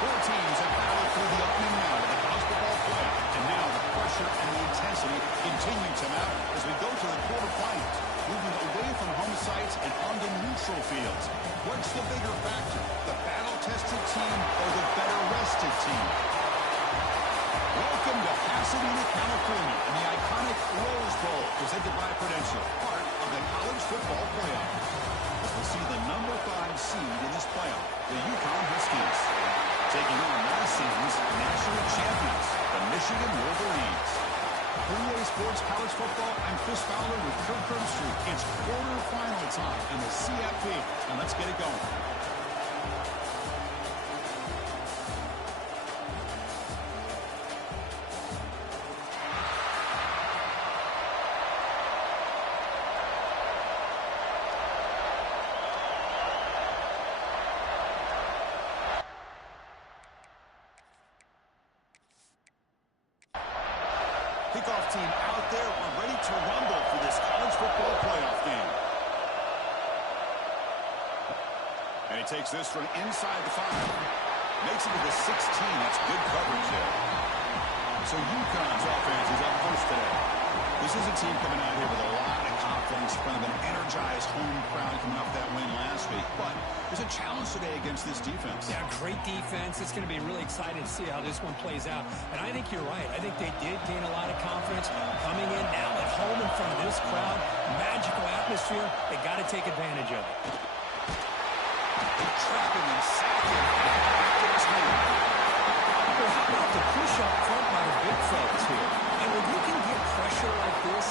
Four teams have battled through the opening round of the college football playoff, and now the pressure and the intensity continue to mount as we go to the quarterfinals, moving away from home sites and onto neutral fields. What's the bigger factor, the battle-tested team or the better-rested team? Welcome to Pasadena, California, and the iconic Rose Bowl, presented by Prudential, part of the college football playoff. As we'll see the number 5 seed in this playoff, the UConn Huskies, taking on last season's national champions, the Michigan Wolverines. For EA Sports College Football, I'm Chris Fowler with Kirk Herbstreit. It's quarterfinal time in the CFB, and let's get it going. Kickoff team out there. We're ready to rumble for this college football playoff game. And he takes this from inside the 5. Makes it to the 16. That's good coverage there. So UConn's offense is up first today. This is a team coming out here with a lot of confidence in front of an energized home crowd coming off that win last week. But there's a challenge today against this defense. Yeah, great defense. It's going to be really exciting to see how this one plays out. And I think you're right. I think they did gain a lot of confidence coming in now at home in front of this crowd. Magical atmosphere. They got to take advantage of it. Trapping and sacking. Well, how about the push up front by the big fellas here? And when you can get pressure like this,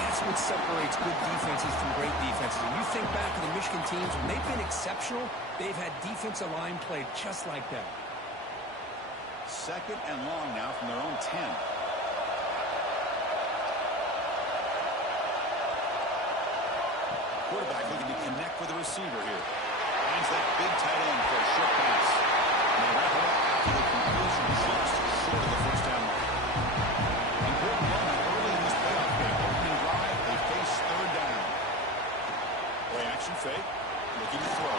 that's what separates good defenses from great defenses. And you think back to the Michigan teams, when they've been exceptional, they've had defensive line play just like that. Second and long now from their own 10. Quarterback looking to connect with the receiver here. Finds that big tight end for a short pass. And they wrap it up after the completion just short of the first down line. Important moment early in this playoff game. Opening drive, they face third down. Play action fake. Looking to throw.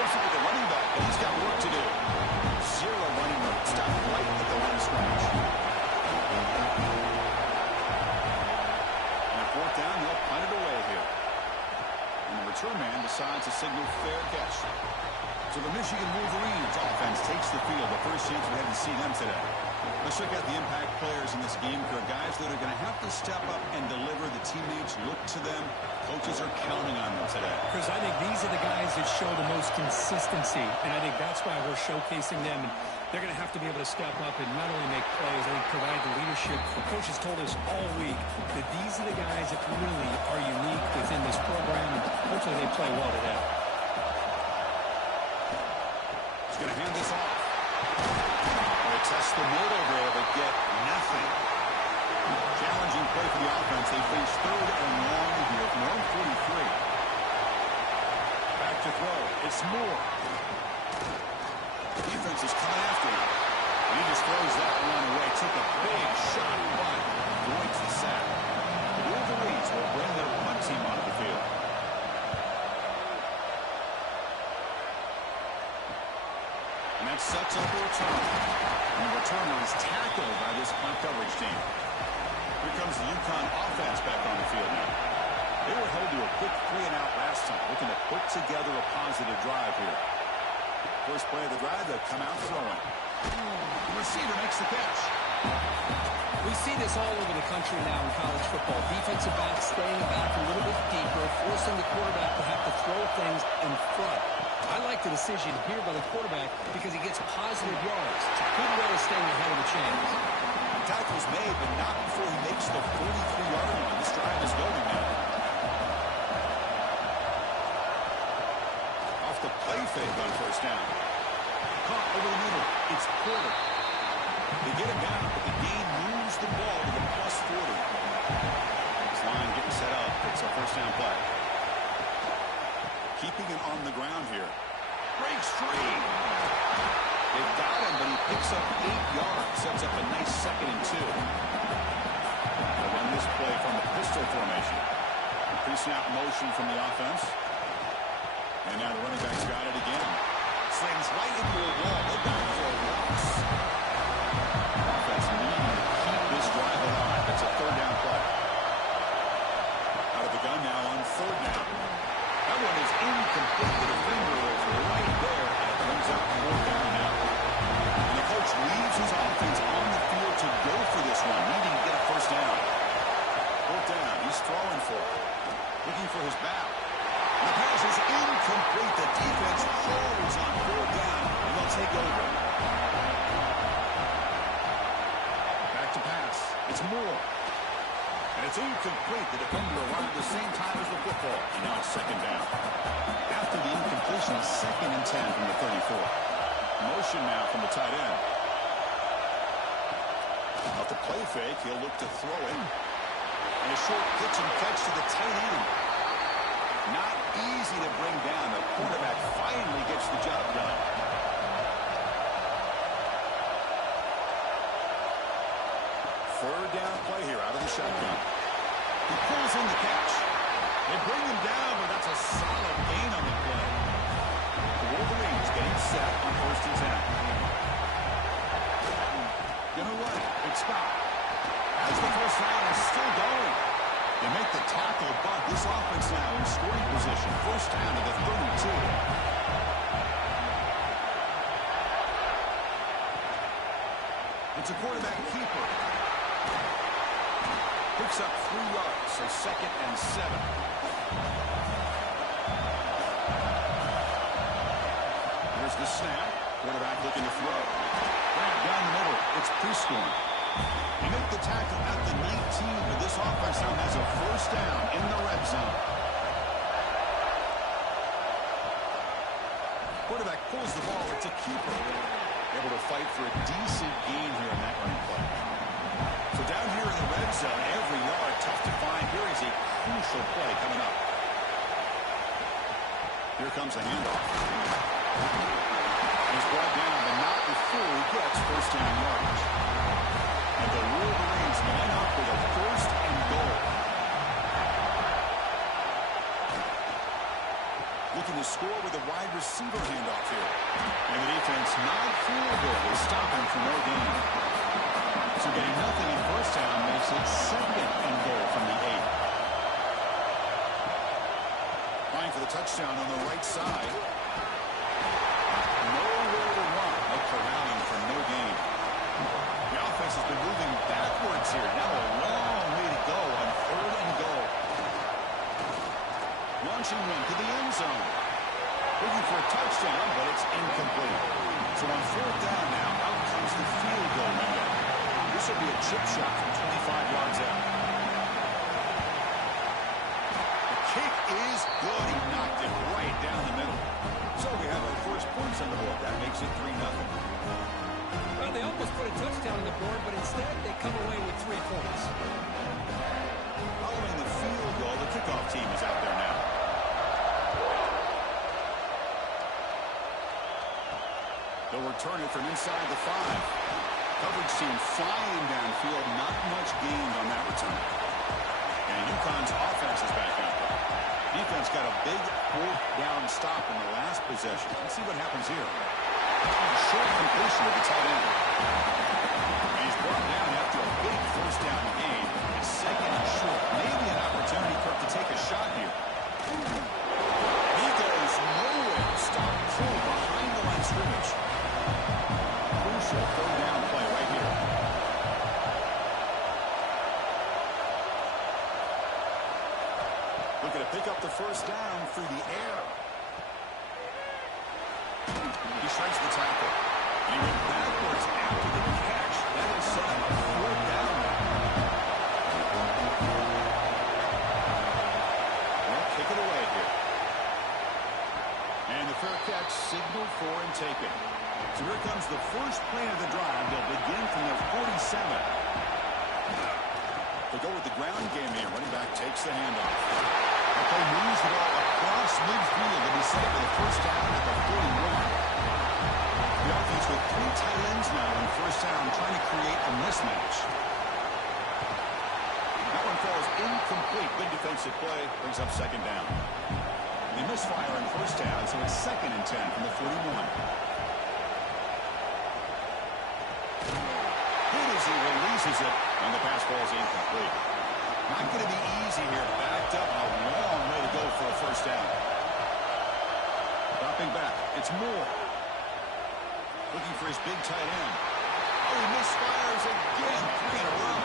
Looks like the running back, but he's got work to do. Zero running room. Stopped right at the line of scrimmage. And a fourth down, they'll punt it away here. And the return man decides to signal fair catch. So the Michigan Wolverines offense takes the field. The first chance we had to see them today. Let's check out the impact players in this game. For guys that are going to have to step up and deliver. The teammates look to them. Coaches are counting on them today. Because I think these are the guys that show the most consistency. And I think that's why we're showcasing them. And they're going to have to be able to step up and not only make plays, I think provide the leadership. The coaches told us all week that these are the guys that really are unique within this program. And hopefully they play well today. He's going to hand this off. They test the middle there, but get nothing. Challenging play for the offense. They face third and long here from their own 43. Back to throw. It's Moore. The defense is coming after him. And he just throws that one away. Took a big shot, but avoids the sack. The Wolverines will bring their punt team onto the field. And that sets up a return. And the returner is tackled by this punt coverage team. Here comes the UConn offense back on the field now. They were held to a quick 3-and-out last time, looking to put together a positive drive here. First play of the drive, they'll come out throwing. The receiver makes the catch. We see this all over the country now in college football. Defensive backs staying back a little bit deeper, forcing the quarterback to have to throw things in front. I like the decision here by the quarterback because he gets positive yards. It's a good way of staying ahead of the chains. Tackle's made, but not before he makes the 43-yard line. This drive is going now. Off the play fake on first down. Caught over the middle. It's Porter. They get him down, but the game moves the ball to the +40. This line getting set up. It's a first down play. Keeping it on the ground here. Breaks free. They've got him, but he picks up 8 yards. Sets up a nice 2nd and 2. They'll run this play from the pistol formation. Pre-snap motion from the offense. And now the running back's got it again. Slams right into a wall. They're back for a It's Moore. And it's incomplete. The defender arrived at the same time as the football. And now it's second down. After the incompletion, 2nd and 10 from the 34. Motion now from the tight end. Off the play fake, he'll look to throw it. And a short pitch and catch to the tight end. Not easy to bring down. The quarterback finally gets the job done. Third down play here out of the shotgun. He pulls in the catch. They bring him down, but that's a solid gain on the play. The Wolverines getting set on 1st and 10. Gonna run it. It's Scott. As the first round is still going. They make the tackle, but this offense now in scoring position. 1st down to the 32. It's a quarterback keeper. Picks up 3 yards, so 2nd and 7. Here's the snap. Quarterback looking to throw. Grab down the middle. It's Prescorn. They make the tackle at the 19, but this offense now has a 1st down in the red zone. Quarterback pulls the ball. It's a keeper. Able to fight for a decent gain here in that running play. So down here in the red zone, every yard tough to find. Here is a crucial play coming up. Here comes a handoff. He's brought down, but not before he gets 1st down yards. And the Wolverines line up with a 1st and goal. Looking to score with a wide receiver handoff here. And the defense not foolable is stopping for no gain. So getting nothing in 1st down makes it 2nd and goal from the 8. Trying for the touchdown on the right side. Nowhere to run. But corralling for no gain. The offense has been moving backwards here. Now a long way to go on 3rd and goal. Launching one to the end zone. Looking for a touchdown, but it's incomplete. So on 4th down now, out comes the field goal window. This will be a chip shot from 25 yards out. The kick is good. He knocked it right down the middle. So we have our first points on the board. That makes it 3-0. Well, they almost put a touchdown on the board, but instead they come away with 3 points. Following the field goal, the kickoff team is out there now. They'll return it from inside the 5. Coverage team flying downfield, not much gained on that return. And UConn's offense is back out there. Defense got a big 4th down stop in the last possession. Let's see what happens here. Short completion of the tight end. And he's brought down after a big 1st down gain. It's 2nd and short. Maybe an opportunity for him to take a shot here. He goes nowhere. Stop pull behind the line scrimmage. Crucial 3rd down play right here. Looking to pick up the 1st down through the air. He strikes the tackle. He went backwards after the catch. That is set up a 4th down. Well, kick it away here. And the fair catch signaled for and taken. So here comes the first play of the drive. They'll begin from their 47. They go with the ground game here. Running back takes the handoff. The play moves the ball across midfield. They'll be set for the 1st down at the 41. The offense with 3 tight ends now on 1st down, trying to create a mismatch. That one falls incomplete. Good defensive play. Brings up 2nd down. They misfire on 1st down, so it's 2nd and 10 from the 41. He releases it, and the pass ball is incomplete. Not going to be easy here. Backed up, a long way to go for a 1st down. Dropping back, it's Moore. Looking for his big tight end. Oh, he misfires again. 3 in a row.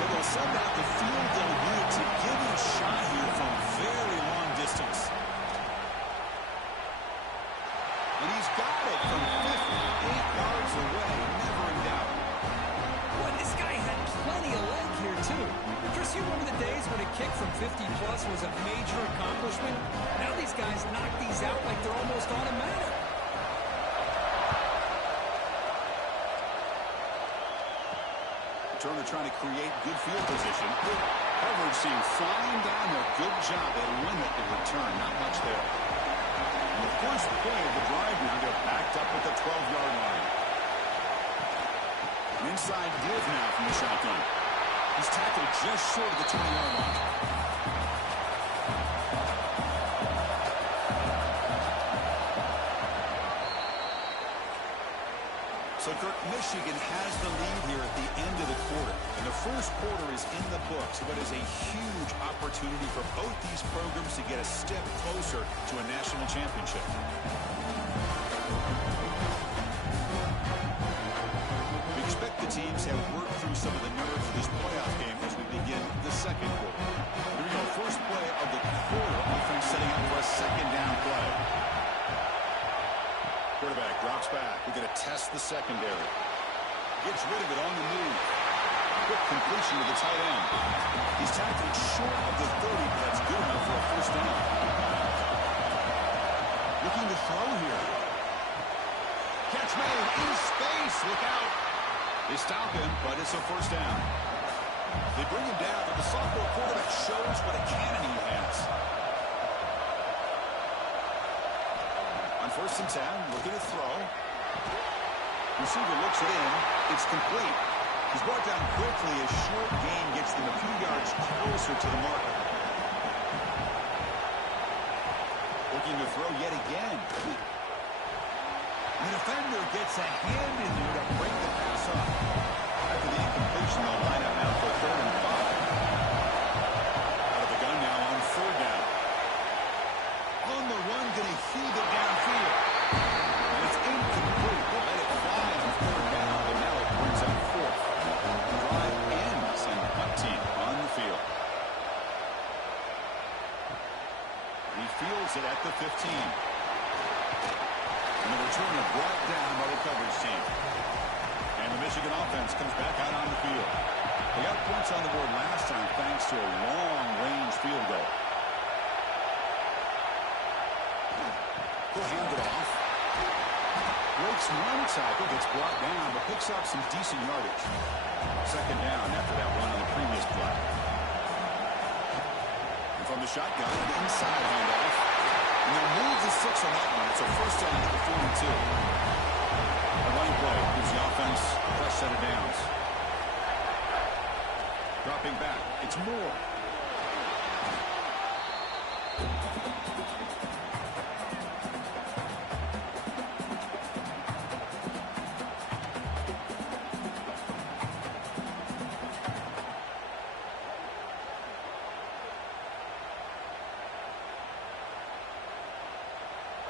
So they'll send out the field goal unit to give it a shot here from very long distance. And he's got it from 58 yards away. Never in doubt. Well, this guy had plenty of leg here, too. Chris, you remember the days when a kick from 50-plus was a major accomplishment? Now these guys knock these out like they're almost automatic. They're trying to create good field position. Coverage seemed flying down there. Good job. They limit the return. Not much there. And the first play of the drive now, they're backed up at the 12-yard line. An inside give now from the shotgun. He's tackled just short of the 20-yard line. So, Kirk, Michigan has the lead here at the end of the quarter. And the first quarter is in the books, but is a huge opportunity for both these programs to get a step closer to a national championship. We expect the teams have worked through some of the nerves of this playoff game as we begin the second quarter. Here we go, first play of the quarter. Offense setting up for a second down play. Quarterback drops back. We're going to test the secondary. Gets rid of it on the move. Quick completion to the tight end. He's tackled short of the 30, but that's good enough for a first down. Looking to throw here. Catch made in space. Look out. They stop him, but it's a first down. They bring him down, but the sophomore quarterback shows what a cannon he has. On 1st and 10, looking to throw. Receiver looks it in. It's complete. He's brought down quickly. A short gain gets them a few yards closer to the marker. Looking to throw yet again. The defender gets a hand in there to break the pass up. After the incompletion, they'll line up now for 3rd and 5. Out of the gun now on 3rd down. On the run, going to heave it downfield. And it's incomplete. They let it fly on 3rd down, but now it brings up 4th. The drive ends and the punt team on the field. He fields it at the 15. And the return is brought down by the coverage team. And the Michigan offense comes back out on the field. They got points on the board last time thanks to a long-range field goal. He'll hand it off. Breaks one tackle, gets brought down, but picks up some decent yardage. 2nd down after that run on the previous play. And from the shotgun, an inside handoff. And they'll move the 6 on that one. It's a first down at the 42. A running play gives the offense a fresh set of downs. Dropping back, it's Moore.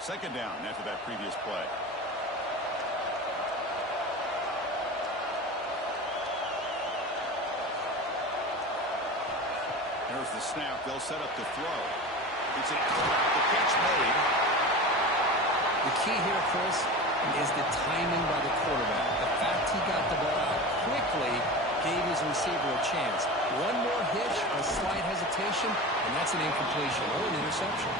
Second down after that previous play. There's the snap. They'll set up the throw. It's an out. The catch made. The key here, Chris, is the timing by the quarterback. The fact he got the ball out quickly gave his receiver a chance. One more hitch, a slight hesitation, and that's an incompletion or an interception.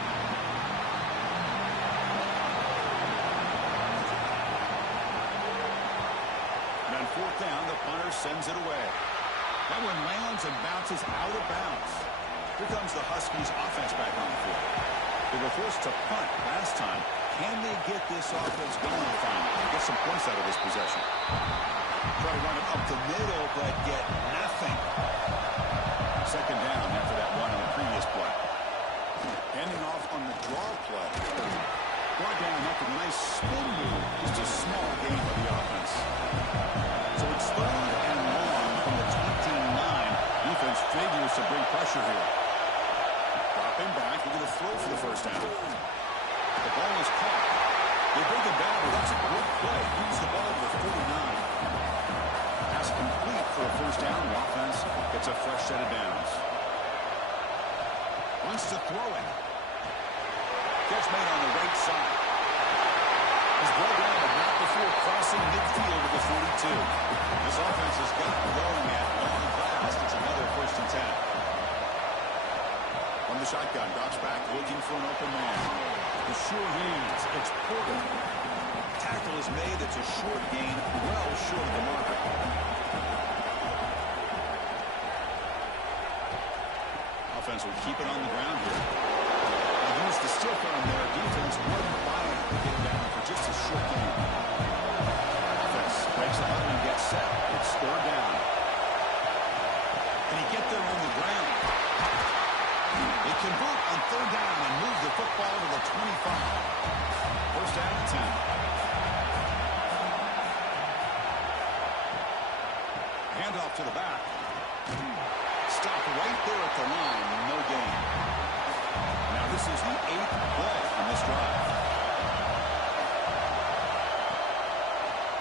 And on 4th down, the punter sends it away. That one lands and bounces out of bounds. Here comes the Huskies offense back on the field. They were forced to punt last time. Can they get this offense going finally? Get some points out of this possession. Try to run it up the middle, but get nothing. 2nd down after that run on the previous play. Handing off on the draw play. Brought down after a nice spin move. Just a small gain by the offense. So it's 3rd and long from the 29. Defense figures to bring pressure here. Dropping back. They're going to throw for the first down. The ball is caught. They bring it down, but that's a great play. Use the ball to 49. Pass complete for a first down. The offense gets a fresh set of downs. Wants to throw it. Catch made on the right side. He's brought down, but not before crossing midfield with the 42. This offense has gotten going at long fast. It's another 1st and 10. From the shotgun, drops back, looking for an open man. The sure hands. It's Porter. Tackle is made. It's a short gain, well short of the marker. Offense will keep it on the ground here. They used the stiff arm there. Defense wasn't buying it to get down for just a short gain. Offense breaks the hunt and gets set. It's 3rd down. Can he get there on the ground? They convert on 3rd down and move the football to the 25. 1st down and 10. Handoff to the back. Stopped right there at the line. No gain. Now this is the 8th play on this drive.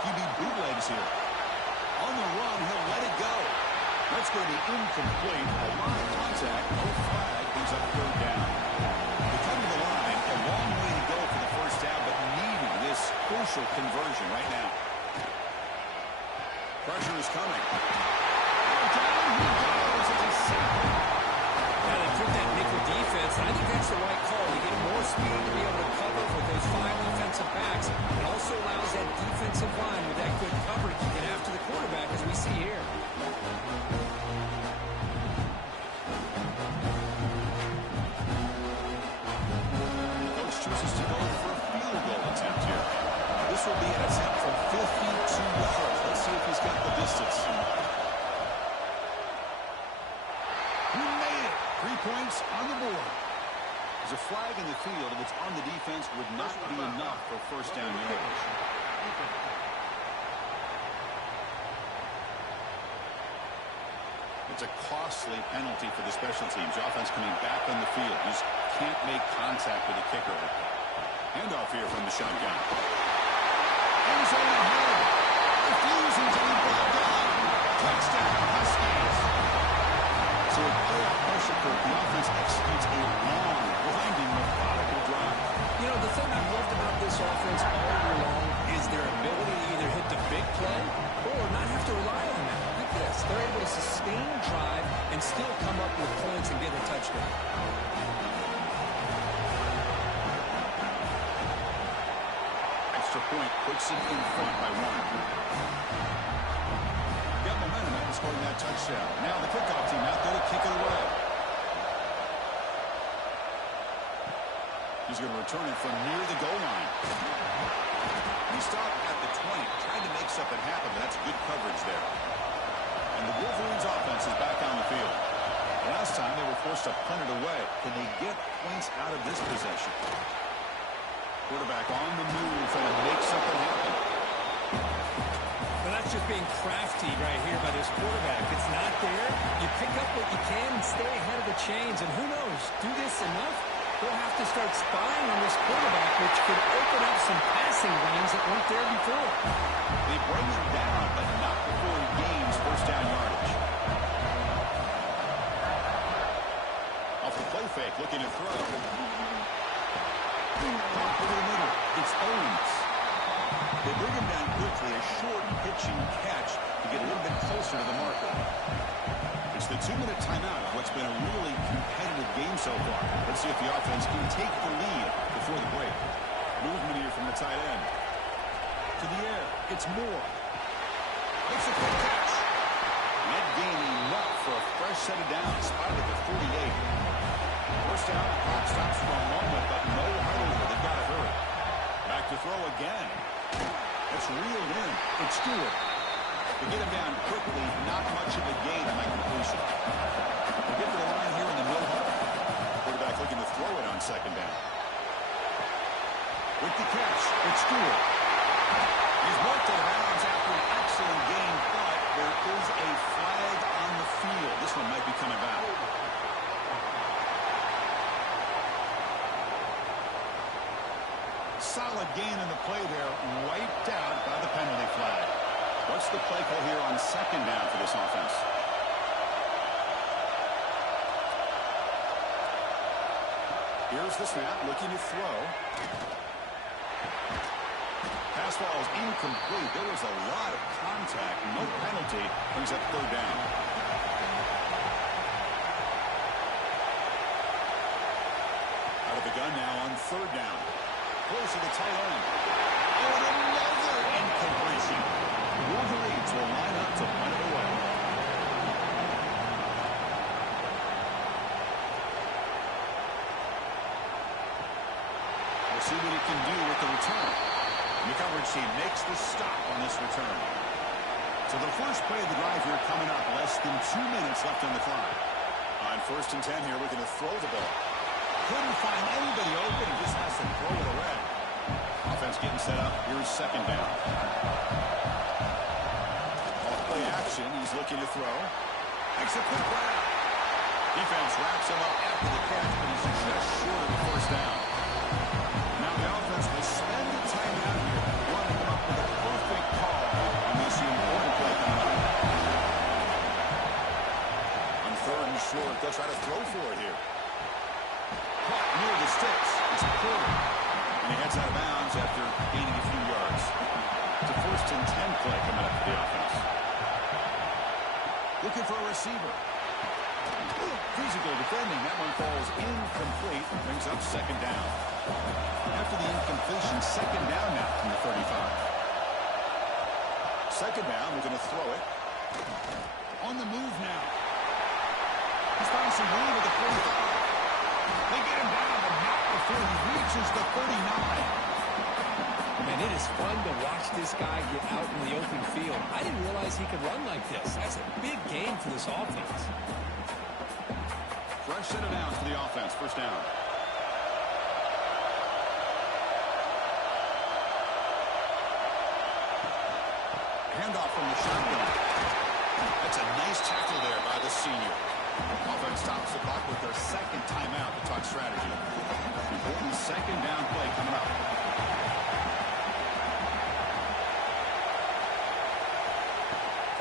QB bootlegs here. On the run, he'll let it go. That's going to be incomplete. A lot of contact. No flag. Brings up 3rd down. They come to the line. A long way to go for the 1st down, but needing this crucial conversion right now. Pressure is coming. Down he goes. It's a sack. Now they put that nickel defense, and I think that's the right call. You get more speed to be able to cover with those 5 offensive backs. It also allows that defensive line with that good coverage to get after the quarterback, as we see here. Coach chooses to go for a field goal attempt here. This will be an attempt from 52 yards. Let's see if he's got the distance. He made it. 3 points on the board. There's a flag in the field, and it's on the defense. Would not be enough for 1st down yardage. It's a costly penalty for the special teams. Offense coming back on the field. You just can't make contact with the kicker. Handoff here from the shotgun. End zone ahead. Refusing to be brought down. Touchdown, Huskies. So with playoff pressure, the offense executes a long, winding, methodical drive. You know, the thing I've loved about this offense all year long is their ability to either hit the big play or not have to rely on that. Look at this. They're able to sustain a drive and still come up with points and get a touchdown. Extra point puts it in front by 1. Got momentum after scoring that touchdown. Now the kickoff team out there to kick it away. He's going to return it from near the goal line. He stopped at the 20, trying to make something happen, but that's good coverage there. And the Wolverines offense is back on the field. Last time they were forced to punt it away. Can they get points out of this possession? Quarterback on the move, trying to make something happen. Well, that's just being crafty right here by this quarterback. It's not there. You pick up what you can and stay ahead of the chains. And who knows, do this enough, they'll have to start spying on this quarterback, which could open up some passing lanes that weren't there before. They bring him down, but not before he gains 1st down yardage. Off the play fake, looking to throw. Pop over the middle. It's Owens. They bring him down quickly. A short pitching catch to get a little bit closer to the marker. It's the 2-minute timeout of what's been a really competitive game so far. Let's see if the offense can take the lead before the break. Movement here from the tight end. To the air. It's Moore. Makes a quick catch. Net gain enough for a fresh set of downs. Spotted at the 48. 1st down, clock stops for a moment, but no hurry. They've got to hurry. Back to throw again. It's reeled in. It's Stewart. They get him down quickly. Not much of a gain on that completion. They get to the line here in the middle. Quarterback looking to throw it on 2nd down. With the catch, it's Stewart. He's worked out of bounds after an excellent game, but there is a flag on the field. This one might be coming back. Solid gain in the play there, wiped out by the penalty flag. What's the play call here on 2nd down for this offense? Here's the snap, looking to throw. Pass ball is incomplete. There was a lot of contact. No penalty. Brings up 3rd down. now on third down. Close to the tight end. Oh, and another incompletion. The Wolverines will line up to punt it away. We'll see what he can do with the return. The coverage team makes the stop on this return. So the first play of the drive here coming up. Less than 2 minutes left on the clock. On first and 10 here, we're going to throw the ball. Couldn't find anybody open. He just has to throw it away. Offense getting set up. Here's second down. Off play action. He's looking to throw. Makes a quick grab. Defense wraps him up after the catch, but he's just short of the first down. Now the offense will spend the timeout here. They want to come up with a perfect call on this important play coming up. On third and short, they'll try to throw for it here. Caught near the sticks. It's Porter. And he heads out of bounds after gaining a few yards. It's a first and 10 play coming up for the offense. Looking for a receiver. Physical defending. That one falls incomplete. Brings up second down. After the incompletion, second down now from the 35. Second down, we're going to throw it. On the move now. He's finding some room at the 45. They get him down, but not before he reaches the 39. Man, it is fun to watch this guy get out in the open field. I didn't realize he could run like this. That's a big game for this offense. Fresh set of downs for the offense. First down. Handoff from the shotgun. That's a nice tackle there by the senior. Offense stops the clock with their second timeout to talk strategy. Important second down play coming up.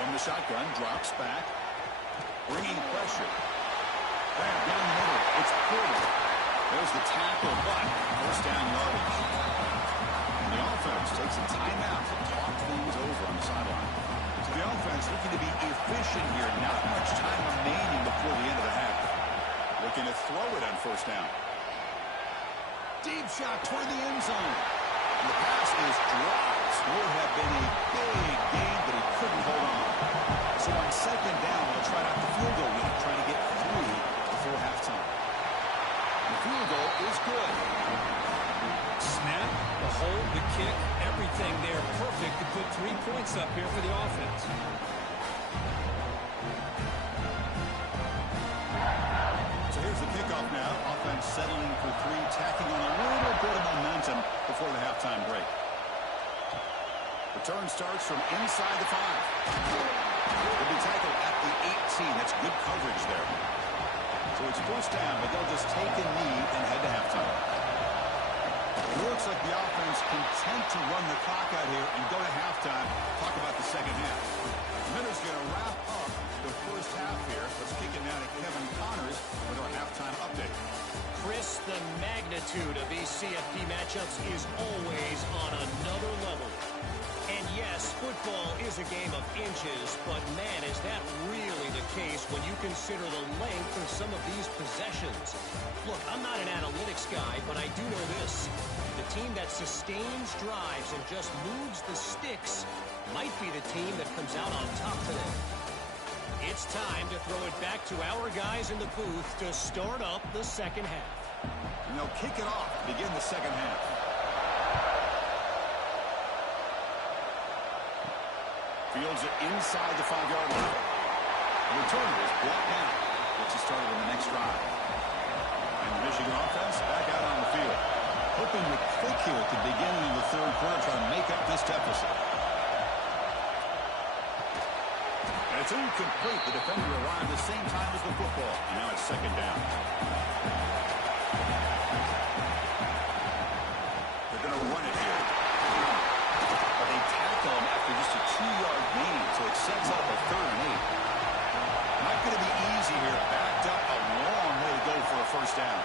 From the shotgun, drops back. Bringing pressure. Grab down the middle. It's Porter. There's the tackle, but first down yardage. And the offense takes a timeout to talk things over on the sideline. So the offense looking to be efficient here. Not much time remaining before the end of the half. Looking to throw it on first down. Deep shot toward the end zone. And the pass is dropped. Would have been a big gain, but he couldn't hold on. So on second down, they'll try out the field goal unit, trying to get 3 before halftime. The field goal is good. Snap, the hold, the kick, everything there perfect to put 3 points up here for the offense. So here's the kickoff now. Offense settling for 3, tacking on a little bit of momentum before the halftime break. Return starts from inside the 5. Will be tackled at the 18. That's good coverage there. So it's first down, but they'll just take a knee and head to halftime. It looks like the offense content to run the clock out here and go to halftime. Talk about the second half. Miller's going to wrap up the first half here. Let's kick it now to Kevin Connors with our halftime update. Chris, the magnitude of these CFP matchups is always on another level. And yes, football is a game of inches, but man, is that really the case when you consider the length of some of these possessions. Look, I'm not an analytics guy, but I do know this. The team that sustains drives and just moves the sticks might be the team that comes out on top today. It's time to throw it back to our guys in the booth to start up the second half. And they'll kick it off to begin the second half. Fields it inside the 5-yard line. The return is blocked out. Gets you started on the next drive. And the Michigan offense back out on the field. Hoping to click here at the beginning of the third quarter, trying to make up this deficit. And it's incomplete. The defender arrived at the same time as the football. And now it's second down. They're going to run it here. But they tackle him after just a 2-yard gain, so it sets up a 3rd and 8. Not going to be easy here. Backed up a long way to go for a first down.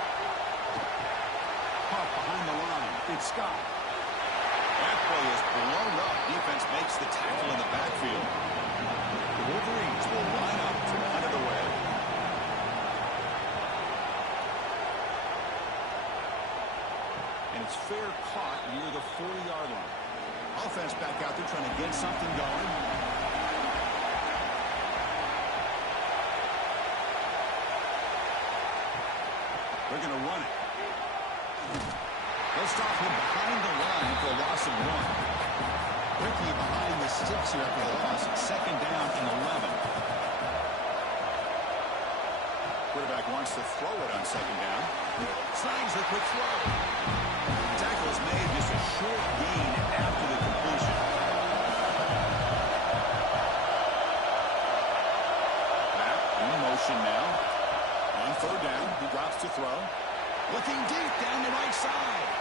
Pop behind the line. It's Scott. That play is blown up. Defense makes the tackle in the backfield. The Wolverines will line up to punt it away. offense back out there trying to get something going. They're going to run it. They'll stop him behind the line for a loss of 1. Quickly behind the sticks here after the loss. Second down and 11. Quarterback wants to throw it on second down. Slides the quick throw. Tackle is made, just a short gain after the completion. Back in motion now. On third down, he drops to throw. Looking deep down the right side.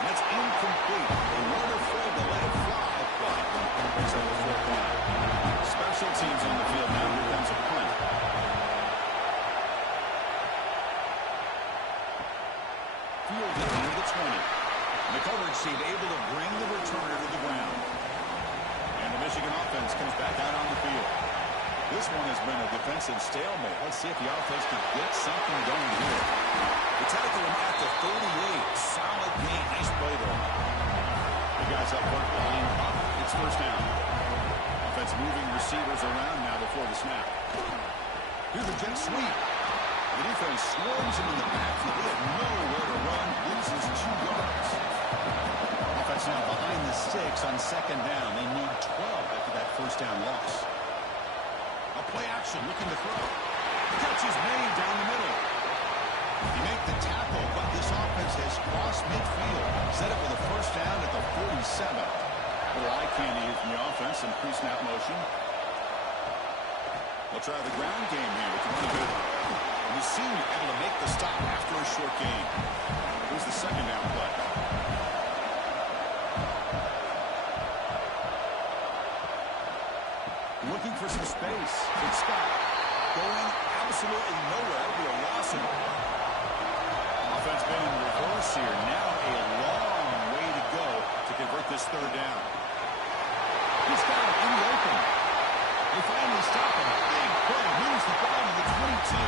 And that's incomplete. They weren't afraid to let it fly, but it's over 4 points. Special teams on the field now. Here comes a punt. Fielded near the 20. The coverage team able to bring the returner to the ground. And the Michigan offense comes back out on the field. This one has been a defensive stalemate. Let's see if the offense can get something going here. They tackle him at the 38. Solid gain. Nice play there. The guys up front line up. It's first down. Offense moving receivers around now before the snap. Here's a jet sweep. The defense swarms him in the backfield. They have nowhere to run. Loses 2 yards. Offense now behind the sticks on second down. They need 12 after that first down loss. Play action, looking to throw. The catch is made down the middle. He make the tackle, but this offense has crossed midfield. Set up with a first down at the 47. Little eye candy here from the offense in pre-snap motion. They'll try the ground game here with one good. And the senior able to make the stop after a short gain. Here's the second down play. Looking for some space. It's Scott. Going absolutely nowhere. It'll be a loss of it. Offense been in reverse here. Now a long way to go to convert this third down. He's got it in the open. They finally stop him. Big play. Moves the ball to the 22.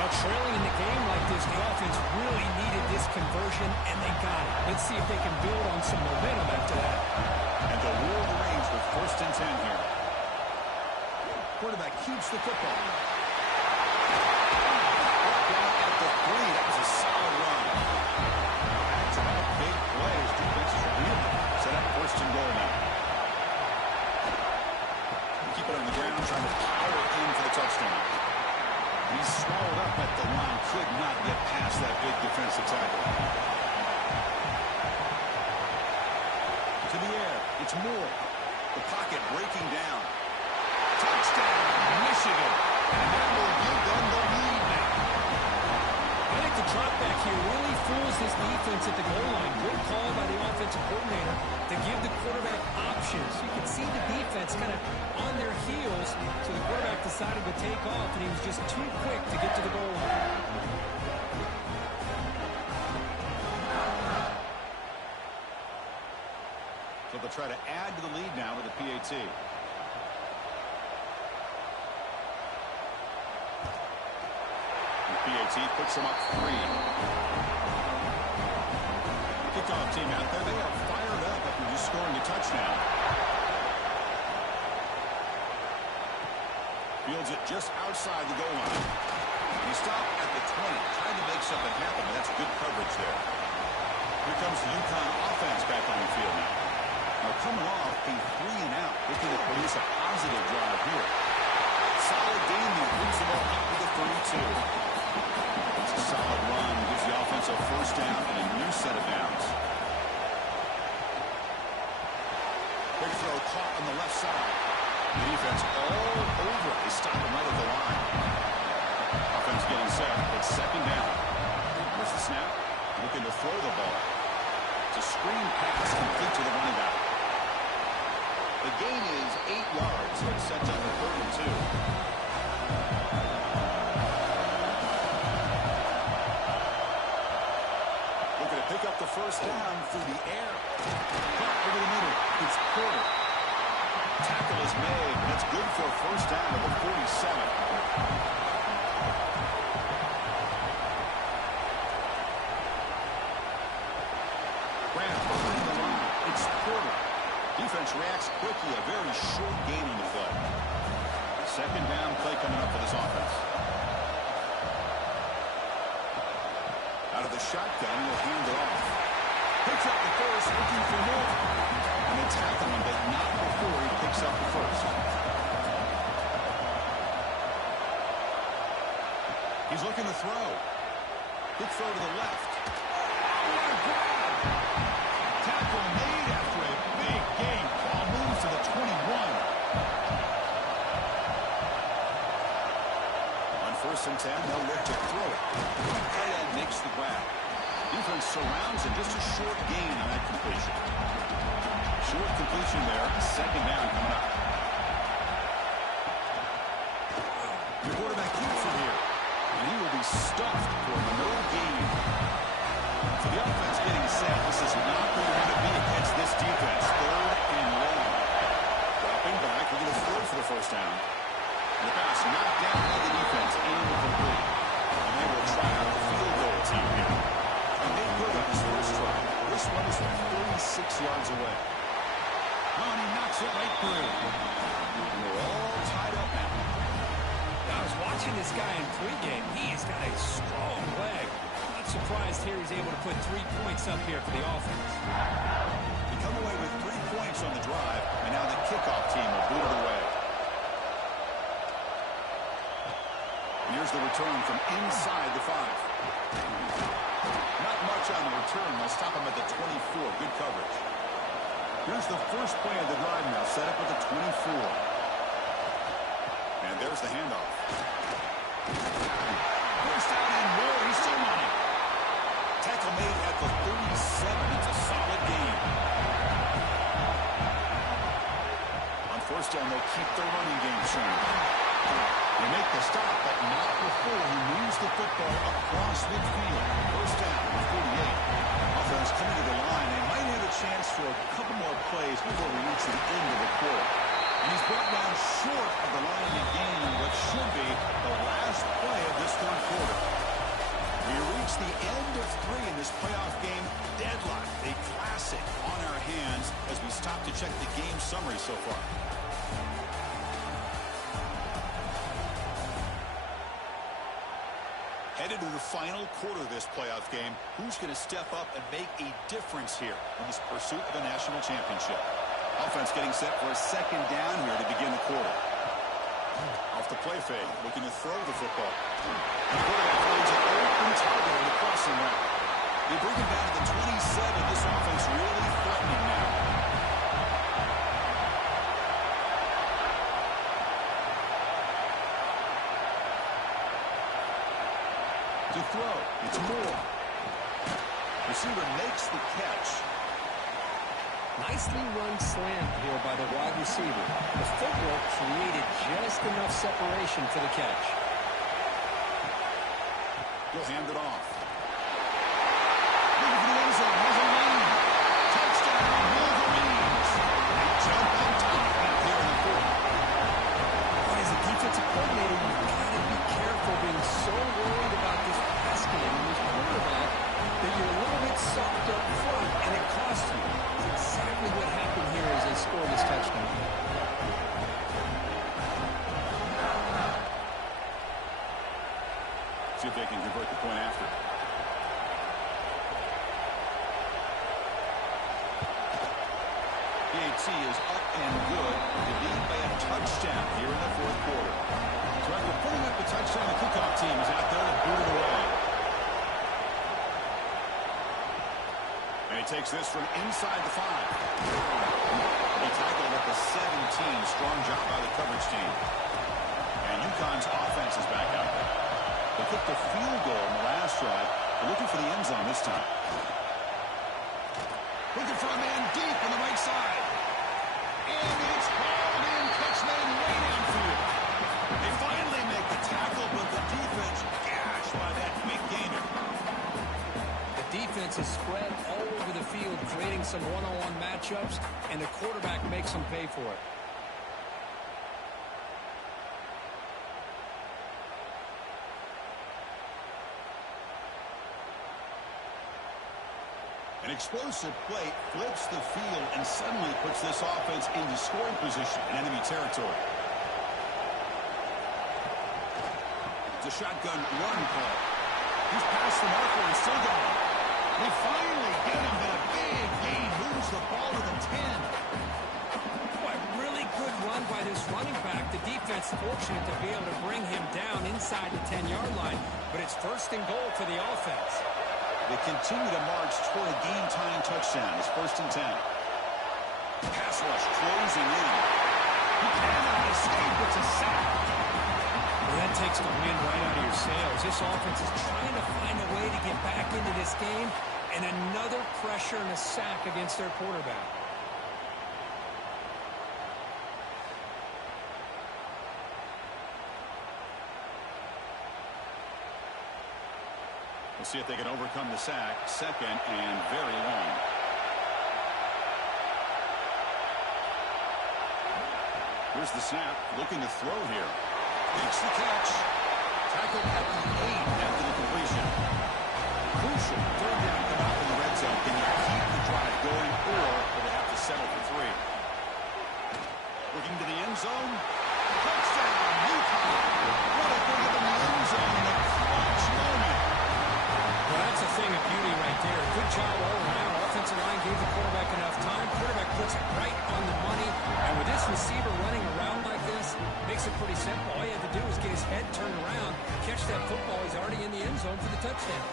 Now, trailing in the game like this, the offense really needed this conversion, and they got it. Let's see if they can build on some momentum after that. And the rule of the range with first and 10 here. Quarterback keeps the football. Down at the 3. That was a solid run. It's about big plays. Defenses are really set up first and goal now. Keep it on the ground, trying to power in for the touchdown. He's swallowed up at the line. Could not get past that big defensive tackle. To the air. It's Moore. The pocket breaking down. Touchdown, Michigan. And that will give them the lead now. I think the drop back here really fools this defense at the goal line. Good call by the offensive coordinator to give the quarterback options. You can see the defense kind of on their heels, so the quarterback decided to take off, and he was just too quick to get to the goal line. So they'll try to add to the lead now with a PAT. PAT puts them up 3. Kickoff team out there. They are fired up after just scoring a touchdown. Fields it just outside the goal line. He stopped at the 20. Tried to make something happen, but that's good coverage there. Here comes the UConn offense back on the field now. Now coming off a 3-and-out. Looking to produce a positive drive here. Solid gain there. Brings the ball up to the 32. It's a solid run. Gives the offense a first down and a new set of downs. Quick throw caught on the left side. The defense all over. They stop him right at the line. Offense getting set. It's second down. Here's the snap. Looking to throw the ball. It's a screen pass complete to the running back. The gain is 8 yards. So it's set up for 32. Pick up the first down through the air. Caught over the middle. It's Porter. Tackle is made. That's good for a first down at the 47. Grant behind the line. It's Defense reacts quickly. A very short gain on the play. Second down play coming up for this offense. Out of the shotgun, he'll hand it off. Picks up the first, looking for more. And they tackle him, but not before he picks up the first. He's looking to throw. Good throw to the left. Oh, what a grab! Tackle made after a big gain. Ball moves to the 21. On 1st and 10, they'll look to throw it. Tight end makes the grab. Defense surrounds him. Just a short gain on that completion. Short completion there. Second down coming up. The quarterback keeps from here. And he will be stuffed for no gain. So the offense getting set. This is not where you're going to be against this defense. 3rd and long. Dropping back. We're going to throw for the first down. And the pass knocked down by the defense. Incomplete. And they will try out the field goal team here. And they good on his first try. This one is from 36 yards away. Oh, and he knocks it right through. And we're all tied up now. I was watching this guy in pregame. He's got a strong leg. Not surprised here he's able to put 3 points up here for the offense. We come away with 3 points on the drive, and now the kickoff team will boot it away. And here's the return from inside the 5. Not much on the return. They'll stop him at the 24. Good coverage. Here's the first play of the drive now, set up at the 24. And there's the handoff. First down and more. He's still running. Tackle made at the 37. It's a solid gain. On 1st down, they'll keep their running game showing. They make the stop, but not before he moves the football across midfield. First down, 48. Offense coming to the line. They might have a chance for a couple more plays before we reach the end of the quarter. And he's brought down short of the line to gain what should be the last play of this 3rd quarter. We reach the end of 3 in this playoff game. Deadlock, a classic on our hands as we stop to check the game summary so far. Headed to the final quarter of this playoff game. Who's going to step up and make a difference here in this pursuit of a national championship? Offense getting set for a second down here to begin the quarter. Off the play fake, looking to throw the football. And the quarterback finds an open target on the crossing route. They bring him down to the 27. This offense really threatening now. To throw, it's Moore. Receiver makes the catch. Nicely run slant here by the wide receiver. The footwork created just enough separation for the catch. He'll hand it off. Looking for the end zone. There's a lane. Touchdown, Wolverines. They jump on top of it here in the 4th. As a defensive coordinator, you've got to be careful being so worried about this pass game and this quarterback that you're a little bit soft up front and it costs you. That's exactly what happened here as they scored this touchdown. See if they can convert the point after. PAT is up and good. They lead by a touchdown here in the 4th quarter. So after putting up the touchdown, the kickoff team is out there to boot it away. And he takes this from inside the 5. He tackled at the 17. Strong job by the coverage team. And UConn's offense is back out there. They kicked the field goal in the last drive. They're looking for the end zone this time. Looking for a man deep on the right side. And it's hauled in. Catch made way downfield. They finally make the tackle, but the defense gashed by that big gainer. The defense is spread all over the field, creating some one-on-one matchups, and the quarterback makes them pay for it. And An explosive play flips the field and suddenly puts this offense into scoring position in enemy territory. It's a shotgun run call. He's past the marker and still going. They finally get him, but a big gain moves the ball to the 10. Boy, really good run by this running back. The defense fortunate to be able to bring him down inside the 10-yard line, but it's first and goal for the offense. They continue to march toward a game-tying touchdown. It's 1st and 10. Pass rush closing in. He cannot escape. It's a sack. Well, that takes the wind right out of your sails. This offense is trying to find a way to get back into this game, and another pressure and a sack against their quarterback. We'll see if they can overcome the sack. 2nd and very long. Here's the snap. Looking to throw here. Makes the catch. Tackled at the 8 after the completion. Crucial 3rd down come out in the red zone. Can you keep the drive going, or will they have to settle for 3? Looking to the end zone. Touchdown, UConn. What a bring it in the end zone in a clutch moment. Well, that's a thing of beauty right there. Good job all around. Offensive line gave the quarterback enough time. Quarterback puts it right on the money. And with this receiver running around like this, makes it pretty simple. All you have to do is get his head turned around, catch that football. He's already in the end zone for the touchdown.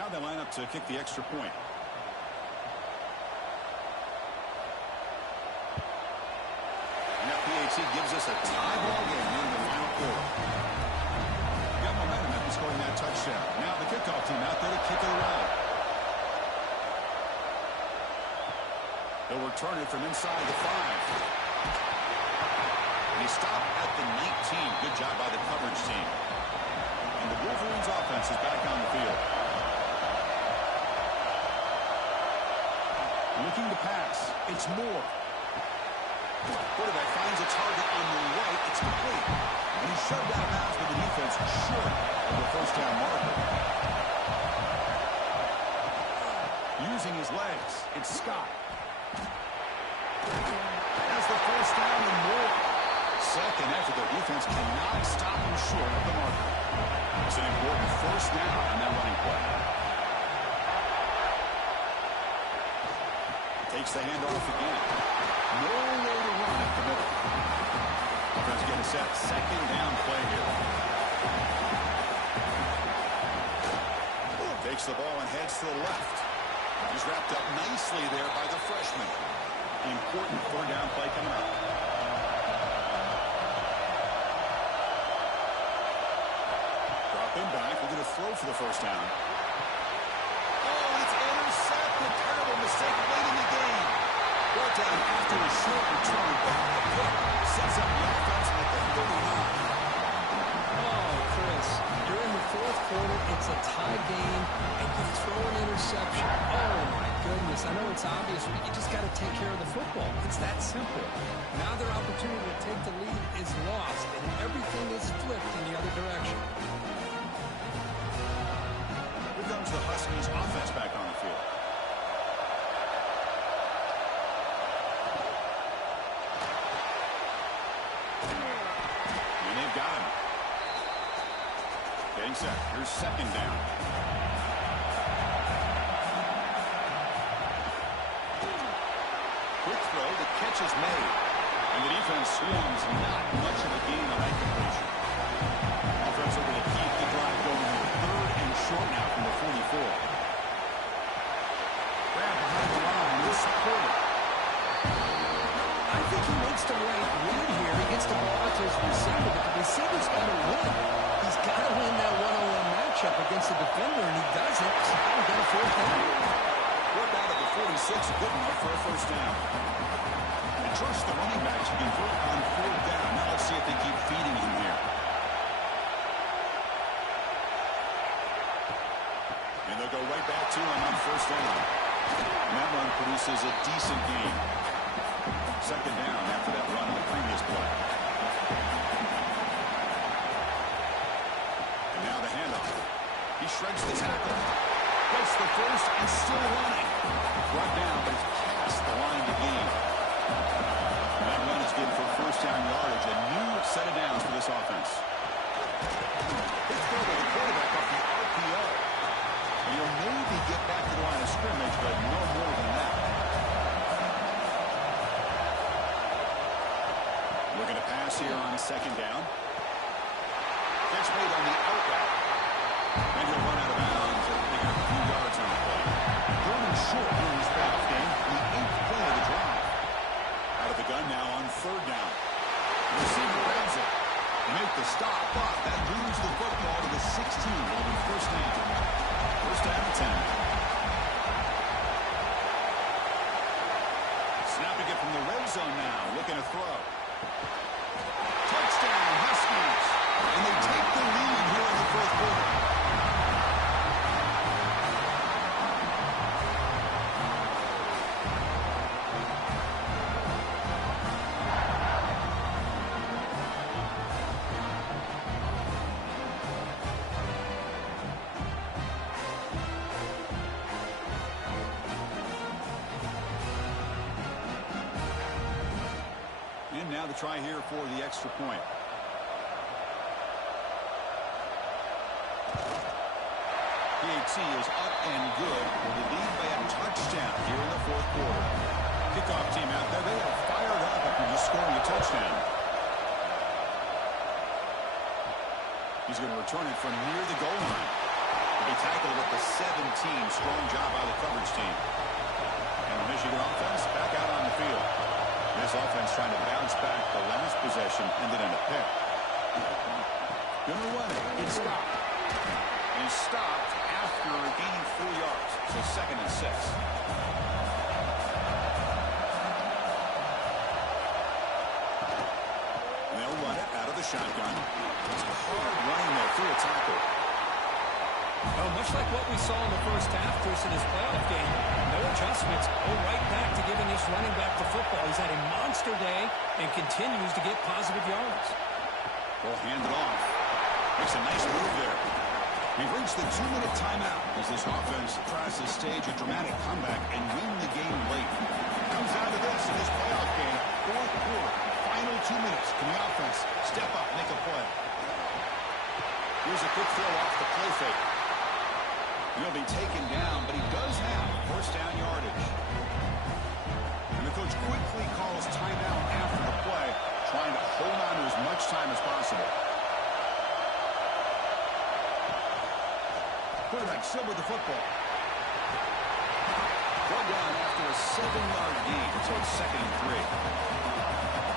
Now they line up to kick the extra point. PAT gives us a tie ball game in the final quarter. Got momentum after scoring that touchdown. Now the kickoff team out there to kick it around. They'll return it from inside the 5. They stop at the 19. Good job by the coverage team. And the Wolverines offense is back on the field. Looking to pass. It's Moore. Quarterback finds a target on the right. It's complete. And he's shoved out of bounds with the defense short of the first down marker. Using his legs, it's Scott. Has the first down and more. 2nd after the defense cannot stop him short of the marker. It's an important first down on that running play. Takes the handoff again. No way to run at the middle. Offense getting set. 2nd down play here. Takes the ball and heads to the left. He's wrapped up nicely there by the freshman. Important 3rd down play coming up. Drop him back. We're going to throw for the first down. Oh, it's intercepted. Terrible mistake late in the game. Brought down after a short return, but the pick sets up the offense at the 39. Oh, Chris, you're in the 4th quarter. It's a tie game, and you throw an interception. Oh, my goodness. I know it's obvious, but you just got to take care of the football. It's that simple. Now their opportunity to take the lead is lost, and everything is flipped in the other direction. Here comes the Huskies offense back on the field. Got him. Getting set. Here's 2nd down. Quick throw. The catch is made. And the defense swarms. Not much of a gain on that completion. Offense able to keep the drive going here. 3rd and short now from the 44. Grab behind the line. We'll support it. I think he makes the right read here. He gets the ball out to his receiver, but the receiver's got to win. He's got to win that one-on-one matchup against the defender, and he doesn't. So now we've got a 4th down. Work out of the 46, good enough for a first down. And trust the running backs to convert on 4th down. Now let's see if they keep feeding him here. And they'll go right back to him on 1st down. And that run produces a decent gain. Second down after that run in the previous play. And now the handoff. He shreds the tackle. Gets the first and still running. Brought down, but it's past the line to gain. And that run is good for first down yardage. A new set of downs for this offense. Let's go to the quarterback off the RPO. He'll maybe get back to the line of scrimmage, but no more than that. Looking to pass here on second down. Gets made on the out route. And he'll run out of bounds and pick up a few yards on the play. Third and short in this playoff game. The 8th play of the drive. Out of the gun now on third down. The receiver grabs it. Make the stop, but that moves the football to the 16. Will be first down. First down and 10. Snapping it from the red zone now. Looking to throw. Touchdown, Huskies. And they take the lead here in the fourth quarter. Now the try here for the extra point. PAT is up and good with the lead by a touchdown here in the fourth quarter. Kickoff team out there. They are fired up after just scoring a touchdown. He's going to return it from near the goal line. He'll be tackled at the 17. Strong job by the coverage team. And the Michigan offense back out on the field. This offense trying to bounce back. The last possession ended in a pick. Gonna run it. It's stopped. And he's stopped after gaining 4 yards. So second and 6. And they'll run it out of the shotgun. It's a hard running there through a tackle. Oh, much like what we saw in the first half, Chris, in his playoff game, no adjustments. Go right back to giving this running back the football. He's had a monster day and continues to get positive yards. Well, hand it off. Makes a nice move there. We've reached the 2-minute timeout as this offense tries to stage a dramatic comeback and win the game late. Comes down to this in this playoff game. Fourth quarter, final 2 minutes. Can the offense step up, make a play? Here's a quick throw off the play fake. He'll be taken down, but he does have first down yardage. And the coach quickly calls timeout after the play, trying to hold on to as much time as possible. Quarterback still with the football. Brought down after a 7-yard gain, so it's second and 3.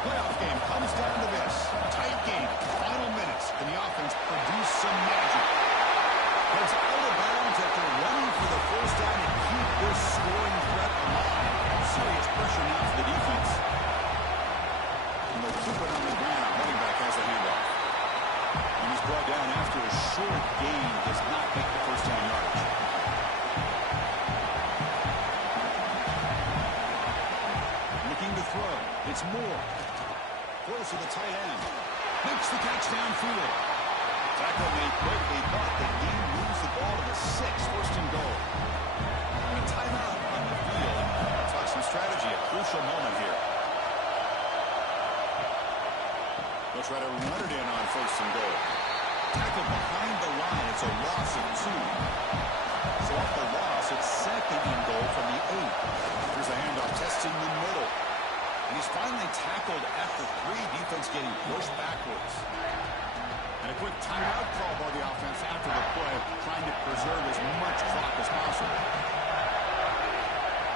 Playoff game comes down to this. Tight game, final minutes, and the offense produce some magic. Goes out of bounds after running for the first down and keep this scoring threat alive. Serious pressure now for the defense. And they'll keep it on the ground. Running back has the handoff. And he's brought down after a short gain. Does not make the first down yardage. Looking to throw. It's Moore. Throws to the tight end. Makes the catch downfield. Tackle made quickly, but the team moves the ball to the 6, first and goal. And a timeout on the field. Talk some strategy, a crucial moment here. They'll try to run it in on first and goal. Tackle behind the line, it's a loss of 2. So off the loss, it's second and goal from the 8. Here's a handoff, testing the middle. And he's finally tackled after 3. Defense getting pushed backwards. And a quick timeout call by the offense after the play, trying to preserve as much clock as possible.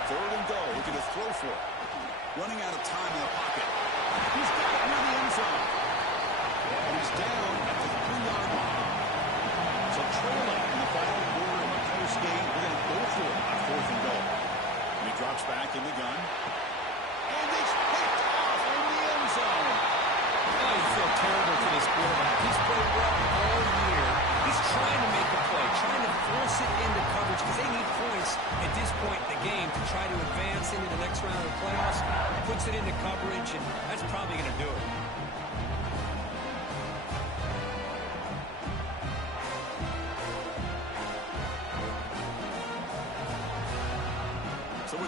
Third and goal, looking to throw for it. Running out of time in the pocket. He's got it near the end zone. And he's down at the 3-yard line. So trailing in the final quarter of a close game, we're going to go for it on fourth and goal. And he drops back in the gun. And it's picked off in the end zone. Oh, you feel terrible for this quarterback. He's played well all year. He's trying to make a play, trying to force it into coverage because they need points at this point in the game to try to advance into the next round of the playoffs. Puts it into coverage.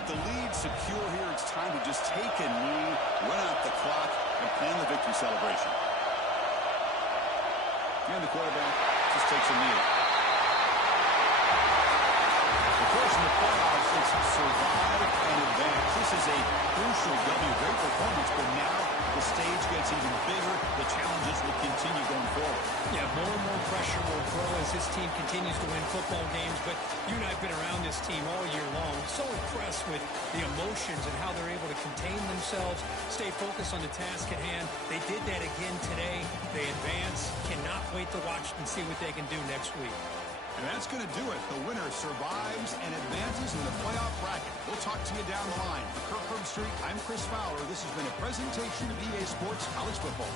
the lead secure here, it's time to just take a knee, run out the clock, and plan the victory celebration. And the quarterback just takes a knee. Of course, in the playoffs, it's survive and advance. This is a crucial W. Great performance, but now the stage gets even bigger. The challenges will continue going forward. Yeah, more and more pressure will grow as this team continues to win football games. But you and I have been around this team all year long. So impressed with the emotions and how they're able to contain themselves, stay focused on the task at hand. They did that again today. They advance. Cannot wait to watch and see what they can do next week. And that's going to do it. The winner survives and advances in the playoff bracket. We'll talk to you down the line. For Kirk Herbstreit, I'm Chris Fowler. This has been a presentation of EA Sports College Football.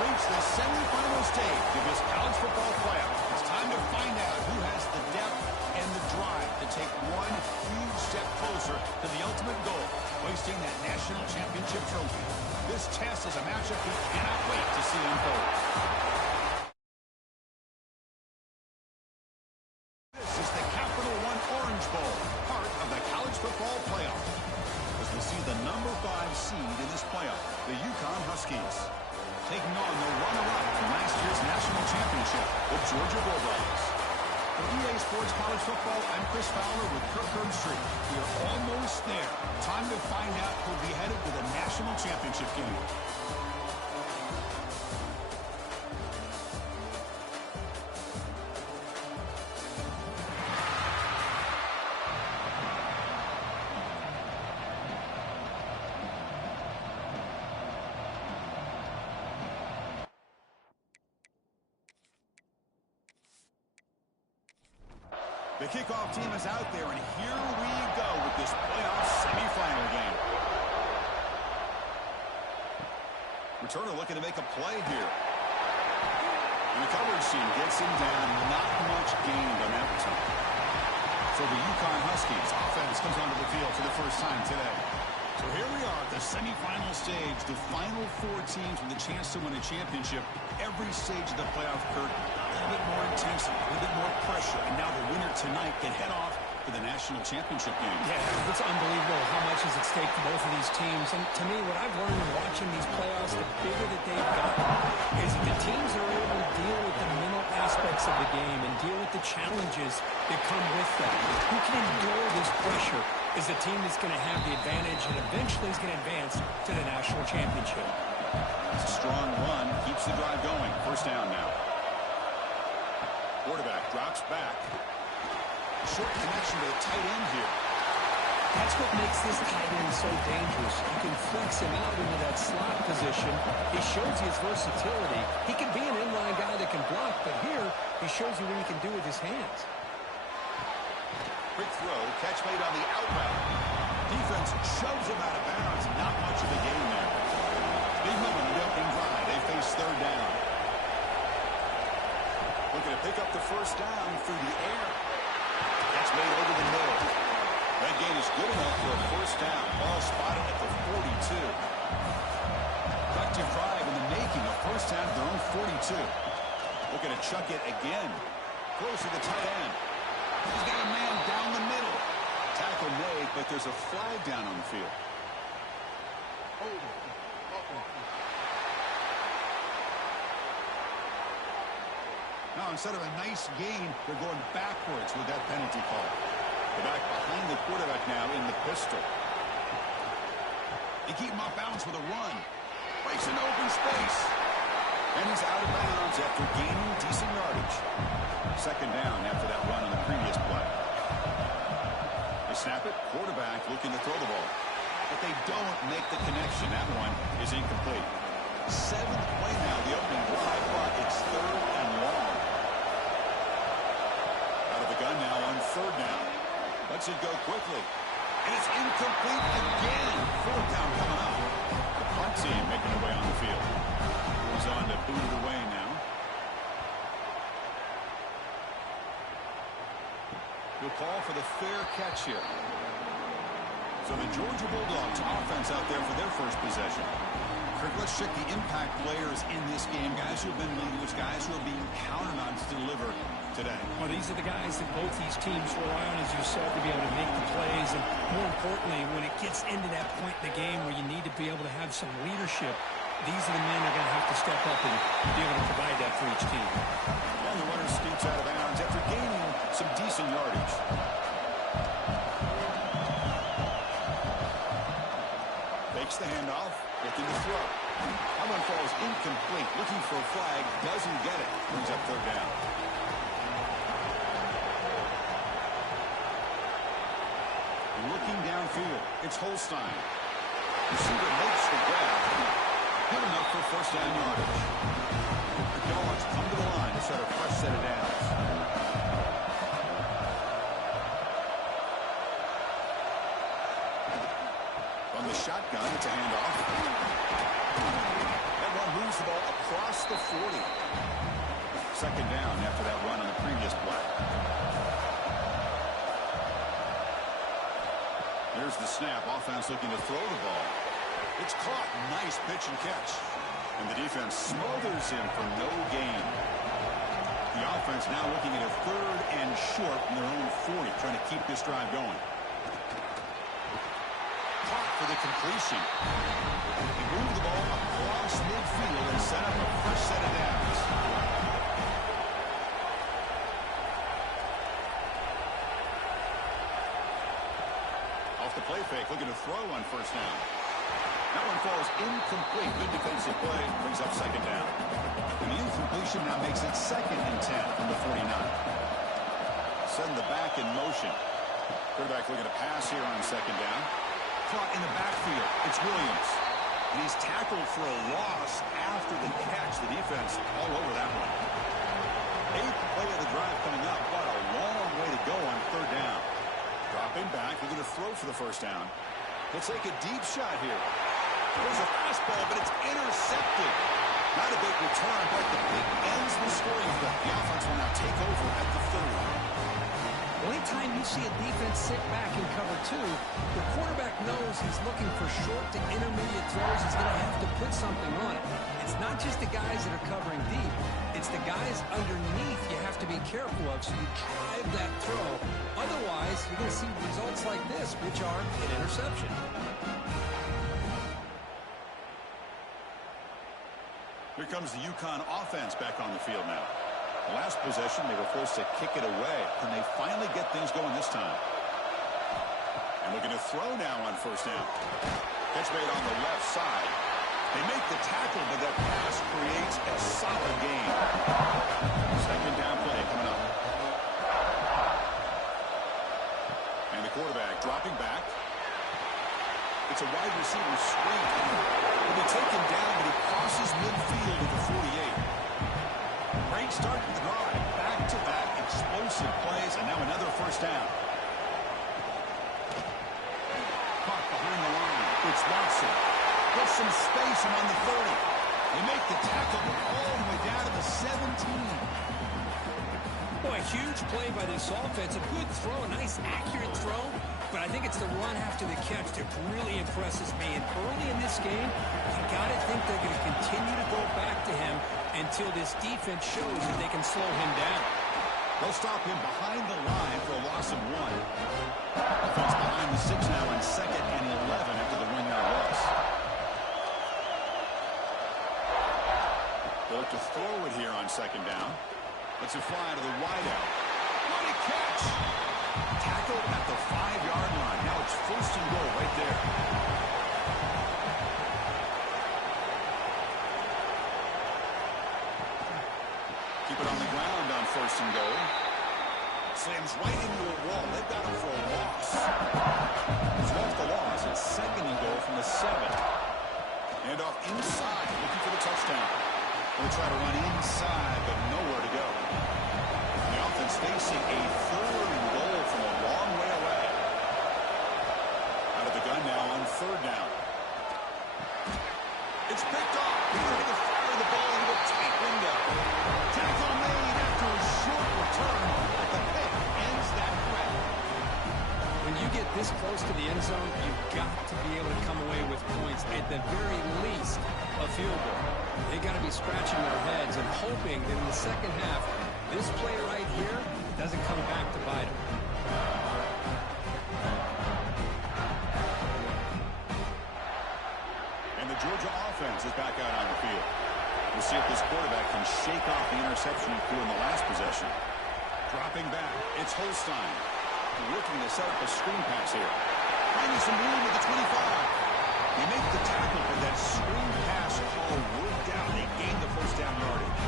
Reached the semifinal stage of this college football playoff. It's time to find out who has the depth and the drive to take one huge step closer to the ultimate goal, hoisting that national championship trophy. This test is a matchup we cannot wait to see unfold. this playoff, the Yukon Huskies. Taking on the runner-up from last year's national championship, the Georgia Bulldogs. For EA Sports College Football, I'm Chris Fowler with Kirk Herbstreit. We're almost there. Time to find out who'll be headed to the national championship game. The kickoff team is out there, and here we go with this playoff semifinal game. Returner looking to make a play here. And the coverage team gets him down. Not much gained on that return. So the Yukon Huskies offense comes onto the field for the first time today. So here we are at the semifinal stage. The final four teams with a chance to win a championship. Every stage of the playoff, Kirk, a little bit more intensity, a little bit more pressure. And now the winner tonight can head off for the national championship game. Yeah, it's unbelievable how much is at stake for both of these teams. And to me, what I've learned in watching these playoffs, the bigger that they've gotten, is that the teams are able to deal with the mental aspects of the game and deal with the challenges that come with that. Who can endure this pressure is the team that's going to have the advantage and eventually is going to advance to the national championship. It's a strong run. Keeps the drive going. First down now. Quarterback drops back. Short connection to the tight end here. That's what makes this tight end so dangerous. You can flex him out into that slot position. He shows you his versatility. He can be an inline guy that can block, but here he shows you what he can do with his hands. Quick throw, catch made on the out route. Defense shoves him out of bounds. Not much of a gain there. Big moment on the opening drive. They face third down. Looking to pick up the first down through the air. That's made over the middle. That gain is good enough for a first down. Ball spotted at the 42. Productive drive in the making. A first down at their own 42. Looking to chuck it again. Close to the tight end. He's got a man down the middle. Tackle made, but there's a flag down on the field. Now, instead of a nice gain, they're going backwards with that penalty call. The back behind the quarterback now in the pistol. They keep him off balance with a run. Breaks into open space. And he's out of bounds after gaining decent yardage. Second down after that run on the previous play. They snap it. Quarterback looking to throw the ball. But they don't make the connection. That one is incomplete. Seventh play now, the opening drive, but it's third and long. Out of the gun now on third down. Lets it go quickly. And it's incomplete again. Fourth down coming up. The punt team making their way on the field. He's on to boot it away now. He'll call for the fair catch here. So the Georgia Bulldogs offense out there for their first possession. Kirk, let's check the impact players in this game. Guys who have been leaders, guys who are being counted on to deliver today. Well, these are the guys that both these teams rely on, as you said, to be able to make the plays. And more importantly, when it gets into that point in the game where you need to be able to have some leadership, these are the men that are going to have to step up and be able to provide that for each team. And the runner scoots out of bounds after gaining some decent yardage. Takes the handoff, looking to throw. That one falls incomplete, looking for a flag, doesn't get it. Brings up third down. Looking downfield, it's Holstein. Receiver makes the grab. Good enough for first down yardage. The Dogs come to the line to start a fresh set of downs. From the shotgun, it's a handoff. That one moves the ball across the 40. Second down after that run on the previous play. Here's the snap. Offense looking to throw the ball. It's caught. Nice pitch and catch. And the defense smothers him for no gain. The offense now looking at a third and short from their own 40, trying to keep this drive going. Caught for the completion. He moved the ball across midfield and set up a first set of downs. Off the play fake, looking to throw on first down. That one falls incomplete. Good defensive play, brings up second down. And the incompletion now makes it 2nd and 10 from the 49. Send the back in motion. Quarterback looking to pass here on second down. Caught in the backfield. It's Williams. And he's tackled for a loss after the catch. The defense all over that one. 8th play of the drive coming up. What a long way to go on third down. Dropping back. We're going to throw for the first down. He'll take a deep shot here. There's a fastball, but it's intercepted. Not a big return, but the pick ends the scoring drive. The offense will now take over at the 30. Well, anytime you see a defense sit back in cover 2, the quarterback knows he's looking for short to intermediate throws. He's going to have to put something on it. It's not just the guys that are covering deep. It's the guys underneath you have to be careful of, so you drive that throw. Otherwise, you're going to see results like this, which are an interception. Here comes the UConn offense back on the field now. The last possession, they were forced to kick it away. Can they finally get things going this time? And looking to throw now on first down. Catch made on the left side. They make the tackle, but that pass creates a solid gain. Second down play coming up. And the quarterback dropping back. It's a wide receiver screen. He'll be taken down, but he crosses midfield at the 48. Great start to the drive. Back-to-back explosive plays, and now another first down. Caught behind the line. It's Watson. Gets some space and on the 30. They make the tackle all the way down to the 17. Boy, a huge play by this offense. A good throw, a nice accurate throw. But I think it's the run after the catch that really impresses me. And early in this game, you got to think they're going to continue to go back to him until this defense shows that they can slow him down. They'll stop him behind the line for a loss of 1. Offense behind the 6 now on 2nd and 11 after the 1-yard loss. They'll look to throw it here on second down. Let's it fly to the wideout. What a catch! Tackled at the 5-yard line. Now it's first and goal right there. Keep it on the ground on first and goal. Slams right into a wall. They've got him for a loss. He's lost the loss. It's second and goal from the 7. And off inside, looking for the touchdown. They'll try to run inside, but nowhere to go. The offense facing a 3rd and goal from a long way away. Out of the gun now on 3rd down. It's picked off. Peter to the fire of the ball into a tight window. Tackle made after a short return, but the pick ends that threat. When you get this close to the end zone, you've got to be able to come away with points, at the very least a field goal. They got to be scratching their heads and hoping that in the second half, this play right here doesn't come back to bite them. And the Georgia offense is back out on the field. We'll see if this quarterback can shake off the interception he threw in the last possession. Dropping back, it's Holstein. Looking to set up a screen pass here. Finding some room at the 25. They make the tackle, but that screen pass call worked out. They gained the first down yardage.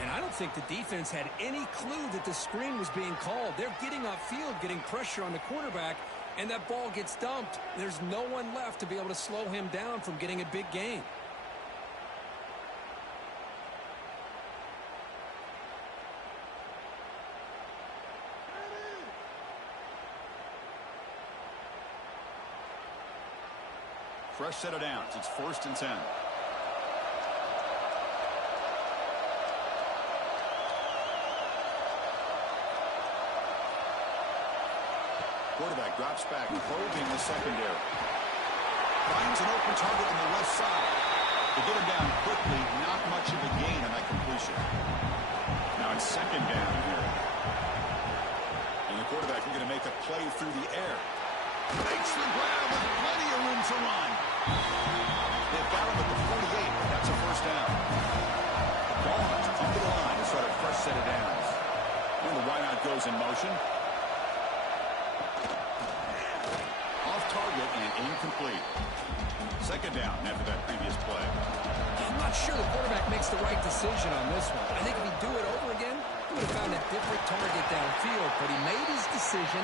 And I don't think the defense had any clue that the screen was being called. They're getting upfield, getting pressure on the quarterback, and that ball gets dumped. There's no one left to be able to slow him down from getting a big gain. Fresh set of downs. It's 1st and 10. Quarterback drops back, probing the secondary. Finds an open target on the left side. To get him down quickly, not much of a gain on that completion. Now it's second down here. And the quarterback looking to make a play through the air. Makes the grab with makes a run. They've got him at the 48. That's a first down. The ball has come to the line to start a fresh set of downs. And the wideout goes in motion. Off target and incomplete. Second down after that previous play. I'm not sure the quarterback makes the right decision on this one. I think if he'd do it over again, he would have found a different target downfield, but he made his decision.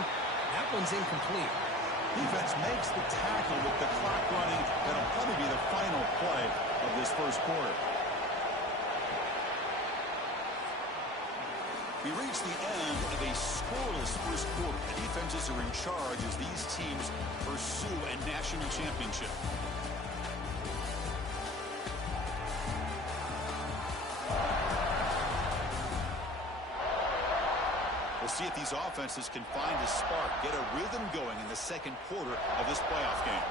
That one's incomplete. Defense makes the tackle with the clock running. That'll probably be the final play of this first quarter. We reach the end of a scoreless first quarter. The defenses are in charge as these teams pursue a national championship. We'll see if these offenses can find a spark, get a rhythm going in the second quarter of this playoff game.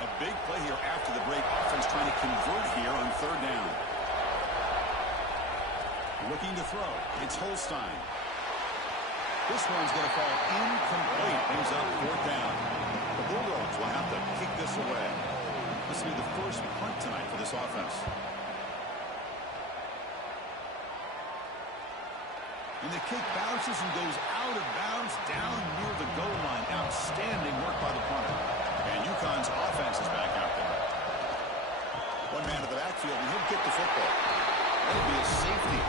A big play here after the break. Offense trying to convert here on third down. Looking to throw. It's Holstein. This one's going to fall incomplete. Brings up fourth down. The Bulldogs will have to kick this away. This will be the first punt tonight for this offense. And the kick bounces and goes out of bounds down near the goal line. Outstanding work by the punter. And UConn's offense is back out there. One man to the backfield, and he'll get the football. That'll be a safety.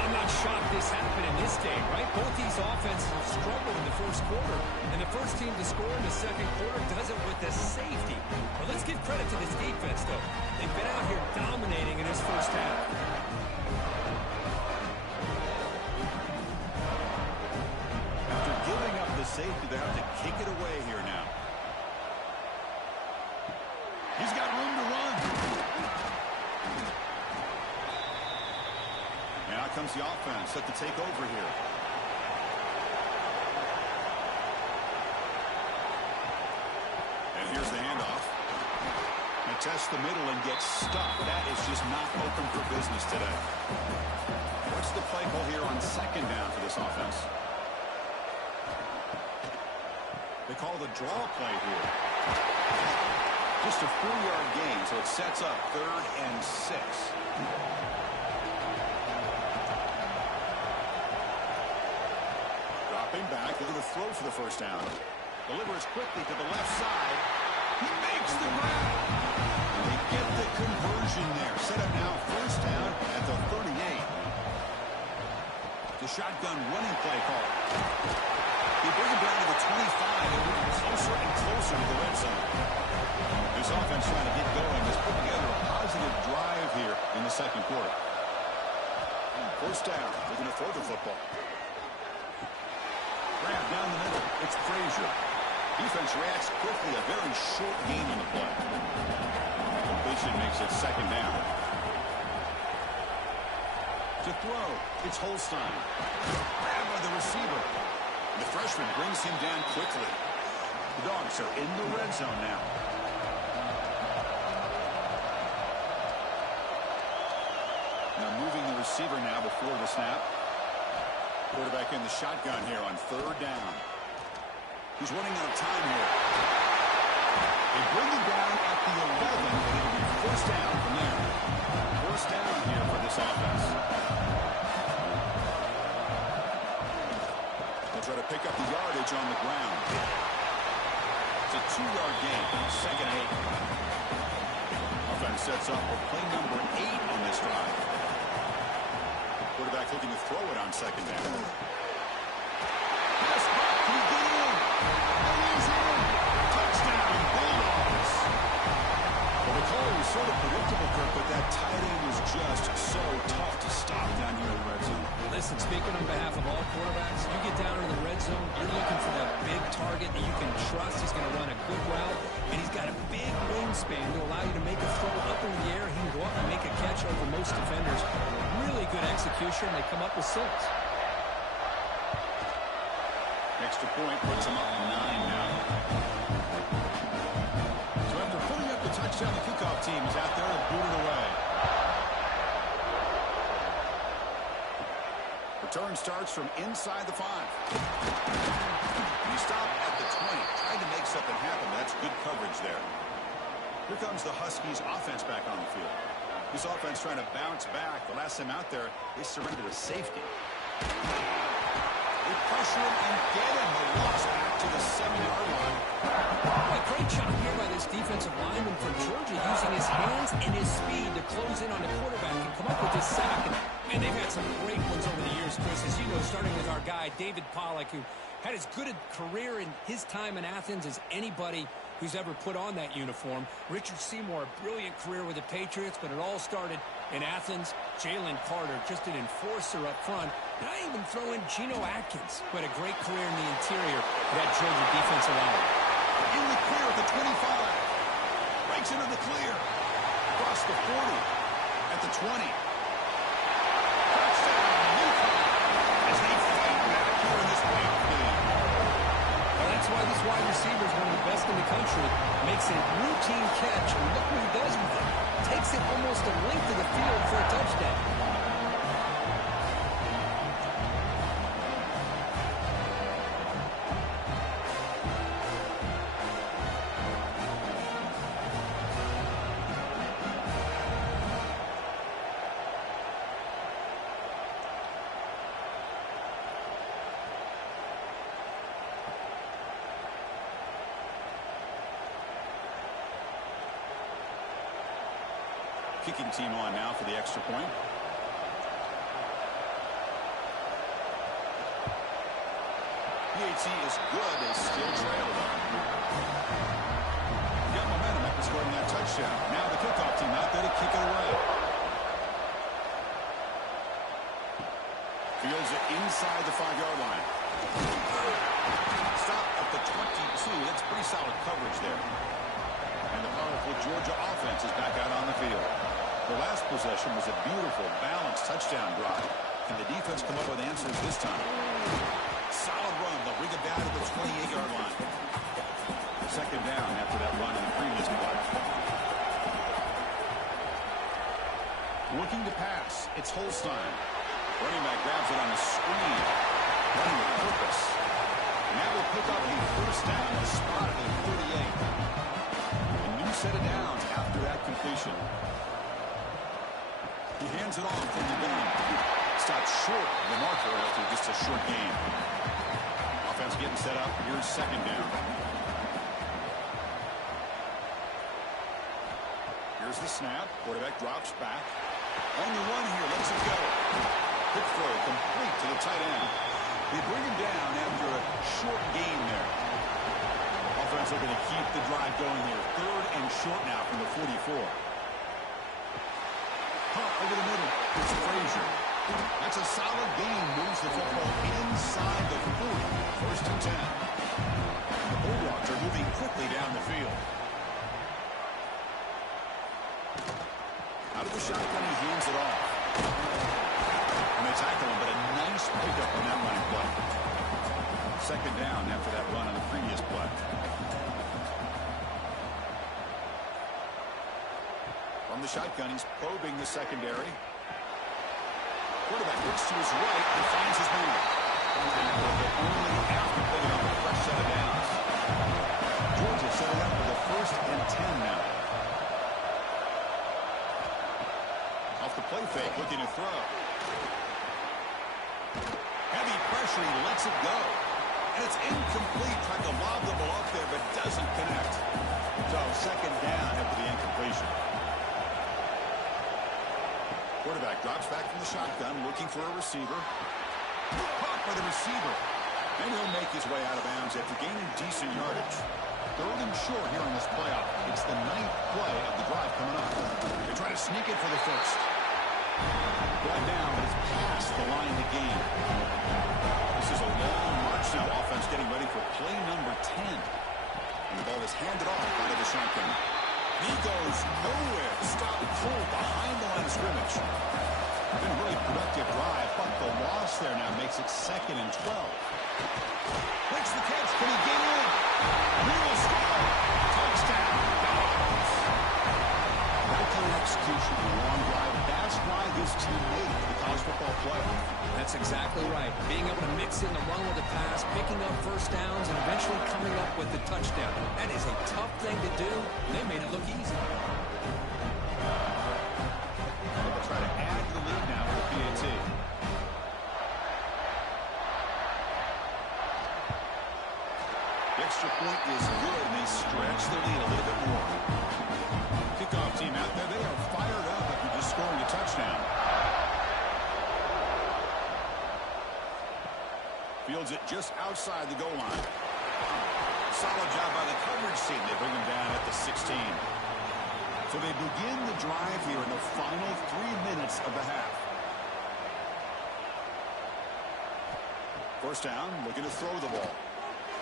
I'm not shocked this happened in this game, right? Both these offenses have struggled in the first quarter, and the first team to score in the second quarter does it with a safety. But let's give credit to this defense, though. They've been out here dominating in this first half. Safety, they have to kick it away here now. He's got room to run. And out comes the offense set to take over here. And here's the handoff. And test the middle and get stuck. That is just not open for business today. What's the play call here on second down for this offense? They call the draw play here. Just a 4-yard gain, so it sets up 3rd and 6. Dropping back, they're going to throw for the first down. Delivers quickly to the left side. He makes the grab. And they get the conversion there. Set up now first down at the 38. The shotgun running play call. They bring him down to the 25 and move closer and closer to the red zone. This offense trying to get going has put together a positive drive here in the second quarter. First down. They're going to throw the football. Grab down the middle. It's Frazier. Defense reacts quickly. A very short gain on the play. Completion makes it second down. To throw. It's Holstein. Grabbed by the receiver. The freshman brings him down quickly. The Dogs are in the red zone now. Now moving the receiver now before the snap. Quarterback in the shotgun here on third down. He's running out of time here. They bring him down at the 11, and it'll be first down from there. First down here for this offense. Try to pick up the yardage on the ground. It's a 2-yard gain. Second and 8. Offense sets up with play number 8 on this drive. Quarterback looking to throw it on second down. Pass back. Can he get in? And he's in. Touchdown, Bulldogs. Well, the call was sort of predictable, Kirk, but that tight end was just so tough to stop down here in the red zone. Listen, speaking on behalf of all quarterbacks, you get down into the red zone, you're looking for that big target that you can trust. He's going to run a good route, and he's got a big wingspan to allow you to make a throw up in the air. He can go up and make a catch over most defenders. Really good execution. They come up with 6. Extra point puts him up 9 now. So after putting up the touchdown, the kickoff team is out there to boot it away. Return starts from inside the 5. You stop at the 20. Trying to make something happen. That's good coverage there. Here comes the Huskies offense back on the field. This offense trying to bounce back. The last time out there, they surrendered a safety. They pressure him and get him. The loss back to the 7-yard line. A great job here by this defensive lineman from Georgia, using his hands and his speed to close in on the quarterback and come up with this sack. And they've had some great ones over the years, Chris, as you know, starting with our guy, David Pollock, who had as good a career in his time in Athens as anybody who's ever put on that uniform. Richard Seymour, a brilliant career with the Patriots, but it all started in Athens. Jalen Carter, just an enforcer up front. And I even throw in Geno Atkins, who had a great career in the interior of that Georgia defensive line. In the clear at the 25. Breaks into the clear. Across the 40. At the 20. Touchdown, UConn. As they fight back here in this playoff game. Well, that's why this wide receiver is one of the best in the country. Makes a routine catch, and look what he does with it. Takes it almost a length of the field for a touchdown. Kicking team on now for the extra point. PAT is good. They still trail though. Got momentum after scoring that touchdown. Now the kickoff team out there to kick it away. Fields it inside the 5-yard line. Stop at the 22. That's pretty solid coverage there. And the powerful Georgia offense is back out on the field. The last possession was a beautiful, balanced touchdown drive. Can the defense come up with answers this time? Solid run. They'll bring it down to the 28-yard line. Second down after that run in the previous play. Looking to pass. It's Holstein. Running back grabs it on the screen. Running with purpose. And that will pick up a first down. A spot at the 38. A new set of downs after that completion. He hands it off from the gun. Stops short of the marker after just a short gain. Offense getting set up. Here's second down. Here's the snap. Quarterback drops back. On the run here. Lets it go. Quick throw complete to the tight end. They bring him down after a short gain there. Offense looking to keep the drive going here. Third and short now from the 44. Over the middle. It's Frazier. That's a solid gain. Moves the football inside the 40. First and 10. The Bulldogs are moving quickly down the field. Out of the shotgun, he hands it off. And they tackle him, but a nice pickup on that running play. Second down after that run on the previous play. From the shotgun, he's probing the secondary. Quarterback looks to his right and finds his man. But only after picking up a fresh set of downs. Georgia setting up for the first and 10 now. Off the play fake, looking to throw. Heavy pressure, he lets it go. And it's incomplete. Tried to lob the ball up there, but doesn't connect. So second down after the incompletion. Quarterback drops back from the shotgun, looking for a receiver. Caught by the receiver. And he'll make his way out of bounds after gaining decent yardage. Third and short here in this playoff. It's the 9th play of the drive coming up. They try to sneak it for the first. Brought down, but it's past the line of the game. This is a long march now. Offense getting ready for play number 10. And the ball is handed off out of the shotgun. He goes nowhere. Stop pulled behind the line of scrimmage. Been a really productive drive, but the loss there now makes it 2nd and 12. Makes the catch. Can he get in? He will score. Touchdown. Dogs. That kind of execution in a long drive. That's why this team made it to the college football playoff. That's That's exactly right. Being able to mix in the run with the pass, picking up first downs, and eventually coming up with the touchdown. That is a tough thing to do. They made it look easy. They'll try to add to the lead now with the PAT. The extra point is good, and they stretch the lead a little bit more. Kickoff team out there, they are fired up after just scoring a touchdown. Fields it just outside the goal line. Solid job by the coverage team. They bring him down at the 16. So they begin the drive here in the final 3 minutes of the half. First down, looking to throw the ball.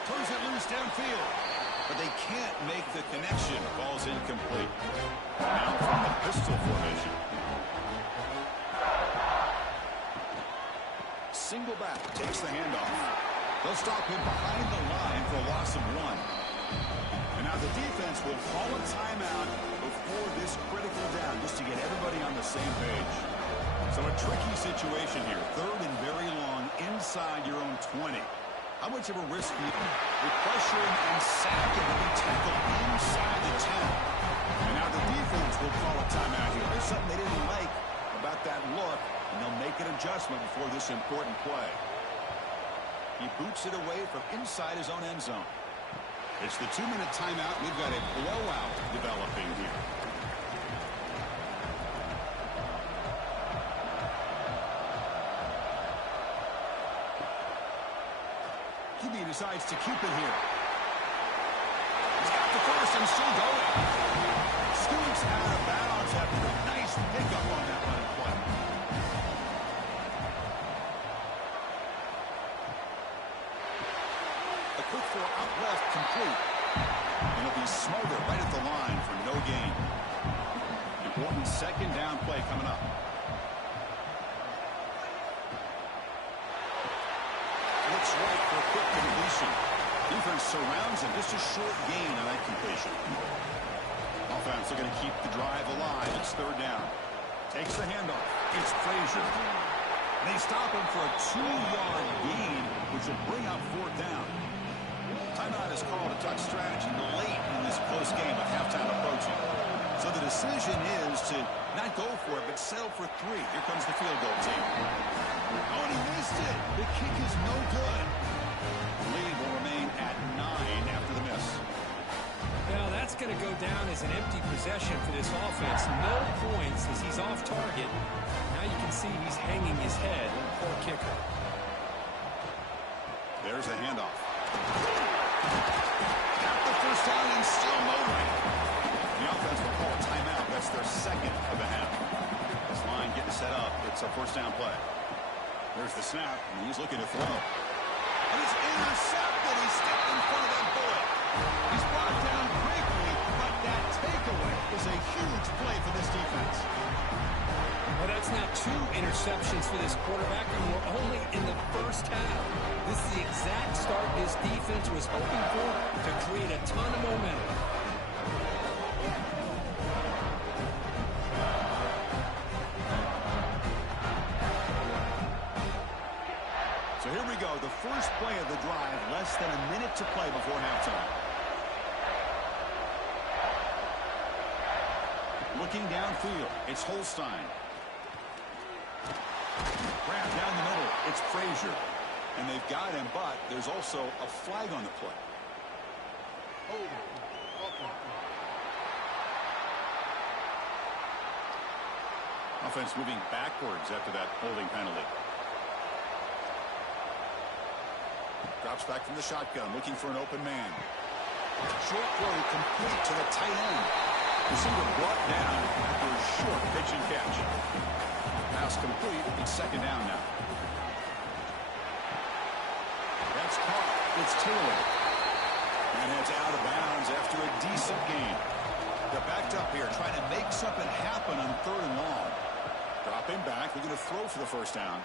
Turns it loose downfield. But they can't make the connection. Ball's incomplete. Now from the pistol formation. Single back, takes the handoff. They'll stop him behind the line for a loss of 1. And now the defense will call a timeout before this critical down, just to get everybody on the same page. So a tricky situation here. 3rd and very long inside your own 20. How much of a risk do you with pressuring and sacking to be tackled inside the 10? And now the defense will call a timeout here. There's something they didn't like about that look, and they'll make an adjustment before this important play. He boots it away from inside his own end zone. It's the 2-minute timeout. We've got a blowout developing here. QB decides to keep it here. He's got the first and still going. Scoots out of bounds after a nice pickup on that run play. A quick throw out left, complete. And it'll be Smolder right at the line for no gain. Important 2nd down play coming up. Looks right for a quick completion. Defense surrounds him. Just a short gain on that completion. Offense are going to keep the drive alive. It's 3rd down. Takes the handoff. It's Frazier. They stop him for a 2-yard gain, which will bring up 4th down. Timeout is called. A touch strategy late in this close game with halftime approaching. So the decision is to not go for it, but settle for 3. Here comes the field goal team. Oh, and he missed it. The kick is no good. The lead will remain at 9 after the miss. Now that's going to go down as an empty possession for this offense. No points as he's off target. Now you can see he's hanging his head. Poor kicker. There's a handoff. Got the first down and still motoring. The offense will call a timeout. That's their 2nd of the half. This line getting set up. It's a first down play. There's the snap, and he's looking to throw. And he's intercepted. He's stepped in front of that bullet. He's brought down quickly, but that takeaway is a huge play for this defense. Well, that's now 2 interceptions for this quarterback, and we're only in the first half. This is the exact start this defense was hoping for to create a ton of momentum. So here we go, the first play of the drive, less than a minute to play before halftime. Looking downfield, it's Holstein. Grab down the middle, it's Frazier. And they've got him, but there's also a flag on the play. Offense moving backwards after that holding penalty. Drops back from the shotgun, looking for an open man. Short throw complete to the tight end. Receiver brought down after a short pitch and catch. Pass complete. It's 2nd down now. That's caught. It's Taylor. And it's out of bounds after a decent gain. They're backed up here, trying to make something happen on 3rd and long. Dropping back. They're going to throw for the first down.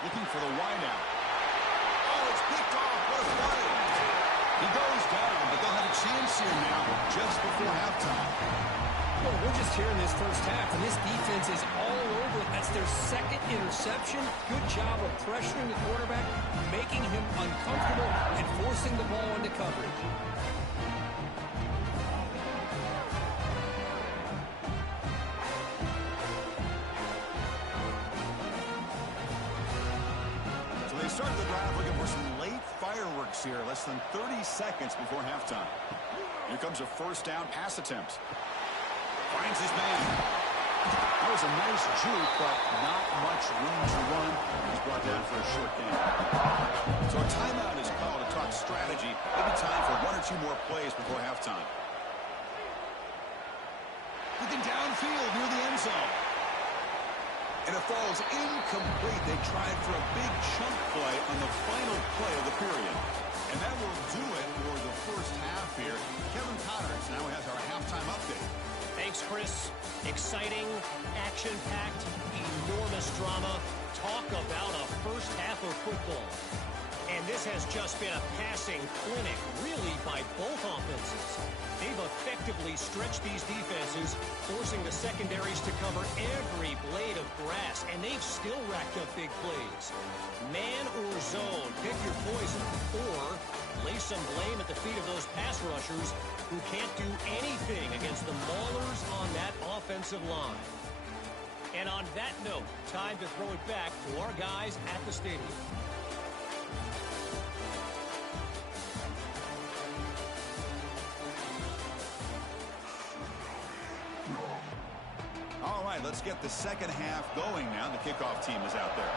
Looking for the wideout. It's picked off. What a play. He goes down, but they'll have a chance here now just before halftime. Well, we're just here in this first half, and this defense is all over remember, that's their second interception. Good job of pressuring the quarterback, making him uncomfortable, and forcing the ball into coverage. So they started the drive looking for some late fireworks here, less than 30 seconds before halftime. Here comes a first down pass attempt. Finds his man. That was a nice juke, but not much room to run. He's brought down for a short gain. So a timeout is called to talk strategy. Maybe time for one or two more plays before halftime. Looking downfield near the end zone. And it falls incomplete. They tried for a big chunk play on the final play of the period. And that will do it for the first half here. Kevin Connors now has our halftime update. Thanks, Chris. Exciting, action-packed, enormous drama. Talk about a first half of football. And this has just been a passing clinic, really, by both offenses. They've effectively stretched these defenses, forcing the secondaries to cover every blade of grass, and they've still racked up big plays. Man or zone, pick your poison, or lay some blame at the feet of those pass rushers who can't do anything against the maulers on that offensive line. And on that note, time to throw it back to our guys at the stadium. All right, let's get the second half going now. The kickoff team is out there.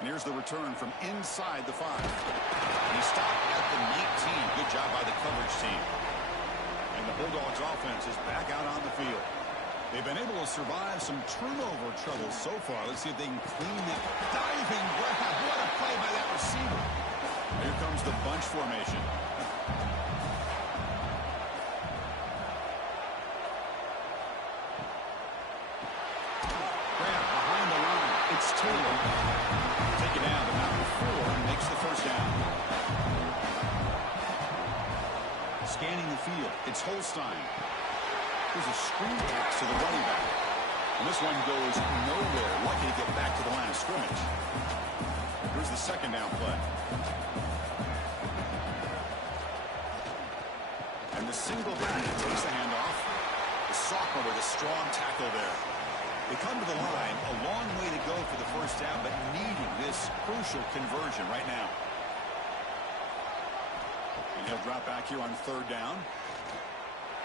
And here's the return from inside the 5. He stopped at the 19. Good job by the coverage team. And the Bulldogs offense is back out on the field. They've been able to survive some turnover troubles so far. Let's see if they can clean that diving grab. What a play by that receiver. Here comes the bunch formation. Grab behind the line. It's Taylor. Take it down to number 4 and makes the first down. Scanning the field. It's Holstein. There's a screen pass to the running back. And this one goes nowhere. Lucky to get back to the line of scrimmage. Here's the second down play. And the single back takes the handoff. The sophomore with a strong tackle there. They come to the line, a long way to go for the first down, but needing this crucial conversion right now. And he'll drop back here on third down.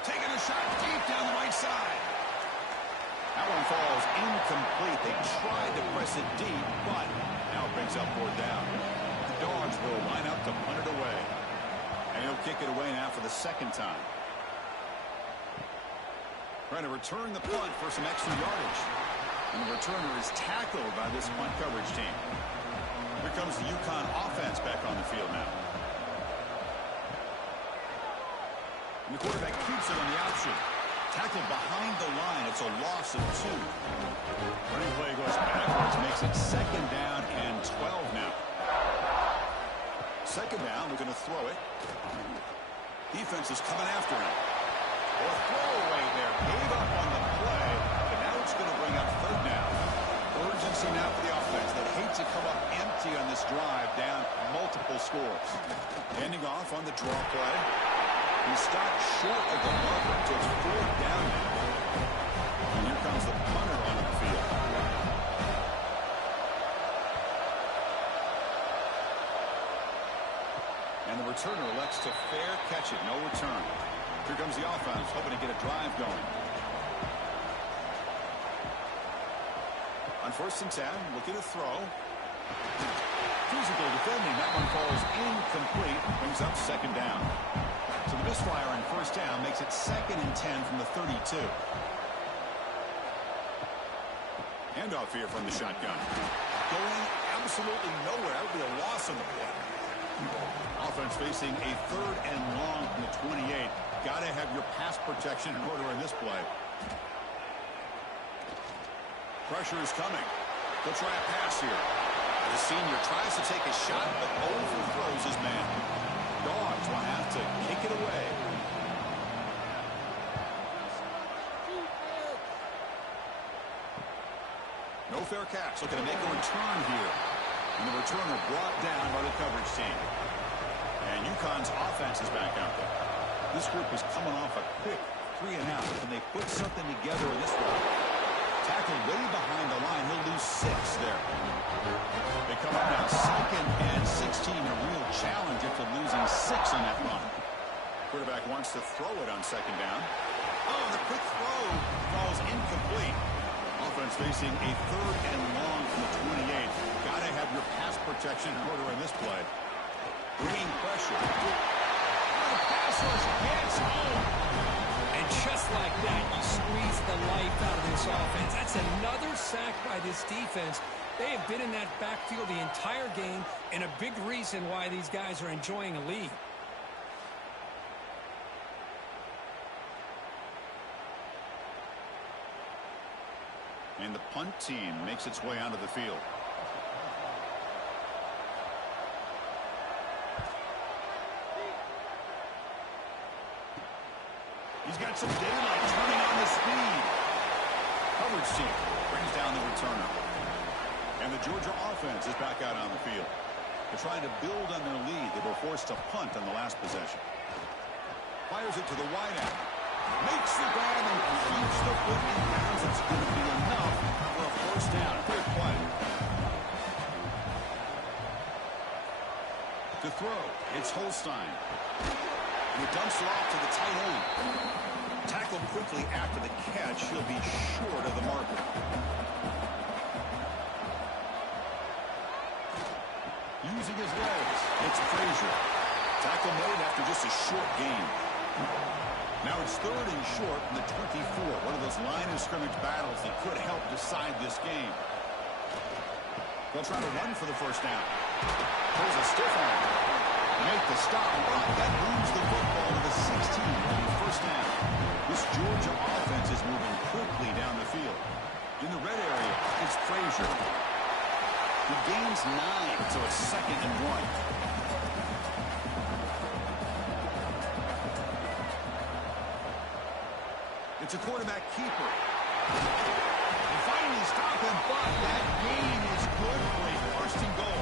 Taking a shot deep down the right side. That one falls incomplete. They tried to press it deep, but now it brings up fourth down. The Dogs will line up to punt it away. And he'll kick it away now for the second time. Trying to return the punt for some extra yardage. And the returner is tackled by this punt coverage team. Here comes the UConn offense back on the field now. And the quarterback keeps it on the option. Tackled behind the line. It's a loss of 2. Running play goes backwards. Makes it second down and 12 now. Second down. We're going to throw it. Defense is coming after him. Or a throwaway there. Gave up on the play. But now it's going to bring up third down. Urgency now for the offense. They hate to come up empty on this drive. Down multiple scores. Ending off on the draw play. He stopped short of the marker, so it's fourth down now. And here comes the punter onto the field. And the returner elects to fair catch it. No return. Here comes the offense, hoping to get a drive going. On first and 10, looking to throw. Physical defending. That one falls incomplete. Brings up second down. So the misfire on first down makes it second and 10 from the 32. Handoff here from the shotgun. Going absolutely nowhere. That would be a loss on the play. Offense facing a third and long from the 28. Got to have your pass protection in order in this play. Pressure is coming. They'll try a pass here. The senior tries to take a shot, but overthrows his man. Dogs will have to kick it away. fair catch. Looking to make a return here. And the returner brought down by the coverage team. And UConn's offense is back out there. This group is coming off a quick 3 and out. Can they put something together in this one? Tackled way behind the line. He'll lose 6 there. They come up now 2nd and 16. A real challenge after losing 6 on that run. Quarterback wants to throw it on 2nd down. Oh, the quick throw falls incomplete. Offense facing a 3rd and long from the 28. Got to have your pass protection in order in this play. Bringing pressure. The pass rush gets home. And just like that, you squeeze the life out of this offense. That's another sack by this defense. They have been in that backfield the entire game, and a big reason why these guys are enjoying a lead. And the punt team makes its way onto the field. He's got some daylight turning on the speed. Coverage team brings down the returner. And the Georgia offense is back out on the field. They're trying to build on their lead. They were forced to punt on the last possession. Fires it to the wideout. Makes the grab and keeps the foot in bounds. It's going to be enough for a first down. Great play. To throw, it's Holstein. And he dumps it off to the tight end. Tackled quickly after the catch. He'll be short of the marker. Using his legs, it's Frazier. Tackle made after just a short gain. Now it's 3rd and short from the 24. One of those line of scrimmage battles that could help decide this game. They'll try to run for the first down. Pulls a stiff arm. Make the stop. That moves the football to the 16. First down. This Georgia offense is moving quickly down the field. In the red area, it's Frazier. He gains 9, so it's 2nd and 1. It's a quarterback keeper. And finally stop him, but that gain is good for a 1st and goal.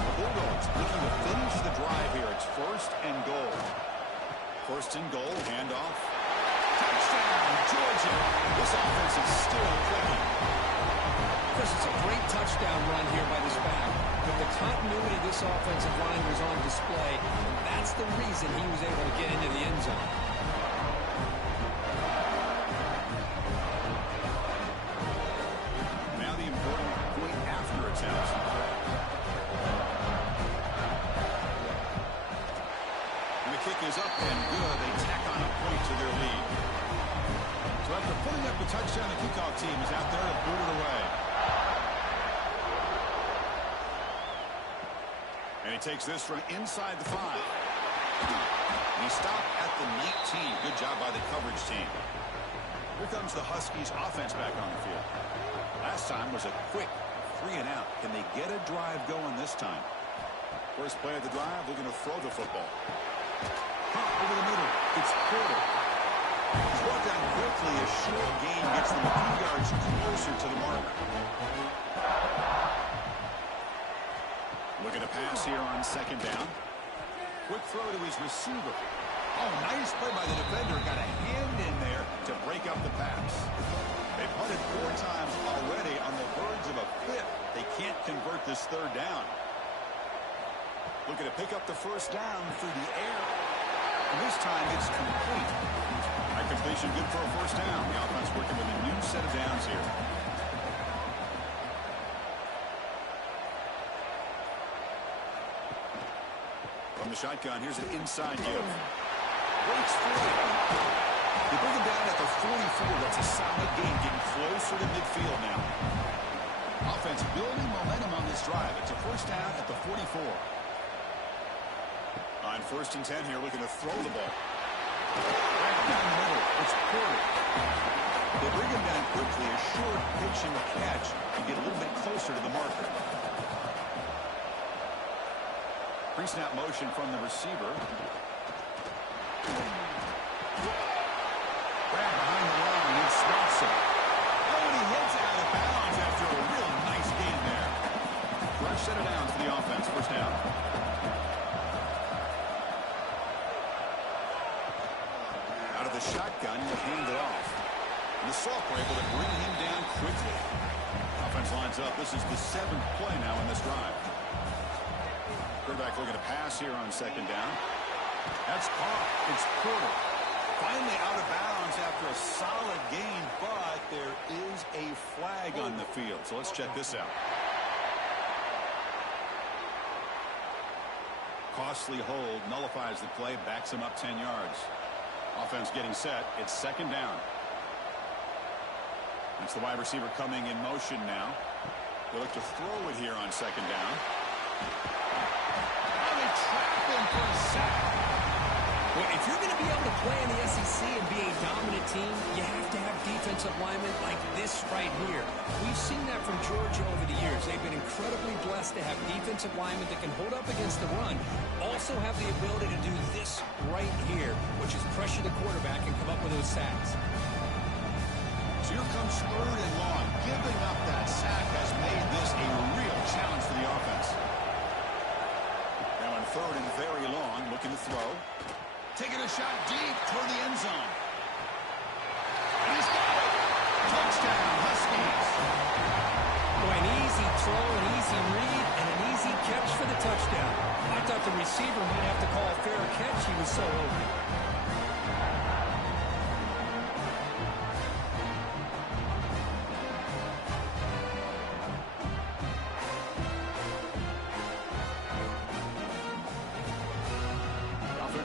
The Bulldogs looking to finish the drive here. It's 1st and goal. 1st and goal, handoff. Touchdown, Georgia. This offense is still clicking. Chris, it's a great touchdown run here by this back. But the continuity of this offensive line was on display. And that's the reason he was able to get into the end zone. Is up and good. They tack on a point to their lead. So after putting up the touchdown, the kickoff team is out there to boot it away. And he takes this from inside the 5. And he stopped at the 19. Good job by the coverage team. Here comes the Huskies offense back on the field. Last time was a quick 3 and out. Can they get a drive going this time? First play of the drive, they're going to throw the football. Over the middle, it's Porter. He's brought down quickly. A short gain gets them a few yards closer to the marker. Looking to pass here on 2nd down. Quick throw to his receiver. Oh, nice play by the defender. Got a hand in there to break up the pass. They've punted 4 times already on the verge of a 5th. They can't convert this 3rd down. Looking to pick up the first down through the air. And this time it's complete. That completion good for a first down. The offense working with a new set of downs here. From the shotgun, here's an inside give. Breaks free. They bring him down at the 44. That's a solid gain, getting closer to midfield now. Offense building momentum on this drive. It's a first down at the 44. On 1st and 10 here, looking to throw the ball. Right down the middle, it's Porter. They bring him down quickly, a short pitch and catch, and get a little bit closer to the marker. Pre-snap motion from the receiver. Grab behind the line, and swats it. Oh, and he hits out of bounds after a the shotgun to hand it off. And the Soft were able to bring him down quickly. Offense lines up. This is the 7th play now in this drive. Quarterback looking to pass here on 2nd down. That's caught. It's Porter. Finally out of bounds after a solid gain, but there is a flag on the field. So let's check this out. Costly hold nullifies the play, backs him up 10 yards. Offense getting set. It's 2nd down. That's the wide receiver coming in motion now. They look to throw it here on 2nd down. And they trap him for a sack. Well, if you're going to be able to play in the SEC and be a dominant team, you have to have defensive linemen like this right here. We've seen that from Georgia over the years. They've been incredibly blessed to have defensive linemen that can hold up against the run, also have the ability to do this right here, which is pressure the quarterback and come up with those sacks. So here comes 3rd and long. Giving up that sack has made this a real challenge for the offense. Now on 3rd and very long, looking to throw. Taking a shot deep toward the end zone. And he's got it. Touchdown, Huskies. Boy, an easy throw, an easy read, and an easy catch for the touchdown. I thought the receiver might have to call a fair catch. He was so open.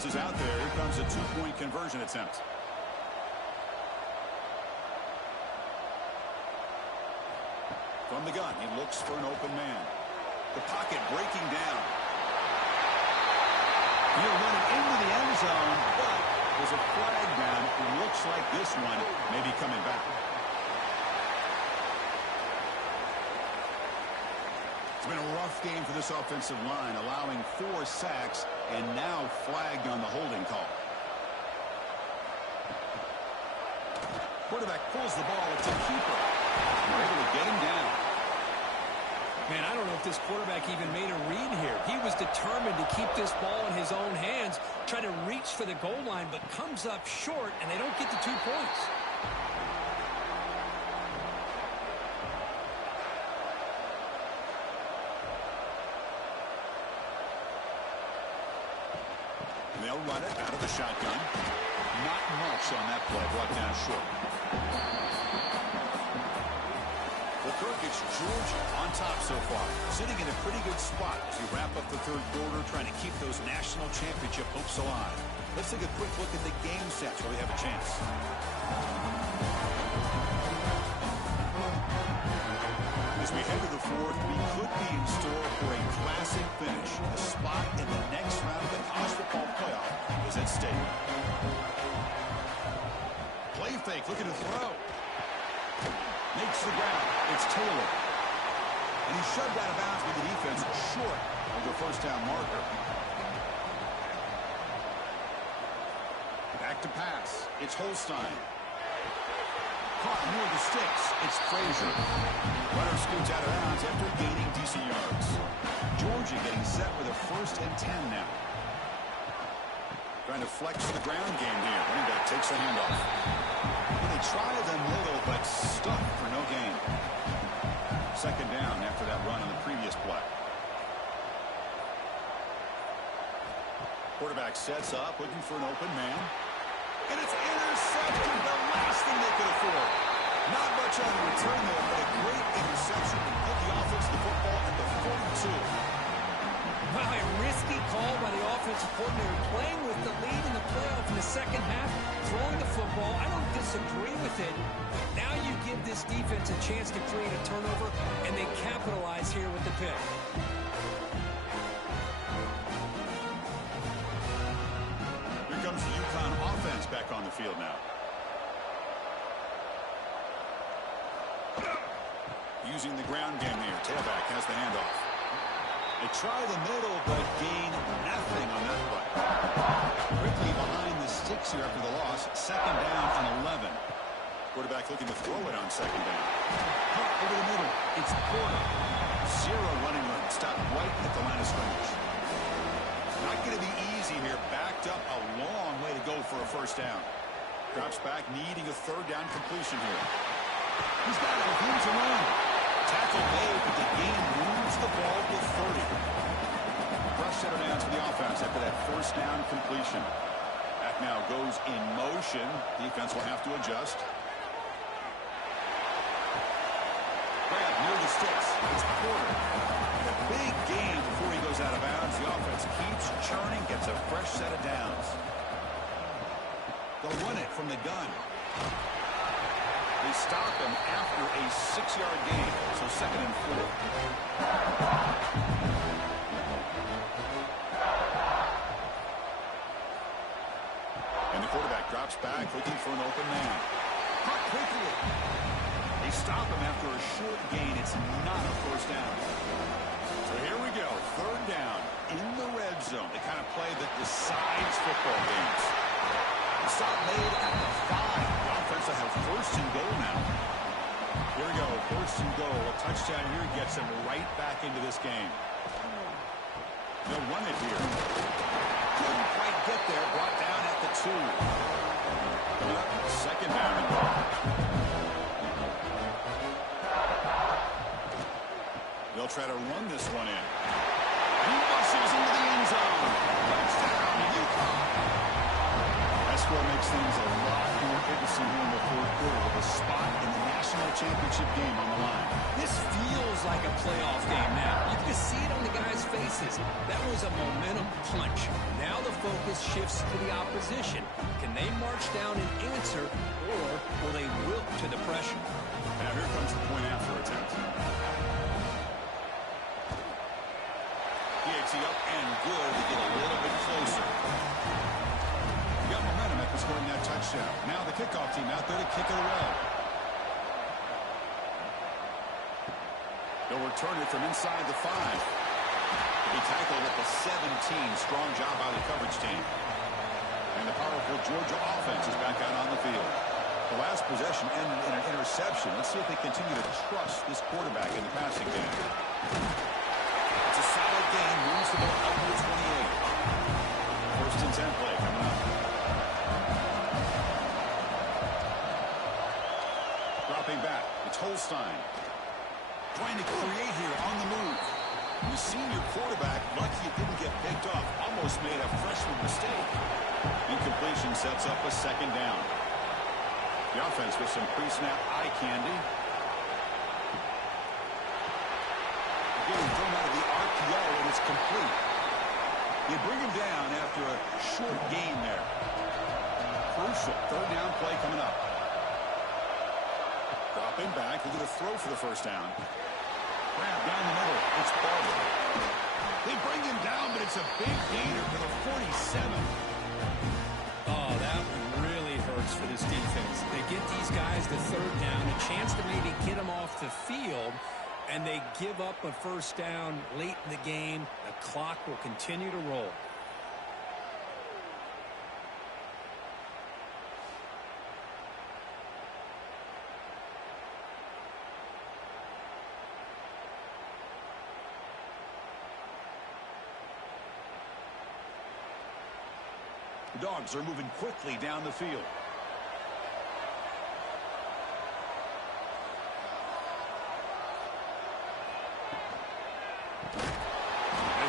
Is out there. Here comes a 2-point conversion attempt. From the gun, he looks for an open man. The pocket breaking down. He'll run it into the end zone, but there's a flag down. It looks like this one may be coming back. It's been a rough game for this offensive line, allowing 4 sacks and now flagged on the holding call. Quarterback pulls the ball. It's a keeper. We're able to get him down. Man, I don't know if this quarterback even made a read here. He was determined to keep this ball in his own hands, try to reach for the goal line, but comes up short, and they don't get the 2 points. They'll run it out of the shotgun. Not much on that play. Brought down short. Well, Kirk, it's Georgia on top so far. Sitting in a pretty good spot as we wrap up the 3rd quarter, trying to keep those national championship hopes alive. Let's take a quick look at the game sets where we have a chance. As we head to the 4th, we could be in store for a classic finish. A spot in the next round of the college football playoff is at stake. Play fake, looking to throw. Makes the ground. It's Taylor. And he's shoved out of bounds with the defense short of the 1st down marker. Back to pass. It's Holstein. Caught near the sticks. It's Frazier. Runner scoots out of bounds after gaining decent yards. Georgia getting set with a 1st and 10 now. Trying to flex the ground game here. Running back takes the handoff. Well, they try the middle, but stuck for no gain. 2nd down after that run on the previous play. Quarterback sets up, looking for an open man. And it's intercepted, the last thing they could afford. Not much on the return there, but a great interception to put the offense the football at the 42. Wow, a risky call by the offensive coordinator, playing with the lead in the playoff in the 2nd half, throwing the football. I don't disagree with it. Now you give this defense a chance to create a turnover, and they capitalize here with the pick. Here comes the UConn offense back on the field now. Using the ground game here. Tailback has the handoff. They try the middle, but gain nothing on that play. Quickly behind the sticks here after the loss. 2nd down on 11. Quarterback looking to throw it on 2nd down. Caught over the middle. It's Porter. 0 running room. Stopped right at the line of scrimmage. Not going to be easy here. Backed up a long way to go for a 1st down. Drops back, needing a third down completion here. He's got it with room to run. Tackle made, but the game moves the ball to 30. Rush set her down to the offense after that first down completion. Back now goes in motion. Defense will have to adjust. Grab near the sticks. It's Porter. A big gain before he goes out of bounds. The offense keeps churning, gets a fresh set of downs. They'll run it from the gun. They stop him after a 6-yard gain, so 2nd and 4. And the quarterback drops back, looking for an open man. Caught quickly. They stop him after a short gain. It's not a first down. So here we go, 3rd down in the red zone. The kind of play that decides football games. The stop made at the 5. The offense will have 1st and goal now. Here we go, 1st and goal. A touchdown here gets them right back into this game. They'll run it here. Couldn't quite get there. Brought down at the 2. Coming up, 2nd down and goal. They'll try to run this one in. He rushes into the end zone. Touchdown, UConn. That score makes things a lot more interesting here in the 4th quarter with a spot in the national championship game on the line. This feels like a playoff game now. You can see it on the guys' faces. That was a momentum punch. Now the focus shifts to the opposition. Can they march down and answer, or will they wilt to the pressure? Now here comes the point after attempt. He up and good to get a little bit closer. Got momentum after scoring that touchdown. Now the kickoff team out there to kick it away. They'll return it from inside the 5. He tackled at the 17. Strong job by the coverage team. And the powerful Georgia offense is back out on the field. The last possession ended in an interception. Let's see if they continue to trust this quarterback in the passing game. It's a solid game. Moves the ball up to the 28. 1st and 10 play coming up. Dropping back. It's Holstein. Trying to create here on the move. The senior quarterback, lucky it didn't get picked off. Almost made a freshman mistake. Incompletion sets up a 2nd down. The offense with some pre-snap eye candy. Getting thrown out of the RPO, and it's complete. You bring him down after a short gain there. Crucial 3rd down play coming up. Dropping back, they're going to throw for the 1st down. Grab down the middle. It's Barber. They bring him down, but it's a big gainer for the 47. Oh, that really hurts for this defense. They get these guys the 3rd down, a chance to maybe get them off the field, and they give up a 1st down late in the game. The clock will continue to roll. The Dogs are moving quickly down the field.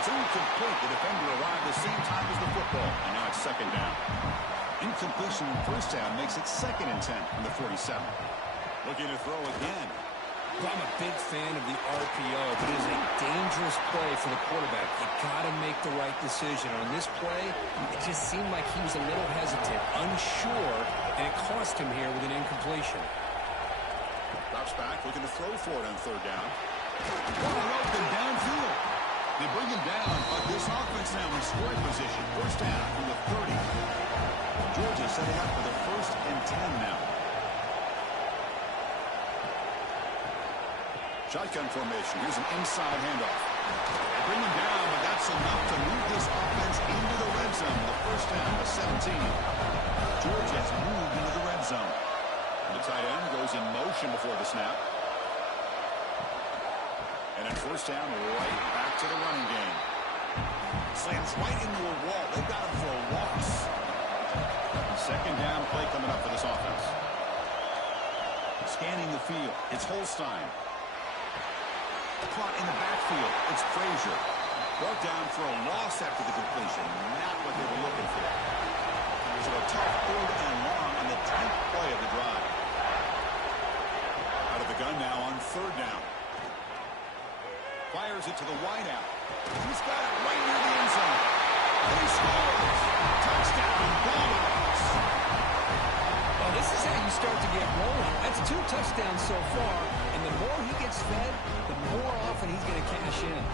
It's incomplete. The defender arrived the same time as the football. And now it's 2nd down. Incompletion on 1st down makes it 2nd and 10 on the 47. Looking to throw again. Well, I'm a big fan of the RPO, but it is a dangerous play for the quarterback. You got to make the right decision. On this play, it just seemed like he was a little hesitant, unsure, and it cost him here with an incompletion. Drops back, looking to throw for it on 3rd down. Wide open downfield. They bring him down, but this offense now in scoring position. 1st down from the 30. Georgia setting up for the 1st and 10 now. Shotgun formation. Here's an inside handoff. They bring him down, but that's enough to move this offense into the red zone. The 1st down to 17. Georgia has moved into the red zone. The tight end goes in motion before the snap. And then 1st down, right back to the running game. Slams right into a wall. They've got him for a loss. 2nd down play coming up for this offense. Scanning the field, it's Holstein. Caught in the backfield, it's Frazier. Brought down for a loss after the completion. Not what they were looking for. So a tough 3rd and long on the 10th play of the drive. Out of the gun now on 3rd down. Fires it to the wideout. He's got it right near the end zone. And he scores. Touchdown, Bulldogs. Well, this is how you start to get rolling. That's 2 touchdowns so far, and the more he gets fed, the more often he's going to cash in.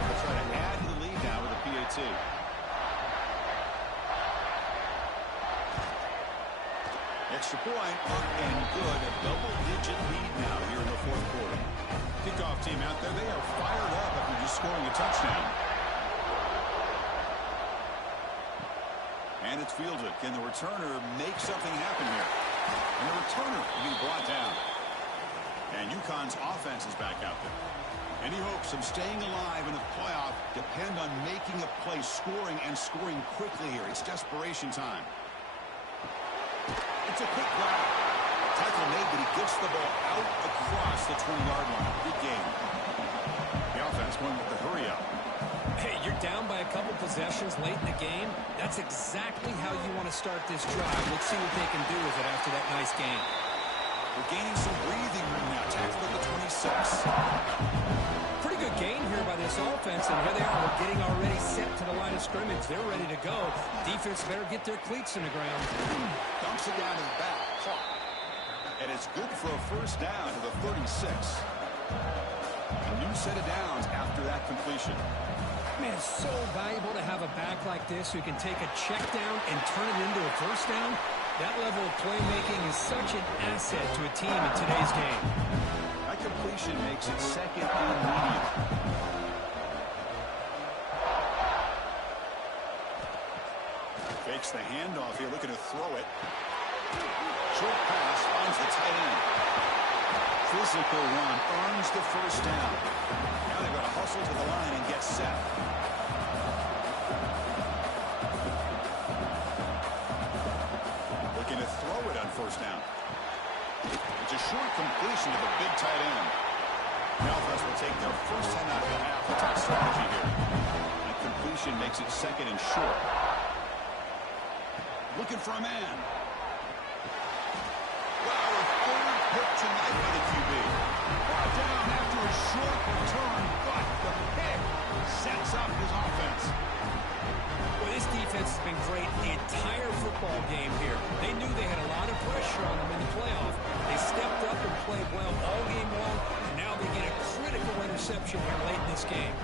They'll try to add to the lead now with a PAT. Extra point, up and good. A double-digit lead now here in the 4th quarter. Kickoff team out there, they are fired up after just scoring a touchdown. And it's fielded. Can the returner make something happen here? And the returner will be brought down. And UConn's offense is back out there. Any hopes of staying alive in the playoff depend on making a play, scoring, and scoring quickly here. It's desperation time. It's a quick grab. Tackle made, but he gets the ball out across the 20-yard line. Good game. The offense going with the hurry up. Hey, you're down by a couple possessions late in the game. That's exactly how you want to start this drive. Let's see what they can do with it after that nice game. We're gaining some breathing room now. Tackle at the 26. Pretty good gain here by this offense, and here they are. We're getting already set to the line of scrimmage. They're ready to go. Defense better get their cleats in the ground. Dumps it down to the back. And it's good for a 1st down to the 36. A new set of downs after that completion. Man, it's so valuable to have a back like this who can take a check down and turn it into a 1st down. That level of playmaking is such an asset to a team in today's game. That completion makes it 2nd and medium. Fakes the handoff here, looking to throw it. Short pass finds the tight end. Physical run earns the 1st down. Now they've got to hustle to the line and get set. Looking to throw it on 1st down. It's a short completion to the big tight end. The offense will take their 1st time out of the half. Attack strategy here. That completion makes it 2nd and short. Looking for a man. Wow, a 3rd pick tonight by the QB. Brought down after a short return, but the pick sets up his offense. Well, this defense has been great the entire football game here. They knew they had a lot of pressure on them in the playoff. They stepped up and played well all game long, and now they get a critical interception here late in this game.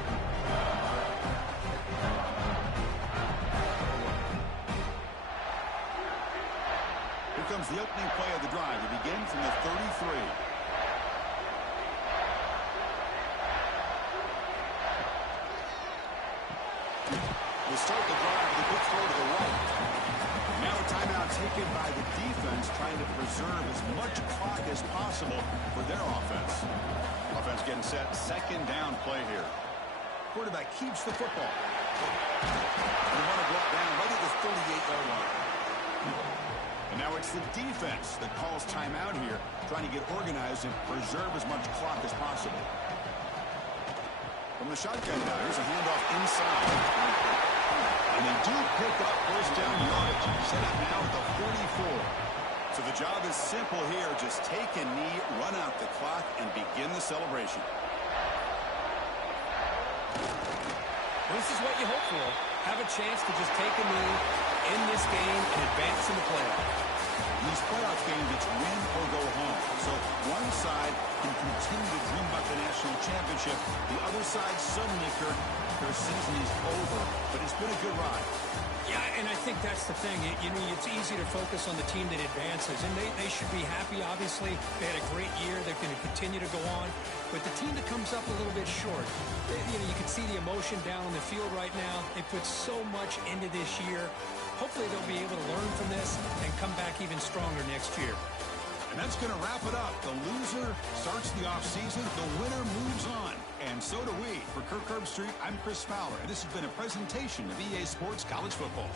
Here comes the opening play of the drive. They begin from the 33. They start the drive with a good throw to the right. Now a timeout taken by the defense, trying to preserve as much clock as possible for their offense. Offense getting set. 2nd down play here. Quarterback keeps the football. They want to brought down right at the 38-yard line. And now it's the defense that calls timeout here, trying to get organized and preserve as much clock as possible. From the shotgun now, here's a handoff inside. And they do pick up 1st down yardage. Set up now at the 44. So the job is simple here. Just take a knee, run out the clock, and begin the celebration. This is what you hope for. Have a chance to just take a knee in this game and advance in the playoff. In these playoff games, it's win or go home. So one side can continue to dream about the national championship. The other side suddenly, Kirk, their season is over. But it's been a good ride. Yeah, and I think that's the thing. You know, it's easy to focus on the team that advances, and they should be happy, obviously. They had a great year. They're going to continue to go on. But the team that comes up a little bit short, you can see the emotion down on the field right now. They put so much into this year. Hopefully they'll be able to learn from this and come back even stronger next year. And That's going to wrap it up. The loser starts the offseason. The winner moves on. And so do we. For Kirk Herbstreit, I'm Chris Fowler, and this has been a presentation of EA Sports College Football.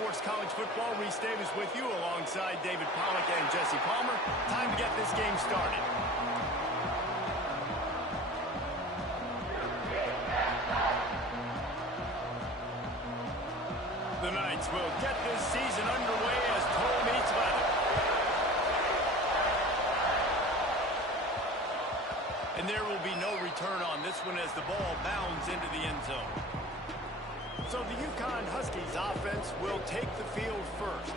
Sports College Football. Reese Davis with you alongside David Pollack and Jesse Palmer. Time to get this game started. The Knights will get this season underway as toe meets leather. And there will be no return on this one as the ball bounds into the end zone. So the UConn Huskies offense will take the field first.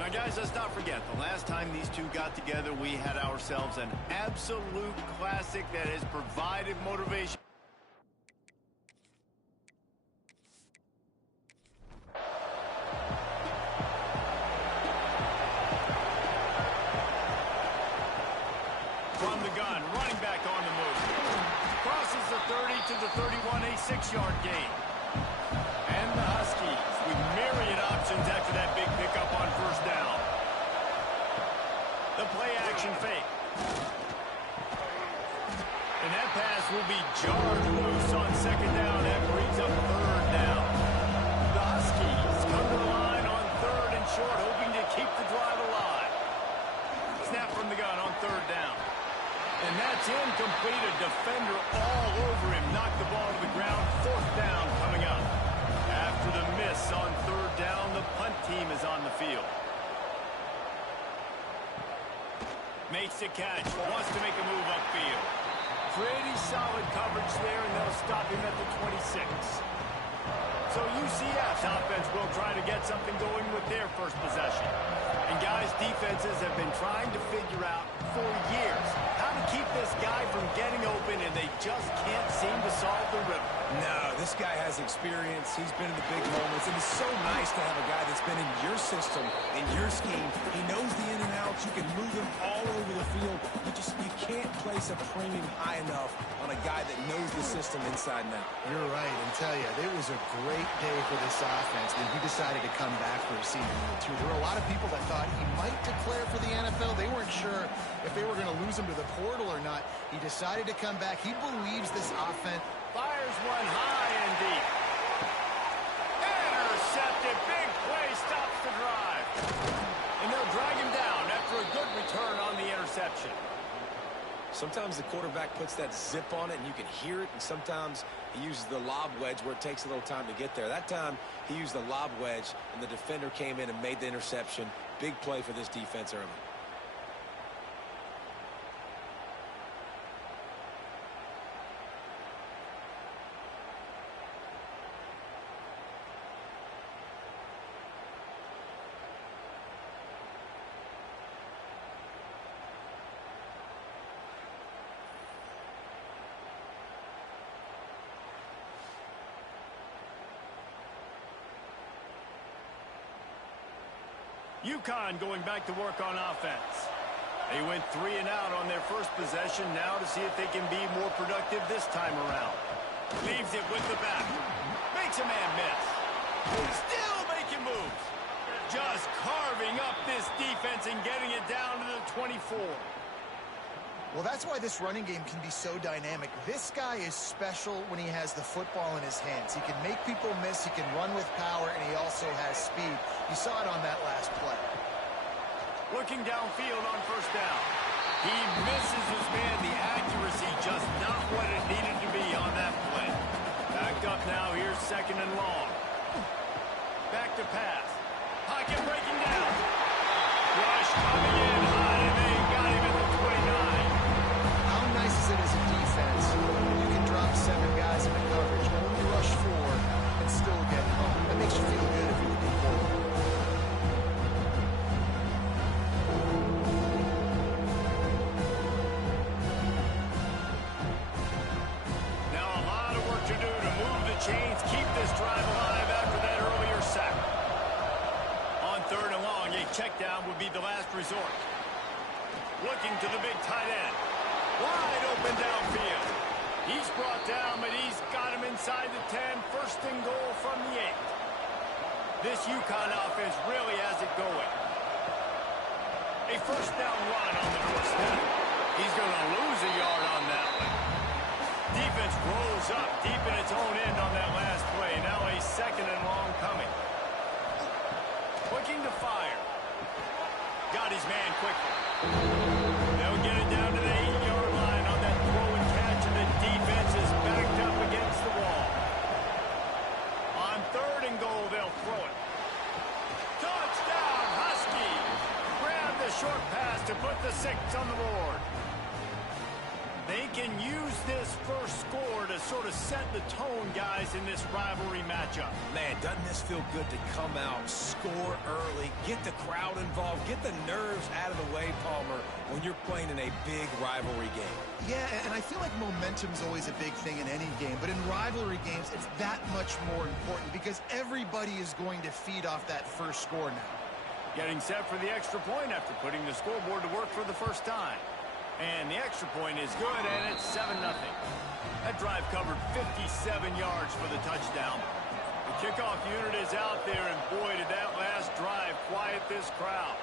Now, guys, let's not forget, the last time these two got together, we had ourselves an absolute classic that has provided motivation. From the gun, running back on the move. Crosses the 30 to the 31, a 6-yard gain. And the Huskies with myriad options after that big pickup on first down. The play action fake. And that pass will be jarred loose on second down. That brings up third down. The Huskies come to the line on third and short, hoping to keep the drive alive. Snap from the gun on third down. And that's incomplete. A defender all over him. Knocked the ball to the ground. Fourth down coming up. After the miss on third down, the punt team is on the field. Makes a catch. Wants to make a move upfield. Pretty solid coverage there, and they'll stop him at the 26. So UCF's offense will try to get something going with their first possession. And guys, defenses have been trying to figure out for years how to keep this guy from getting open, and they just can't seem to solve the riddle. No, this guy has experience. He's been in the big moments, and it's so nice to have a guy that's been in your system, in your scheme. He knows the in and outs. You can move him all over the field. You can't place a premium high enough on a guy that knows the system inside and out. You're right, and tell you, it was a great day for this offense when he decided to come back for a season year two. There were a lot of people that thought he might declare for the NFL. They weren't sure if they were going to lose him to the portal or not. He decided to come back. He believes this offense. Fires one high and deep. Intercepted. Big play stops the drive. And they'll drag him down after a good return on the interception. Sometimes the quarterback puts that zip on it, and you can hear it, and sometimes he uses the lob wedge where it takes a little time to get there. That time, he used the lob wedge, and the defender came in and made the interception. Big play for this defense early. UConn going back to work on offense. They went 3 and out on their first possession. Now to see if they can be more productive this time around. Leaves it with the back. Makes a man miss. Still making moves. Just carving up this defense and getting it down to the 24. Well, that's why this running game can be so dynamic. This guy is special when he has the football in his hands. He can make people miss, he can run with power, and he also has speed. You saw it on that last play. Looking downfield on first down. He misses his man. The accuracy just not what it needed to be on that play. Backed up now. Here's second and long. Back to pass. Pocket breaking down. Rush coming in high, and they got him at the 29. How nice is it as a defense? You can drop 7 guys into coverage, only rush 4, and still get home. That makes you feel good if you're the big forward. Now a lot of work to do to move the chains, keep this drive alive after that earlier sack. On third and long, a check down would be the last resort. Looking to the big tight end. Wide open downfield. He's brought down, but he's got him inside the 10. First and goal from the 8. This UConn offense really has it going. A first down run on the doorstep. He's going to lose a yard on that one. Defense rolls up deep in its own end on that last play. Now a second and long coming. short pass to put the 6 on the board. They can use this first score to sort of set the tone, guys, in this rivalry matchup. Man, doesn't this feel good to come out, score early, get the crowd involved, get the nerves out of the way, Palmer, when you're playing in a big rivalry game. Yeah, and I feel like momentum's always a big thing in any game, but in rivalry games, it's that much more important because everybody is going to feed off that first score now. Getting set for the extra point after putting the scoreboard to work for the first time. And the extra point is good, and it's 7-0. That drive covered 57 yards for the touchdown. The kickoff unit is out there, and boy, did that last drive quiet this crowd.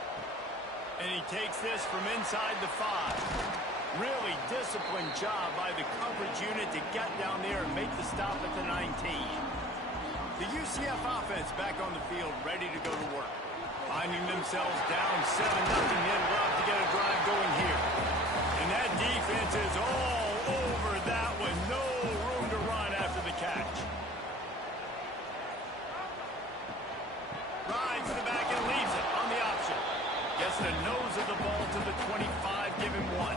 And he takes this from inside the 5. Really disciplined job by the coverage unit to get down there and make the stop at the 19. The UCF offense back on the field, ready to go to work. Finding themselves down 7-0, they'd love to get a drive going here. And that defense is all over that one. No room to run after the catch. Rides to the back and leaves it on the option. Gets the nose of the ball to the 25, give him 1.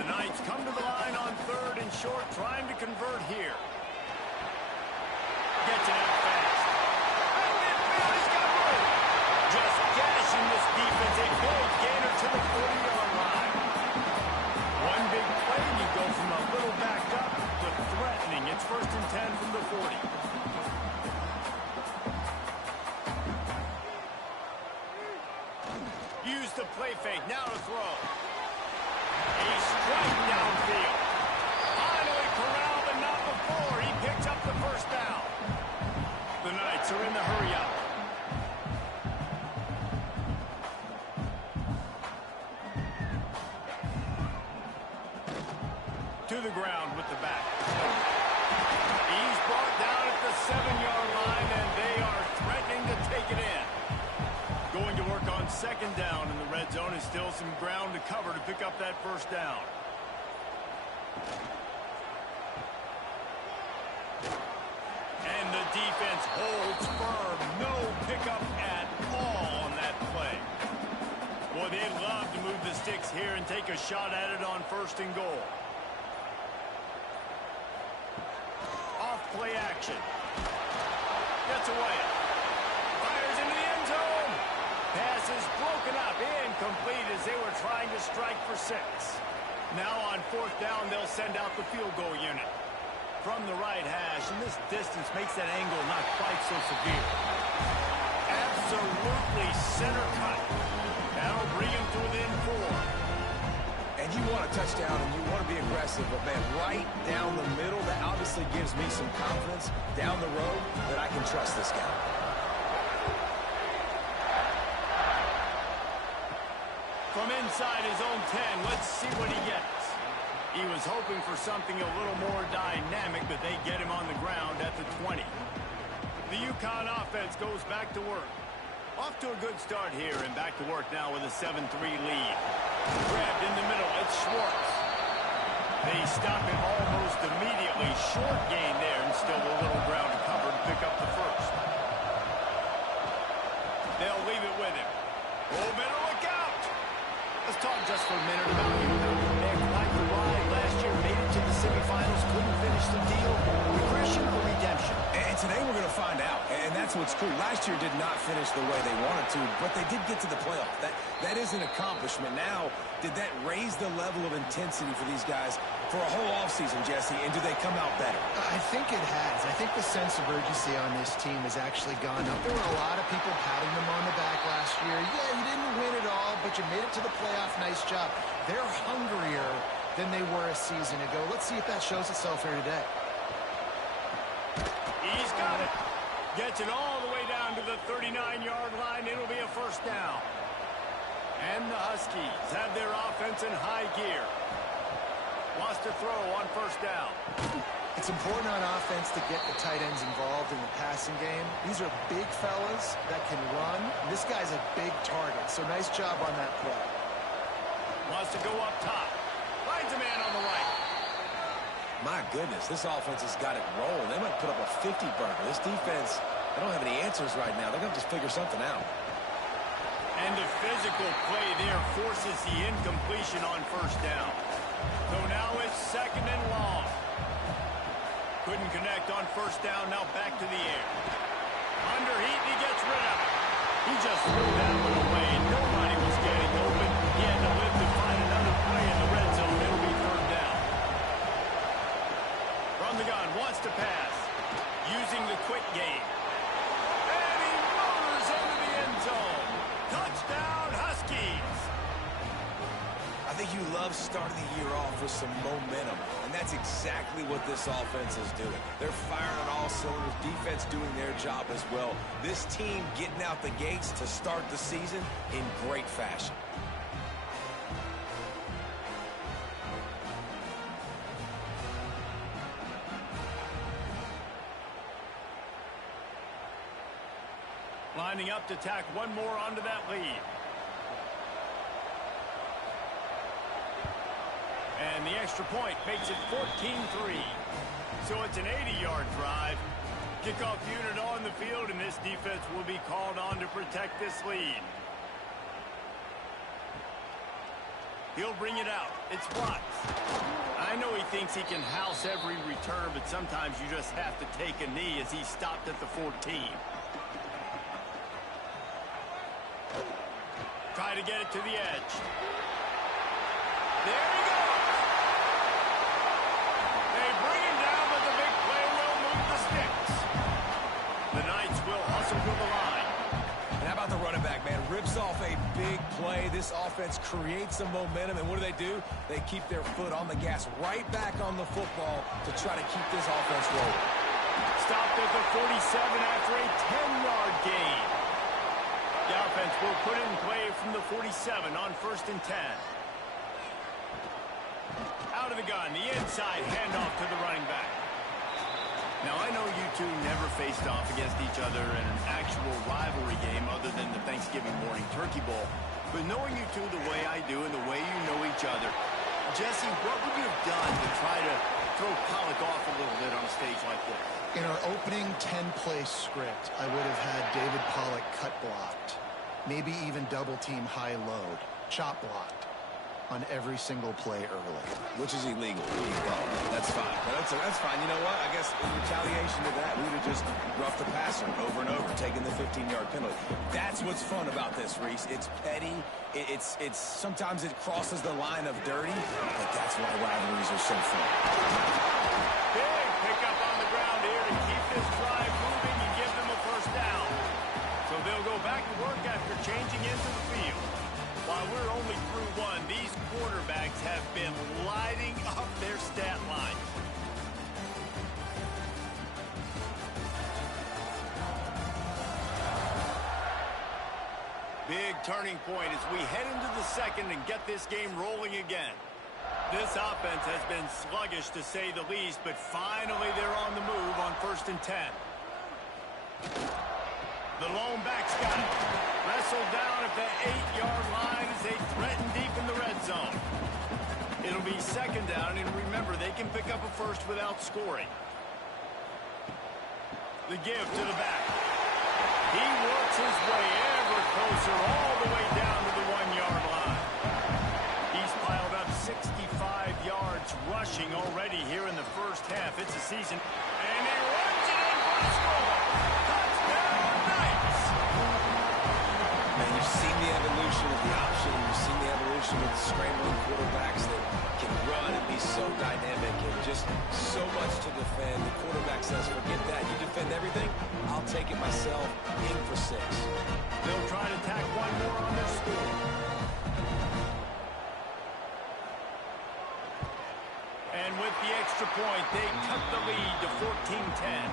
The Knights come to the line on 3rd and short, trying to convert here. Gets it out fast. He's got room. Just gashing this defense. A big gainer to the 40-yard line. One big play, and you go from a little back up to threatening. It's 1st and 10 from the 40. Use the play fake. Now to throw. A strike downfield. Finally corralled, but not before. He picks up the first down. The Knights are in the hurry-up. To the ground with the back. He's brought down at the 7-yard line, and they are threatening to take it in. Going to work on 2nd down, and the red zone is still some ground to cover to pick up that first down. And the defense holds firm. No pickup at all on that play. Boy, they'd love to move the sticks here and take a shot at it on 1st and goal. Play action. Gets away. Fires into the end zone. Pass is broken up. Incomplete as they were trying to strike for 6. Now on 4th down, they'll send out the field goal unit. From the right hash, and this distance makes that angle not quite so severe. Absolutely center cut. That'll bring him to within 4. And you want a touchdown and you want to be aggressive, but man, right down the middle, that obviously gives me some confidence down the road that I can trust this guy. From inside his own 10, let's see what he gets. He was hoping for something a little more dynamic, but they get him on the ground at the 20. The UConn offense goes back to work. Off to a good start here, and back to work now with a 7-3 lead. Grabbed in the middle, it's Schwartz. They stop him almost immediately. Short gain there, and still a little ground to cover to pick up the first. They'll leave it with him. Oh, better look out! Let's talk just for a minute about UConn. They had quite the ride last year, made it to the semifinals, couldn't finish the deal. Regression or redemption? And today we're going to find out, and that's what's cool. Last year did not finish the way they wanted to, but they did get to the playoff. That is an accomplishment. Now, did that raise the level of intensity for these guys for a whole offseason, Jesse, and do they come out better? I think it has. I think the sense of urgency on this team has actually gone up. There were a lot of people patting them on the back last year. Yeah, you didn't win it all, but you made it to the playoff. Nice job. They're hungrier than they were a season ago. Let's see if that shows itself here today. He's got it. Gets it all the way down to the 39-yard line. It'll be a first down. And the Huskies have their offense in high gear. Wants to throw on 1st down. It's important on offense to get the tight ends involved in the passing game. These are big fellas that can run. This guy's a big target, so nice job on that play. Wants to go up top. Finds a man on the right. My goodness, this offense has got it rolling. They might put up a 50-burger. This defense, they don't have any answers right now. They're going to just figure something out. And the physical play there forces the incompletion on first down. So now it's second and long. Couldn't connect on first down, now back to the air. Under heat, he gets rid of it. He just threw that one away. Nobody was getting open. He had to live to find another play in the red zone. It'll be third down. From the gun, wants to pass. Using the quick game. And he motors into the end zone. Touchdown, Huskies. I think you love starting the year off with some momentum, and that's exactly what this offense is doing. They're firing on all cylinders, defense doing their job as well. This team getting out the gates to start the season in great fashion. Lining up to tack one more onto that lead. And the extra point makes it 14-3. So it's an 80-yard drive. Kickoff unit on the field, and this defense will be called on to protect this lead. He'll bring it out. It's blocked. I know he thinks he can house every return, but sometimes you just have to take a knee as he stopped at the 14. Try to get it to the edge. There he goes. They bring him down, but the big play will move the sticks. The Knights will hustle to the line. And how about the running back, man? Rips off a big play. This offense creates some momentum, and what do? They keep their foot on the gas right back on the football to try to keep this offense rolling. Stopped at the 47 after a 10-yard gain. The offense will put it in play from the 47 on 1st and 10. Out of the gun, the inside handoff to the running back. Now, I know you two never faced off against each other in an actual rivalry game other than the Thanksgiving morning turkey bowl. But knowing you two the way I do and the way you know each other, Jesse, what would you have done to try to throw Pollock off a little bit on a stage like this? In our opening 10-play script, I would have had David Pollock cut blocked, maybe even double-team high-load, chop blocked on every single play early. Which is illegal. That's fine. But that's fine. You know what? I guess in retaliation to that, we would have just roughed the passer over and over, taking the 15-yard penalty. That's what's fun about this, Reese. It's petty. It's sometimes it crosses the line of dirty, but that's why rivalries are so fun. Big pickup on the ground here to keep this drive moving and give them a first down. So they'll go back to work after changing into the field. While we're only through one, these quarterbacks have been lighting up their stat line. Big turning point as we head into the second and get this game rolling again. This offense has been sluggish to say the least, but finally they're on the move on 1st and 10. The lone back's got it. Wrestled down at the 8-yard line as they threaten deep in the red zone. It'll be second down, and remember, they can pick up a first without scoring. The give to the back. He works his way ever closer all the way down to the 1-yard line. He's piled up 65 yards rushing already here in the first half. It's a season. And he runs it in for the score. Touchdown, Knights. Man, you've seen the evolution of the option. You've seen the evolution of the scrambling quarterbacks that can run and be so dynamic and just so much to defend. The quarterback says, forget that. You defend everything, I'll take it myself. In for 6. They'll try to tack one more on their score. And with the extra point, they cut the lead to 14-10.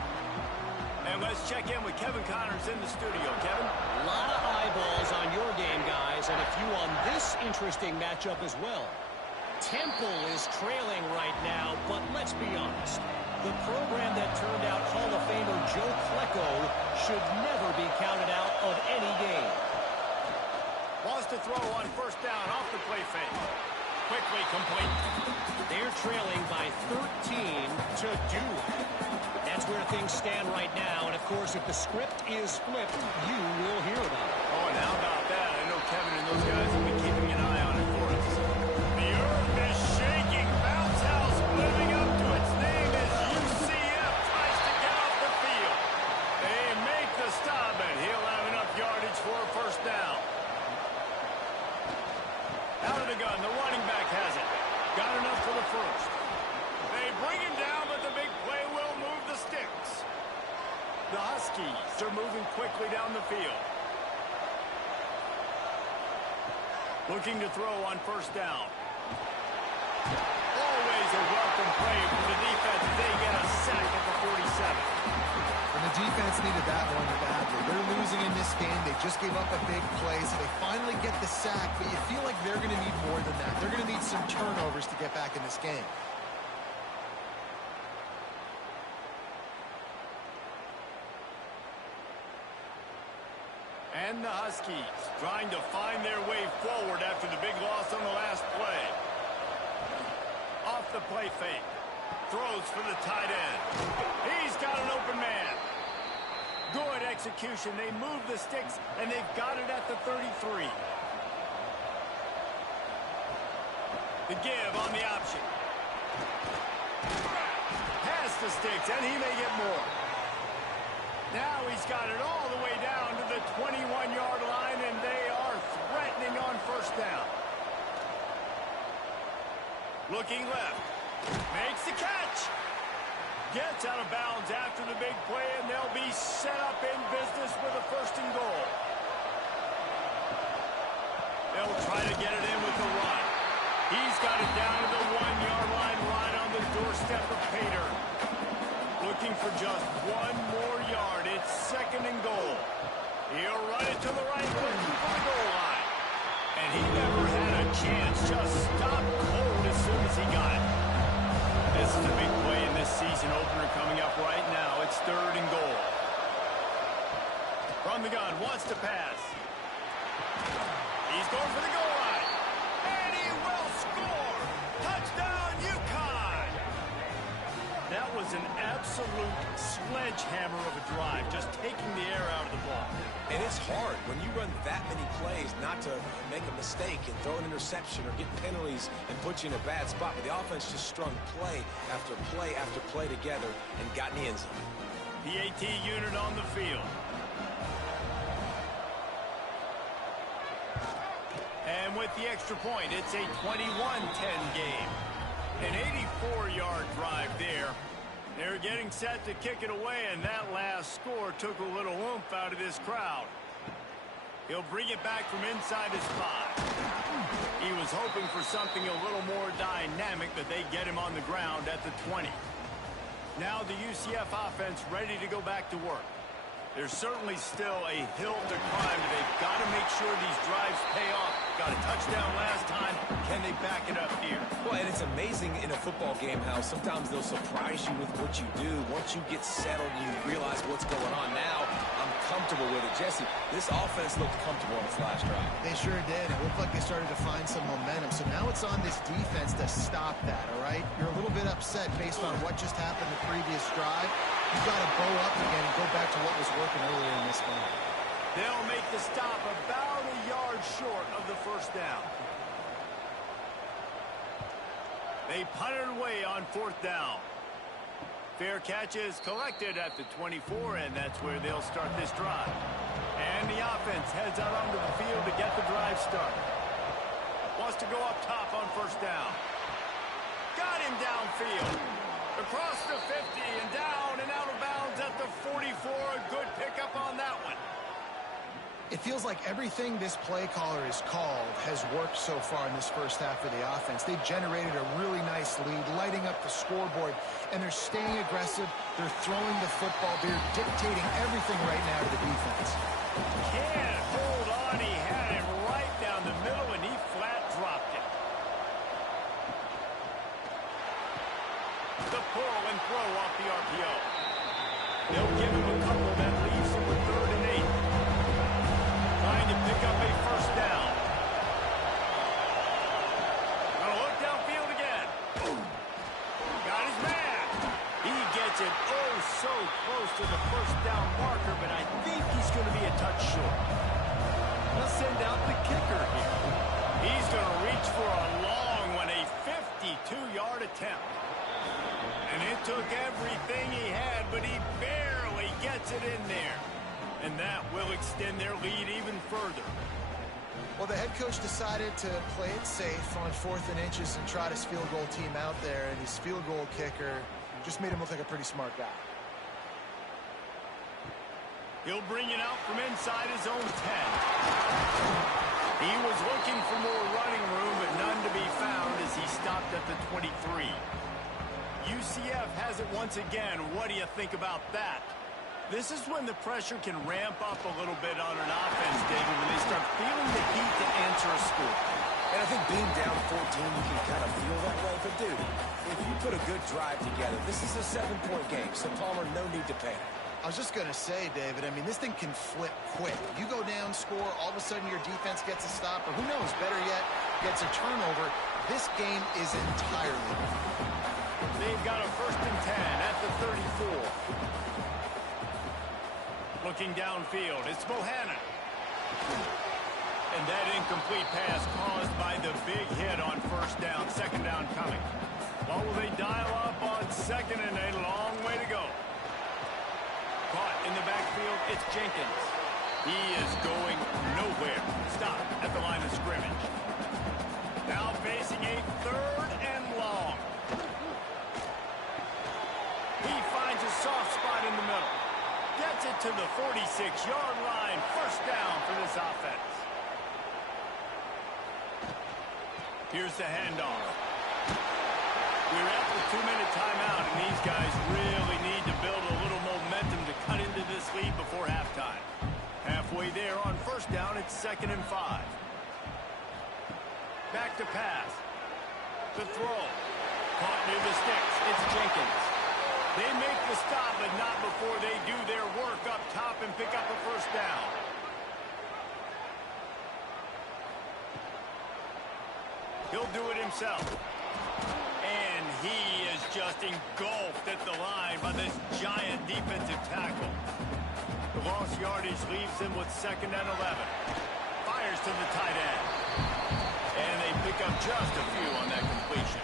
And let's check in with Kevin Connors in the studio. Kevin? A lot of eyeballs on your game, guys, and a few on this interesting matchup as well. Temple is trailing right now, but let's be honest. The program that turned out Hall of Famer Joe Klecko should never be counted out of any game. Wants to throw on first down off the play fake. Quickly complete. They're trailing by 13 to do. That's where things stand right now. And, of course, if the script is flipped, you will hear about it. Oh, and how about that? I know Kevin and those guys will be keeping an eye on it for us. The earth is shaking. Bounce house living up to its name as UCF tries to get off the field. They make the stop, and he'll have enough yardage for a first down. Out of the gun, the running back has it. Got enough for the first. They bring him down, but the big play will move the sticks. The Huskies are moving quickly down the field. Looking to throw on first down. Always a welcome play for the defense. They get a sack at the 47. And the defense needed that one badly. They're losing in this game. They just gave up a big play, so they finally get the sack, but you feel like they're going to need more than that. They're going to need some turnovers to get back in this game. And the Huskies trying to find their way forward after the big loss on the last play. Off the play fake. Throws for the tight end. He's got an open man. Good execution. They move the sticks, and they've got it at the 33. The give on the option. Pass the sticks, and he may get more. Now he's got it all the way down to the 21-yard line, and they are threatening on first down. Looking left. Makes the catch. Gets out of bounds after the big play, and they'll be set up in business with a first and goal. They'll try to get it in with the run. He's got it down to the 1-yard line right on the doorstep of Pater. Looking for just one more yard. It's second and goal. He'll run it to the right, looking for the goal line. And he never had a chance. Just stopped cold as soon as he got it. This is a big play in this season opener coming up right now. It's third and goal. From the gun, wants to pass. He's going for the goal line. And he will score. Touchdown, UConn. That was an absolute sledgehammer of a drive, just taking the air out of the ball. And it's hard when you run that many plays not to make a mistake and throw an interception or get penalties and put you in a bad spot. But the offense just strung play after play after play together and got in the end zone. PAT unit on the field. And with the extra point, it's a 21-10 game. An 84-yard drive there. They're getting set to kick it away, and that last score took a little oomph out of this crowd. He'll bring it back from inside his 5. He was hoping for something a little more dynamic, but they get him on the ground at the 20. Now the UCF offense ready to go back to work. There's certainly still a hill to climb. They've got to make sure these drives pay off. Got a touchdown last time. Can they back it up here? Well, and it's amazing in a football game how sometimes they'll surprise you with what you do. Once you get settled, you realize what's going on. Now, I'm comfortable with it. Jesse, this offense looked comfortable on its last drive. They sure did. It looked like they started to find some momentum. So now it's on this defense to stop that, all right? You're a little bit upset based on what just happened the previous drive. You've got to bow up again and go back to what was working earlier in this game. They'll make the stop about a yard short of the first down. They punt it away on fourth down. Fair catch is collected at the 24, and that's where they'll start this drive. And the offense heads out onto the field to get the drive started. Wants to go up top on first down. Got him downfield. Across the 50 and down and out of bounds at the 44. A good pickup on that one. It feels like everything this play caller has called has worked so far in this first half of the offense. They've generated a really nice lead, lighting up the scoreboard, and they're staying aggressive. They're throwing the football. They're dictating everything right now to the defense. Can't hold on. He had it right down the middle, and he flat dropped it. The pull and throw off the RPO. They'll give him a couple that leaves him with 3rd and 8. Trying to pick up a first down. Gonna look downfield again. Got his man. He gets it so close to the first down marker, but I think he's going to be a touch short. They'll send out the kick going to reach for a long one, a 52-yard attempt. And it took everything he had, but he barely gets it in there. And that will extend their lead even further. Well, the head coach decided to play it safe on 4th and inches and trot his field goal team out there, and his field goal kicker just made him look like a pretty smart guy. He'll bring it out from inside his own 10. He was looking for more running room, but none to be found as he stopped at the 23. UCF has it once again. What do you think about that? This is when the pressure can ramp up a little bit on an offense, David, when they start feeling the heat to answer a score. And I think being down 14, you can kind of feel that way. But, dude, if you put a good drive together, this is a 7-point game. So, Palmer, no need to panic. I was just going to say, David, I mean, this thing can flip quick. You go down, score, all of a sudden your defense gets a stop, or who knows, better yet, gets a turnover. This game is entirely different. They've got a 1st and 10 at the 34. Looking downfield, it's Bohannon. And that incomplete pass caused by the big hit on 1st down, 2nd down coming. What will they dial up on 2nd and a long way to go? Caught in the backfield, it's Jenkins. He is going nowhere. Stop at the line of scrimmage. Now facing a 3rd and long. He finds a soft spot in the middle. Gets it to the 46-yard line. 1st down for this offense. Here's the handoff. We're at the 2-minute timeout, and these guys really need to build a little momentum to cut into this lead before halftime. Halfway there on 1st down, it's 2nd and 5. Back to pass. The throw. Caught near the sticks. It's Jenkins. They make the stop, but not before they do their work up top and pick up a 1st down. He'll do it himself. And he is just engulfed at the line by this giant defensive tackle. The lost yardage leaves him with 2nd and 11. Fires to the tight end. And they pick up just a few on that completion.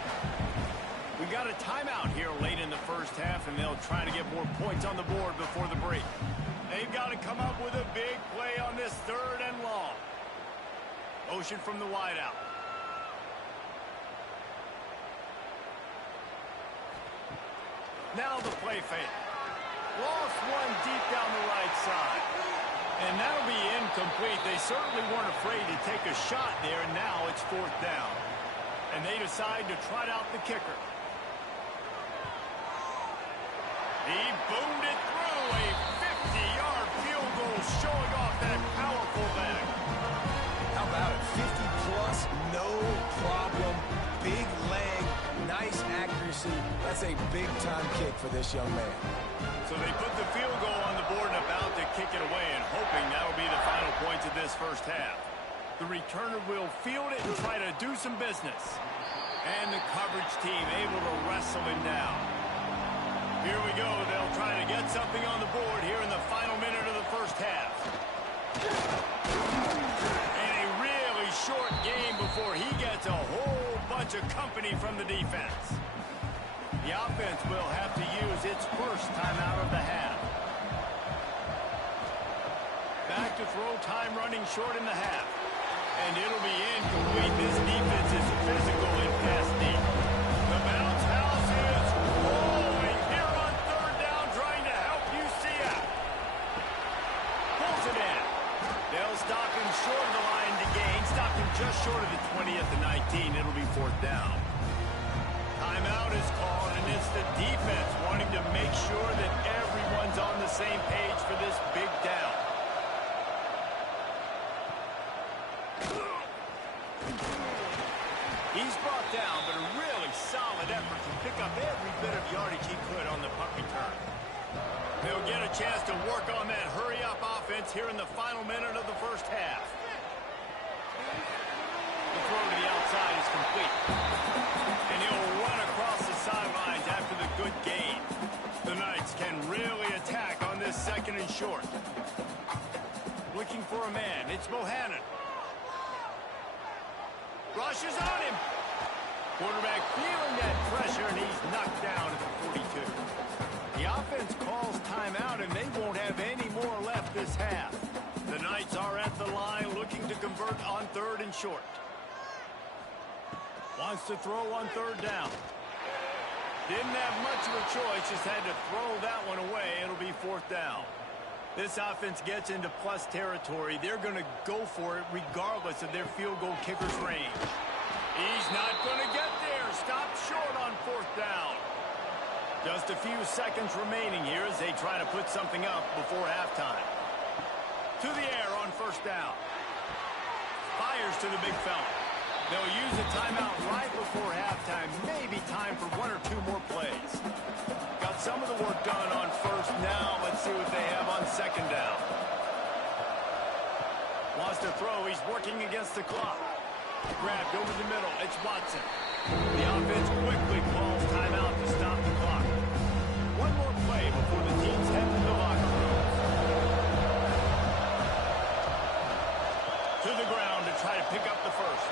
We got a timeout here late in the 1st half, and they'll try to get more points on the board before the break. They've got to come up with a big play on this 3rd and long. Motion from the wideout. Now the play fake. Lost one deep down the right side. And that'll be incomplete. They certainly weren't afraid to take a shot there, and now it's 4th down. And they decide to trot out the kicker. He boomed it through, a 50-yard field goal showing off that powerful leg. How about it? 50-plus, no problem. Big leg, nice accuracy. That's a big-time kick for this young man. So they put the field goal on the board and about to kick it away, and hoping that'll be the final points of this 1st half. The returner will field it and try to do some business. And the coverage team able to wrestle him down. Here we go. They'll try to get something on the board here in the final minute of the 1st half. And a really short game before he gets a whole bunch of company from the defense. The offense will have to use its 1st timeout of the half. Back to throw, time running short in the half. And it'll be incomplete. This defense is physical and pass deep. The bounce house is rolling here on 3rd down, trying to help UCF. Pulls it in. They'll stop him short of the line to gain. Stop him just short of the 20 at the 19. It'll be 4th down. Timeout is called, and it's the defense wanting to make sure that everyone's on the same page for this big down. He's brought down, but a really solid effort to pick up every bit of yardage he could on the punt return. They'll get a chance to work on that hurry-up offense here in the final minute of the 1st half. The throw to the outside is complete. And he'll run across the sidelines after the good gain. The Knights can really attack on this 2nd and short. Looking for a man. It's Bohannon. Rushes on him. Quarterback feeling that pressure, and he's knocked down at the 42. The offense calls timeout, and they won't have any more left this half. The Knights are at the line looking to convert on 3rd and short. Wants to throw on 3rd down. Didn't have much of a choice, just had to throw that one away. It'll be 4th down. This offense gets into plus territory. They're going to go for it regardless of their field goal kicker's range. He's not going to get there. Stopped short on 4th down. Just a few seconds remaining here as they try to put something up before halftime. To the air on 1st down. Fires to the big fella. They'll use a timeout right before halftime. Maybe time for 1 or 2 more plays. Got some of the work done on 1st. Now let's see what they have on 2nd down. Wants to throw. He's working against the clock. Grabbed over the middle. It's Watson. The offense quickly calls timeout to stop the clock. 1 more play before the teams head to the locker room. To the ground to try to pick up the 1st.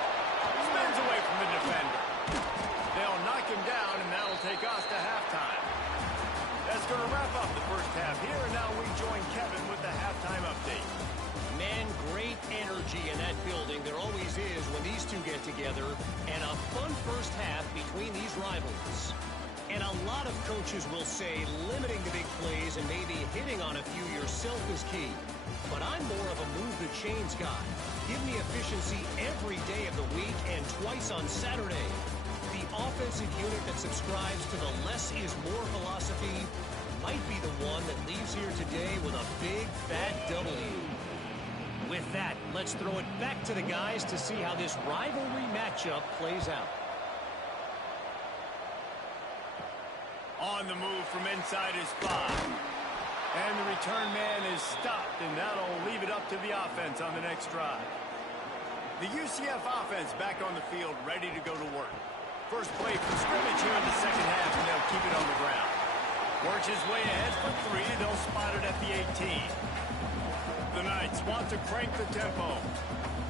Spins away from the defender. They'll knock him down, and that'll take us to halftime. That's going to wrap up the 1st half here, and now we join Kevin with the halftime update. Man, great energy in that building. There always is when these two get together, and a fun 1st half between these rivals. And a lot of coaches will say limiting the big plays and maybe hitting on a few yourself is key. But I'm more of a move the chains guy. Give me efficiency every day of the week and twice on Saturday. The offensive unit that subscribes to the less is more philosophy might be the one that leaves here today with a big, fat W. With that, let's throw it back to the guys to see how this rivalry matchup plays out. On the move from inside his 5. And the return man is stopped, and that'll leave it up to the offense on the next drive. The UCF offense back on the field, ready to go to work. First play from scrimmage here in the 2nd half, and they'll keep it on the ground. Works his way ahead for 3, and they'll spot it at the 18. The Knights want to crank the tempo.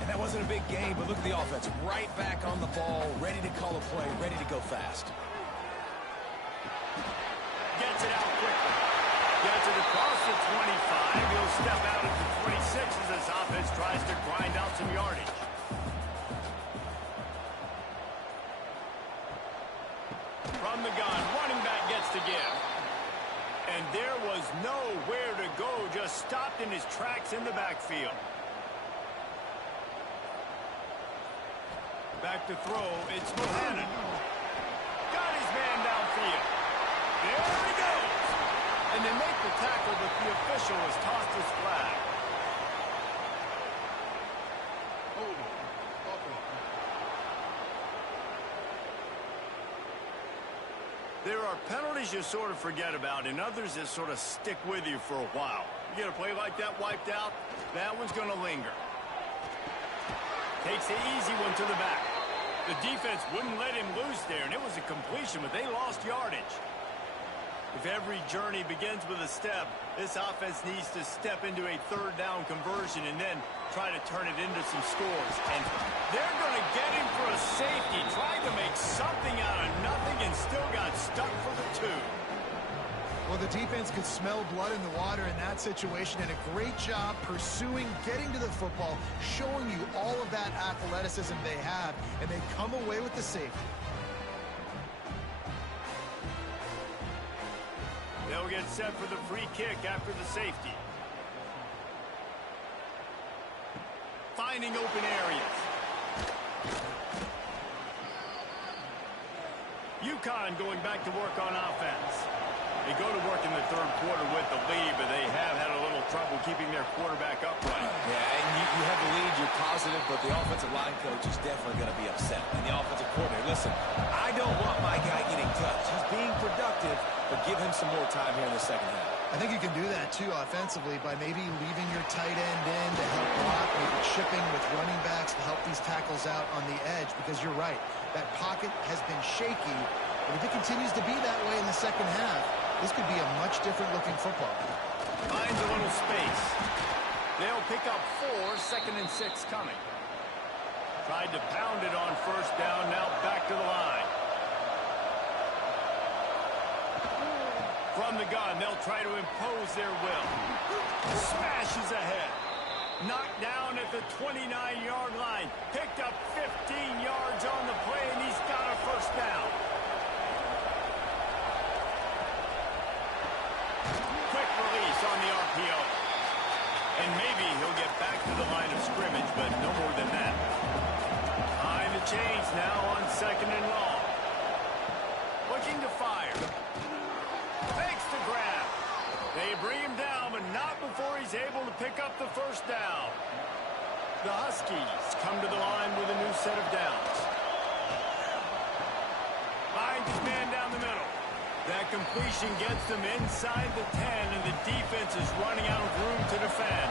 And that wasn't a big game, but look at the offense. Right back on the ball, ready to call a play, ready to go fast. Gets it out quickly. Gets it across the 25. He'll step out at the 26 as this offense tries to grind out some yardage. From the gun, running back gets to give. And there was nowhere to go, just stopped in his tracks in the backfield. Back to throw, it's Bohannon. Got his man downfield. There he goes. And they make the tackle, but the official has tossed his flag. There are penalties you sort of forget about and others that sort of stick with you for a while. You get a play like that wiped out, that one's going to linger. Takes the easy one to the back. The defense wouldn't let him loose there, and it was a completion, but they lost yardage. If every journey begins with a step, this offense needs to step into a 3rd down conversion and then try to turn it into some scores. And they're going to get him for a safety, trying to make something out of nothing and still got stuck for the 2. Well, the defense could smell blood in the water in that situation, and a great job pursuing, getting to the football, showing you all of that athleticism they have, and they come away with the safety. They'll get set for the free kick after the safety. Finding open areas. UConn going back to work on offense. They go to work in the 3rd quarter with the lead, but they have had a little trouble keeping their quarterback upright. Yeah, and you have the lead, you're positive, but the offensive line coach is definitely going to be upset. And the offensive coordinator, listen, I don't want my guy getting touched. He's being productive, but give him some more time here in the 2nd half. I think you can do that, too, offensively, by maybe leaving your tight end in to help block, maybe chipping with running backs to help these tackles out on the edge, because you're right. That pocket has been shaky, but if it continues to be that way in the 2nd half, this could be a much different-looking football. Finds a little space. They'll pick up 4, 2nd and 6 coming. Tried to pound it on first down, now back to the line. From the gun, they'll try to impose their will. Smashes ahead. Knocked down at the 29-yard line. Picked up 15 yards on the play, and he's got a first down. Quick release on the RPO. And maybe he'll get back to the line of scrimmage, but no more than that. Behind the chains now on 2nd and long. Looking to fire. Fakes the grab. They bring him down, but not before he's able to pick up the first down. The Huskies come to the line with a new set of downs. Finds his man down the middle. That completion gets them inside the 10, and the defense is running out of room to defend.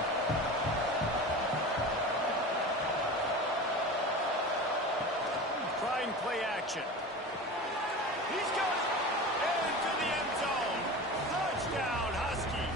Trying play action. He's got it. Into the end zone. Touchdown, Husky.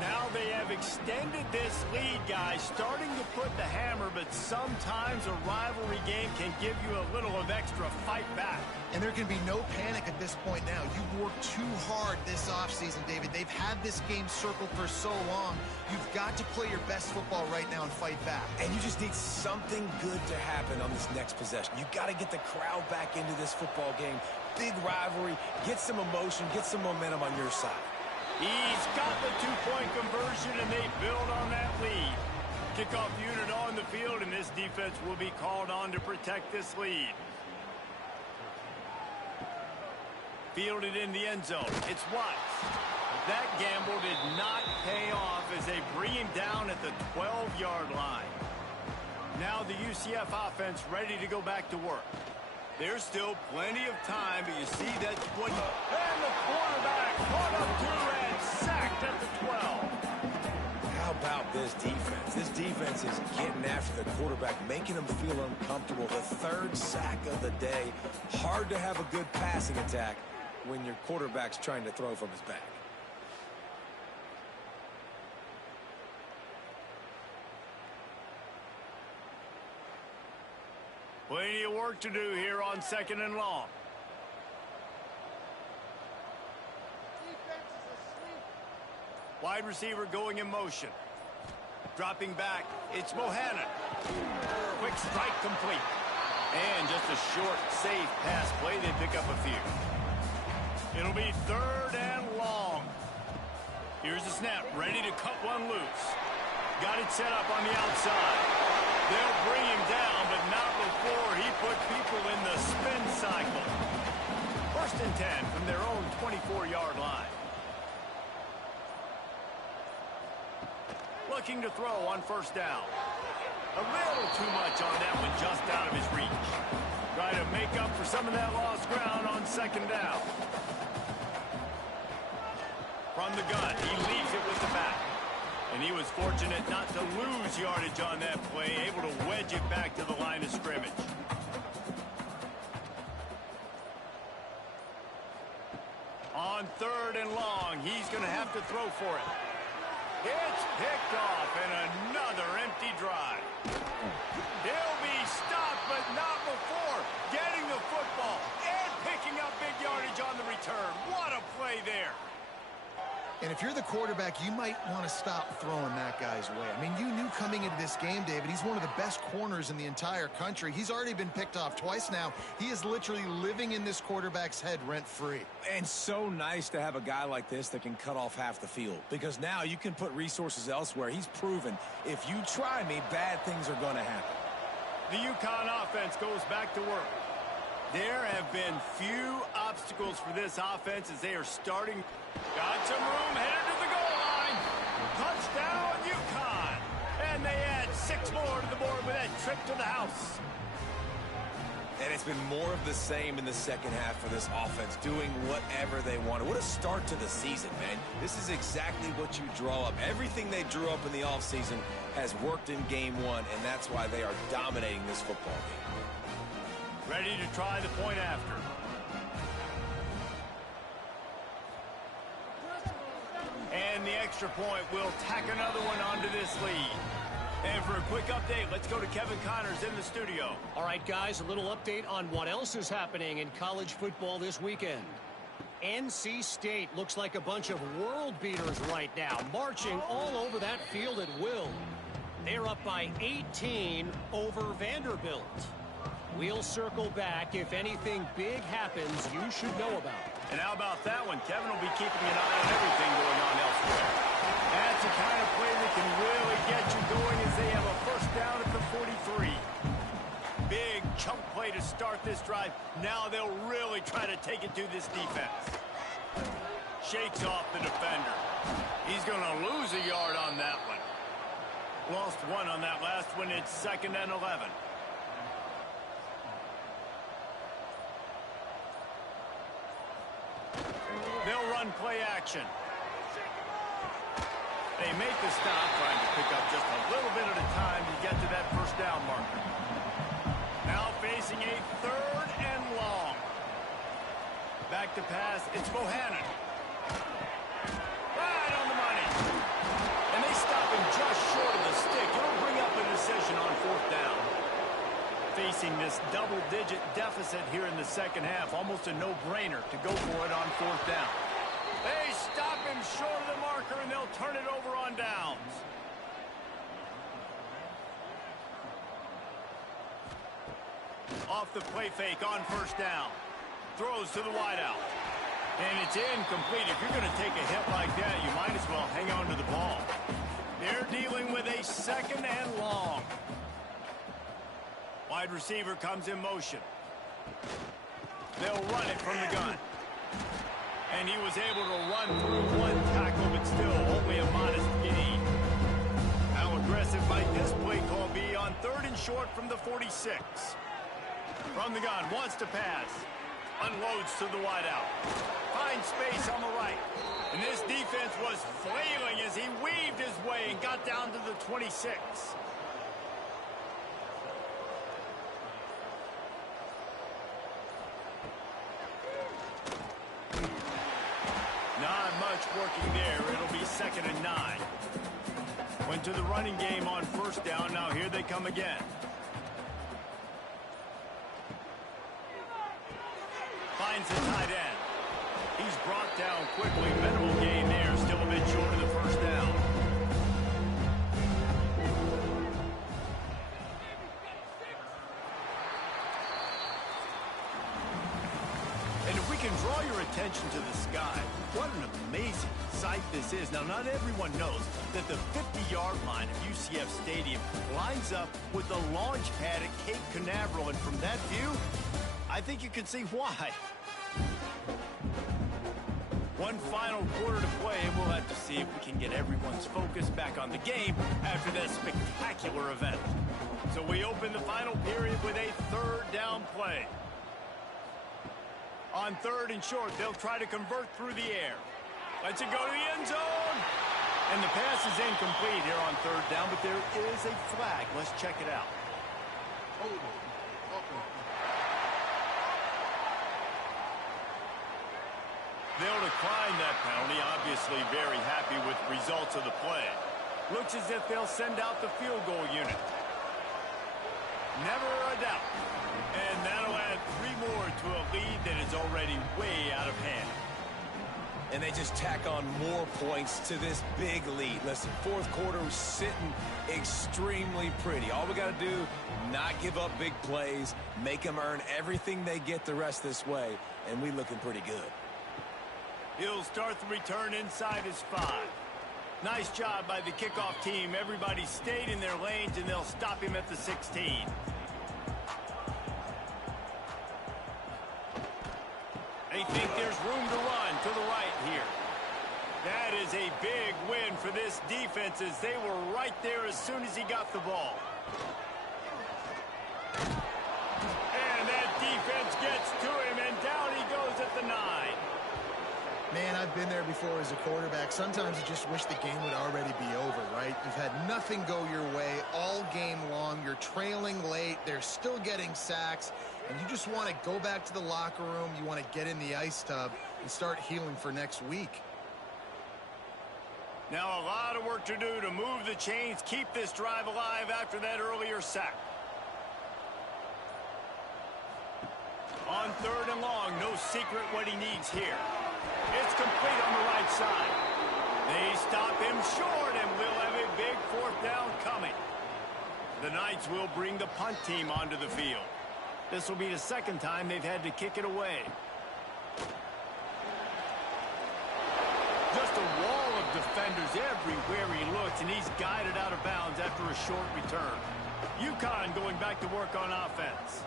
Now they have extended this lead, guys, starting to put the hammer, but sometimes a rivalry game can give you a little of extra fight back. And there can be no panic at this point now. You've worked too hard this offseason, David. They've had this game circled for so long. You've got to play your best football right now and fight back. And you just need something good to happen on this next possession. You got to get the crowd back into this football game. Big rivalry. Get some emotion. Get some momentum on your side. He's got the two-point conversion, and they build on that lead. Kickoff unit on the field, and this defense will be called on to protect this lead. Fielded in the end zone. It's Watts. That gamble did not pay off as they bring him down at the 12-yard line. Now the UCF offense ready to go back to work. There's still plenty of time, but you see that 20. And the quarterback caught up to and sacked at the 12. How about this defense? This defense is getting after the quarterback, making him feel uncomfortable. The 3rd sack of the day. Hard to have a good passing attack when your quarterback's trying to throw from his back. Plenty of work to do here on 2nd and long. Wide receiver going in motion. Dropping back, it's Bohannon. Quick strike complete. And just a short, safe pass play. They pick up a few. It'll be 3rd and long. Here's the snap, ready to cut one loose. Got it set up on the outside. They'll bring him down, but not before he put people in the spin cycle. 1st and 10 from their own 24-yard line. Looking to throw on 1st down. A little too much on that one, just out of his reach. Try to make up for some of that lost ground on 2nd down. From the gun, he leaves it with the back. And he was fortunate not to lose yardage on that play, able to wedge it back to the line of scrimmage. On 3rd and long, he's going to have to throw for it. It's picked off, and another empty drive. He'll be stopped, but not before getting the football and picking up big yardage on the return. What a play there. And if you're the quarterback, you might want to stop throwing that guy's way. I mean, you knew coming into this game, David, he's one of the best corners in the entire country. He's already been picked off twice now. He is literally living in this quarterback's head rent-free. And so nice to have a guy like this that can cut off half the field, because now you can put resources elsewhere. He's proven if you try me, bad things are going to happen. The UConn offense goes back to work. There have been few obstacles for this offense as they are starting. Got some room, headed to the goal line. Touchdown, UConn. And they add 6 more to the board with that trip to the house. And it's been more of the same in the second half for this offense, doing whatever they wanted. What a start to the season, man. This is exactly what you draw up. Everything they drew up in the offseason has worked in game 1, and that's why they are dominating this football game. Ready to try the point after. And the extra point will tack another one onto this lead. And for a quick update, let's go to Kevin Connors in the studio. All right, guys, a little update on what else is happening in college football this weekend. NC State looks like a bunch of world beaters right now, marching all over that field at will. They're up by 18 over Vanderbilt. We'll circle back. If anything big happens, you should know about it. And how about that one? Kevin will be keeping an eye on everything going on elsewhere. That's the kind of play that can really get you going as they have a first down at the 43. Big chunk play to start this drive. Now they'll really try to take it to this defense. Shakes off the defender. He's going to lose a yard on that one. Lost one on that last one. It's 2nd and 11. They'll run play action. They make the stop, trying to pick up just a little bit at a time to get to that first down marker. Now facing a 3rd and long. Back to pass. It's Bohannon. Right on the money. And they stop him just short of the stick. It'll bring up a decision on 4th down. Facing this double-digit deficit here in the second half. Almost a no-brainer to go for it on 4th down. They stop him short of the marker, and they'll turn it over on downs. Off the play fake on 1st down. Throws to the wideout. And it's incomplete. If you're going to take a hit like that, you might as well hang on to the ball. They're dealing with a 2nd and long. Wide receiver comes in motion. They'll run it from the gun. And he was able to run through one tackle, but still only a modest gain. How aggressive might this play call be on 3rd and short from the 46? From the gun, wants to pass. Unloads to the wideout. Finds space on the right. And this defense was flailing as he weaved his way and got down to the 26. Not much working there. It'll be 2nd and 9. Went to the running game on 1st down. Now here they come again. Finds the tight end. He's brought down quickly. Minimal gain there. Still a bit short of the 1st down. And if we can draw your attention to the sky, what an amazing sight this is. Now, not everyone knows that the 50-yard line of UCF Stadium lines up with the launch pad at Cape Canaveral. And from that view, I think you can see why. One final quarter to play, and we'll have to see if we can get everyone's focus back on the game after that spectacular event. So we open the final period with a 3rd down play. On 3rd and short, they'll try to convert through the air. Lets it go to the end zone. And the pass is incomplete here on 3rd down, but there is a flag. Let's check it out. They'll decline that penalty, obviously very happy with results of the play. Looks as if they'll send out the field goal unit. Never a doubt. And that'll add 3 more to a lead that is already way out of hand. And they just tack on more points to this big lead. Listen, 4th quarter was sitting extremely pretty. All we got to do, not give up big plays, make them earn everything they get the rest this way, and we looking pretty good. He'll start the return inside his 5. Nice job by the kickoff team. Everybody stayed in their lanes, and they'll stop him at the 16. They think there's room to run to the right here. That is a big win for this defense as they were right there as soon as he got the ball. And that defense gets to him, and down he goes at the 9. Man, I've been there before as a quarterback. Sometimes you just wish the game would already be over, right? You've had nothing go your way all game long. You're trailing late. They're still getting sacks. And you just want to go back to the locker room. You want to get in the ice tub and start healing for next week. Now a lot of work to do to move the chains, keep this drive alive after that earlier sack. On 3rd and long, no secret what he needs here. It's complete on the right side. They stop him short, and we'll have a big 4th down coming. The Knights will bring the punt team onto the field. This will be the 2nd time they've had to kick it away. Just a wall of defenders everywhere he looks, and he's guided out of bounds after a short return. UConn going back to work on offense.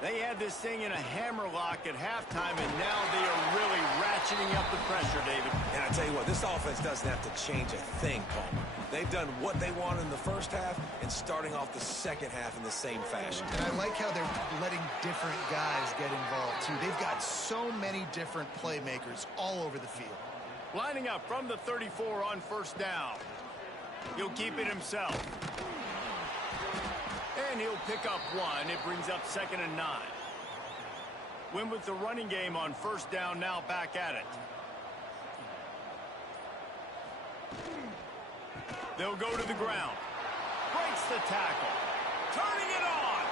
They had this thing in a hammerlock at halftime, and now they are really ratcheting up the pressure, David. And I tell you what, this offense doesn't have to change a thing, Palmer. They've done what they wanted in the 1st half and starting off the 2nd half in the same fashion. And I like how they're letting different guys get involved, too. They've got so many different playmakers all over the field. Lining up from the 34 on 1st down. He'll keep it himself. And he'll pick up 1. It brings up 2nd and 9. Win with the running game on 1st down, now back at it. They'll go to the ground. Breaks the tackle. Turning it on.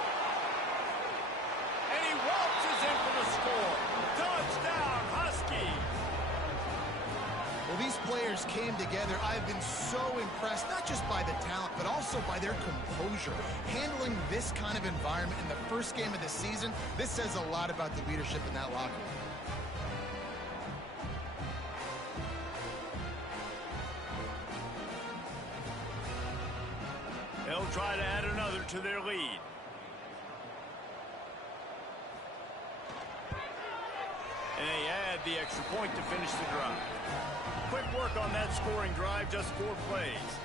And he waltzes in for the score. Touchdown, Huskies. Well, these players came together. I've been so impressed, not just by the talent, but also by their composure. Handling this kind of environment in the first game of the season, this says a lot about the leadership in that locker room. They'll try to add another to their lead. And they add the extra point to finish the drive. Quick work on that scoring drive, just 4 plays.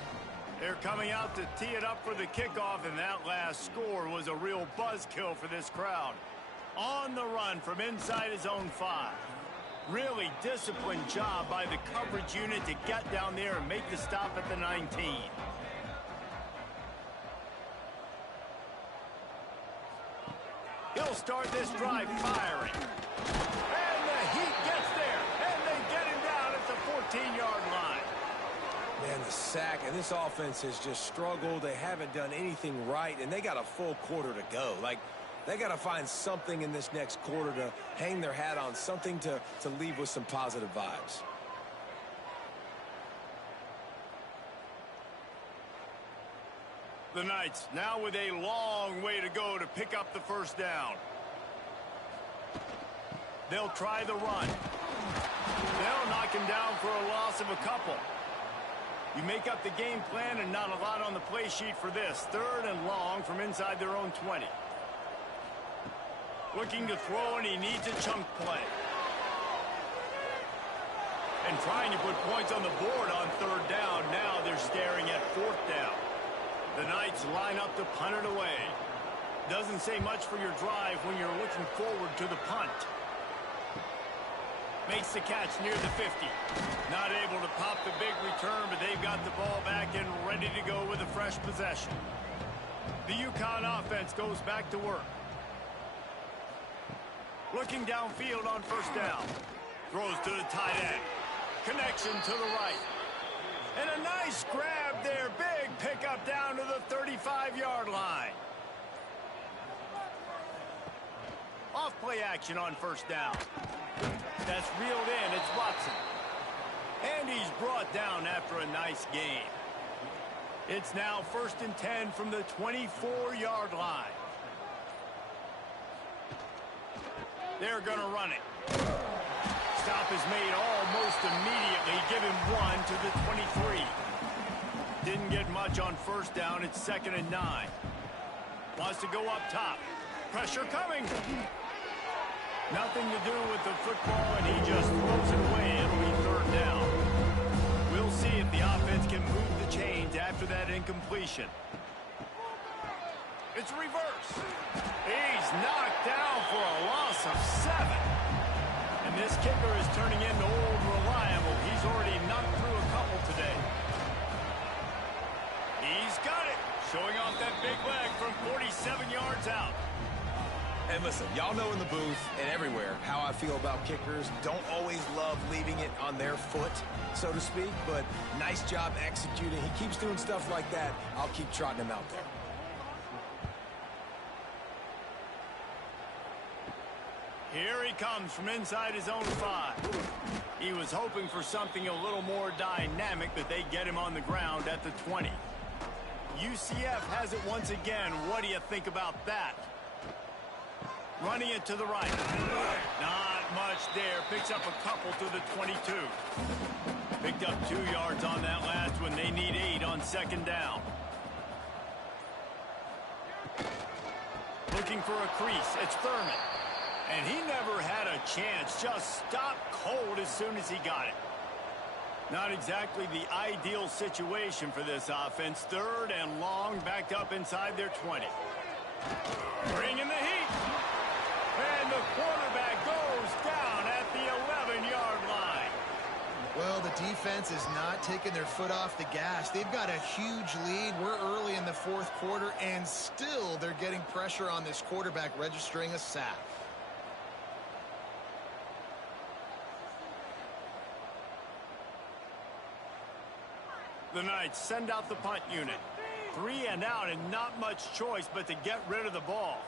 They're coming out to tee it up for the kickoff, and that last score was a real buzzkill for this crowd. On the run from inside his own 5. Really disciplined job by the coverage unit to get down there and make the stop at the 19. He'll start this drive firing. And the heat gets there. And they get him down at the 14-yard line. Man, the sack, and this offense has just struggled. They haven't done anything right, and they got a full quarter to go. Like, they got to find something in this next quarter to hang their hat on, something to leave with some positive vibes. The Knights now with a long way to go to pick up the 1st down. They'll try the run. They'll knock him down for a loss of a couple. You make up the game plan and not a lot on the play sheet for this. 3rd and long from inside their own 20. Looking to throw, and he needs a chunk play. And trying to put points on the board on 3rd down. Now they're staring at 4th down. The Knights line up to punt it away. Doesn't say much for your drive when you're looking forward to the punt. Makes the catch near the 50. Not able to pop the big return, but they've got the ball back and ready to go with a fresh possession. The UConn offense goes back to work. Looking downfield on 1st down. Throws to the tight end. Connection to the right. And a nice grab there. Big pickup down to the 35-yard line. Off play action on 1st down. That's reeled in. It's Watson. And he's brought down after a nice gain. It's now 1st and 10 from the 24-yard line. They're going to run it. Stop is made almost immediately. Give him 1 to the 23. Didn't get much on 1st down. It's 2nd and 9. Wants to go up top. Pressure coming. Nothing to do with the football, and he just throws it away. It'll be 3rd down. We'll see if the offense can move the chains after that incompletion. It's reverse. He's knocked down for a loss of 7. And this kicker is turning into old reliable. He's already knocked through a couple today. He's got it. Showing off that big leg from 47 yards out. And listen, y'all know in the booth and everywhere how I feel about kickers. Don't always love leaving it on their foot, so to speak, but nice job executing. He keeps doing stuff like that. I'll keep trotting him out there. Here he comes from inside his own 5. He was hoping for something a little more dynamic, but they get him on the ground at the 20. UCF has it once again. What do you think about that? Running it to the right. Not much there. Picks up a couple to the 22. Picked up 2 yards on that last one. They need 8 on second down. Looking for a crease. It's Thurman. And he never had a chance. Just stopped cold as soon as he got it. Not exactly the ideal situation for this offense. 3rd and long, backed up inside their 20. Bringing the heat. And the quarterback goes down at the 11-yard line. Well, the defense is not taking their foot off the gas. They've got a huge lead. We're early in the 4th quarter, and still they're getting pressure on this quarterback, registering a sack. The Knights send out the punt unit. 3 and out, and not much choice but to get rid of the ball.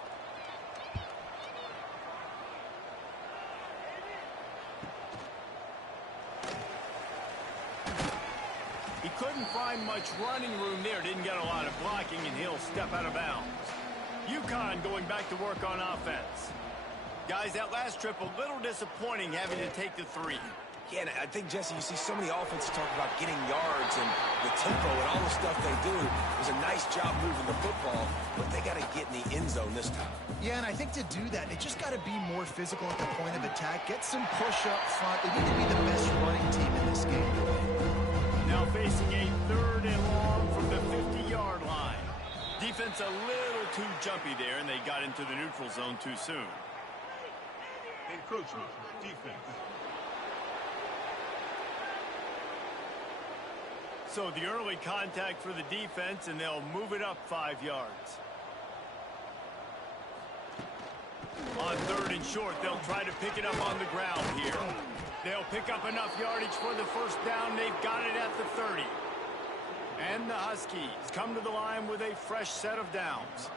He couldn't find much running room there. Didn't get a lot of blocking, and he'll step out of bounds. UConn going back to work on offense. Guys, that last trip a little disappointing having to take the 3. Yeah, and I think, Jesse, you see so many offenses talk about getting yards and the tempo and all the stuff they do. It was a nice job moving the football, but they got to get in the end zone this time. Yeah, and I think to do that, they just got to be more physical at the point of attack, get some push up front. They need to be the best running team in this game. Now facing a 3rd and long from the 50-yard line. Defense a little too jumpy there, and they got into the neutral zone too soon. Encroachment, defense. So the early contact for the defense, and they'll move it up 5 yards. On 3rd and short, they'll try to pick it up on the ground here. They'll pick up enough yardage for the 1st down. They've got it at the 30. And the Huskies come to the line with a fresh set of downs.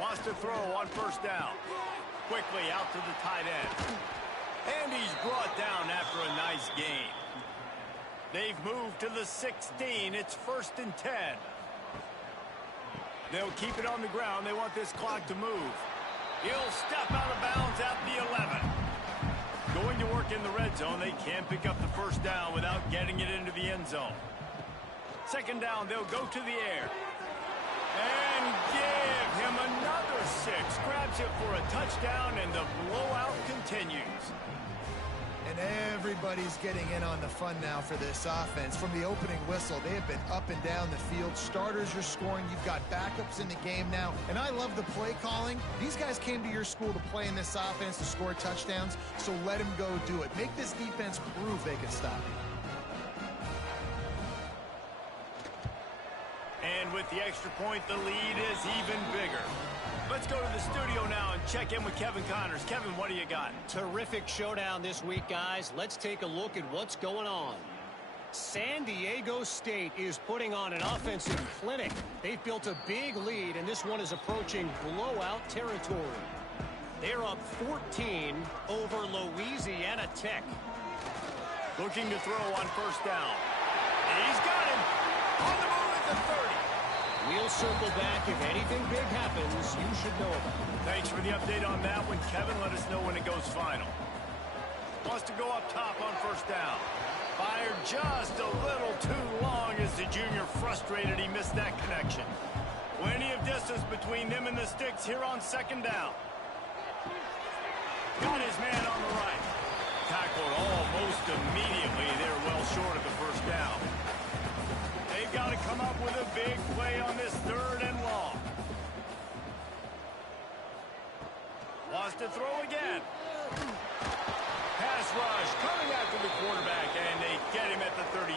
Wants to throw on 1st down. Quickly out to the tight end. And he's brought down after a nice gain. They've moved to the 16. It's 1st and 10. They'll keep it on the ground. They want this clock to move. He'll step out of bounds at the 11. Going to work in the red zone. They can't pick up the 1st down without getting it into the end zone. 2nd down, they'll go to the air. And give him another 6. Grabs it for a touchdown, and the blowout continues. And everybody's getting in on the fun now for this offense. From the opening whistle, they have been up and down the field. Starters are scoring. You've got backups in the game now. And I love the play calling. These guys came to your school to play in this offense to score touchdowns, so let them go do it. Make this defense prove they can stop it. And with the extra point, the lead is even bigger. Let's go to the studio now and check in with Kevin Connors. Kevin, what do you got? Terrific showdown this week, guys. Let's take a look at what's going on. San Diego State is putting on an offensive clinic. They've built a big lead, and this one is approaching blowout territory. They're up 14 over Louisiana Tech. Looking to throw on 1st down. He's got him. On the move at the 30. We'll circle back. If anything big happens, you should know about it. Thanks for the update on that one, Kevin. Let us know when it goes final. Wants to go up top on 1st down. Fired just a little too long as the junior frustrated. He missed that connection. Plenty of distance between them and the sticks here on 2nd down. Got his man on the right. Tackled almost immediately. They're well short of the 1st down. They've got to come up with a big play on this 3rd and long. Wants to throw again. Pass rush coming after the quarterback, and they get him at the 32.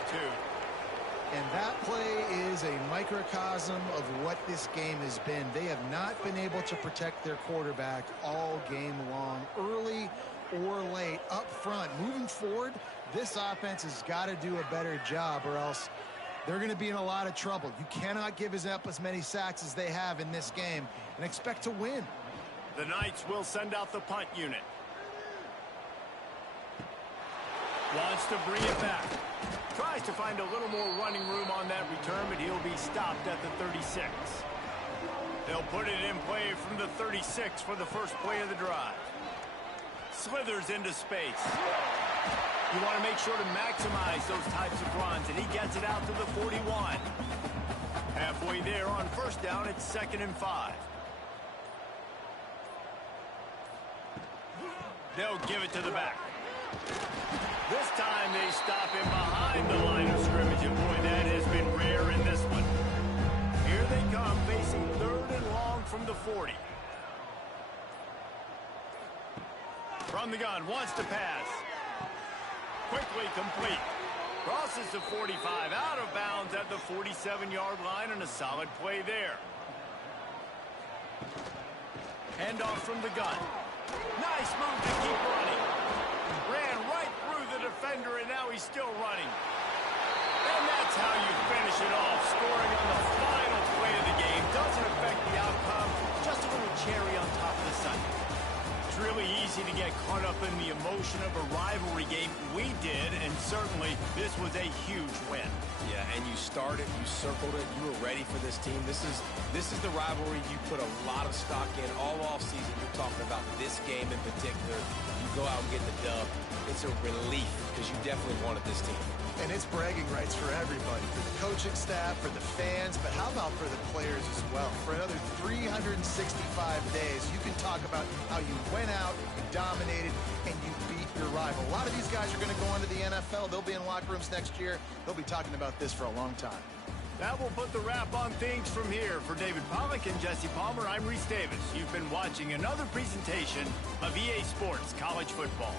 And that play is a microcosm of what this game has been. They have not been able to protect their quarterback all game long, early or late, up front. Moving forward, this offense has got to do a better job, or else they're going to be in a lot of trouble. You cannot give up as many sacks as they have in this game and expect to win. The Knights will send out the punt unit. Wants to bring it back. Tries to find a little more running room on that return, but he'll be stopped at the 36. They'll put it in play from the 36 for the first play of the drive. Slithers into space. You want to make sure to maximize those types of runs, and he gets it out to the 41. Halfway there on first down, it's 2nd and 5. They'll give it to the back. This time they stop him behind the line of scrimmage, and boy, that has been rare in this one. Here they come, facing 3rd and long from the 40. From the gun, wants to pass. Quickly complete. Crosses the 45, out of bounds at the 47-yard line, and a solid play there. Handoff from the gun. Nice move to keep running. Ran right through the defender, and now he's still running. And that's how you finish it off. Scoring on the final play of the game doesn't affect the outcome. Just a little cherry on top of the Sunday. It's really easy to get caught up in the emotion of a rivalry game. We did, and certainly this was a huge win. Yeah, and you started, you circled it, you were ready for this team. This is the rivalry you put a lot of stock in all offseason. You're talking about this game in particular. You go out and get the dub. It's a relief because you definitely wanted this team. And it's bragging rights for everybody, for the coaching staff, for the fans, but how about for the players as well? For another 365 days, you can talk about how you went out, you dominated, and you beat your rival. A lot of these guys are going to go on to the NFL. They'll be in locker rooms next year. They'll be talking about this for a long time. That will put the wrap on things from here. For David Pollack and Jesse Palmer, I'm Reese Davis. You've been watching another presentation of EA Sports College Football.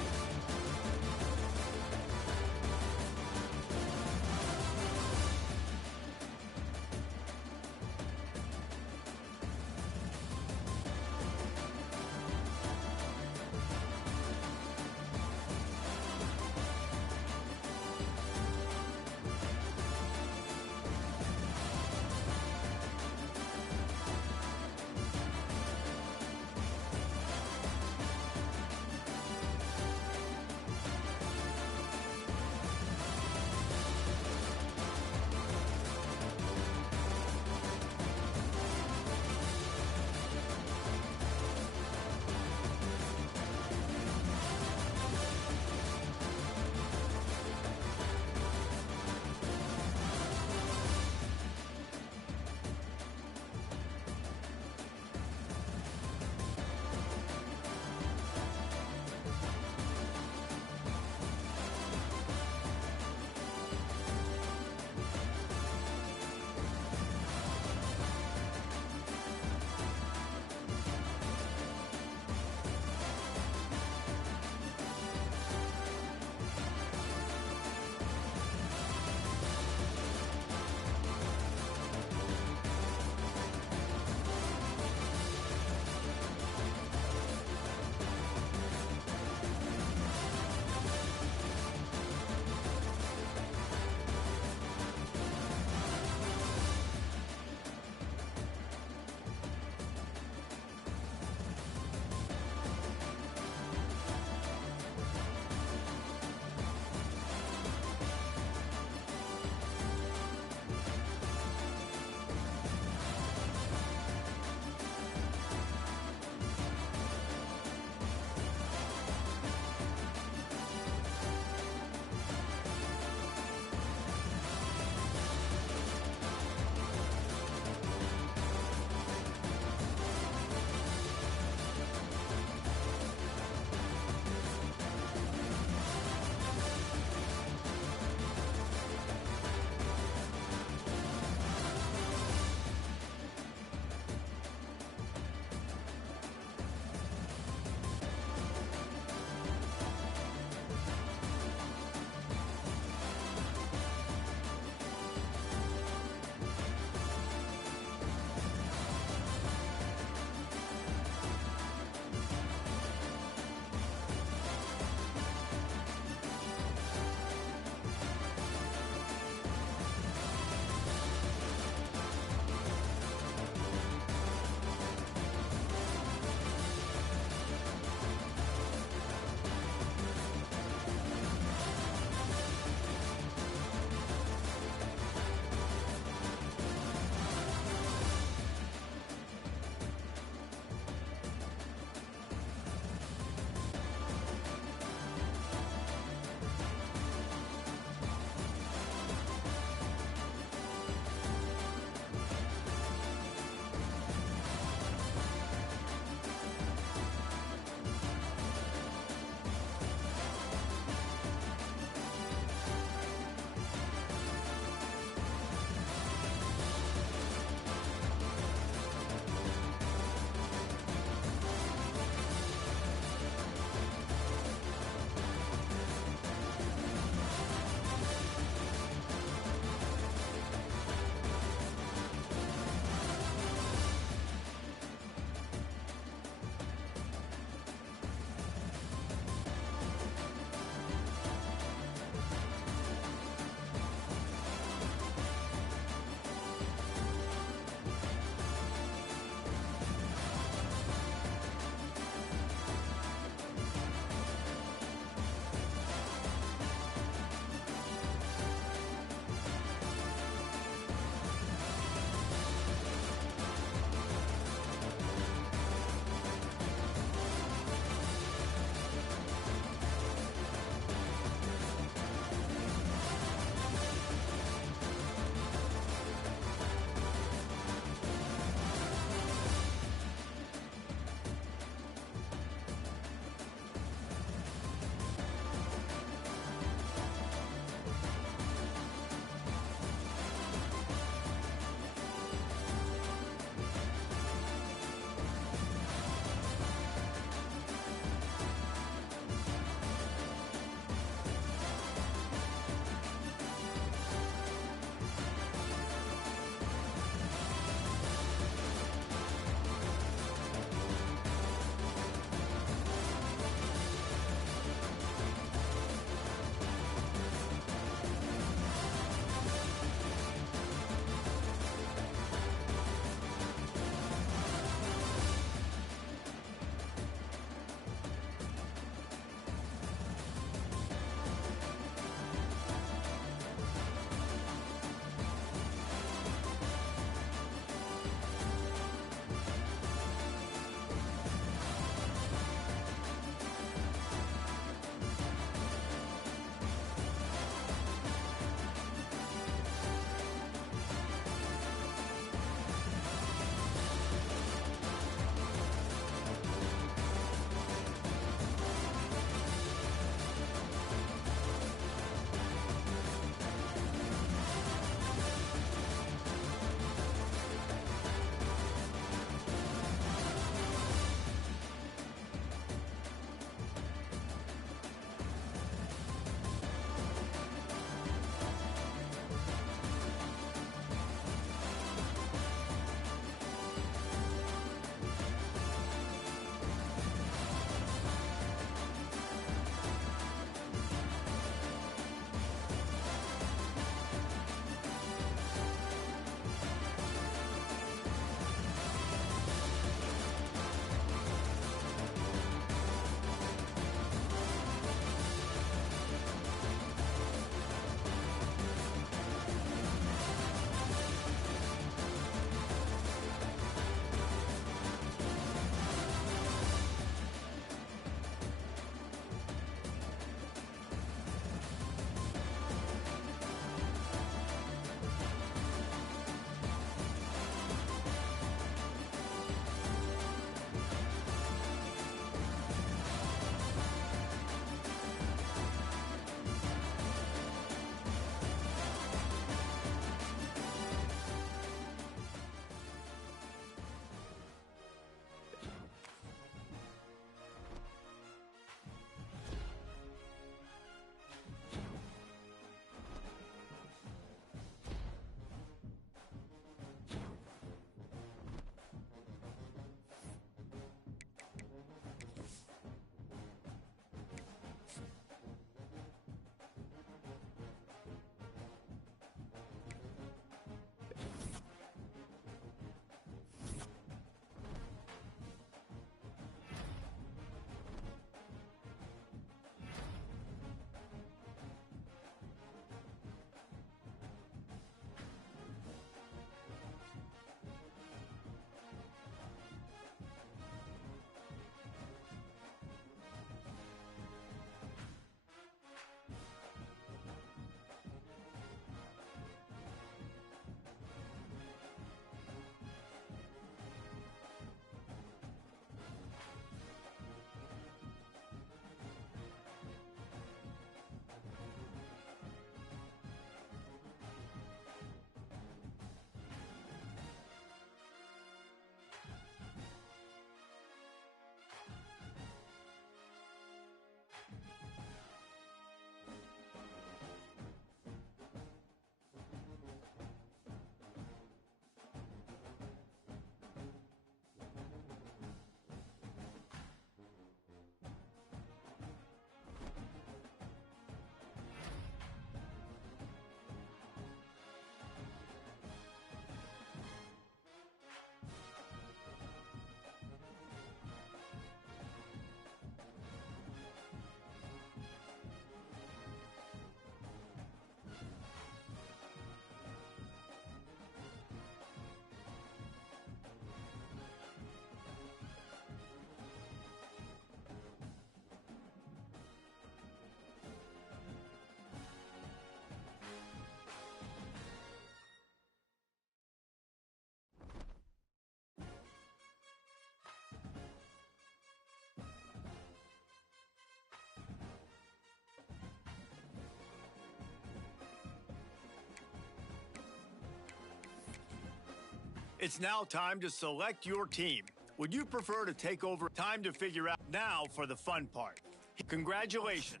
It's now time to select your team. Would you prefer to take over? Time to figure out now for the fun part. Congratulations.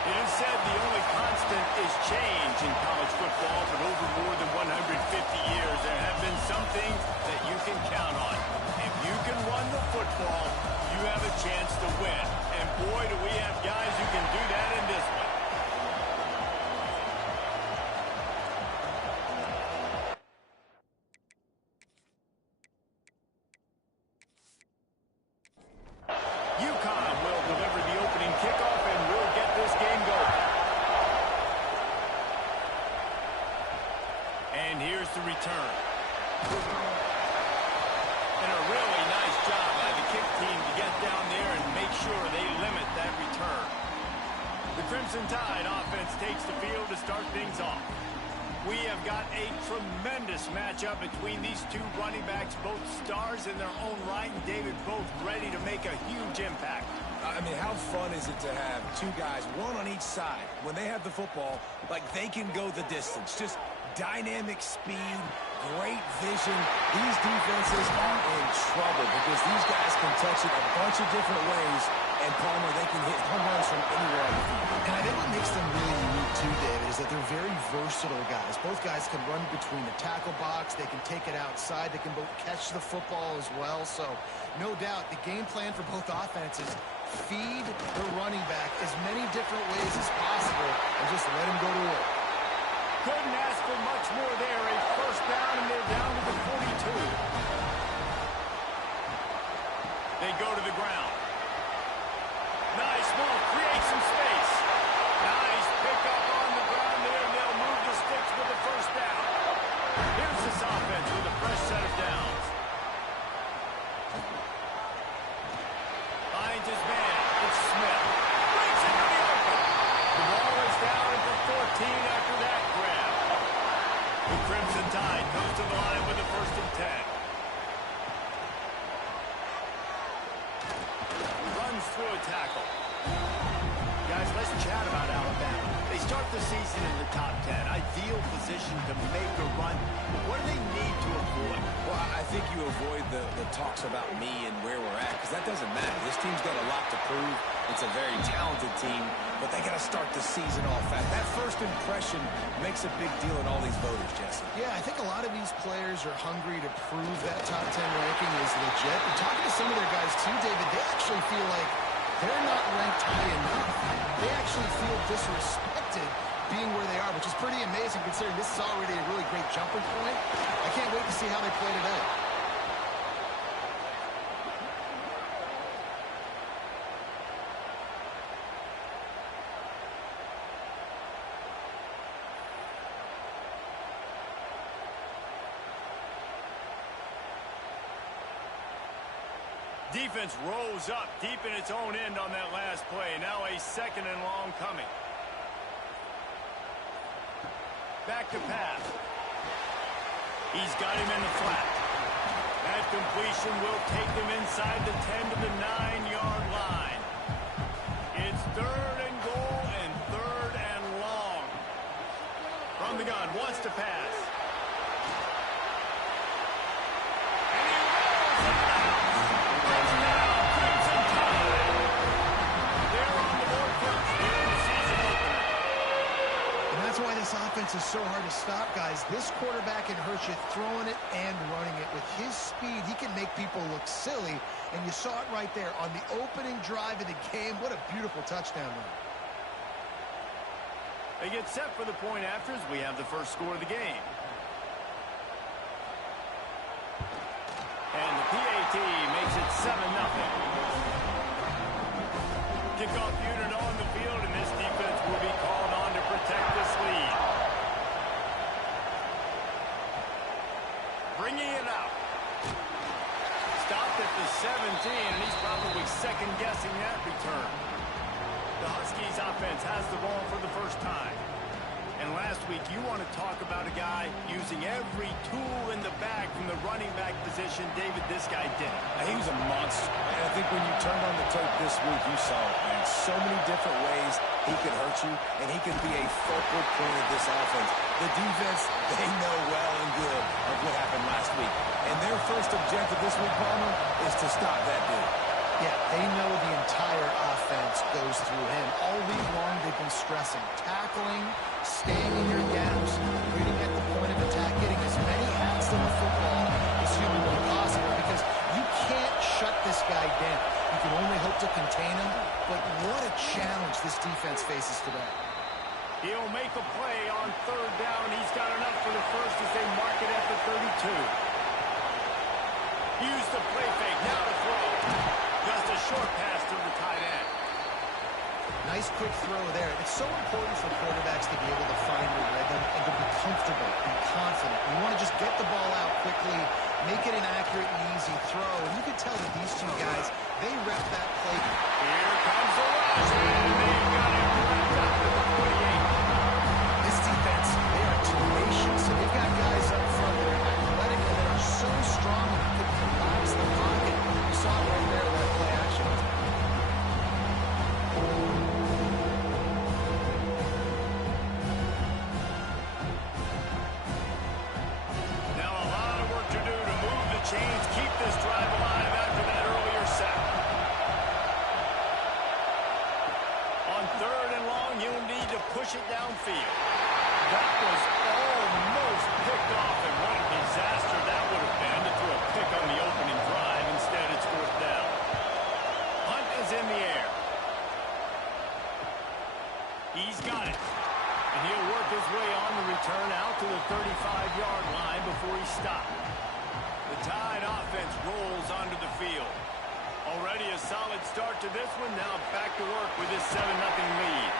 It is said the only constant is change in college football, but over more than 150 years, there have been some things that you can count on. If you can run the football, you have a chance to win. And boy, do we have guys who can do that in this one. UConn will deliver the opening kickoff and will get this game going. And here's the return. And a really nice job by the kick team to get down there and make sure they limit that return. The Crimson Tide offense takes the field to start things off. We have got a tremendous matchup between these two running backs, both stars in their own right, and David, both ready to make a huge impact. I mean, how fun is it to have two guys, one on each side, when they have the football, like they can go the distance. Just dynamic speed, great vision. These defenses are in trouble because these guys can touch it a bunch of different ways, and Palmer, they can hit home runs from anywhere on the field. And I think what makes them really unique too, David, is that they're very versatile guys. Both guys can run between the tackle box. They can take it outside. They can both catch the football as well. So no doubt the game plan for both offenses, feed the running back as many different ways as possible and just let him go to work. Couldn't ask for much more there. A first down, and they're down to the 42. They go to the ground. Nice move. Create some space. Nice pickup on the ground there, and they'll move the sticks with the first down. Here's this offense with a fresh set of downs. Finds his man. It's Smith. Breaks into the open. The ball is down at the 14 after that grab. The Crimson Tide comes to the line with a 1st and 10. Runs through a tackle. Guys, let's chat about Alabama. They start the season in the top 10. Ideal position to make a run. But what do they need to avoid? Well, I think you avoid the talks about me and where we're at, because that doesn't matter. This team's got a lot to prove. It's a very talented team, but they got to start the season off fast. That first impression makes a big deal in all these voters, Jesse. Yeah, I think a lot of these players are hungry to prove that top 10 ranking is legit. And talking to some of their guys too, David, they actually feel like they're not ranked high enough. They actually feel disrespected being where they are, which is pretty amazing considering this is already a really great jumping point. I can't wait to see how they play today. Defense rose up deep in its own end on that last play. Now a 2nd and long coming. Back to pass. He's got him in the flat. That completion will take him inside the 10 to the 9-yard line. It's 3rd and goal and 3rd and long. From the gun, wants to pass. This offense is so hard to stop, guys. This quarterback can hurt you throwing it and running it. With his speed, he can make people look silly, and you saw it right there on the opening drive of the game. What a beautiful touchdown run. They get set for the point after as we have the first score of the game. And the PAT makes it 7-0. Kickoff unit on the field, and this defense will be called on to protect this lead. Bringing it out. Stopped at the 17, and he's probably second-guessing that return. The Huskies offense has the ball for the first time. And last week, you want to talk about a guy using every tool in the bag from the running back position. David, this guy did. He was a monster. And I think when you turned on the tape this week, you saw it, man. So many different ways he could hurt you, and he could be a focal point of this offense. The defense, they know well and good of what happened last week. And their first objective this week, Palmer, is to stop that dude. Yeah, they know the entire offense goes through him. All week long, they've been stressing tackling, staying in your gaps, waiting at the point of attack, getting as many hats on the football as humanly possible, because you can't shut this guy down. You can only hope to contain him, but what a challenge this defense faces today. He'll make a play on third down. He's got enough for the first as they mark it at the 32. Use the play fake. Now to throw. Just a short pass to the tight end. Nice quick throw there. It's so important for quarterbacks to be able to find their rhythm and to be comfortable and confident. You want to just get the ball out quickly, make it an accurate and easy throw. And you can tell that these two guys, they rep that play. Here comes the rush, and they've got it wrapped up at the 48. This defense, they are tenacious. And they've got guys up front that are athletic and that are so strong that they can collapse the pocket. You saw it right there, that play action. Now a lot of work to do to move the chains, keep this drive alive after that earlier sack. On third and long, you'll need to push it downfield. That was almost picked off, and what a disaster that would have been to throw a pick on the opening drive. Instead, it's fourth down. Hunt is in the air. He's got it. And he'll work his way on the return out to the 35-yard line before he stopped. The Tide offense rolls onto the field. Already a solid start to this one. Now back to work with his 7-0 lead.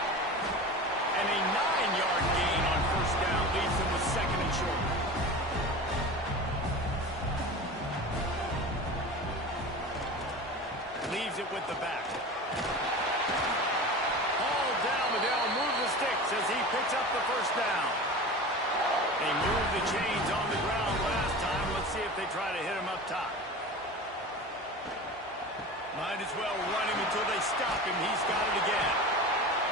And a 9-yard gain on first down leaves him with second and short. Leaves it with the back. Ball down, but they'll move the sticks as he picks up the first down. They moved the chains on the ground last time. Let's see if they try to hit him up top. Might as well run him until they stop him. He's got it again.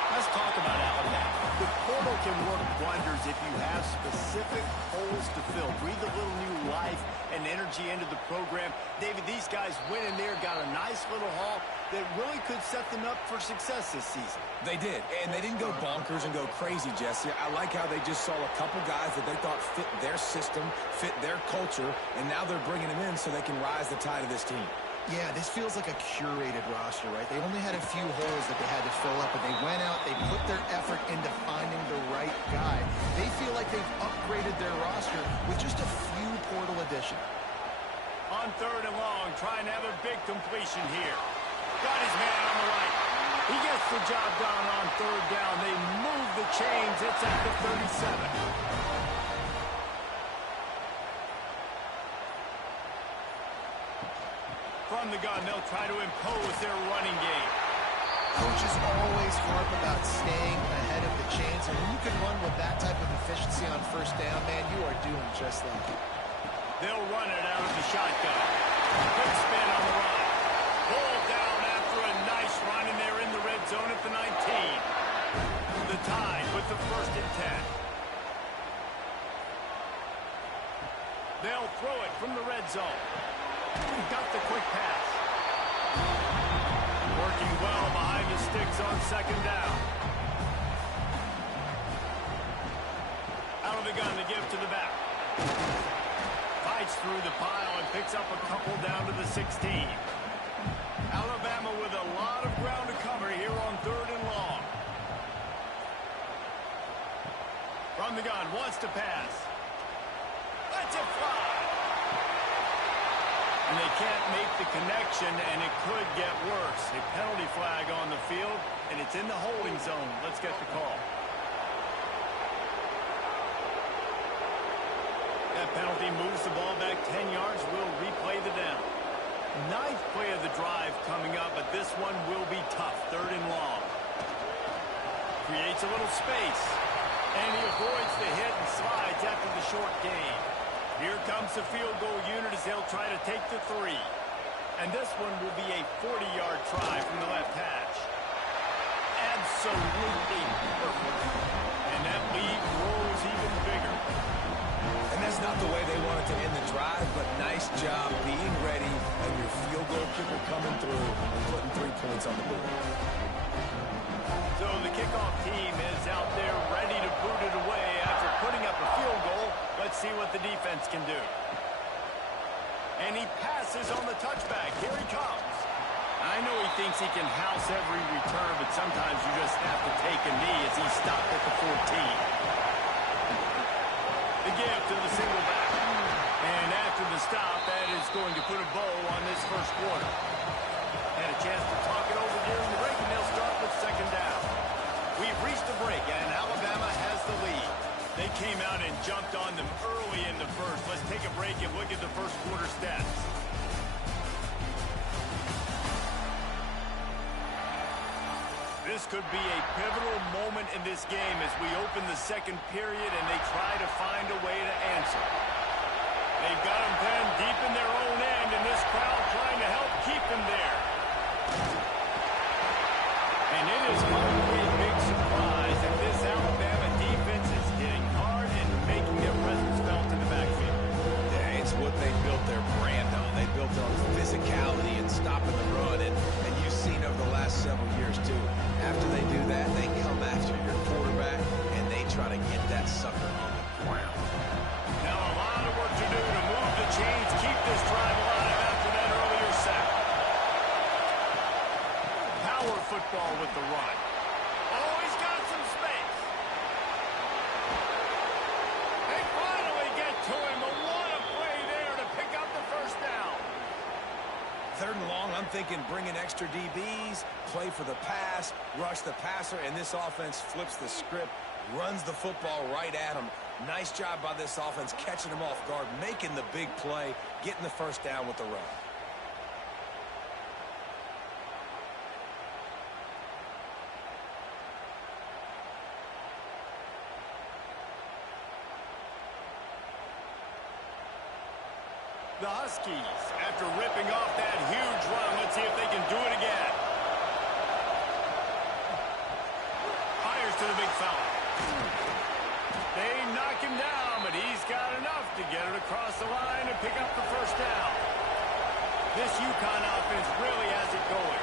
Let's talk about Alabama. The portal can work wonders if you have specific holes to fill. Breathe a little new life and energy into the program. David, these guys went in there, got a nice little haul that really could set them up for success this season. They did, and they didn't go bonkers and go crazy, Jesse. I like how they just saw a couple guys that they thought fit their system, fit their culture, and now they're bringing them in so they can rise the tide of this team. Yeah, this feels like a curated roster, right? They only had a few holes that they had to fill up, but they went out, they put their effort into finding the right guy. They feel like they've upgraded their roster with just a few portal additions. On third and long, trying to have a big completion here. Got his man on the right. He gets the job done on third down. They move the chains. It's at the 37. From the gun, they'll try to impose their running game. Coaches always harp about staying ahead of the chains, and when you can run with that type of efficiency on first down, man, you are doing just that. They'll run it out of the shotgun. Quick spin on the run. Pulled down after a nice run, and they're in the red zone at the 19. The Tide with the first and 10. They'll throw it from the red zone. Got the quick pass. Working well behind the sticks on second down. Out of the gun to give to the back. Fights through the pile and picks up a couple down to the 16. Alabama with a lot of ground to cover here on third and long. From the gun, wants to pass. Lets it fly. And they can't make the connection, and it could get worse. A penalty flag on the field, and it's in the holding zone. Let's get the call. That penalty moves the ball back 10 yards. We'll replay the down. Ninth play coming up, but this one will be tough. 3rd and long. Creates a little space. And he avoids the hit and slides after the short gain. Here comes the field goal unit as they'll try to take the 3. And this one will be a 40-yard try from the left hash. Absolutely perfect. And that lead grows even bigger. And that's not the way they wanted to end the drive, but nice job being ready and your field goal kicker coming through and putting 3 points on the board. So the kickoff team is out there ready to boot it away after putting up a field goal. Let's see what the defense can do. And he passes on the touchback. Here he comes. I know he thinks he can house every return, but sometimes you just have to take a knee as he stopped at the 14. The give to the single back. And after the stop, that is going to put a bow on this first quarter. Had a chance to talk it over during the break, and they'll start with 2nd down. We've reached the break, and Alabama has the lead. They came out and jumped on them early in the first. Let's take a break and look at the first quarter stats. This could be a pivotal moment in this game as we open the 2nd period and they try to find a way to answer. They've got them pinned deep in their own end, and this crowd trying to help keep them there. And it is probably a big surprise that this Alabama defense is hitting hard and making their presence felt in the backfield. Yeah, it's what they built their brand on. They built it on physicality and stopping the run, and you've seen over the last several years, too. After they do that, they come after your quarterback, and they try to get that sucker on the ground. Now a lot of work to do to move the chains, keep this drive alive after that earlier sack. Power football with the run. Oh, he's got some space. They finally get to him. What a play there to pick up the first down. 3rd and long, I'm thinking bring in extra DBs, play for the pass, rush the passer, and this offense flips the script, runs the football right at them. Nice job by this offense catching them off guard, making the big play, getting the first down with the run. The Huskies, after ripping off that huge run, let's see if they can do it again. Fires to the big fella. They knock him down, but he's got enough to get it across the line and pick up the first down. This UConn offense really has it going.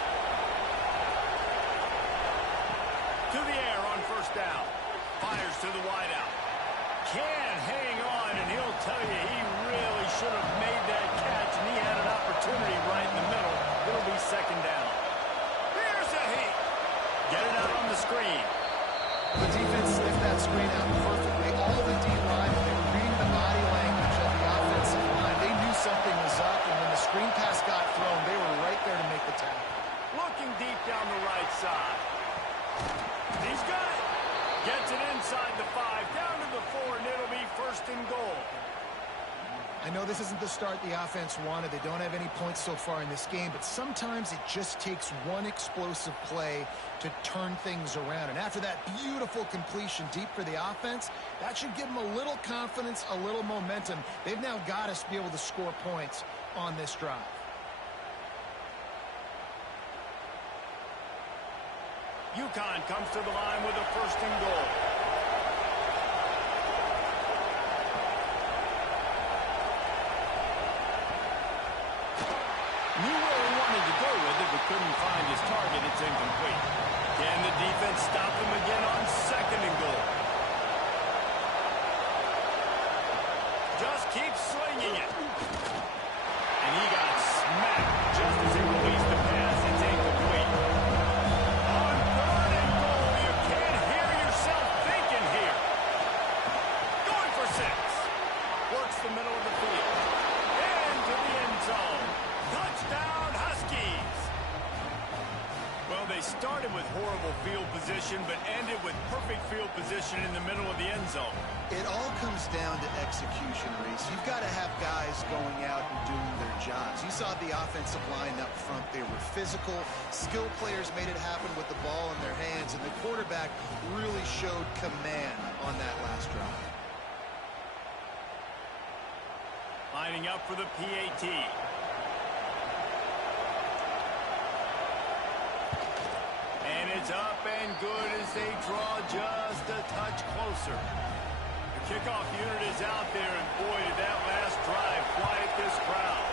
To the air on first down. Fires to the wideout. Can't hang on, and he'll tell you he really should have made that catch, and he had an opportunity right in the middle. It'll be 2nd down. Here's a heat. Get it out on the screen. The defense sniffed that screen out perfectly. All the D-line, they were reading the body language of the offensive line. They knew something was up, and when the screen pass got thrown, they were right there to make the tackle. Looking deep down the right side. He's got it. Gets it inside the 5, down to the 4, and it'll be 1st and goal. I know this isn't the start the offense wanted. They don't have any points so far in this game, but sometimes it just takes one explosive play to turn things around. And after that beautiful completion deep for the offense, that should give them a little confidence, a little momentum. They've now got us to be able to score points on this drive. UConn comes to the line with a 1st and goal. Knew where he wanted to go with it, but couldn't find his target. It's incomplete. Can the defense stop him again on 2nd and goal? Just keep slinging it. And he got smacked just as he released the pass. It's incomplete. On 3rd and goal, you can't hear yourself thinking here. Going for 6. Works the middle of the field. Into the end zone. Touchdown, Huskies. Well, they started with horrible field position, but ended with perfect field position in the middle of the end zone. It all comes down to execution, Reese. You've got to have guys going out and doing their jobs. You saw the offensive line up front. They were physical. Skilled players made it happen with the ball in their hands, and the quarterback really showed command on that last drive. Lining up for the PAT. And it's up and good as they draw just a touch closer. The kickoff unit is out there, and boy, did that last drive quiet this crowd.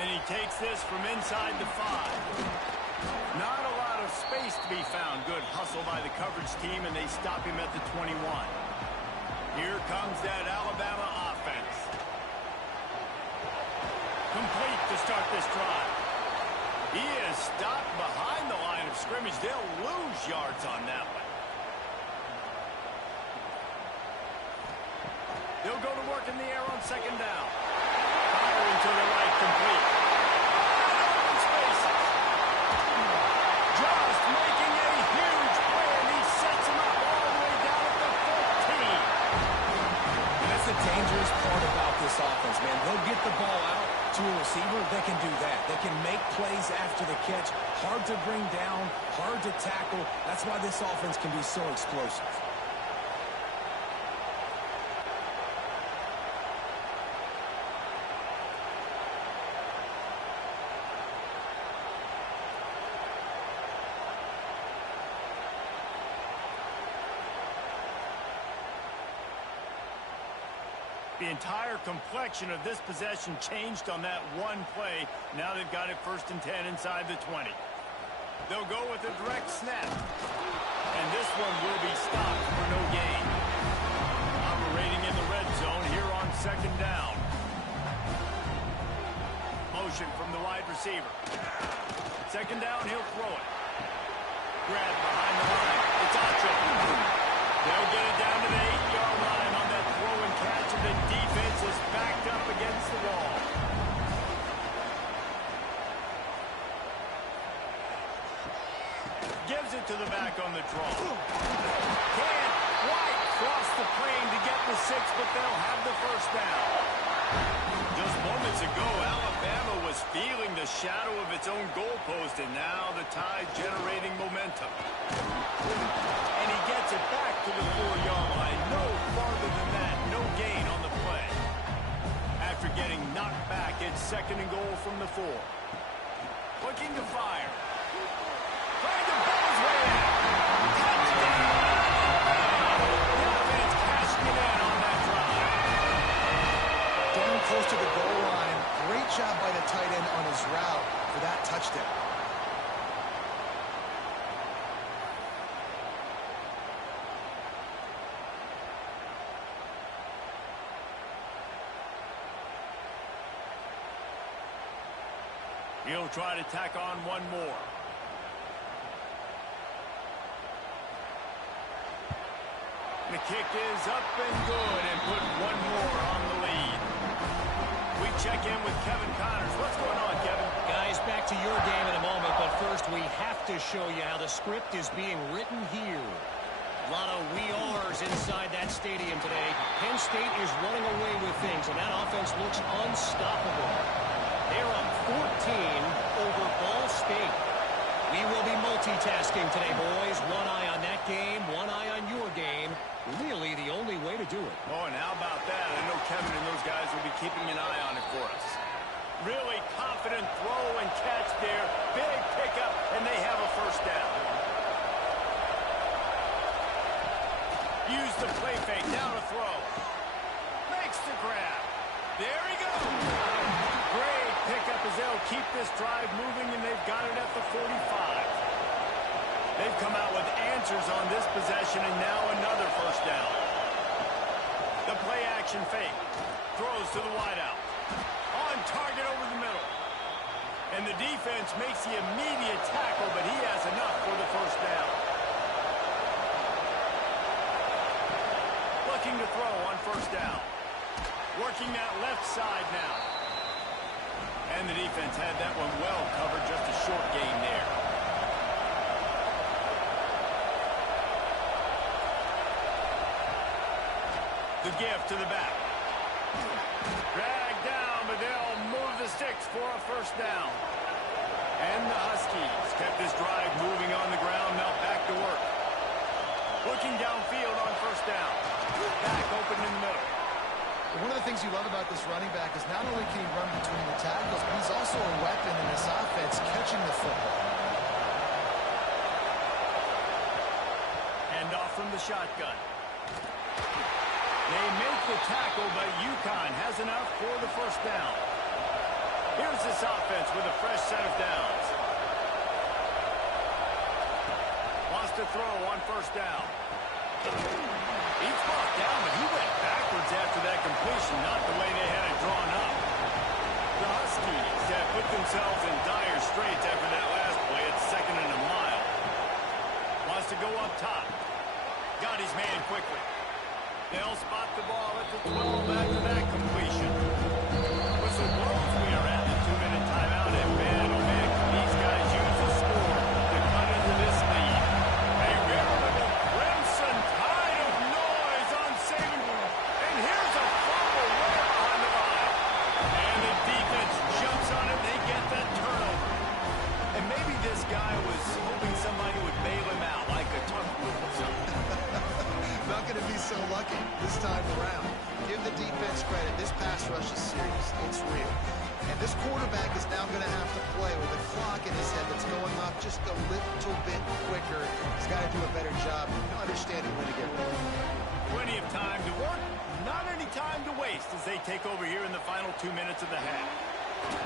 And he takes this from inside the 5. Not a lot of space to be found. Good hustle by the coverage team, and they stop him at the 21. Here comes that Alabama offense. Complete to start this drive. He is stopped behind the line of scrimmage. They'll lose yards on that one. They'll go to work in the air on second down. Firing to the right, complete. Open spaces. Just making a huge play, and he sets him up all the way down at the 14. That's the dangerous part about this offense, man. They'll get the ball out to a receiver. They can do that. They can make plays after the catch. Hard to bring down, hard to tackle. That's why this offense can be so explosive. The entire complexion of this possession changed on that one play. Now they've got it 1st and 10 inside the 20. They'll go with a direct snap. And this one will be stopped for no gain. Operating in the red zone here on second down. Motion from the wide receiver. Second down, he'll throw it. Grab behind the line. It's Ocho. They'll get it down to the 8-yard line on that throw and catch, and the defense is backed up against the wall. Gives it to the back on the draw. Can't quite cross the plane to get the 6, but they'll have the first down. Just moments ago, Alabama was feeling the shadow of its own goalpost, and now the Tide generating momentum. And he gets it back to the 4-yard line. No farther than that. No gain on the play. After getting knocked back, it's 2nd and goal from the 4. Looking to fire. Trying to bet his way out. Touchdown! The offense cashing it in on that drive. Down close to the goal line. Great job by the tight end on his route for that touchdown. He'll try to tack on one more. The kick is up and good, and put one more on the lead. We check in with Kevin Connors. What's going on, Kevin? Guys, back to your game in a moment, but first we have to show you how the script is being written here. A lot of we are's inside that stadium today. Penn State is running away with things, and that offense looks unstoppable. They're up 14 over Ball State. We will be multitasking today, boys. One eye on that game, one eye on your game. Really the only way to do it. Oh, and how about that? I know Kevin and those guys will be keeping an eye on it for us. Really confident throw and catch there. Big pickup, and they have a first down. Use the play fake, down to throw. Makes the grab. There he goes. Great pickup as they'll keep this drive moving, and they've got it at the 45. They've come out with answers on this possession, and now another first down. The play action fake. Throws to the wideout. On target over the middle. And the defense makes the immediate tackle, but he has enough for the first down. Looking to throw on first down. Working that left side now. And the defense had that one well covered just a short gain there. The give to the back. Dragged down, but they'll move the sticks for a first down. And the Huskies kept this drive moving on the ground. Now back to work. Looking downfield on first down. Back open in the middle. One of the things you love about this running back is not only can he run between the tackles, but he's also a weapon in this offense catching the football. And off from the shotgun. They make the tackle, but UConn has enough for the first down. Here's this offense with a fresh set of downs. Wants to throw on first down. He's brought down, but he went backwards after that completion, not the way they had it drawn up. The Huskies have put themselves in dire straits after that last play. It's 2nd and a mile. Wants to go up top. Got his man quickly. They'll spot the ball at the 12 after that completion. Whistle blows, we are at the 2-minute timeout, and man, oh man, can these guys use a score to cut into this lead. A veritable crimson tide of noise on Saban, and here's a fumble way behind the line. And the defense jumps on it, they get that turnover. And maybe this guy was hoping somebody would bail him out like a tugboat or something. Not going to be so lucky this time around. Give the defense credit. This pass rush is serious. It's real. And this quarterback is now going to have to play with a clock in his head that's going off just a little bit quicker. He's got to do a better job understanding when to get ready. Plenty of time to work, not any time to waste as they take over here in the final 2 minutes of the half.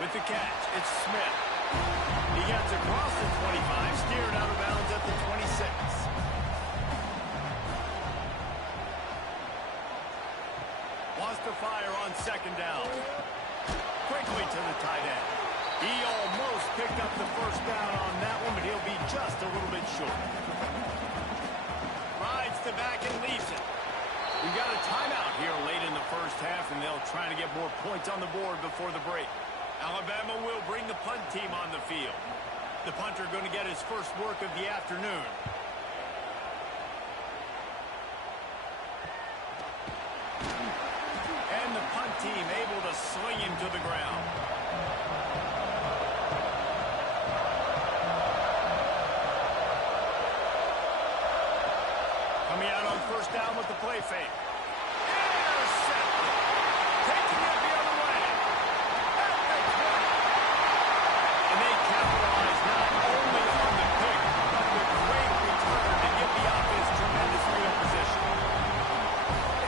With the catch, it's Smith. He gets across the 25, steered out of bounds at the 26. Wants to fire on second down. Quickly to the tight end. He almost picked up the first down on that one, but he'll be just a little bit short. Rides the back and leaves it. We've got a timeout here late in the first half, and they'll try to get more points on the board before the break. Alabama will bring the punt team on the field. The punter going to get his first work of the afternoon. And the punt team able to sling him to the ground. Coming out on first down with the play fake. Intercepted. Taking it the other way. At the 20. And they capitalize not only on the pick, but the great return to give the offense tremendous field position.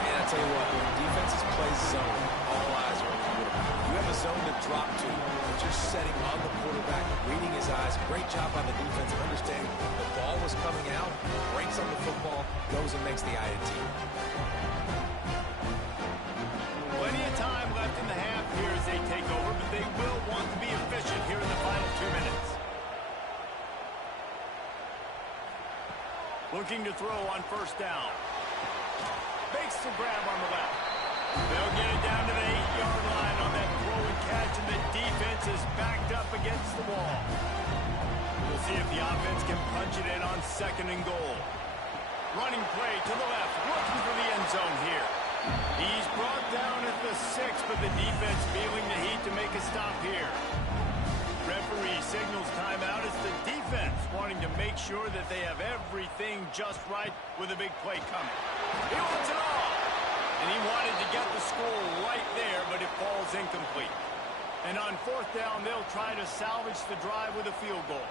And I tell you what, when defenses play zone, all eyes are on the quarterback. You have a zone to drop to, but you're setting on the quarterback, reading his eyes. Great job on the defense of understanding the ball was coming out, breaks on the football, goes and makes the INT. Plenty of time left in the half here as they take over, but they will want to be efficient here in the final 2 minutes. Looking to throw on first down. Fakes the grab on the left. They'll get it down to the 8-yard line on that throw and catch, and the defense is backed up against the wall. We'll see if the offense can punch it in on 2nd and goal. Running play to the left, looking for the end zone here. He's brought down at the 6, but the defense feeling the heat to make a stop here. Referee signals timeout. It's the defense wanting to make sure that they have everything just right with a big play coming. He wants it all. And he wanted to get the score right there, but it falls incomplete. And on fourth down, they'll try to salvage the drive with a field goal.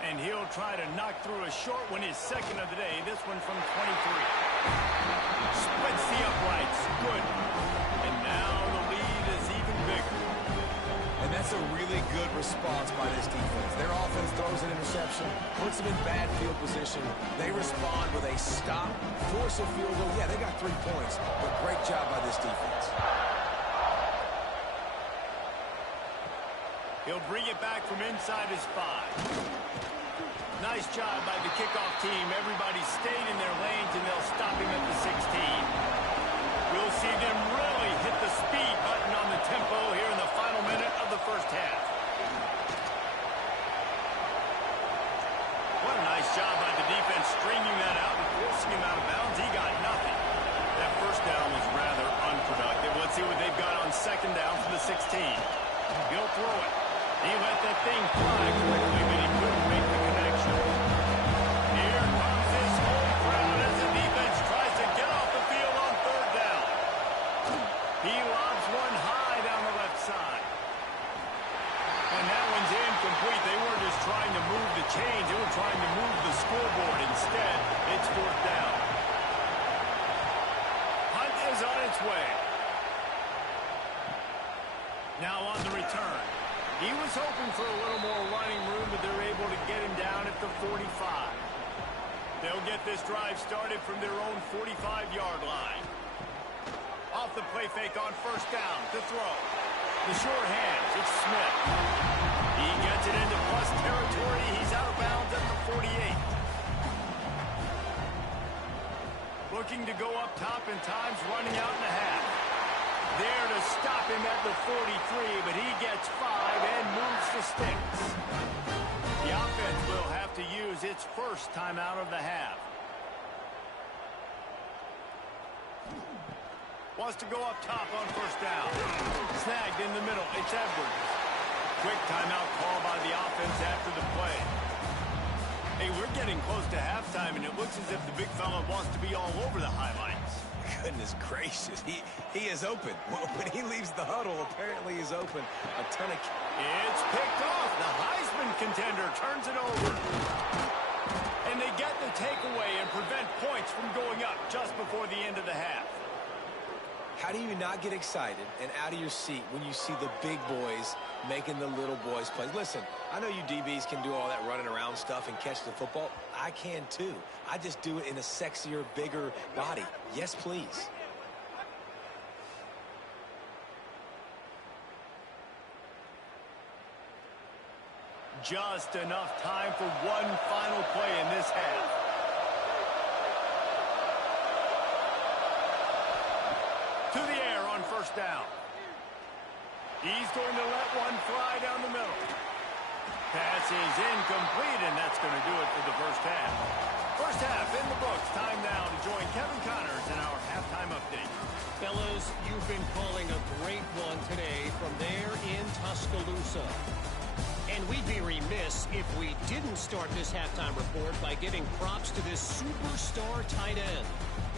And he'll try to knock through a short one, his second of the day, this one from 23. Splits the uprights. Good. And now the lead is even bigger. And that's a really good response by this defense. Their offense throws an interception, puts them in bad field position. They respond with a stop, force a field goal. Yeah, they got 3 points, but great job by this defense. He'll bring it back from inside his 5. Nice job by the kickoff team. Everybody stayed in their lanes, and they'll stop him at the 16. We'll see them really hit the speed button on the tempo here in the final minute of the first half. chains. They were trying to move the scoreboard. Instead, it's fourth down. Hunt is on its way. Now on the return. He was hoping for a little more running room, but they're able to get him down at the 45. They'll get this drive started from their own 45-yard line. Off the play fake on first down to throw. The sure hands, it's Smith. He gets it into plus territory. He's out of bounds at the 48. Looking to go up top in times, running out in the half. There to stop him at the 43, but he gets 5 and moves the sticks. The offense will have to use its first timeout of the half. Wants to go up top on first down. Snagged in the middle. It's Edwards. Quick timeout call by the offense after the play. Hey, we're getting close to halftime, and it looks as if the big fella wants to be all over the highlights. Goodness gracious, he is open. When he leaves the huddle, apparently he's open. A ton of... It's picked off. The Heisman contender turns it over. And they get the takeaway and prevent points from going up just before the end of the half. How do you not get excited and out of your seat when you see the big boys making the little boys play? Listen, I know you DBs can do all that running around stuff and catch the football. I can too. I just do it in a sexier, bigger body. Yes, please. Just enough time for one final play in this half. To the air on first down. He's going to let one fly down the middle. Pass is incomplete, and that's going to do it for the first half. First half in the books. Time now to join Kevin Connors in our halftime update. Fellas, you've been calling a great one today from there in Tuscaloosa. And we'd be remiss if we didn't start this halftime report by giving props to this superstar tight end.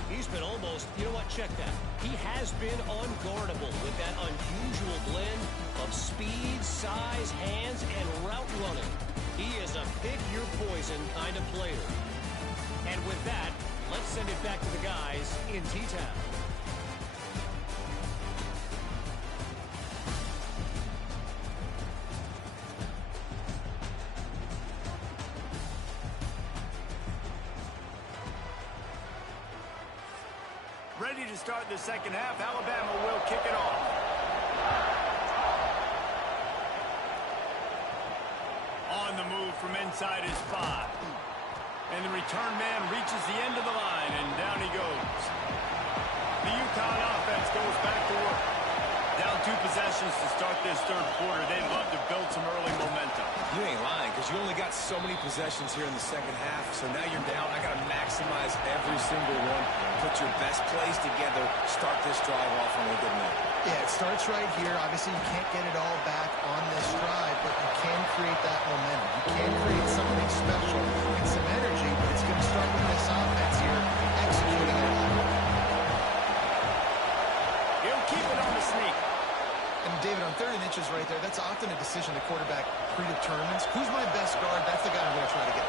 He's been almost, you know what, check that. He has been unguardable with that unusual blend of speed, size, hands, and route running. He is a pick-your-poison kind of player. And with that, let's send it back to the guys in T-Town. Ready to start the second half. Alabama will kick it off. On the move from inside his 5. And the return man reaches the end of the line, and down he goes. The UConn offense goes back to work. Down 2 possessions to start this third quarter. They'd love to build some early momentum. You ain't lying, because you only got so many possessions here in the second half, so now you're down. I got to maximize every single one. Put your best plays together. Start this drive off on a good note. Yeah, it starts right here. Obviously, you can't get it all back on this drive, but you can create that momentum. You can create something special and some energy, but it's going to start with this offense here executing it. He'll keep it on the sneak. And David, on 3rd and inches right there, that's often a decision the quarterback predetermines. Who's my best guard? That's the guy I'm going to try to get.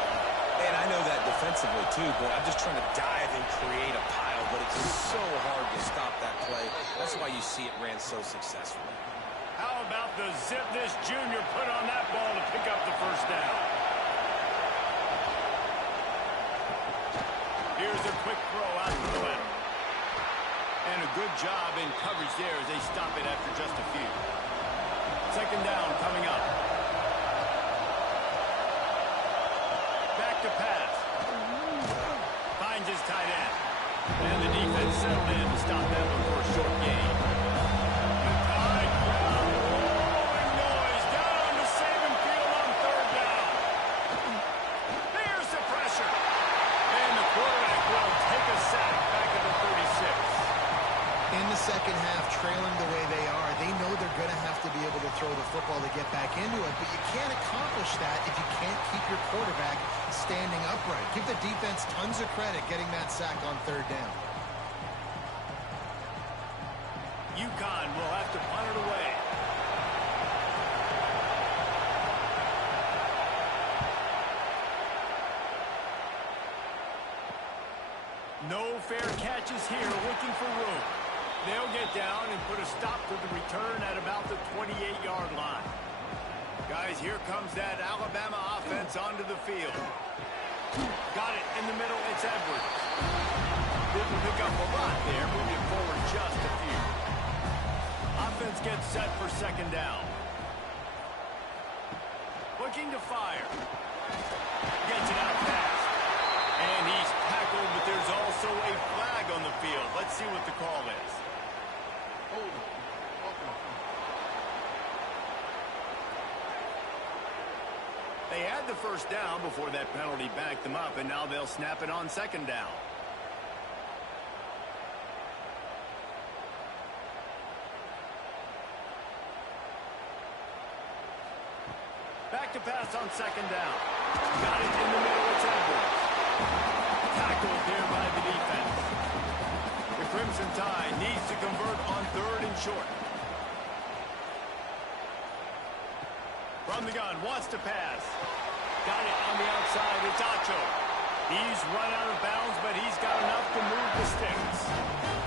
And I know that defensively, too, boy. I'm just trying to dive and create a pile, but it's so hard to stop that play. That's why you see it ran so successfully. How about the zip this junior put on that ball to pick up the first down? Here's a quick throw out to the left. And a good job in coverage there as they stop it after just a few. Second down coming up. Back to pass. Finds his tight end. And the defense settled in to stop that one for a short gain. The tide crowd roaring noise down on the Saban field on 3rd down. There's the pressure. And the quarterback will take a sack back at the 36. In the second half, trailing the way they are, they know they're going to have to be able to throw the football to get back into it, but you can't accomplish that if you can't keep your quarterback standing upright. Give the defense tons of credit getting that sack on 3rd down. UConn will have to punt it away. No fair catches here, looking for room. They'll get down and put a stop to the return at about the 28-yard line. Guys, here comes that Alabama offense onto the field. Got it in the middle, it's Edwards. Didn't pick up a lot there, moving forward just a few. Offense gets set for second down. Looking to fire. Gets it out fast. And he's tackled, but there's also a flag on the field. Let's see what the call is. They had the first down before that penalty backed them up, and now they'll snap it on second down. Back to pass on second down. Got it in the middle, it's Edwards. Tackled there by the defense. The Crimson Tide needs to convert on third and short. From the gun, wants to pass. Got it on the outside, it's Acho. He's run out of bounds, but he's got enough to move the sticks.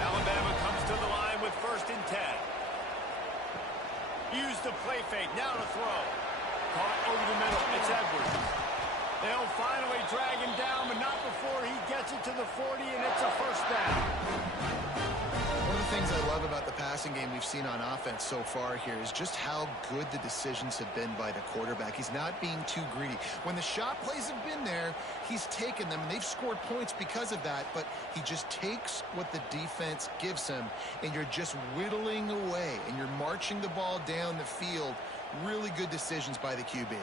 Alabama comes to the line with 1st and 10. Use the play fake, now to throw. Caught over the middle, it's Edwards. They'll finally drag him down, but not before he gets it to the 40, and it's a first down. One of the things I love about the passing game we've seen on offense so far here is just how good the decisions have been by the quarterback. He's not being too greedy. When the shot plays have been there, he's taken them, and they've scored points because of that, but he just takes what the defense gives him, and you're just whittling away, and you're marching the ball down the field. Really good decisions by the QB.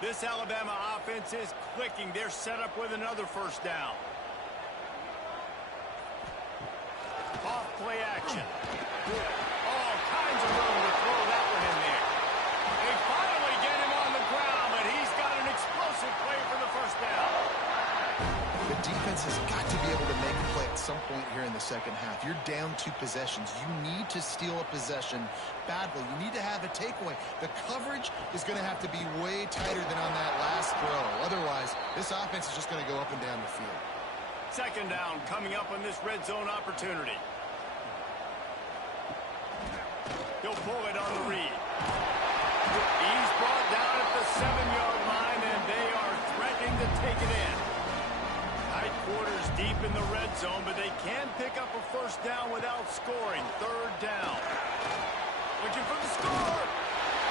This Alabama offense is clicking. They're set up with another first down. Off play action. All kinds of room to throw that one in there. They finally get him on the ground, but he's got an explosive play for the first down. The defense has got to be able to make a play at some point here in the second half. You're down 2 possessions. You need to steal a possession badly. You need to have a takeaway. The coverage is going to have to be way tighter than on that last throw. Otherwise, this offense is just going to go up and down the field. Second down coming up on this red zone opportunity. He'll pull it on the read. He's brought down at the 7-yard line, and they are threatening to take it in. Tight quarters deep in the red zone, but they can pick up a first down without scoring. Third down. Looking for the score.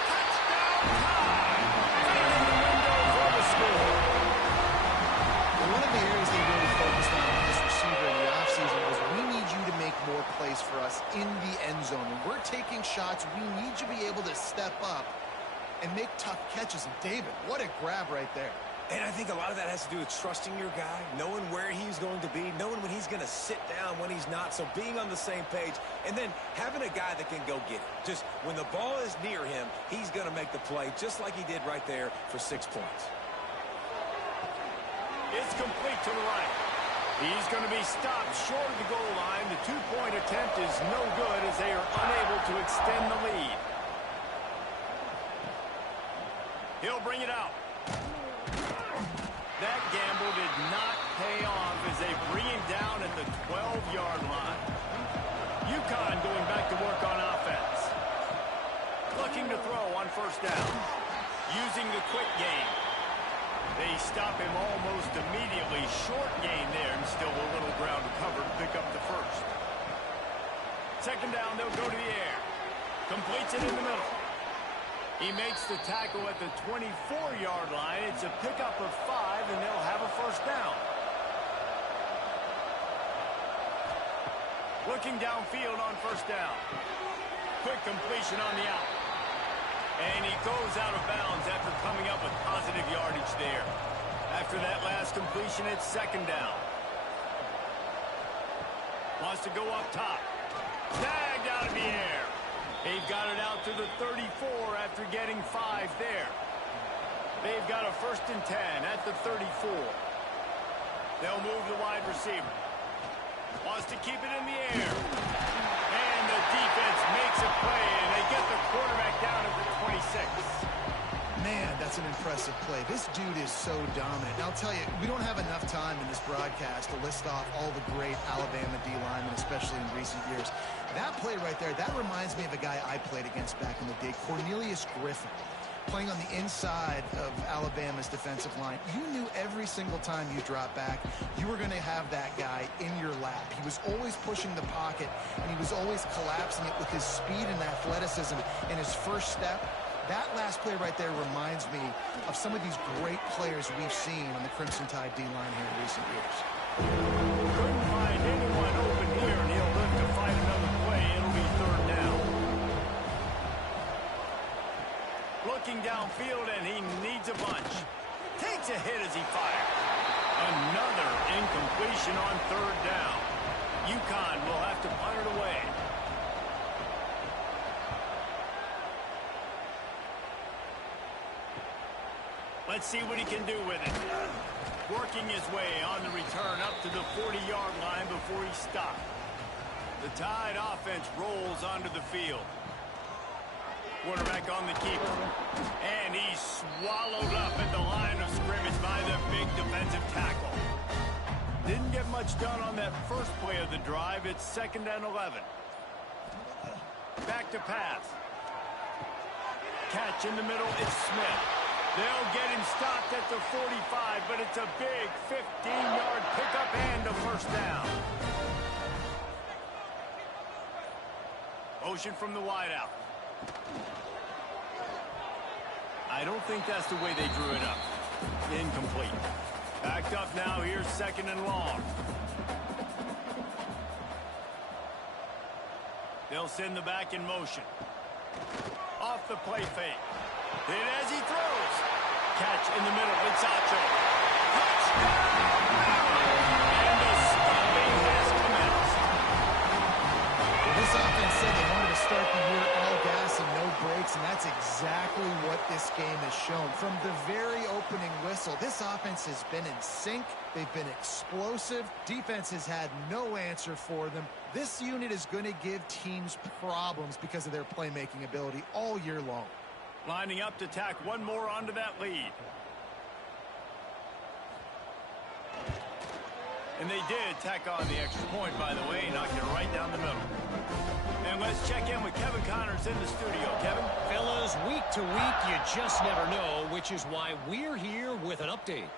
Touchdown time. Right in the window for the score. And one of the areas they really focused on with this receiver in the offseason was we need you to make more plays for us in the end zone. When we're taking shots, we need you to be able to step up and make tough catches. And David, what a grab right there. And I think a lot of that has to do with trusting your guy, knowing where he's going to be, knowing when he's going to sit down, when he's not, so being on the same page, and then having a guy that can go get it. Just when the ball is near him, he's going to make the play, just like he did right there for 6 points. It's complete to the right. He's going to be stopped short of the goal line. The 2-point attempt is no good as they are unable to extend the lead. He'll bring it out. That gamble did not pay off as they bring him down at the 12-yard line. UConn going back to work on offense. Looking to throw on first down. Using the quick game. They stop him almost immediately. Short gain there, and still a little ground to cover to pick up the first. Second down, they'll go to the air. Completes it in the middle. He makes the tackle at the 24-yard line. It's a pickup of 5, and they'll have a first down. Looking downfield on first down. Quick completion on the out. And he goes out of bounds after coming up with positive yardage there. After that last completion, it's second down. Wants to go up top. Snagged out of the air. They've got it out to the 34 after getting 5 there. They've got a 1st and 10 at the 34. They'll move the wide receiver. Wants to keep it in the air. And the defense makes a play, and they get the quarterback down at the 26. Man, the that's an impressive play. This dude is so dominant. And I'll tell you, we don't have enough time in this broadcast to list off all the great Alabama D-linemen, especially in recent years. That play right there, that reminds me of a guy I played against back in the day, Cornelius Griffin, playing on the inside of Alabama's defensive line. You knew every single time you dropped back, you were going to have that guy in your lap. He was always pushing the pocket, and he was always collapsing it with his speed and athleticism and his first step. That last play right there reminds me of some of these great players we've seen on the Crimson Tide D-line here in recent years. Couldn't find anyone open here, and he'll live to fight another play. It'll be third down. Looking downfield, and he needs a bunch. Takes a hit as he fires. Another incompletion on third down. UConn will have to punt it away. Let's see what he can do with it. Working his way on the return up to the 40-yard line before he stopped. The Tide offense rolls onto the field. Quarterback on the keeper. And he's swallowed up at the line of scrimmage by the big defensive tackle. Didn't get much done on that first play of the drive. It's 2nd and 11. Back to pass. Catch in the middle. It's Smith. They'll get him stopped at the 45, but it's a big 15-yard pickup and a first down. Motion from the wideout. I don't think that's the way they drew it up. Incomplete. Backed up now. Here's 2nd and long. They'll send the back in motion. Off the play fake. Hit as he throws. Catch in the middle. It's Acho. Touchdown! And the stopping has commenced. This offense said they wanted to start the year all gas and no brakes, and that's exactly what this game has shown. From the very opening whistle, this offense has been in sync. They've been explosive. Defense has had no answer for them. This unit is going to give teams problems because of their playmaking ability all year long. Lining up to tack one more onto that lead. And they did tack on the extra point, by the way, knocked it right down the middle. And let's check in with Kevin Connors in the studio. Kevin? Fellas, week to week, you just never know, which is why we're here with an update.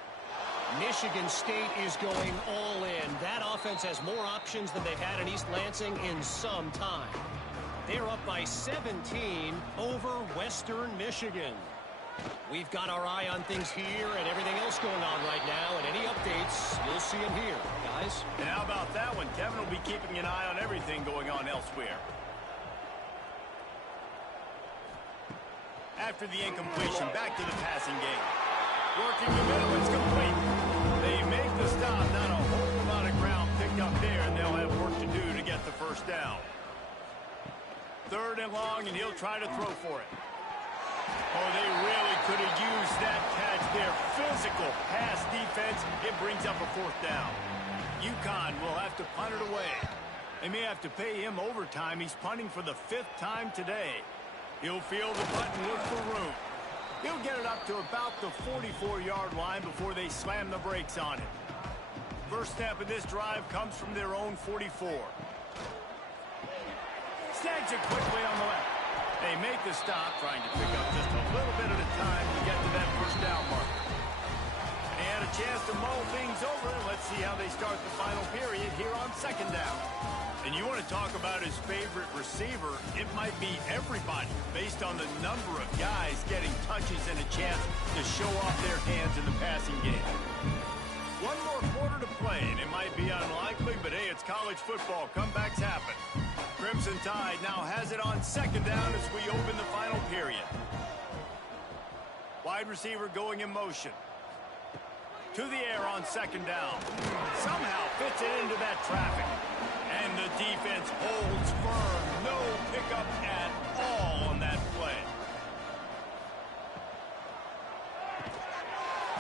Michigan State is going all in. That offense has more options than they've had in East Lansing in some time. They're up by 17 over Western Michigan. We've got our eye on things here and everything else going on right now, and any updates, you'll see them here, guys. And how about that one? Kevin will be keeping an eye on everything going on elsewhere. After the incompletion, back to the passing game. Working the middle, it's complete. They make the stop, not a whole lot of ground picked up there, and they'll have work to do to get the first down. 3rd and long, and he'll try to throw for it. Oh, they really could have used that catch there. Physical pass defense. It brings up a 4th down. UConn will have to punt it away. They may have to pay him overtime. He's punting for the 5th time today. He'll field the punt and look for room. He'll get it up to about the 44-yard line before they slam the brakes on it. First step of this drive comes from their own 44. Snags it quickly on the left. They make the stop, trying to pick up just a little bit at a time to get to that first down marker. And a chance to mull things over, and let's see how they start the final period here on 2nd down. And you want to talk about his favorite receiver, it might be everybody, based on the number of guys getting touches and a chance to show off their hands in the passing game. One more quarter to play, and it might be unlikely, but hey, it's college football. Comebacks happen. Crimson Tide now has it on 2nd down as we open the final period. Wide receiver going in motion. To the air on 2nd down. Somehow fits it into that traffic. And the defense holds firm. No pickup at all on that play.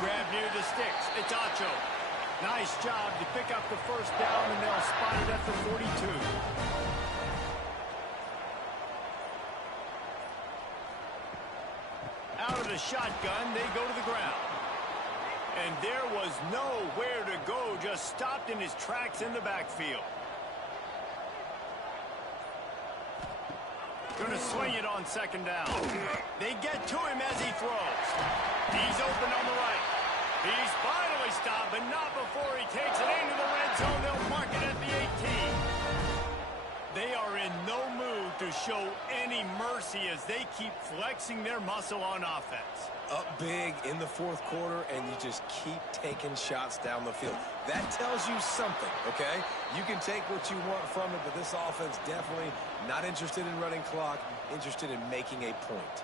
Grab near the sticks. It's Acho. Nice job to pick up the first down, and they'll spot it at the 42. Out of a shotgun. They go to the ground. And there was nowhere to go, just stopped in his tracks in the backfield. Going to swing it on second down. They get to him as he throws. He's open on the right. He's finally stopped, but not before he takes it into the red zone. They'll mark it at the 18. They are in no mood to show any mercy as they keep flexing their muscle on offense. Up big in the fourth quarter, and you just keep taking shots down the field. That tells you something, okay? You can take what you want from it, but this offense definitely not interested in running clock, interested in making a point.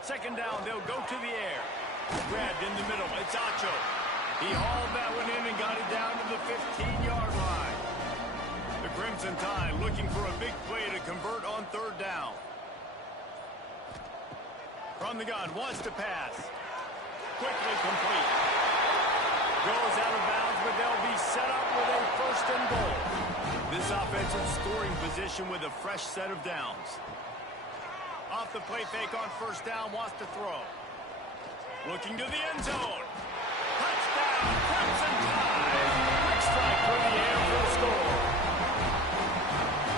Second down, they'll go to the air. Grabbed in the middle, it's Acho. He hauled that one in and got it down to the 15-yard line. The Crimson Tide looking for a big play to convert on third down. From the gun, wants to pass. Quickly complete. Goes out of bounds, but they'll be set up with a first and goal. This offensive scoring position with a fresh set of downs. Off the play fake on first down, wants to throw. Looking to the end zone. Touchdown, Crimson Tide. Quick strike through the air for the score.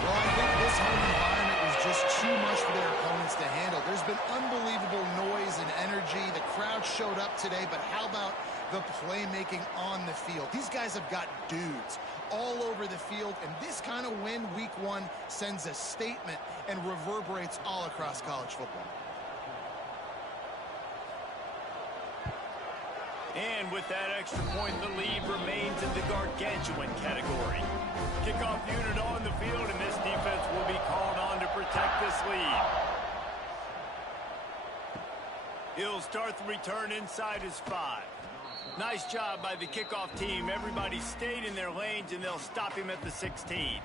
Well, I think this home environment was just too much for their opponents to handle. There's been unbelievable noise and energy. The crowd showed up today, but how about the playmaking on the field? These guys have got dudes all over the field, and this kind of win week one sends a statement and reverberates all across college football. And with that extra point, the lead remains in the gargantuan category. Kickoff unit on the field, and this defense will be called on to protect this lead. He'll start the return inside his 5. Nice job by the kickoff team. Everybody stayed in their lanes, and they'll stop him at the 16.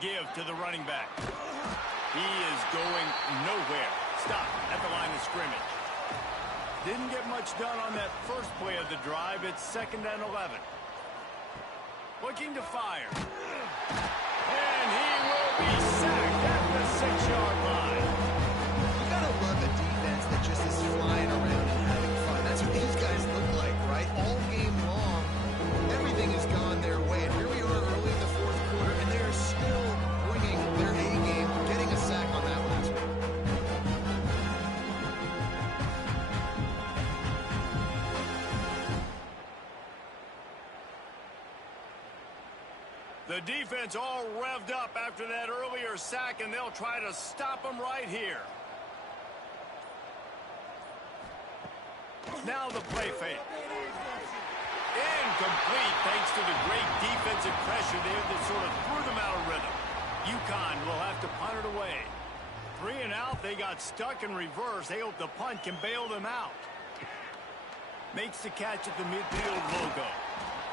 Give to the running back. He is going nowhere. Stop at the line of scrimmage. Didn't get much done on that first play of the drive. It's 2nd and 11. Looking to fire. And he will be sacked at the 6-yard line. You gotta love a defense that just is flying around and having fun. That's what these guys look like, right? All game long, everything has gone their way. And here we are early in the fourth quarter, and they're still bringing their A game, getting a sack on that last one. The defense all revved up after that earlier sack, and they'll try to stop them right here. Now the play fake. Incomplete thanks to the great defensive pressure there that sort of threw them out of rhythm. UConn will have to punt it away. 3 and out, they got stuck in reverse. They hope the punt can bail them out. Makes the catch at the midfield logo.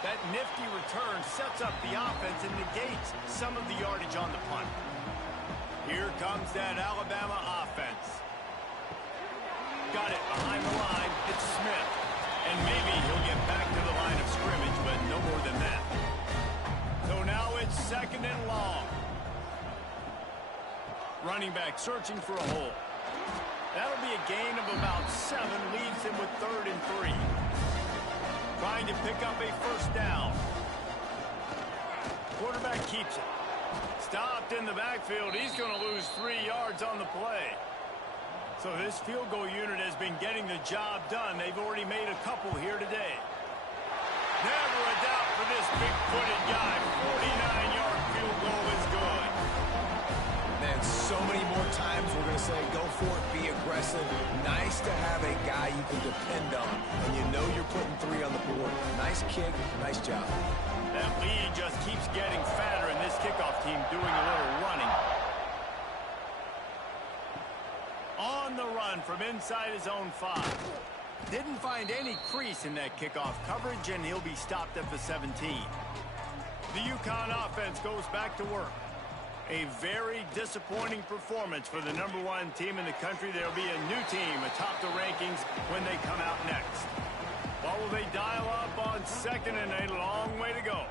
That nifty return sets up the offense and negates some of the yardage on the punt. Here comes that Alabama offense. Got it behind the line. It's Smith. And maybe he'll get back to the line of scrimmage, but no more than that. So now it's 2nd and long. Running back searching for a hole. That'll be a gain of about 7, leaves him with 3rd and 3. Trying to pick up a first down. Quarterback keeps it. Stopped in the backfield. He's going to lose 3 yards on the play. So this field goal unit has been getting the job done. They've already made a couple here today. Never a doubt for this big-footed guy. 49-yard field goal is good. Man, so many more times we're going to say go for it, be aggressive. Nice to have a guy you can depend on, and you know you're putting 3 on the board. Nice kick, nice job. That lead just keeps getting fatter, and this kickoff team doing a little running. On the run from inside his own 5. Didn't find any crease in that kickoff coverage, and he'll be stopped at the 17. The UConn offense goes back to work. A very disappointing performance for the #1 team in the country. There'll be a new team atop the rankings when they come out next. What will they dial up on second and a long way to go?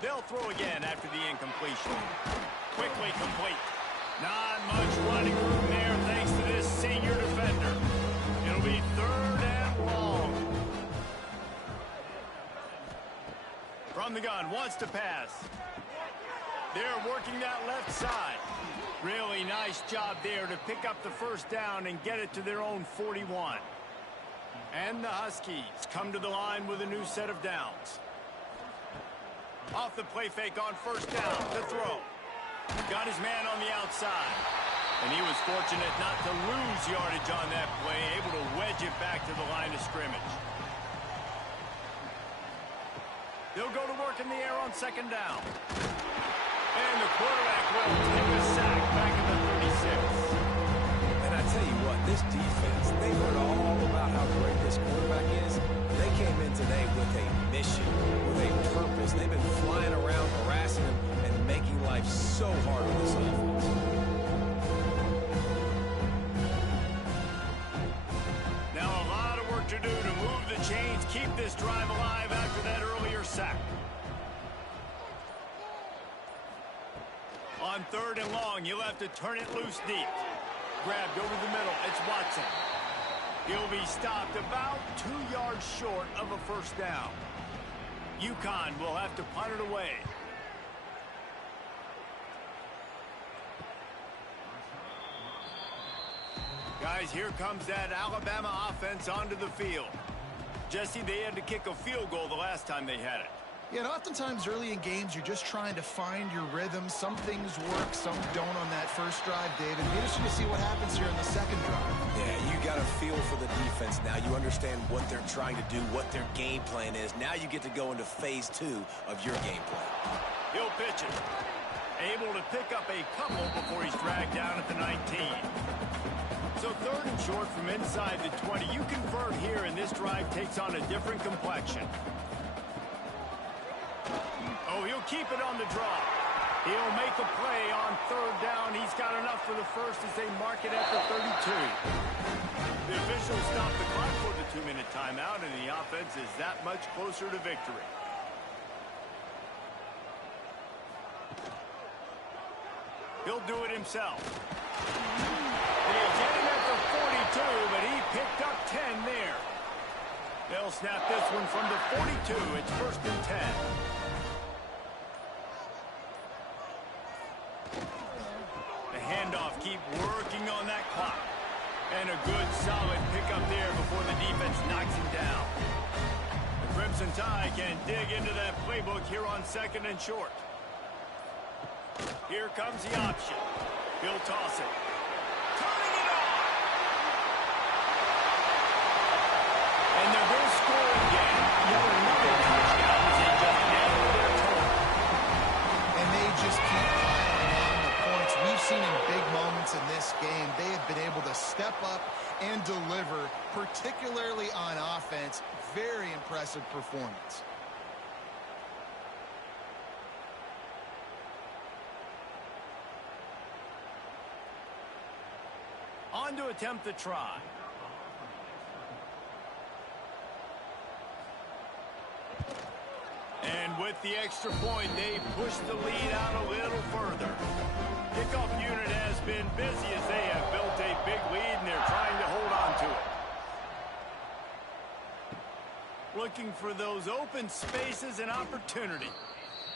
They'll throw again after the incompletion. Quickly complete. Not much running room there thanks to this senior defender. It'll be 3rd and long. From the gun, wants to pass. They're working that left side. Really nice job there to pick up the first down and get it to their own 41. And the Huskies come to the line with a new set of downs. Off the play fake on first down to throw. Got his man on the outside. And he was fortunate not to lose yardage on that play, able to wedge it back to the line of scrimmage. They'll go to work in the air on second down. And the quarterback will take a sack back at the 36. And I tell you what, this defense, they heard all about how great this quarterback is. They came in today with a mission, with a purpose. They've been flying around, harassing him, and making life so hard on this offense. Now a lot of work to do to move the chains, keep this drive alive after that earlier sack. On 3rd and long, you'll have to turn it loose deep. Grabbed over the middle. It's Watson. He'll be stopped about 2 yards short of a first down. UConn will have to punt it away. Guys, here comes that Alabama offense onto the field. Jesse, they had to kick a field goal the last time they had it. Yeah, and oftentimes early in games, you're just trying to find your rhythm. Some things work, some don't on that first drive, David. Be interesting to see what happens here in the second drive. Yeah, you got a feel for the defense now. You understand what they're trying to do, what their game plan is. Now you get to go into phase 2 of your game plan. He'll pitch it. Able to pick up a couple before he's dragged down at the 19. So 3rd and short from inside the 20. You convert here, and this drive takes on a different complexion. Oh, he'll keep it on the draw. He'll make a play on 3rd down. He's got enough for the first as they mark it at the 32. The officials stop the clock for the 2-minute timeout, and the offense is that much closer to victory. He'll do it himself. They get him at the 42, but he picked up 10 there. They'll snap this one from the 42. It's 1st and 10. The handoff, keep working on that clock. And a good solid pickup there before the defense knocks him down. The Crimson Tide can dig into that playbook here on 2nd and short. Here comes the option. He'll toss it. Turning it on! And they're going to score again. Yet another touchdown as they just nailed their total. And they just keep piling on the points. We've seen in big moments in this game, they have been able to step up and deliver, particularly on offense. Very impressive performance. On to attempt the try. And with the extra point, they push the lead out a little further. Kickoff unit has been busy as they have built a big lead, and they're trying to hold on to it. Looking for those open spaces and opportunity.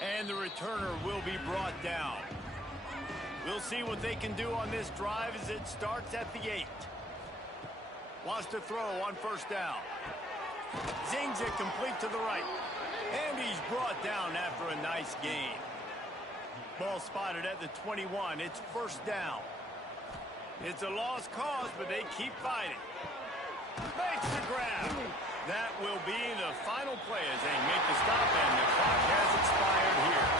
And the returner will be brought down. We'll see what they can do on this drive as it starts at the 8. Wants to throw on first down. Zings it complete to the right. And he's brought down after a nice gain. Ball spotted at the 21. It's first down. It's a lost cause, but they keep fighting. Makes the grab. That will be the final play as they make the stop, and the clock has expired here.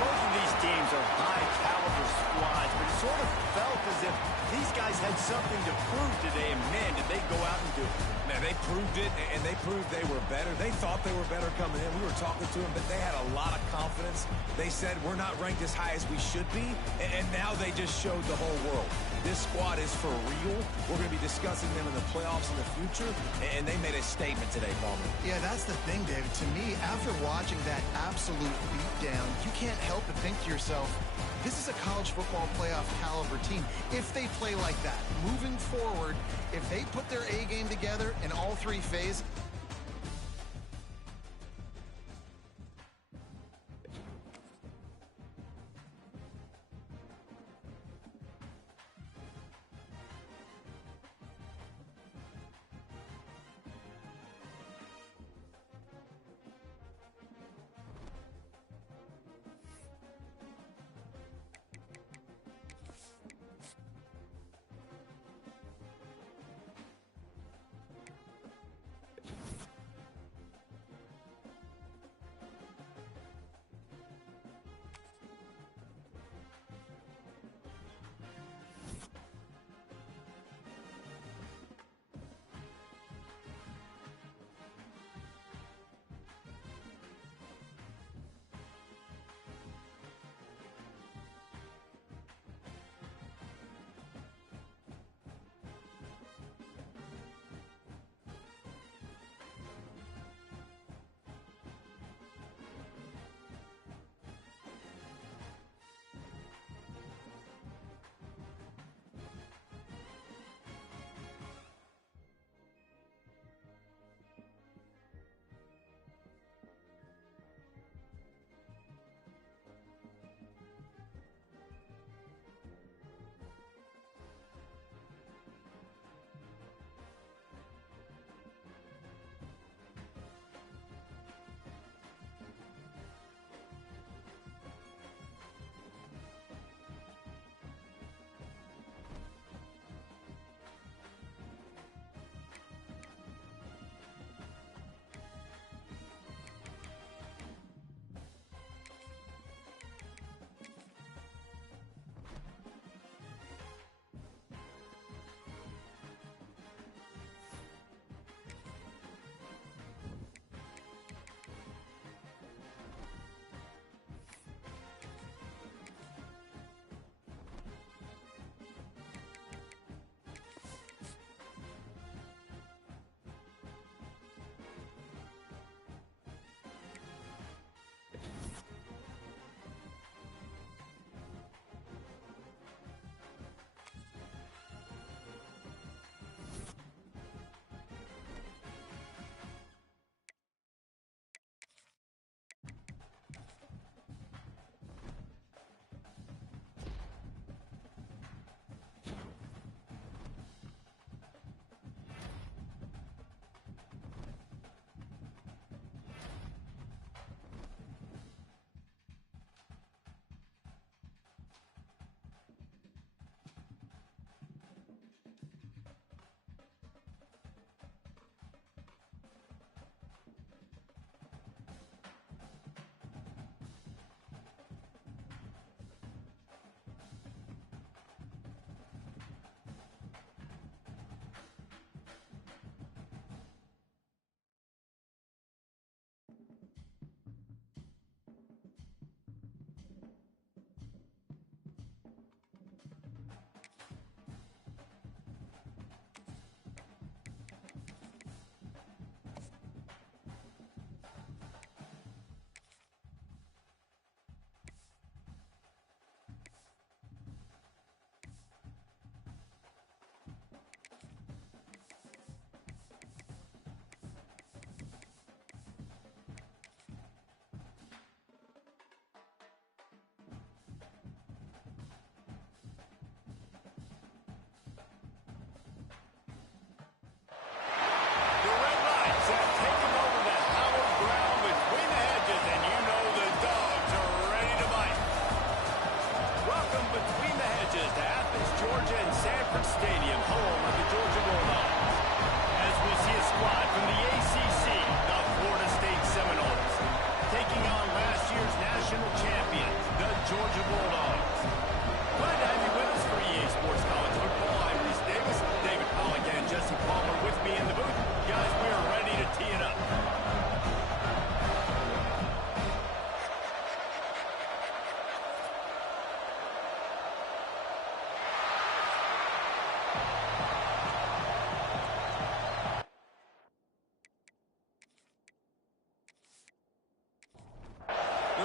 Both of these teams are high-caliber squads, but it sort of felt as if these guys had something to prove today, and man, did they go out and do it. Man, they proved it, and they proved they were better. They thought they were better coming in. We were talking to them, but they had a lot of confidence. They said, we're not ranked as high as we should be, and now they just showed the whole world. This squad is for real. We're going to be discussing them in the playoffs in the future, and they made a statement today, Ballman. Yeah, that's the thing, David. To me, after watching that absolute beatdown, you can't help but think to yourself, this is a college football playoff caliber team. If they play like that, moving forward, if they put their A game together in all three phases,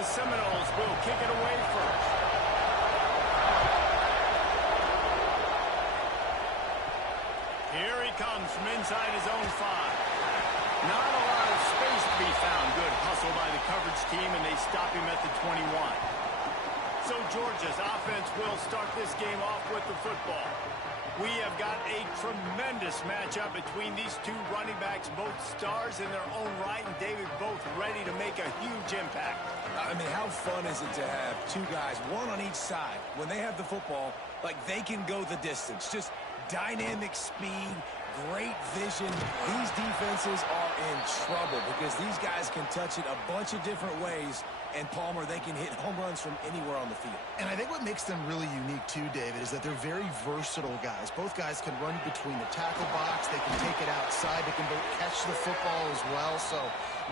Seminoles will kick it away first. Here he comes from inside his own 5. Not a lot of space to be found. Good hustle by the coverage team, and they stop him at the 21. So Georgia's offense will start this game off with the football. We have got a tremendous matchup between these two running backs, both stars in their own right, and David, both ready to make a huge impact. I mean, how fun is it to have two guys, one on each side, when they have the football, like they can go the distance. Just dynamic speed, great vision. These defenses are in trouble because these guys can touch it a bunch of different ways. And, Palmer, they can hit home runs from anywhere on the field. And I think what makes them really unique, too, David, is that they're very versatile guys. Both guys can run between the tackle box. They can take it outside. They can both catch the football as well. So,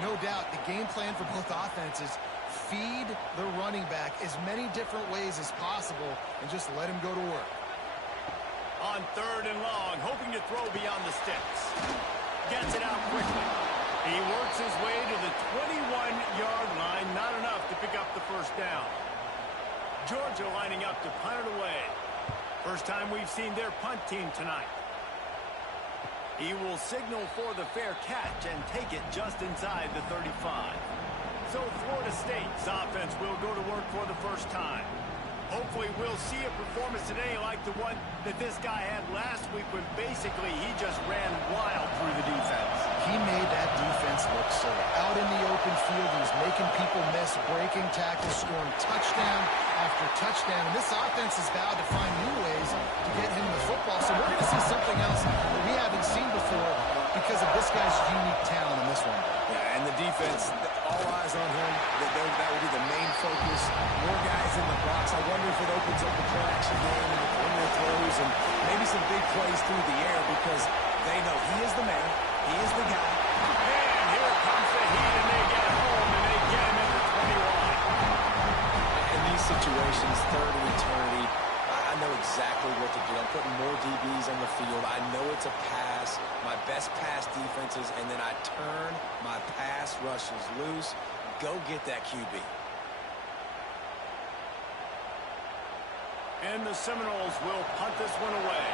no doubt, the game plan for both offenses, feed the running back as many different ways as possible and just let him go to work. On 3rd and long, hoping to throw beyond the sticks. Gets it out quickly. He works his way to the 21-yard line. Not enough to pick up the first down. Georgia lining up to punt it away. First time we've seen their punt team tonight. He will signal for the fair catch and take it just inside the 35. So Florida State's offense will go to work for the first time. Hopefully we'll see a performance today like the one that this guy had last week when basically he just ran wild through the defense. He made that defense look silly. Out in the open field, he was making people miss, breaking tackles, scoring touchdown after touchdown. And this offense has vowed to find new ways to get him the football. So we're going to see something else that we haven't seen before because of this guy's unique talent in this one. Yeah, and the defense, all eyes on him. That will be the main focus. More guys in the box. I wonder if it opens up the play-action game and the perimeter throws and maybe some big plays through the air because they know he is the man. He is the guy. And here comes the heat, and they get home, and they get him at the 21. In these situations, 3rd and eternity, I know exactly what to do. I'm putting more DBs on the field. I know it's a pass, my best pass defenses, and then I turn my pass rushes loose. Go get that QB. And the Seminoles will punt this one away.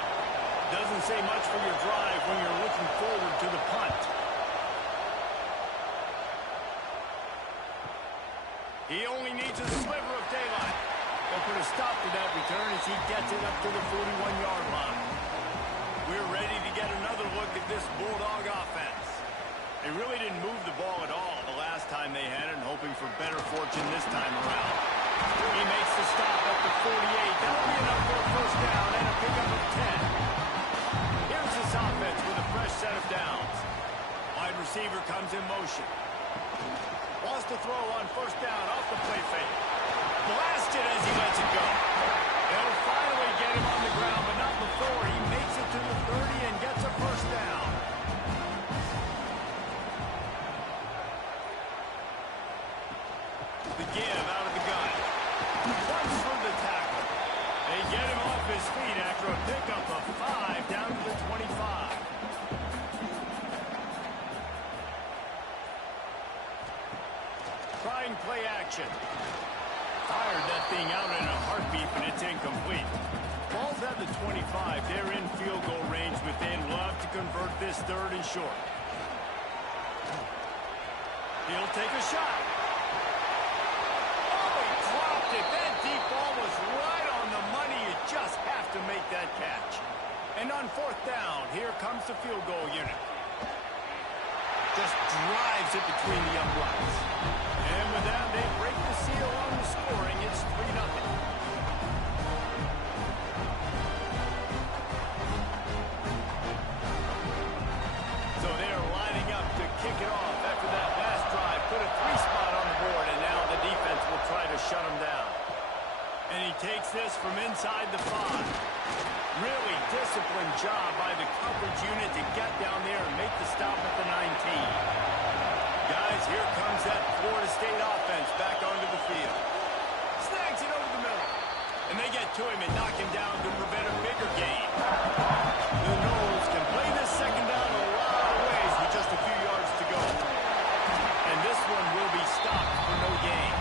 Doesn't say much for your drive when you're looking forward to the punt. He only needs a sliver of daylight. They'll put a stop to that return as he gets it up to the 41-yard line. We're ready to get another look at this Bulldog offense. They really didn't move the ball at all the last time they had it, and hoping for better fortune this time around. He makes the stop at the 48. That'll be enough for a first down and a pickup of 10. Here's this offense with a fresh set of downs. Wide receiver comes in motion. Wants to throw on first down off the play fake. Blasted as he lets it go. They'll finally get him on the ground, but not before he makes it to the 30 and gets a first down. The give out of the gun. Once for the tackle. They get him off his feet after a pickup of 5 down to the 25. Trying play action. Fired that thing out in a heartbeat, but it's incomplete. Ball's at the 25. They're in field goal range, but they'd love to convert this 3rd and short. He'll take a shot. Oh, he dropped it. That deep ball was right on the money. You just have to make that catch. And on 4th down, here comes the field goal unit. Just drives it between the uprights. And with that, they break the seal on the scoring. It's 3-0. So they're lining up to kick it off after that last drive. Put a 3-spot on the board, and now the defense will try to shut them down. And he takes this from inside the 5. Really disciplined job by the coverage unit to get down there and make the stop at the 19. Guys, here comes that Florida State offense back onto the field. Snags it over the middle. And they get to him and knock him down to prevent a bigger gain. The Noles can play this second down a lot of ways with just a few yards to go. And this one will be stopped for no gain.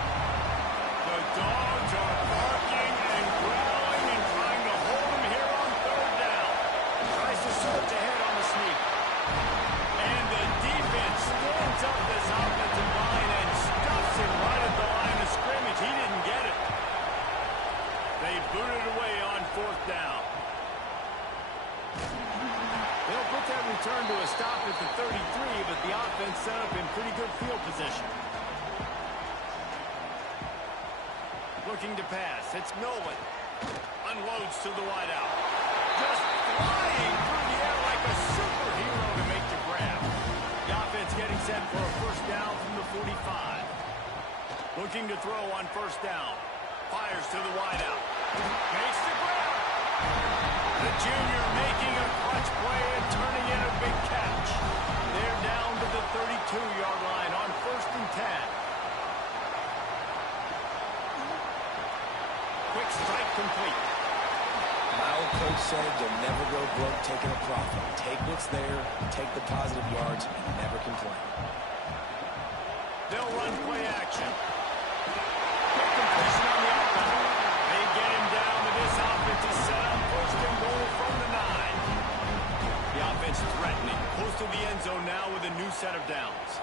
down. They'll put that return to a stop at the 33, but the offense set up in pretty good field position. Looking to pass. It's Nolan. Unloads to the wideout. Just flying through the air like a superhero to make the grab. The offense getting set for a first down from the 45. Looking to throw on first down. Fires to the wideout. Makes the grab. The junior making a clutch play and turning in a big catch. They're down to the 32-yard line on first and 10. Quick strike complete. My old coach said you'll never go broke taking a profit. Take what's there, take the positive yards, and never complain. They'll run play action. Quick completion on the outbound. They get him down to this offense is set up first and goal from the 9. The offense threatening. Close to the end zone now with a new set of downs.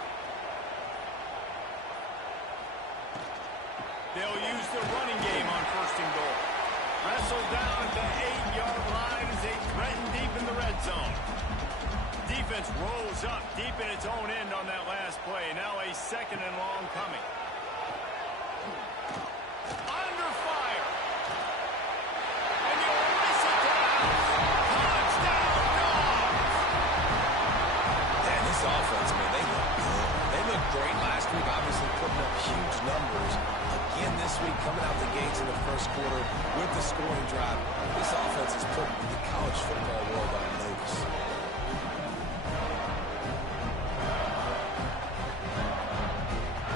They'll use the running game on first and goal. Wrestled down at the 8-yard line as they threaten deep in the red zone. Defense rolls up deep in its own end on that last play. Now a second and long coming. Under fire. And you'll miss it down. Touchdown, Dogs! And this offense, man, they look good. They looked great last week, obviously putting up huge numbers. Again this week, coming out the gates in the first quarter with the scoring drive. This offense is putting the college football world on notice.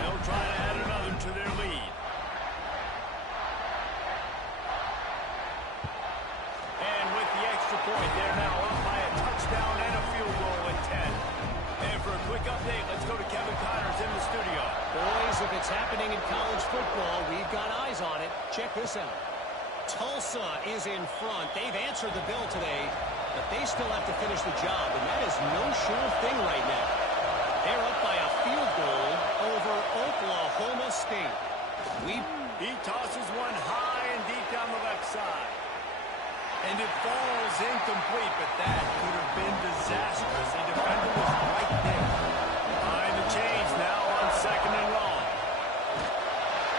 They'll try to add another to their lead. And with the extra point, they're now up by a touchdown and a field goal at 10. And for a quick update, let's go to Kevin Connors in the studio. Boys, if it's happening in college football, we've got eyes on it. Check this out. Tulsa is in front. They've answered the bell today, but they still have to finish the job, and that is no sure thing right now. They're up by a field goal over Oklahoma State. He tosses one high and deep down the left side. And it falls incomplete, but that could have been disastrous. The defender was right there. Behind the chains now on second and long.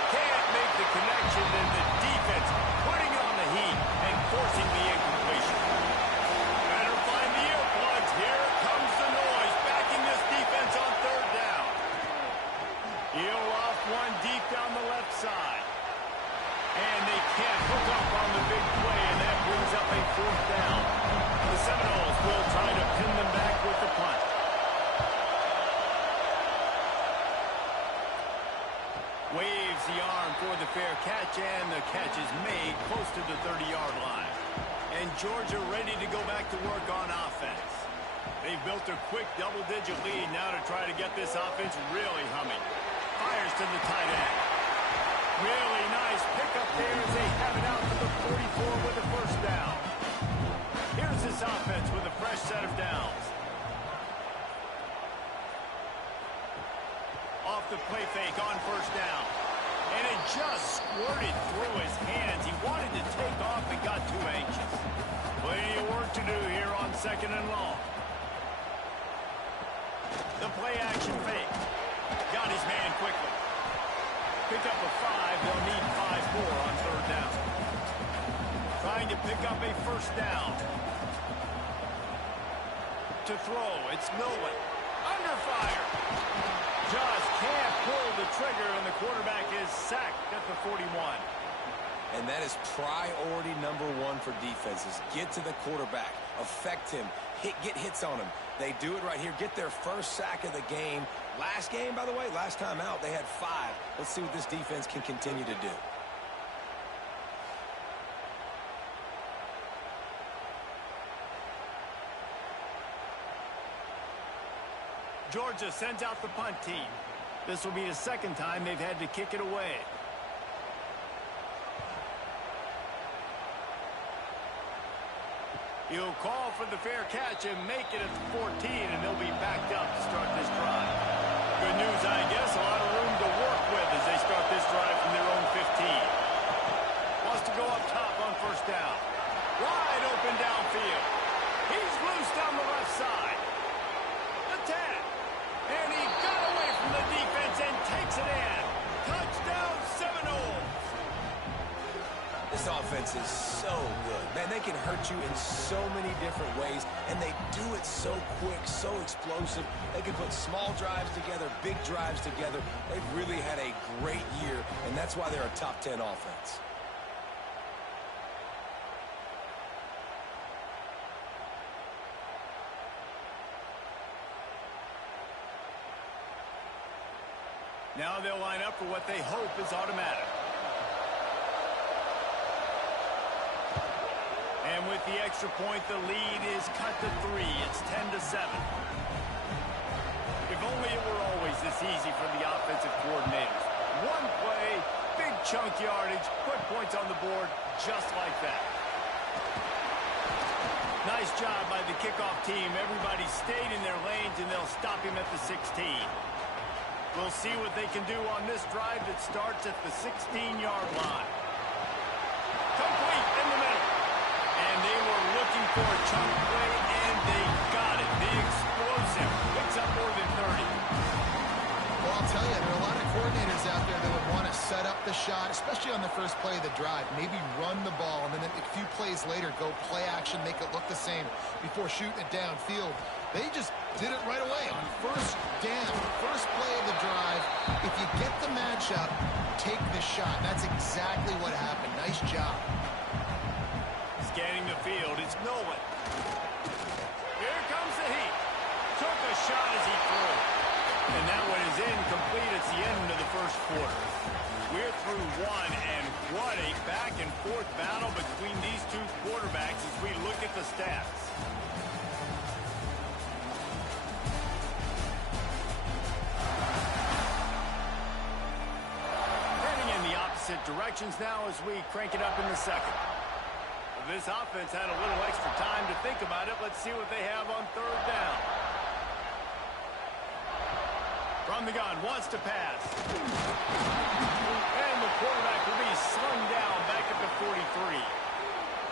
Can't make the connection, and the defense putting on the heat and forcing the incompletion. Better find the earplugs. Here comes the noise, backing this defense on third down. He'll off one deep down the left side. And they can't hook up on the big play, and that brings up a fourth down. The Seminoles will try to pin them back with the punt. Waves the arm for the fair catch, and the catch is made close to the 30-yard line. And Georgia ready to go back to work on offense. They've built a quick double-digit lead now to try to get this offense really humming. Fires to the tight end. Really nice pickup there as they have it out to the 44 with a first down. Here's this offense with a fresh set of downs. Off the play fake on first down. And it just squirted through his hands. He wanted to take off and got too anxious. Plenty of work to do here on second and long. The play action fake. Got his man quickly. Pick up a 5. They'll need 5 more on third down. Trying to pick up a first down. To throw, it's Nolan. Under fire. Just can't pull the trigger, and the quarterback is sacked at the 41. And that is priority number one for defenses. Get to the quarterback. Affect him. Get hits on him. They do it right here. Get their first sack of the game. Last game, by the way, last time out, they had 5. Let's see what this defense can continue to do. Georgia sends out the punt team. This will be the second time they've had to kick it away. He'll call for the fair catch and make it at the 14, and they'll be backed up to start this drive. Good news, I guess. A lot of room to work with as they start this drive from their own 15. Wants to go up top on first down. down the left side. The 10. And he got away from the defense and takes it in. Touchdown, Seminoles. This offense is so good. Man, they can hurt you in so many different ways, and they do it so quick, so explosive. They can put small drives together, big drives together. They've really had a great year, and that's why they're a top 10 offense. Now they'll line up for what they hope is automatic. And with the extra point, the lead is cut to 3. It's 10-7. If only it were always this easy for the offensive coordinators. One play, big chunk yardage, put points on the board just like that. Nice job by the kickoff team. Everybody stayed in their lanes, and they'll stop him at the 16. We'll see what they can do on this drive that starts at the 16-yard line. Complete in the middle. And they were looking for a chunk play, and they got it. The explosive picks up more than 30. Well, I'll tell you, there are a lot of coordinators out there that would want to set up the shot, especially on the first play of the drive, maybe run the ball, and then a few plays later go play action, make it look the same before shooting it downfield. They just did it right away on first down, first play of the drive. If you get the matchup, take the shot. That's exactly what happened. Nice job. Scanning the field, it's Nolan. Here comes the heat. Took a shot as he threw. And that one is incomplete. It's the end of the first quarter. We're through one, and what a back-and-forth battle between these two quarterbacks as we look at the stats. Heading in the opposite directions now as we crank it up in the second. This offense had a little extra time to think about it. Let's see what they have on third down. From the gun, wants to pass. And the quarterback will be slung down back at the 43.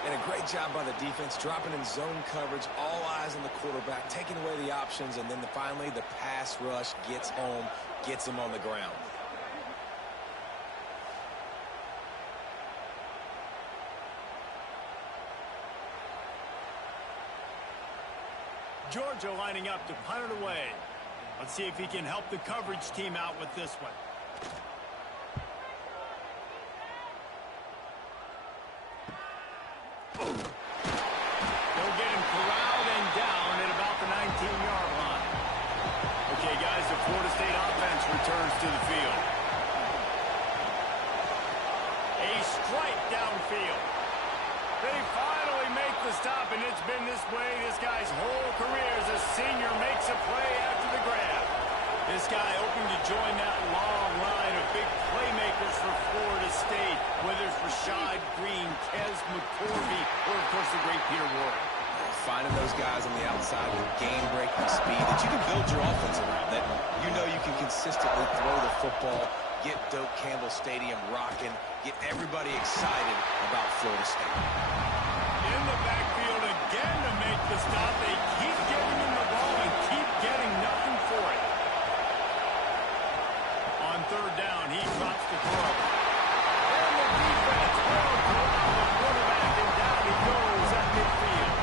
And a great job by the defense, dropping in zone coverage, all eyes on the quarterback, taking away the options, and then finally the pass rush gets home, gets him on the ground. Georgia lining up to punt it away. Let's see if he can help the coverage team out with this one. They'll get him corralled and down at about the 19-yard line. Okay, guys, the Florida State offense returns to the field. A strike downfield. They finally make the stop, and it's been this way this guy's whole career as a senior makes a play after the grab. This guy hoping to join that long line of big playmakers for Florida State, whether it's Rashad Green, Kez McCorvey, or, of course, the great Peter Warrick. Finding those guys on the outside with game-breaking speed that you can build your offense around, that you know you can consistently throw the football, get Doak Campbell Stadium rocking, get everybody excited about Florida State. In the backfield again to make the stop. They keep giving him the ball and keep getting nothing for it. On third down, he drops the throw. And the defense will corral the quarterback, and down he goes at midfield.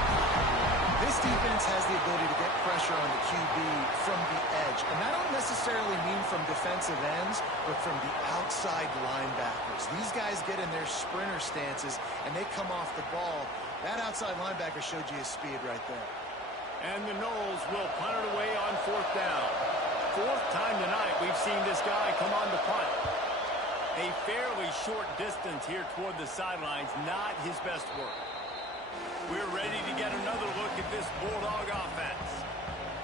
This defense has the ability to get pressure on the QB from the edge. And I don't necessarily mean from defensive ends, but from the outside linebackers. These guys get in their sprinter stances, and they come off the ball. That outside linebacker showed you his speed right there. And the Noles will punt it away on fourth down. Fourth time tonight we've seen this guy come on the punt. A fairly short distance here toward the sidelines, not his best work. We're ready to get another look at this Bulldog offense.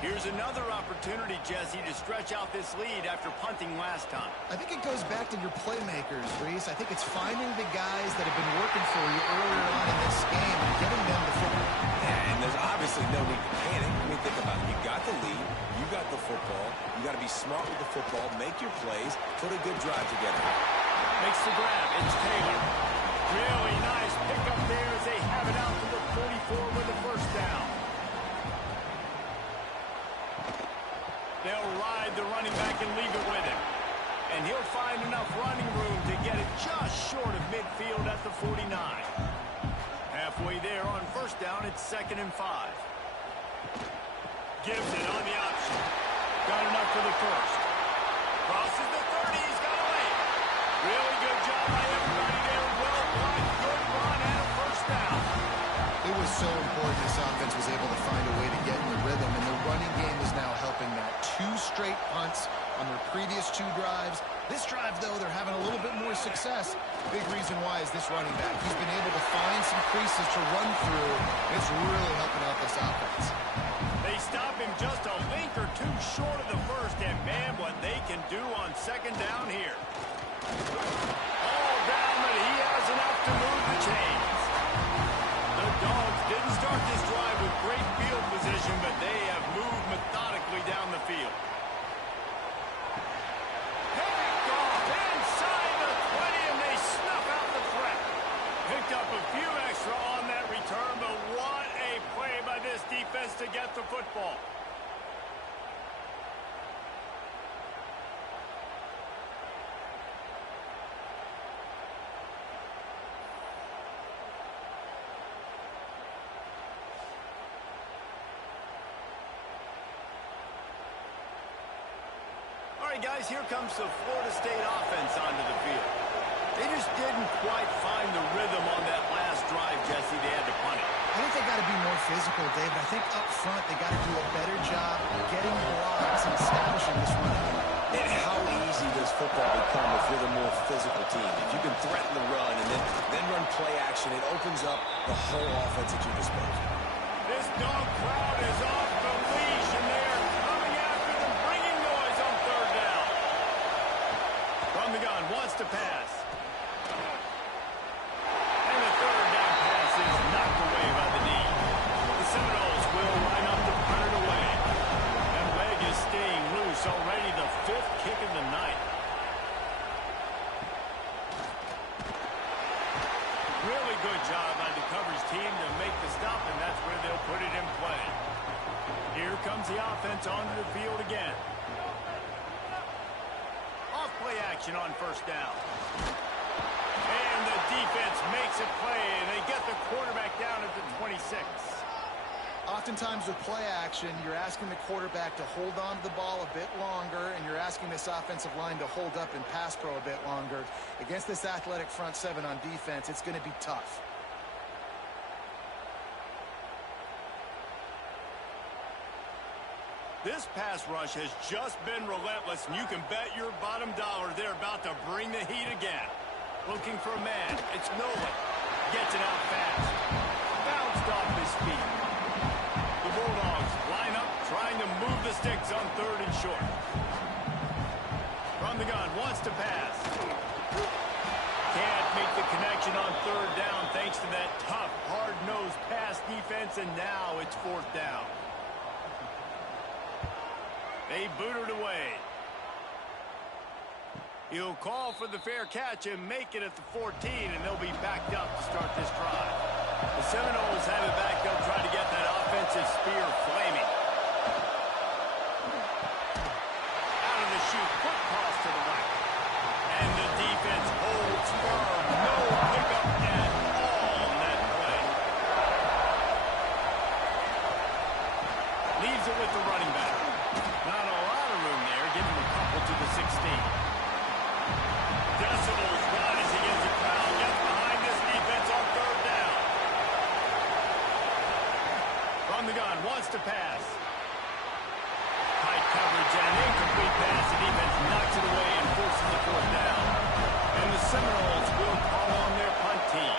Here's another opportunity, Jesse, to stretch out this lead after punting last time. I think it goes back to your playmakers, Reese. I think it's finding the guys that have been working for you earlier on in this game and getting them the football. Yeah, and there's obviously no need to panic. I mean, think about it. You got the lead. You got the football. You got to be smart with the football. Make your plays. Put a good drive together. Makes the grab. It's Taylor. Really nice pickup there as they have it out to the 44 with the first down. down. It's 2nd and 5. Gives it on the option. Got enough for the first. Crosses the 30. He's got a lane. Really good job by everybody there. Well blocked. Good run and a first down. It was so important this offense was able to find a way to get in the rhythm, and the running game is now helping that. 2 straight punts on their previous 2 drives. This drive, though, they're having a little bit more success. Big reason why is this running back. He's been able to find some creases to run through, and it's really helping out this offense. They stop him just a link or 2 short of the first, and man, what they can do on 2nd down here. All down, but he has enough to move the chains. The Dogs didn't start this drive with great field position, but they have moved methodically down the field. Picked off inside the 20, and they snuff out the threat. Picked up a few extra on that return, but what a play by this defense to get the football. All right, guys, here comes the Florida State offense onto the field. They just didn't quite find the rhythm on that last drive, Jesse. They had to punt it. I think they got to be more physical, David. I think up front they got to do a better job getting blocks and establishing this run. And how easy does football become if you're the more physical team? If you can threaten the run and then run play action, it opens up the whole offense at your disposal. This dog crowd is off the leash, and they're coming after them, bringing noise on 3rd down. From the gun, wants to pass. And the 3rd down pass is knocked away by the knee. The Seminoles will line up to punt it away. That leg is staying loose already, the 5th kick of the night. Really good job by the coverage team to make the stop, and that's where they'll put it in play. Here comes the offense onto the field again. Off play action on 1st down. And the defense makes a play, and they get the quarterback down at the 26. Oftentimes with play action, you're asking the quarterback to hold on to the ball a bit longer, and you're asking this offensive line to hold up in pass pro a bit longer. Against this athletic front 7 on defense, it's going to be tough. This pass rush has just been relentless, and you can bet your bottom dollar they're about to bring the heat again. Looking for a man. It's Nolan. Gets it out fast. Bounced off his feet. The Bulldogs line up, trying to move the sticks on 3rd and short. From the gun, wants to pass. Can't make the connection on 3rd down thanks to that tough, hard-nosed pass defense, and now it's 4th down. They boot it away. He'll call for the fair catch and make it at the 14, and they'll be backed up to start this drive. The Seminoles have it back. They'll try to get that offensive spear flaming. Out of the chute, quick toss to the right. And the defense holds firm. No pickup at all on that play. Leaves it with the running back. Not a lot of room there. Give him a couple to the 16. Decibels rising as the crowd gets behind this defense on 3rd down. From the gun, wants to pass. Tight coverage and an incomplete pass. The defense knocks it away and forces the 4th down. And the Seminoles will call on their punt team.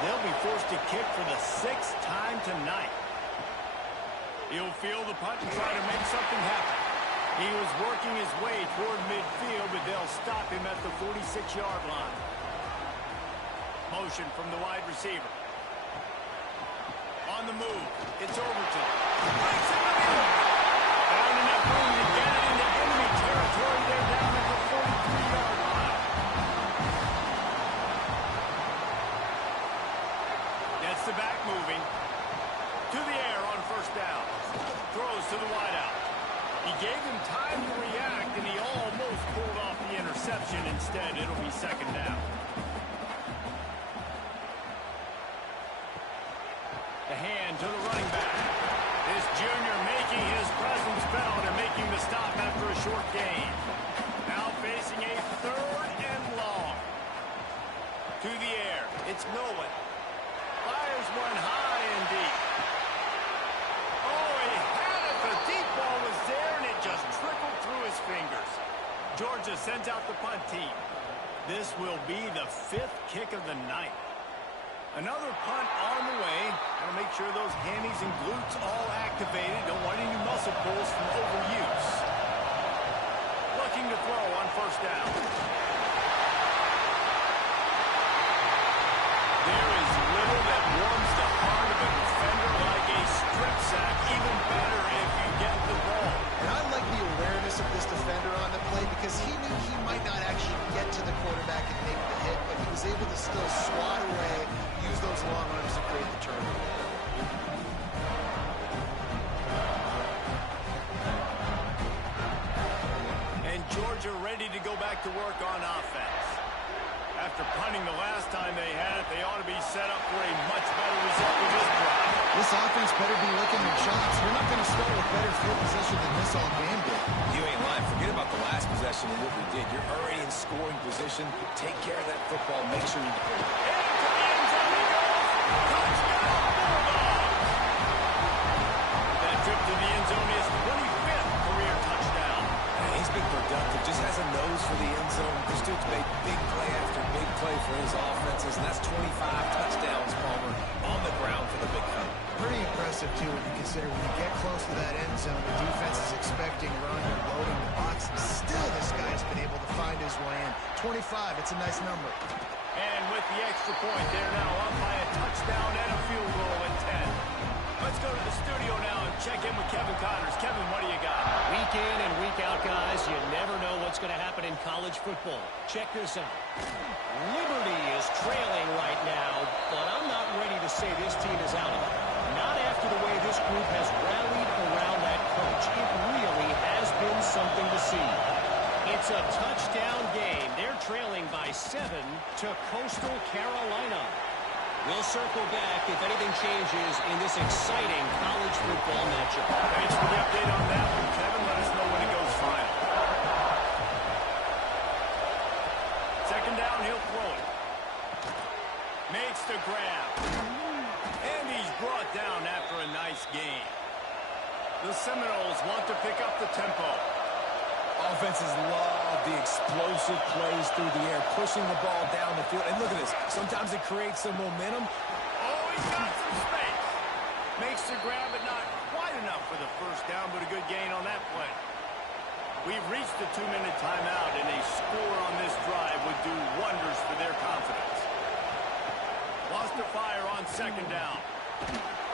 They'll be forced to kick for the 6th time tonight. He'll field the punt and try to make something happen. He was working his way toward midfield, but they'll stop him at the 46-yard line. Motion from the wide receiver. On the move, it's Overton. Breaks in the middle. Found enough room to get it into enemy territory. They're down at the 43-yard line. Gets the back moving. To the air on 1st down. Throws to the wideout. He gave him time to react, and he almost pulled off the interception. Instead, it'll be 2nd down. The hand to the running back. This junior making his presence felt and making the stop after a short gain. Now facing a 3rd and long. To the air. It's Milwin. Fires one high and deep. Oh, he had it. The deep ball was there, and it just trickled through his fingers. Georgia sends out the punt team. This will be the 5th kick of the night. Another punt on the way. Gotta make sure those hammies and glutes all activated. Don't want any muscle pulls from overuse. Looking to throw on 1st down. There is little that warms the heart of a defender like a strip sack. Even better if you get the ball. And I like the awareness of this defender on the play because he knew he might not actually get to the quarterback and make the hit, but he was able to still swat away, use those long arms to create the turnover. And Georgia ready to go back to work on offense. After punting the last time they had it, they ought to be set up for a much better result with this drive. This offense better be licking their chops. You're not going to start with better field position than this all game did. You ain't lying. Forget about the last possession and what we did. You're already in scoring position. Take care of that football. Make sure you... Into the end zone he goes. Touchdown, Bulldogs. That trip to the end zone is 25th career touchdown. And he's been productive. Just has a nose for the end zone. This dude's made big play after big play for his offenses, and that's 25 touchdowns, Palmer, on the ground for the big fella. Pretty impressive, too, when you consider when you get close to that end zone, the defense is expecting run or loading the box. Still, this guy's been able to find his way in. 25, it's a nice number. And with the extra point, they're now up by a touchdown and a field goal at 10. Let's go to the studio now and check in with Kevin Connors. Kevin, what do you got? Week in and week out, guys, you never know what's going to happen in college football. Check this out. Liberty is trailing right now, but I'm not ready to say this team is out of it. Not after the way this group has rallied around that coach. It really has been something to see. It's a touchdown game. They're trailing by 7 to Coastal Carolina. We'll circle back if anything changes in this exciting college football matchup. Thanks for the update on that one, Kevin. Let us know when it goes final. 2nd down, he'll throw it. Makes the grab. And he's brought down after a nice gain. The Seminoles want to pick up the tempo. Offenses love the explosive plays through the air, pushing the ball down the field. And look at this. Sometimes it creates some momentum. Oh, he's got some space. Makes the grab, but not quite enough for the 1st down, but a good gain on that play. We've reached the 2-minute timeout, and a score on this drive would do wonders for their confidence. Lost to fire on 2nd down.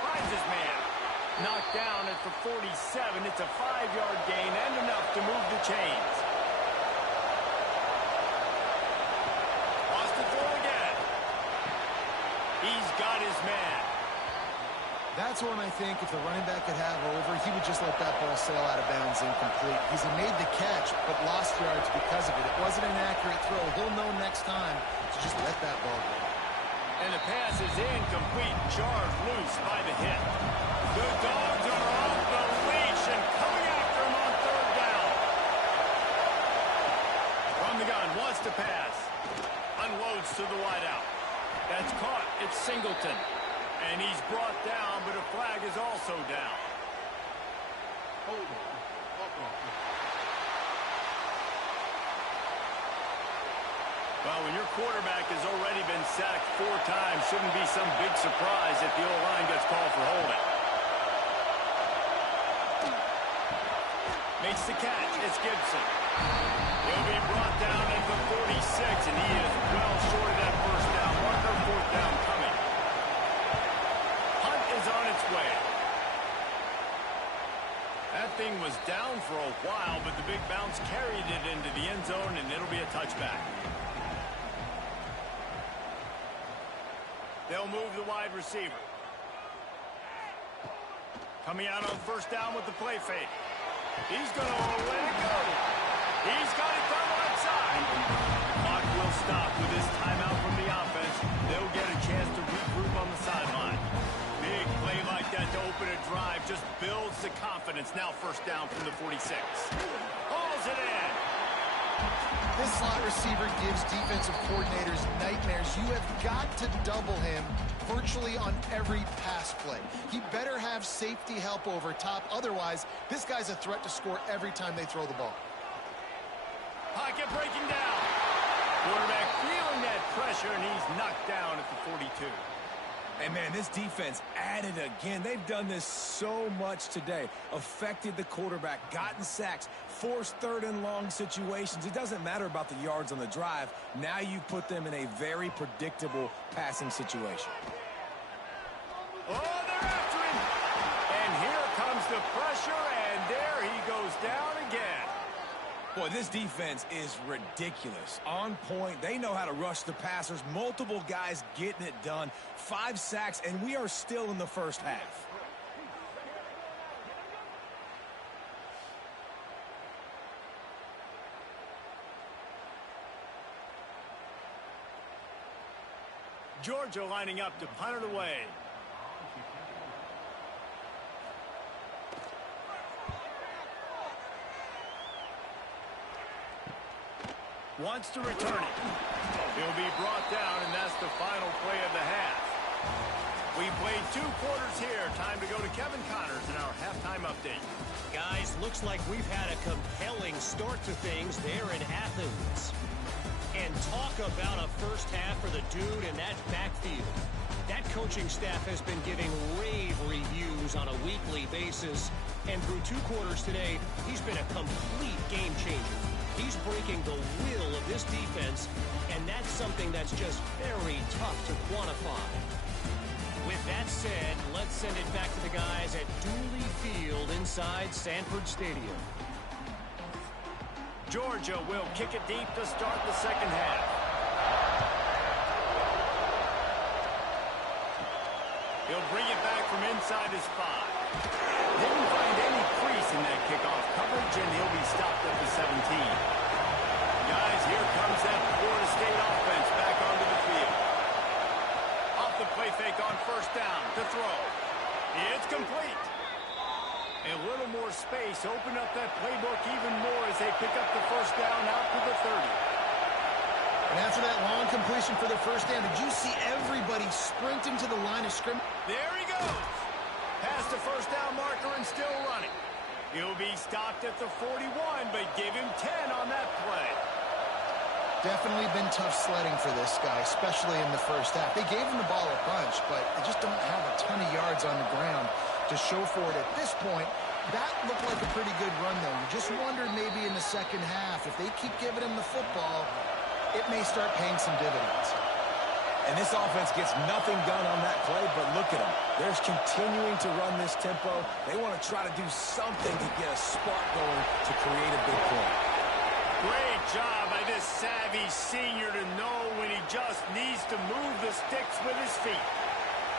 Finds his man. Knocked down at the 47. It's a 5-yard gain and enough to move the chains. Lost to throw again. He's got his man. That's one I think if the running back could have over, he would just let that ball sail out of bounds incomplete. He made the catch, but lost yards because of it. It wasn't an accurate throw. He'll know next time to just let that ball go. And the pass is incomplete. Charged loose by the hit. The Dogs are off the leash and coming after him on 3rd down. From the gun, wants to pass. Unloads to the wideout. That's caught. It's Singleton. And he's brought down, but a flag is also down. Well, when your quarterback has already been sacked 4 times, shouldn't be some big surprise if the O-line gets called for holding. Makes the catch. It's Gibson. He'll be brought down at the 46, and he is well short of that 1st down. Marker, 4th down coming. Hunt is on its way. That thing was down for a while, but the big bounce carried it into the end zone, and it'll be a touchback. They'll move the wide receiver. Coming out on 1st down with the play fake. He's going to let it go. He's got it done right side. Clock will stop with this timeout from the offense. They'll get a chance to regroup on the sideline. Big play open a drive just builds the confidence. Now first down from the 46. Hauls it in. This slot receiver gives defensive coordinators nightmares. You have got to double him virtually on every pass play. He better have safety help over top. Otherwise, this guy's a threat to score every time they throw the ball. Pocket breaking down. Quarterback feeling that pressure, and he's knocked down at the 42. And, man, this defense added again. They've done this so much today. Affected the quarterback, gotten sacks, forced third and long situations. It doesn't matter about the yards on the drive. Now you put them in a very predictable passing situation. Oh, they're after him. And here comes the pressure, and there he goes down again. Boy, this defense is ridiculous. On point. They know how to rush the passers. Multiple guys getting it done. 5 sacks, and we are still in the first half. Georgia lining up to punt it away. Wants to return it. He'll be brought down, and that's the final play of the half. We played 2 quarters here. Time to go to Kevin Connors in our halftime update. Guys, looks like we've had a compelling start to things there in Athens. And talk about a first half for the dude in that backfield. That coaching staff has been giving rave reviews on a weekly basis. And through 2 quarters today, he's been a complete game changer. He's breaking the will of this defense, and that's something that's just very tough to quantify. With that said, let's send it back to the guys at Dooley Field inside Sanford Stadium. Georgia will kick it deep to start the second half. He'll bring it back from inside his 5. Didn't find any crease in that kickoff coverage, and he'll be stopped at the 17. Guys, here comes that Florida State offense back onto the field. Off the play fake on first down to throw. It's complete. A little more space, open up that playbook even more as they pick up the first down out to the 30. And after that long completion for the first down, did you see everybody sprinting to the line of scrimmage? There he goes. Past the first down marker and still running. He'll be stopped at the 41, but give him 10 on that play. Definitely been tough sledding for this guy, especially in the first half. They gave him the ball a bunch, but they just don't have a ton of yards on the ground to show for it at this point. That looked like a pretty good run, though. You just wondered maybe in the second half, if they keep giving him the football, it may start paying some dividends. And this offense gets nothing done on that play, but look at them. They're continuing to run this tempo. They want to try to do something to get a spark going to create a big play. Great job by this savvy senior to know when he just needs to move the sticks with his feet.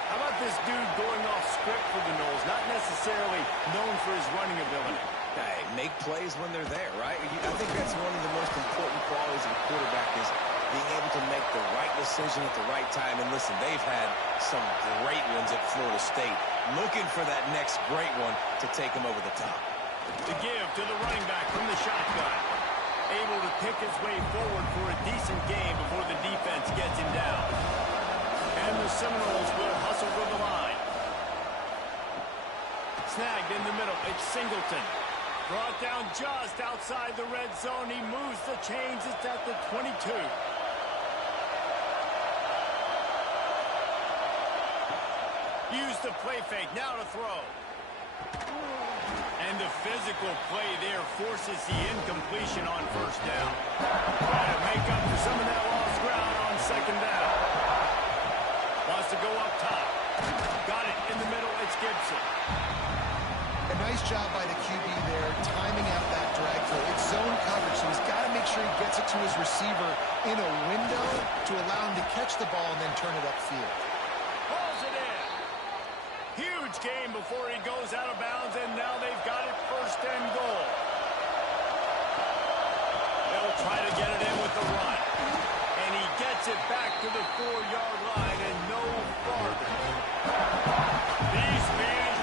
How about this dude going off script for the Noles, not necessarily known for his running ability? Hey, make plays when they're there, right? I think that's one of the most important qualities of a quarterback is being able to make the right decision at the right time. And listen, they've had some great ones at Florida State. Looking for that next great one to take them over the top. To give to the running back from the shotgun. Able to pick his way forward for a decent game before the defense gets him down. And the Seminoles will hustle for the line. Snagged in the middle. It's Singleton. Brought down just outside the red zone. He moves the chains. It's at the 22. Use the play fake. Now to throw. And the physical play there forces the incompletion on first down. Trying to make up for some of that lost ground on second down. Wants to go up top. Got it in the middle. It's Gibson. A nice job by the QB there, timing out that drag throw. It's zone coverage, so he's got to make sure he gets it to his receiver in a window to allow him to catch the ball and then turn it upfield. Pulls it in. Huge game before he goes out of bounds, and now they've got it first and goal. They'll try to get it in with the run. And he gets it back to the 4-yard line and no farther. These fans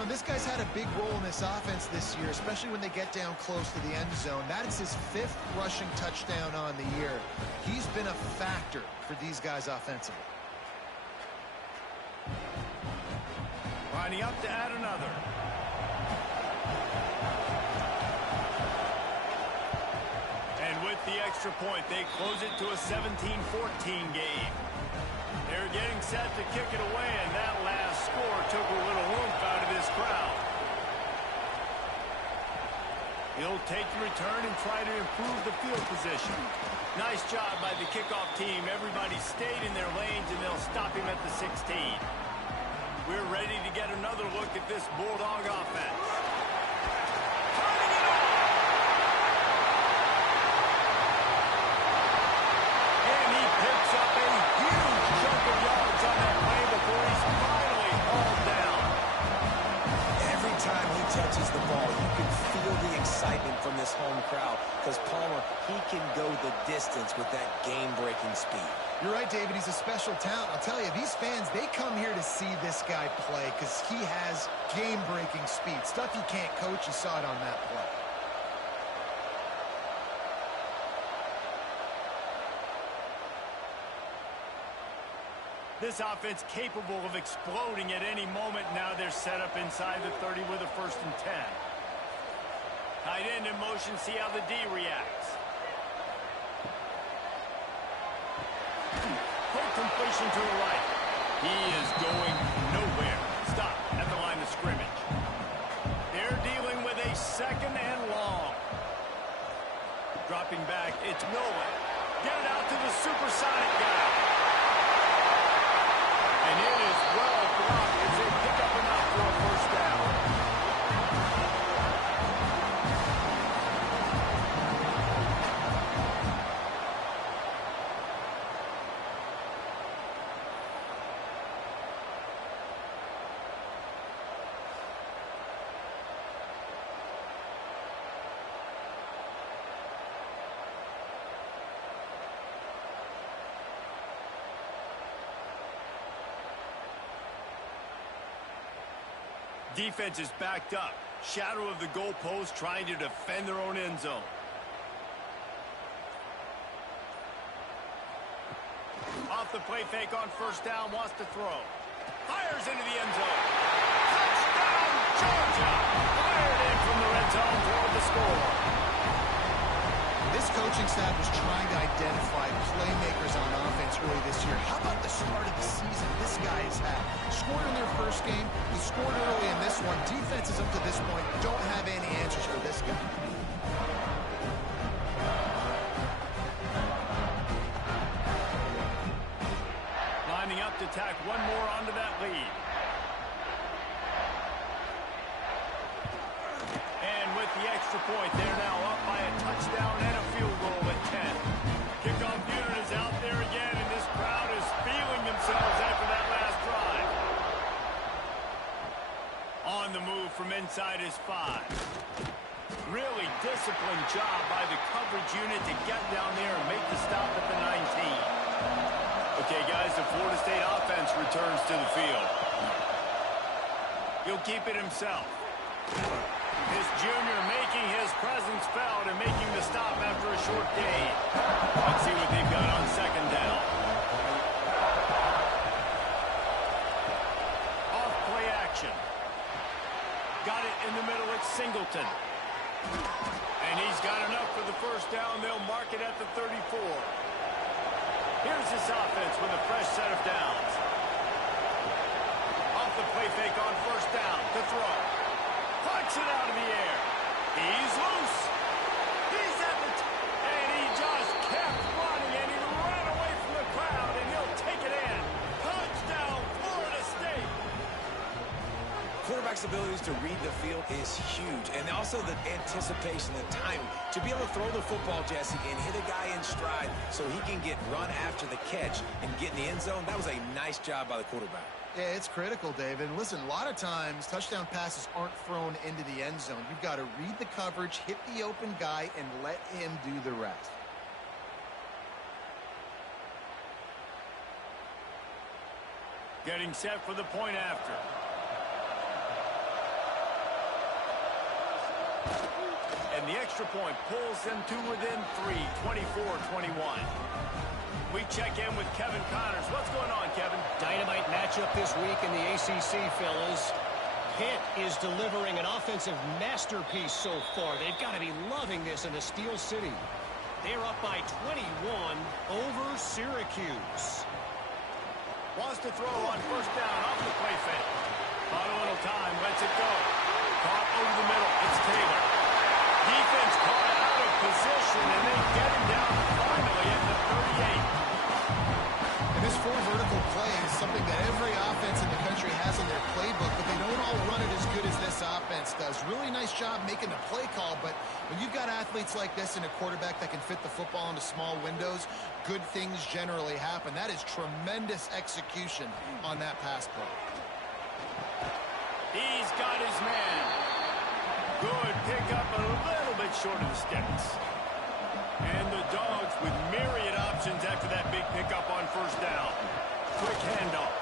You know, this guy's had a big role in this offense this year, especially when they get down close to the end zone. That is his 5th rushing touchdown on the year. He's been a factor for these guys offensively. Lining up to add another. And with the extra point, they close it to a 17-14 game. They're getting set to kick it away, and that last score took a little oomph out of this crowd. He'll take the return and try to improve the field position. Nice job by the kickoff team. Everybody stayed in their lanes, and they'll stop him at the 16. We're ready to get another look at this Bulldog offense. Turning it on! And he picks up a huge chunk of yards on that play before he's finally hauled down. Every time he touches the ball, you can feel the excitement from this home crowd because Palmer, he can go the distance with that game-breaking speed. You're right, David. He's a special talent. I'll tell you, these fans, they come here to see this guy play because he has game-breaking speed. Stuff you can't coach. You saw it on that play. This offense capable of exploding at any moment. Now they're set up inside the 30 with a 1st and 10. Tight end in motion. See how the D reacts. Quick completion to the right. He is going nowhere. Stop at the line of scrimmage. They're dealing with a 2nd and long. Dropping back. It's Nolan. Get it out to the supersonic guy. And it is well blocked as they pick up enough for a 1st down. Defense is backed up. Shadow of the goalpost trying to defend their own end zone. Off the play fake on 1st down, wants to throw. Fires into the end zone. Touchdown, Georgia! Fired in from the red zone toward the score. This coaching staff was trying to identify playmakers on offense early this year. How about the start of the season this guy has had? Scored in their 1st game. He scored early in this one. Defenses up to this point don't have any answers for this guy. Lining up to tack one more onto that lead. And with the extra point, they're now up by a touchdown and a field goal at 10. Kickoff unit is out there again, and this crowd is feeling themselves after that last drive. On the move from inside his 5. Really disciplined job by the coverage unit to get down there and make the stop at the 19. Okay, guys, the Florida State offense returns to the field. He'll keep it himself. This junior making his presence felt and making the stop after a short gain. Let's see what they've got on 2nd down. Off play action. Got it in the middle. It's Singleton. And he's got enough for the 1st down. They'll mark it at the 34. Here's this offense with a fresh set of downs. Off the play fake on 1st down to throw. Punch it out of the air. He's loose. He's at the and he just kept running, and he ran away from the crowd, and he'll take it in. Touchdown, Florida State. Quarterback's abilities to read the field is huge, and also the anticipation, the timing. To be able to throw the football, Jesse, and hit a guy in stride so he can get run after the catch and get in the end zone, that was a nice job by the quarterback. Yeah, it's critical, David. And listen, a lot of times touchdown passes aren't thrown into the end zone. You've got to read the coverage, hit the open guy, and let him do the rest. Getting set for the point after. And the extra point pulls them to within 3, 24-21. We check in with Kevin Connors. What's going on, Kevin? Dynamite matchup this week in the ACC, fellas. Pitt is delivering an offensive masterpiece so far. They've got to be loving this in the Steel City. They're up by 21 over Syracuse. Wants to throw on first down off the play fake. Bought a little time, lets it go. Caught over the middle. It's Taylor. Defense caught out of position, and they get him down finally at the 38. And this full vertical play is something that every offense in the country has in their playbook, but they don't all run it as good as this offense does. Really nice job making the play call, but when you've got athletes like this and a quarterback that can fit the football into small windows, good things generally happen. That is tremendous execution on that pass play. He's got his man. Good pickup, a little bit short of the sticks. And the Dogs with myriad options after that big pickup on first down. Quick handoff.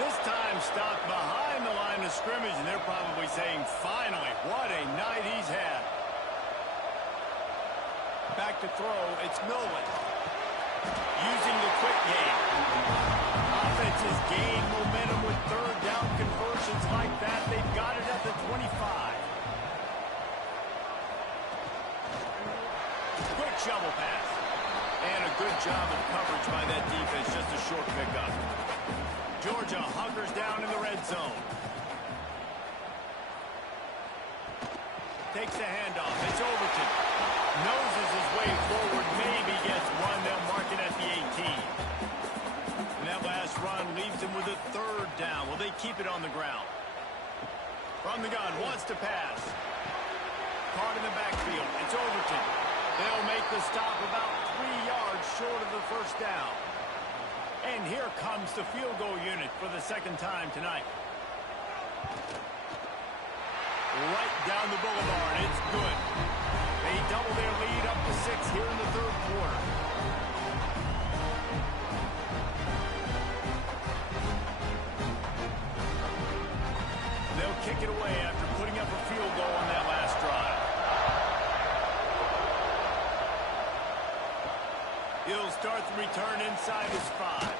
This time stopped behind the line of scrimmage, and they're probably saying, finally, what a night he's had. Back to throw, it's Nolan. Using the quick game. Offenses gain momentum with third down conversions like that. They've got it at the 25. Quick shovel pass. And a good job of coverage by that defense. Just a short pickup. Georgia hunkers down in the red zone. Takes the handoff. It's Overton. Noses his way forward. Maybe gets one. They'll mark it at the 18. And that last run leaves him with a third down. Will they keep it on the ground? From the gun. Wants to pass. Caught in the backfield. It's Overton. They'll make the stop about 3 yards short of the first down. And here comes the field goal unit for the second time tonight. Right down the boulevard. It's good. They double their lead up to 6 here in the third quarter. They'll kick it away after putting up a field goal on that last drive. He'll start the return inside his 5.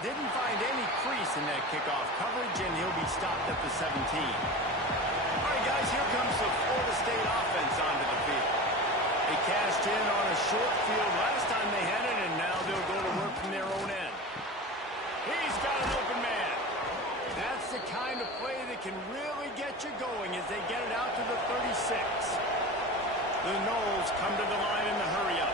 Didn't find any crease in that kickoff coverage, and he'll be stopped at the 17. All right, guys, here comes the Florida State offense onto the field. They cashed in on a short field last time they had it, and now they'll go to work from their own end. He's got an open man. That's the kind of play that can really get you going as they get it out to the 36. The Noles come to the line in the hurry-up.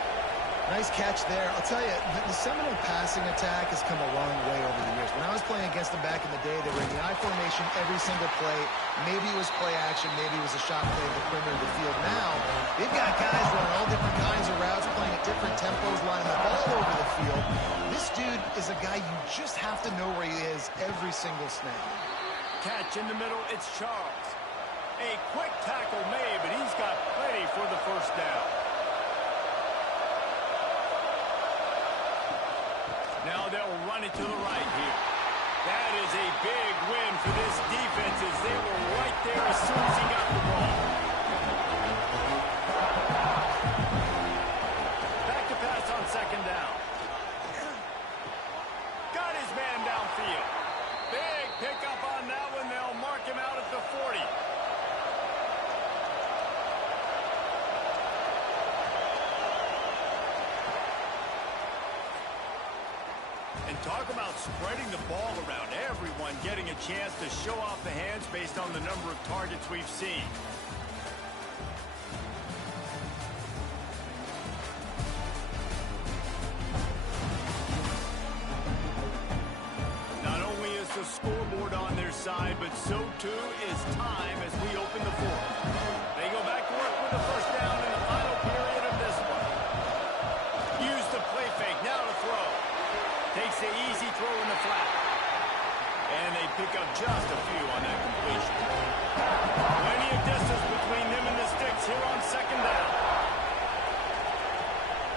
Nice catch there. I'll tell you, the Seminole passing attack has come a long way over the years. When I was playing against them back in the day, they were in the I formation every single play. Maybe it was play action, maybe it was a shot play in the perimeter of the field. Now, they've got guys running all different kinds of routes, playing at different tempos, lining up all over the field. This dude is a guy you just have to know where he is every single snap. Catch in the middle, it's Charles. A quick tackle made, but he's got plenty for the first down. Now they'll run it to the right here. That is a big win for this defense as they were right there as soon as he got the ball. Back to pass on second down. Got his man downfield. Big pickup on that one. They'll mark him out at the 40. And talk about spreading the ball around. Everyone getting a chance to show off the hands based on the number of targets we've seen. Not only is the scoreboard on their side, but so too is time as we open the fourth. They go back to work with the first down in the final period of this one. Use the play fake. Now to throw. Takes the easy throw in the flat. And they pick up just a few on that completion. Plenty of distance between them and the sticks here on second down.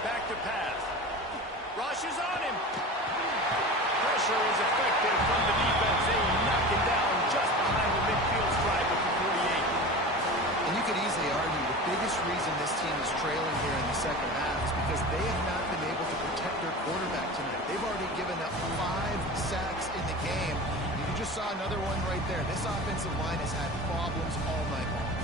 Back to pass. Rush is on him. Pressure is effective from the defense. They knock him down just behind the midfield stripe at the 48. saw another one right there. This offensive line has had problems all night long.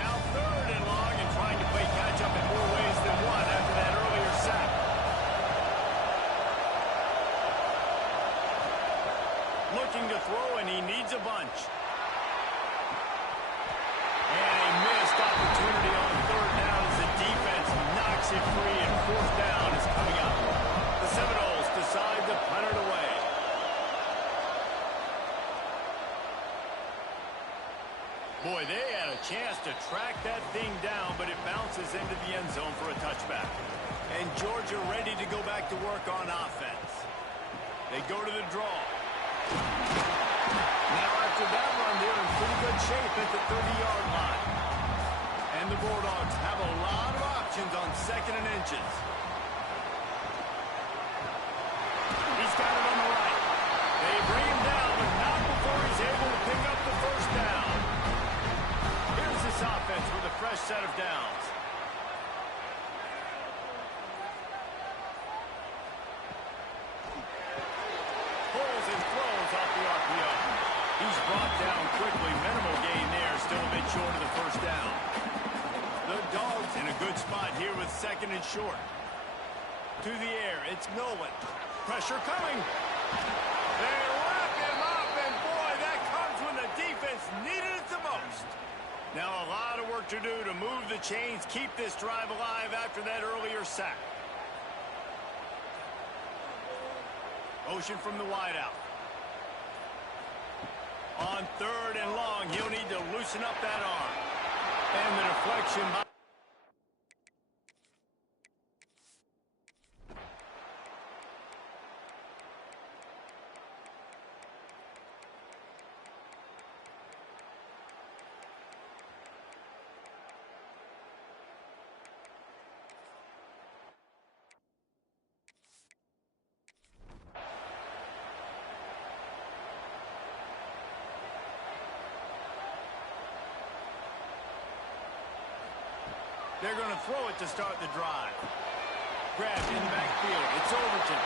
Now 3rd and long and trying to play catch-up in more ways than one after that earlier sack. Looking to throw, and he needs a bunch. And a missed opportunity on 3rd down as the defense knocks it free, and 4th down is coming up. The Seminoles decide to punt it away. Boy, they had a chance to track that thing down, but it bounces into the end zone for a touchback. And Georgia ready to go back to work on offense. They go to the draw. Now after that run, they're in pretty good shape at the 30-yard line. And the Bulldogs have a lot of options on 2nd and inches. He's got it on the right. They bring him down, but not before he's able to pick up the 1st down. Here's this offense with a fresh set of downs. Pulls and throws off the RPO. He's brought down quickly. Minimal gain there, still a bit short of the 1st down. The Dogs in a good spot here with 2nd and short. To the air, it's Nolan. Pressure coming. They wrap him up, and boy, that comes when the defense needed it the most. Now a lot of work to do to move the chains, keep this drive alive after that earlier sack. Motion from the wideout. On 3rd and long, he'll need to loosen up that arm. And the deflection by... They're going to throw it to start the drive. Grabbed in the backfield. It's Overton.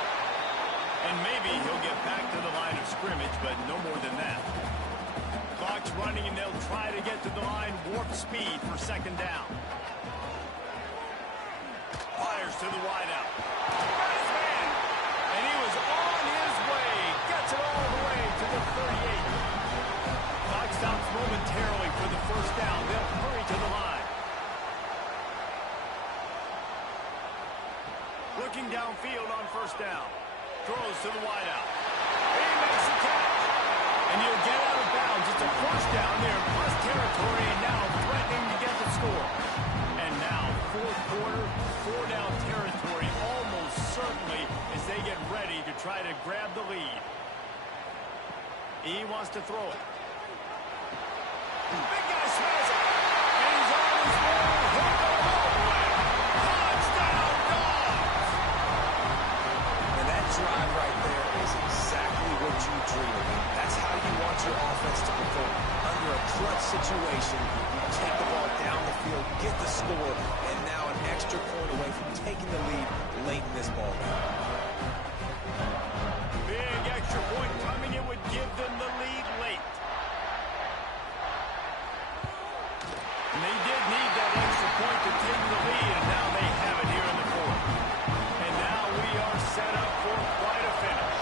And maybe he'll get back to the line of scrimmage, but no more than that. Clock's running, and they'll try to get to the line. Warp speed for 2nd down. Fires to the wideout. Got his man. And he was on his way. Gets it all the way to the 38. Clock stops momentarily for the 1st down. They'll hurry to the line. Looking downfield on 1st down. Throws to the wideout. He makes the catch. And he'll get out of bounds. It's a 1st down there. Plus territory, and now threatening to get the score. And now, 4th quarter, 4-down territory almost certainly as they get ready to try to grab the lead. He wants to throw it. Big guy smash it. And he's on his way. He'll go all the way. Touchdown, Dogs! And that drive right there is exactly what you dream about. That's how you want your offense to perform. Under a clutch situation, you take the ball down the field, get the score, and now an extra point away from taking the lead late in this ball game. Big extra point coming. It would give them the lead late. And they did need that extra point to take the lead, and now they have it here in the 4th. And now we are set up for quite a finish.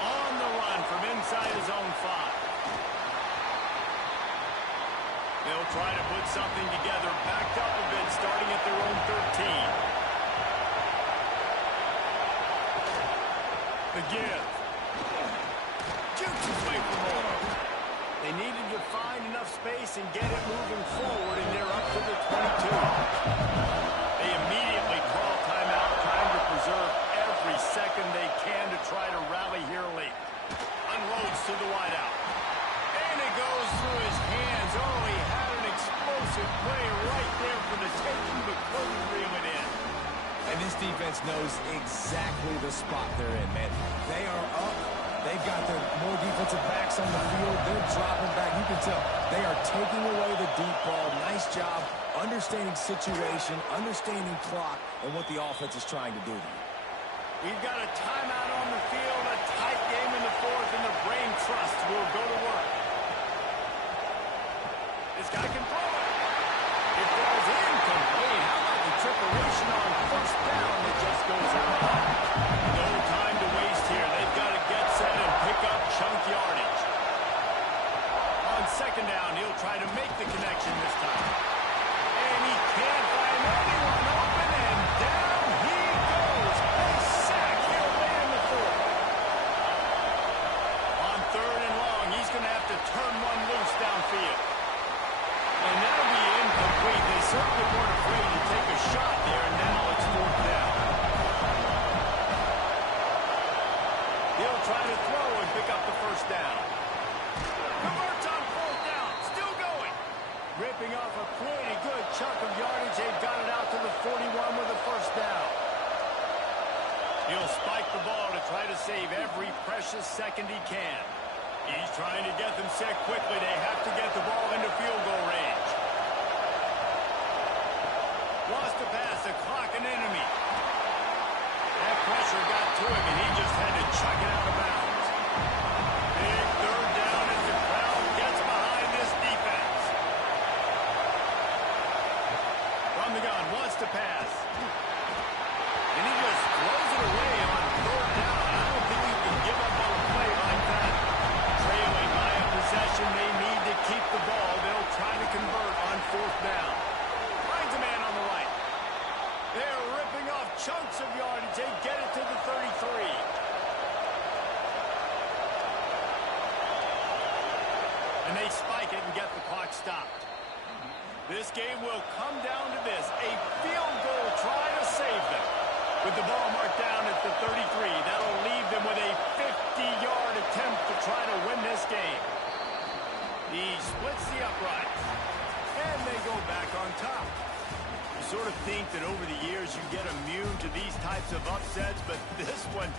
On the run from inside his own 5. They'll try to put something together, backed up a bit, starting at their own 13. The give. Jukes his way for more. They needed to find enough space and get it moving forward, and they're up to the 22. They immediately call timeout, trying to preserve every second they can to try to rally here late. Unloads to the wideout. And it goes through his hands. Oh, he had an explosive play right there for the taking, but couldn't reel it in. And this defense knows exactly the spot they're in, man. They are up, They've got their more defensive backs on the field. They're dropping back. You can tell they are taking away the deep ball. Nice job understanding situation, understanding clock, and what the offense is trying to do there. We've got a timeout on the field, a tight game in the fourth, and the brain trust will go to work. This guy can throw it. It falls incomplete. How about the preparation on first down that just goes out? No time to waste here. They've got to get set and pick up chunk yardage. On second down, he'll try to make the connection this time. And he can't find anyone open, and down he goes. A sack here late in the fourth. On third and long, he's going to have to turn one loose downfield. And that'll be incomplete. They certainly weren't afraid to take a shot there, and now it's fourth down. He'll try to throw and pick up the first down. Converts on fourth down. Still going. Ripping off a pretty good chunk of yardage. They've got it out to the 41 with a first down. He'll spike the ball to try to save every precious second he can. He's trying to get them set quickly. They have to get the ball into field goal range. Lost the pass, the clock an enemy. That pressure got to him, and he just had to chuck it out of bounds. Big third down as the crowd gets behind this defense. From the gun, wants to pass. And he just throws it away on third down. I don't think you can give up on a play like that. Trailing by a possession, they need to keep the ball. They'll try to convert on fourth down. Finds a man on the right. They're ripping off chunks of yardage. They get it to the 33. And they spike it and get the clock stopped. This game will come down to this. A field goal try to save them. With the ball marked down at the 33, that'll leave them with a 50-yard attempt to try to win this game. He splits the uprights, and they go back on top. You sort of think that over the years you get immune to these types of upsets, but this one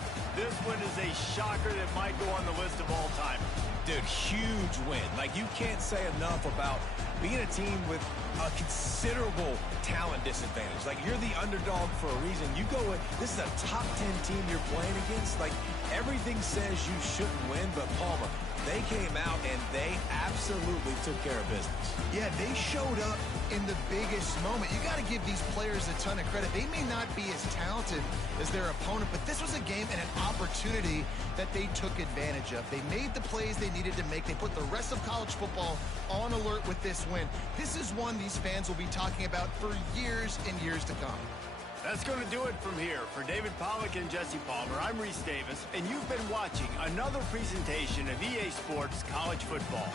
is a shocker that might go on the list of all time. Dude, huge win. Like, you can't say enough about being a team with a considerable talent disadvantage. Like, you're the underdog for a reason. You go in, this is a top 10 team you're playing against. Like, everything says you shouldn't win, but Palmer, they came out and they absolutely took care of business. Yeah, they showed up in the biggest moment. You got to give these players a ton of credit. They may not be as talented as their opponent, but this was a game and an opportunity that they took advantage of. They made the plays they needed to make. They put the rest of college football on alert with this win. This is one these fans will be talking about for years and years to come. That's going to do it from here. For David Pollack and Jesse Palmer, I'm Reese Davis, and you've been watching another presentation of EA Sports College Football.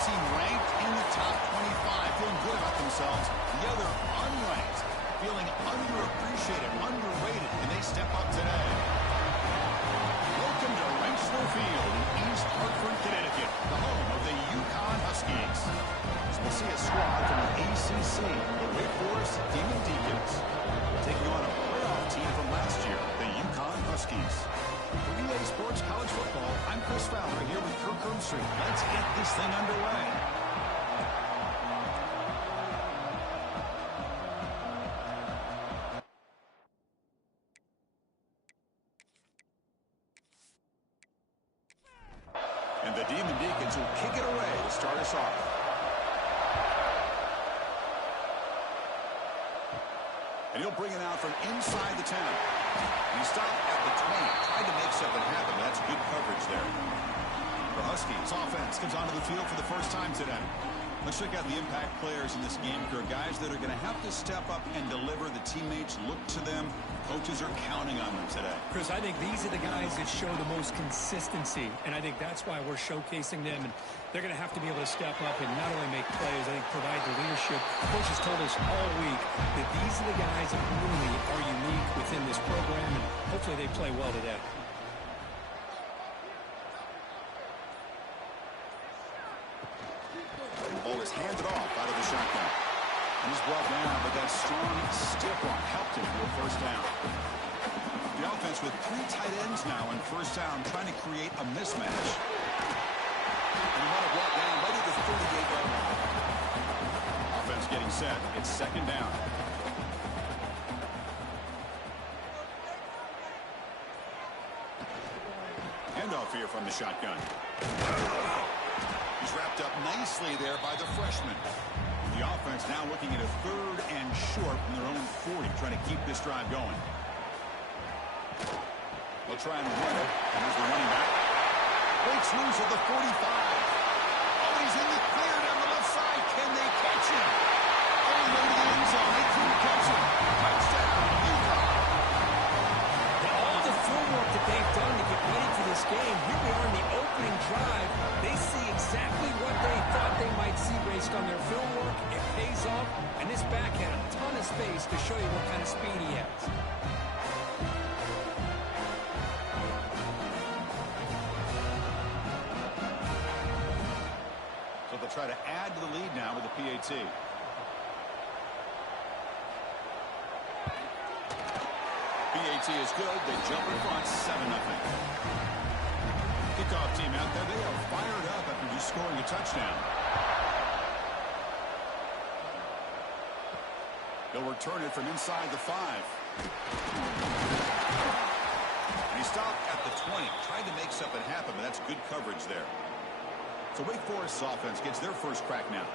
team ranked in the top 25, feeling good about themselves. The other unranked, feeling underappreciated, underrated. Can they step up today? Welcome to Rensselaer Field in East Hartford, Connecticut, the home of the Yukon Huskies. So we'll see a squad from the ACC, the Wake Forest Demon Deacons, taking on a playoff team from last year, the Yukon Huskies. For EA Sports College Football, I'm Chris Fowler here with Kirk Herbstreit. Let's get this thing underway. And the Demon Deacons will kick it away to start us off. And he'll bring it out from inside the 10. He stopped at the 20, tried to make something happen, but that's good coverage there. The Huskies offense comes onto the field for the first time today. Let's check out the impact players in this game, guys that are going to have to step up and deliver. The teammates look to them. Coaches are counting on them today. Chris, I think these are the guys that show the most consistency, and I think that's why we're showcasing them. And they're going to have to be able to step up and not only make plays, I think provide the leadership. Coach has told us all week that these are the guys that really are unique within this program, and hopefully they play well today. The ball is handed off out of the shotgun. He's brought down, but that strong stiff one helped him for a first down. The offense with 3 tight ends now in first down, trying to create a mismatch. And he might have brought down right at the 38-yard line. Offense getting set. It's second down. Handoff here from the shotgun. He's wrapped up nicely there by the freshman. The offense now looking at a 3rd and short from their own 40, trying to keep this drive going. They'll try and run it. Here's the running back. Breaks loose at the 45. Oh, he's in the clear down the left side. Can they catch him? Oh, no to the end zone. They couldn't catch him. Touchdown, Utah. All the footwork that they've done to get ready for this game, here we are in the opening drive. They see exactly what they thought they might see based on their film work. It pays off, and this back had a ton of space to show you what kind of speed he has. So they'll try to add to the lead now with the PAT. PAT is good. They jump in front 7-0. Kickoff team out there. They are fired up after just scoring a touchdown. They'll return it from inside the 5. And he stopped at the 20. Tried to make something happen, but that's good coverage there. So Wake Forest's offense gets their first crack now.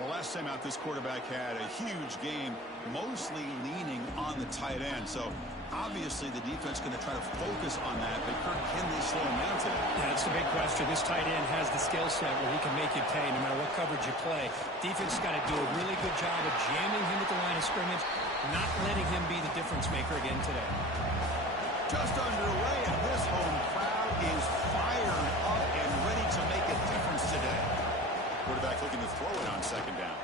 The last time out, this quarterback had a huge game, mostly leaning on the tight end. So obviously the defense is going to try to focus on that, but Kirk, can they slow him down today? Yeah, that's the big question. This tight end has the skill set where he can make you pay no matter what coverage you play. Defense has got to do a really good job of jamming him at the line of scrimmage, not letting him be the difference maker again today. Just underway, and this home crowd is fired up and ready to make a difference today. Quarterback looking to throw it on second down.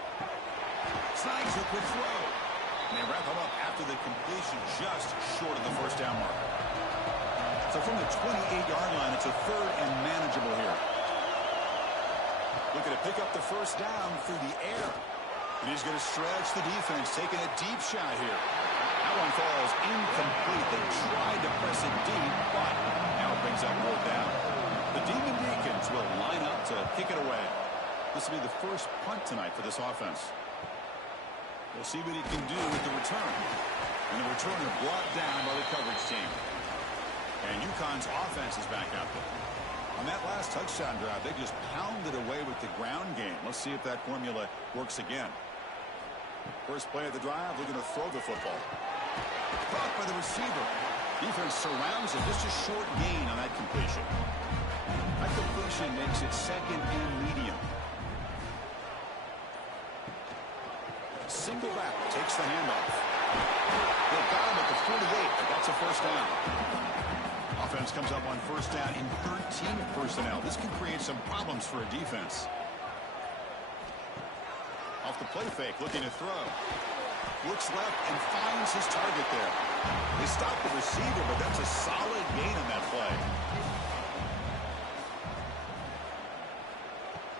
Snags a quick throw. And they wrap him up after the completion, just short of the first down mark. So from the 28-yard line, it's a 3rd and manageable here. Looking to pick up the first down through the air. And he's going to stretch the defense, taking a deep shot here. That one falls incomplete. They tried to press it deep, but now it brings up 4th down. The Demon Deacons will line up to kick it away. This will be the first punt tonight for this offense. We'll see what he can do with the return. And the returner brought down by the coverage team. And UConn's offense is back out there. On that last touchdown drive, they just pounded away with the ground game. Let's see if that formula works again. First play of the drive, looking to throw the football. Caught by the receiver. Defense surrounds it. Just a short gain on that completion. That completion makes it 2nd and medium. Single back, takes the handoff. They got him at the 48, but that's a first down. Offense comes up on first down in 13 personnel. This can create some problems for a defense. Off the play fake, looking to throw. Looks left and finds his target there. They stopped the receiver, but that's a solid gain on that play.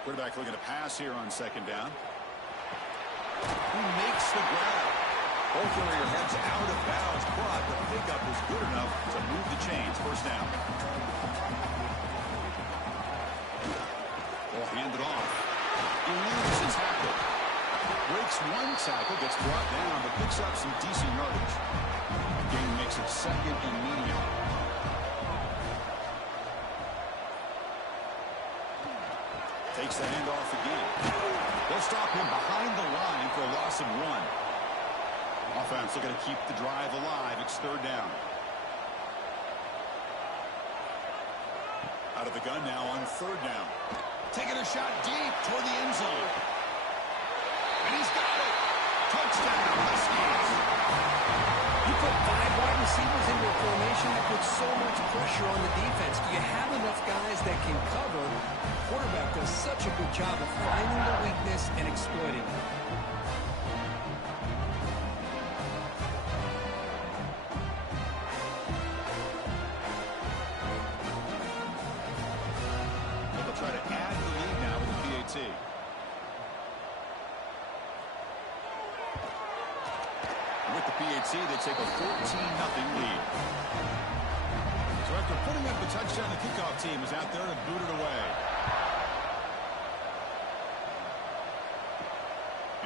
Quarterback looking to pass here on second down. Who makes the grab? Ball carrier heads out of bounds, but the pickup is good enough to move the chains. First down. Ball handed off. Eludes the tackle. Breaks one tackle, gets brought down, but picks up some decent yardage. Game makes it second and medium. Takes the handoff again. They'll stop him behind the line for a loss of 1. Offense looking to keep the drive alive. It's third down. Out of the gun now on third down. Taking a shot deep toward the end zone. And he's got it. Touchdown, Huskies. You put 5 wide receivers into a formation that puts so much pressure on the defense. Do you have enough guys that can cover? Quarterback does such a good job of finding the weakness and exploiting it. They'll try to add the lead now with the PAT. With the PAT, they take a 14-0 lead. So after putting up the touchdown, the kickoff team is out there to boot it away.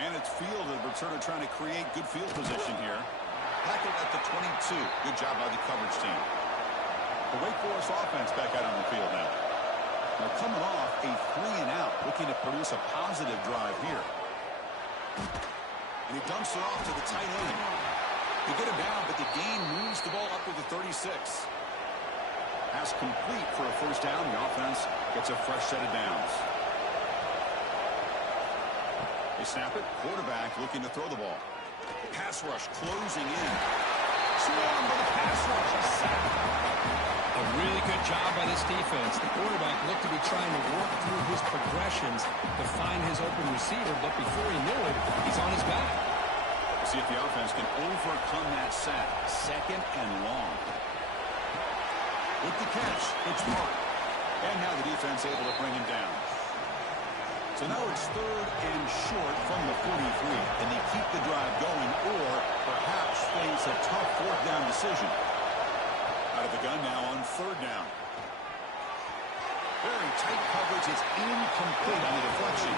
And it's field, the returner trying to create good field position here. Tackled at the 22. Good job by the coverage team. The Wake Forest offense back out on the field now. They're coming off a 3-and-out, looking to produce a positive drive here. And he dumps it off to the tight end. They get him down, but the gain moves the ball up to the 36. Pass complete for a first down. The offense gets a fresh set of downs. They snap it. Quarterback looking to throw the ball. Pass rush closing in. Swarm by the pass rush. A sack. A really good job by this defense. The quarterback looked to be trying to work through his progressions to find his open receiver, but before he knew it, he's on his back. We'll see if the offense can overcome that sack. Second and long. With the catch, it's Mark. And now the defense able to bring him down. So now it's third and short from the 43. Can they keep the drive going or perhaps face a tough fourth down decision? Out of the gun now on third down. Very tight coverage. It's incomplete on the deflection.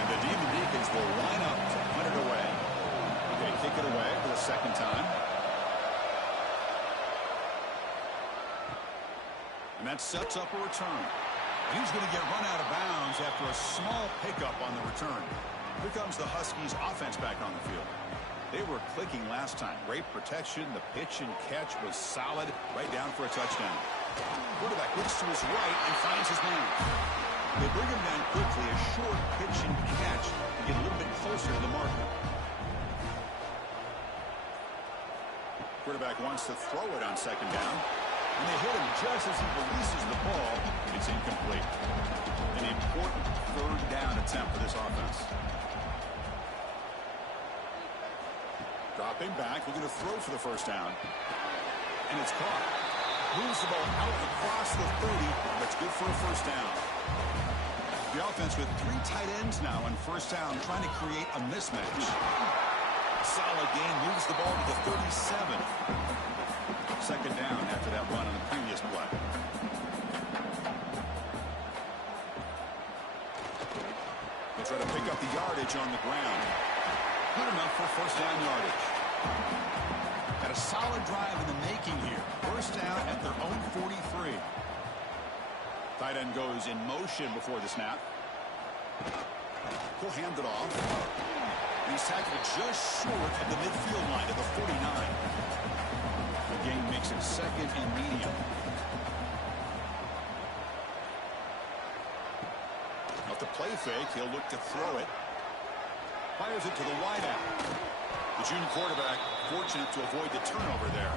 And the Demon Deacons will line up to punt it away. Okay, kick it away for the second time. And that sets up a return. And he's going to get run out of bounds after a small pickup on the return. Here comes the Huskies offense back on the field. They were clicking last time. Great protection. The pitch and catch was solid. Right down for a touchdown. Quarterback looks to his right and finds his man. They bring him down quickly. A short pitch and catch to get a little bit closer to the marker. Quarterback wants to throw it on second down. And they hit him just as he releases the ball. It's incomplete. An important third down attempt for this offense. Dropping back, looking to throw for the first down. And it's caught. Moves the ball out across the 30. That's good for a first down. The offense with 3 tight ends now on first down, trying to create a mismatch. Solid gain, moves the ball to the 37. Second down after that run on the previous play. They'll try to pick up the yardage on the ground. Good enough for first down yardage. Got a solid drive in the making here. First down at their own 43. Tight end goes in motion before the snap. He'll hand it off. And he's tackled just short at the midfield line at the 49. The game makes it second and medium. Off the play fake, he'll look to throw it. Fires it to the wideout. The junior quarterback fortunate to avoid the turnover there.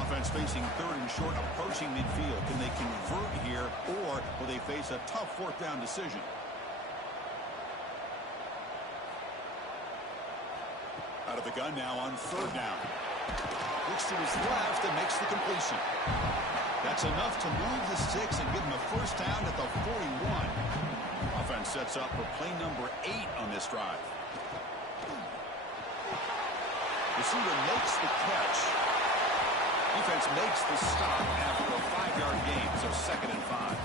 Offense facing third and short, approaching midfield. Can they convert here, or will they face a tough fourth down decision? Out of the gun now on third down. Looks to his left and makes the completion. That's enough to move the sticks and give him a first down at the 41. Offense sets up for play number 8 on this drive. Receiver makes the catch. Defense makes the stop after a 5-yard gain, so 2nd and 5.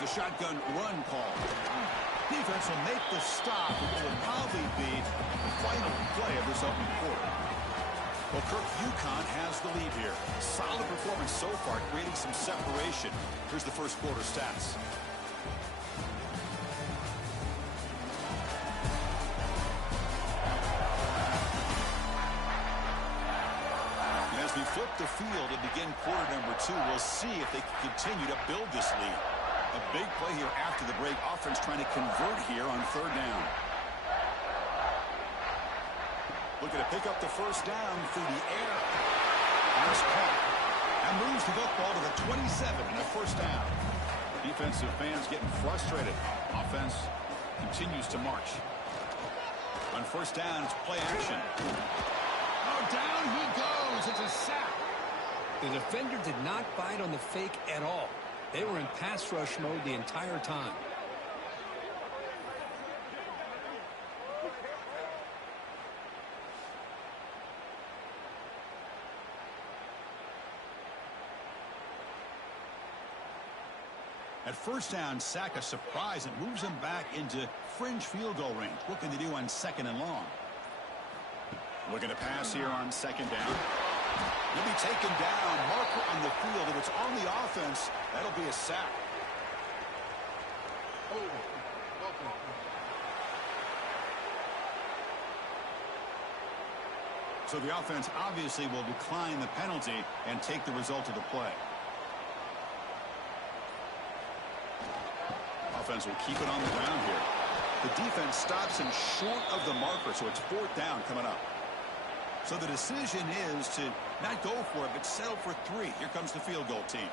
The shotgun run call. Defense will make the stop, and it will probably be the final play of this opening quarter. Well, Kirk, UConn has the lead here. Solid performance so far, creating some separation. Here's the first quarter stats. And as we flip the field and begin quarter number 2, we'll see if they can continue to build this lead. A big play here after the break. Offense trying to convert here on third down. Looking to pick up the first down through the air. Nice call. That moves the football to the 27 and a first down. Defensive fans getting frustrated. Offense continues to march. On first down, it's play action. Oh, down he goes. It's a sack. The defender did not bite on the fake at all. They were in pass rush mode the entire time. At first down, sack a surprise and moves him back into fringe field goal range. What can they do on 2nd and long? Looking to pass here on 2nd down. He'll be taken down. Marker on the field. If it's on the offense, that'll be a sack. So the offense obviously will decline the penalty and take the result of the play. Offense will keep it on the ground here. The defense stops him short of the marker, so it's 4th down coming up. So the decision is to not go for it, but settle for 3. Here comes the field goal team.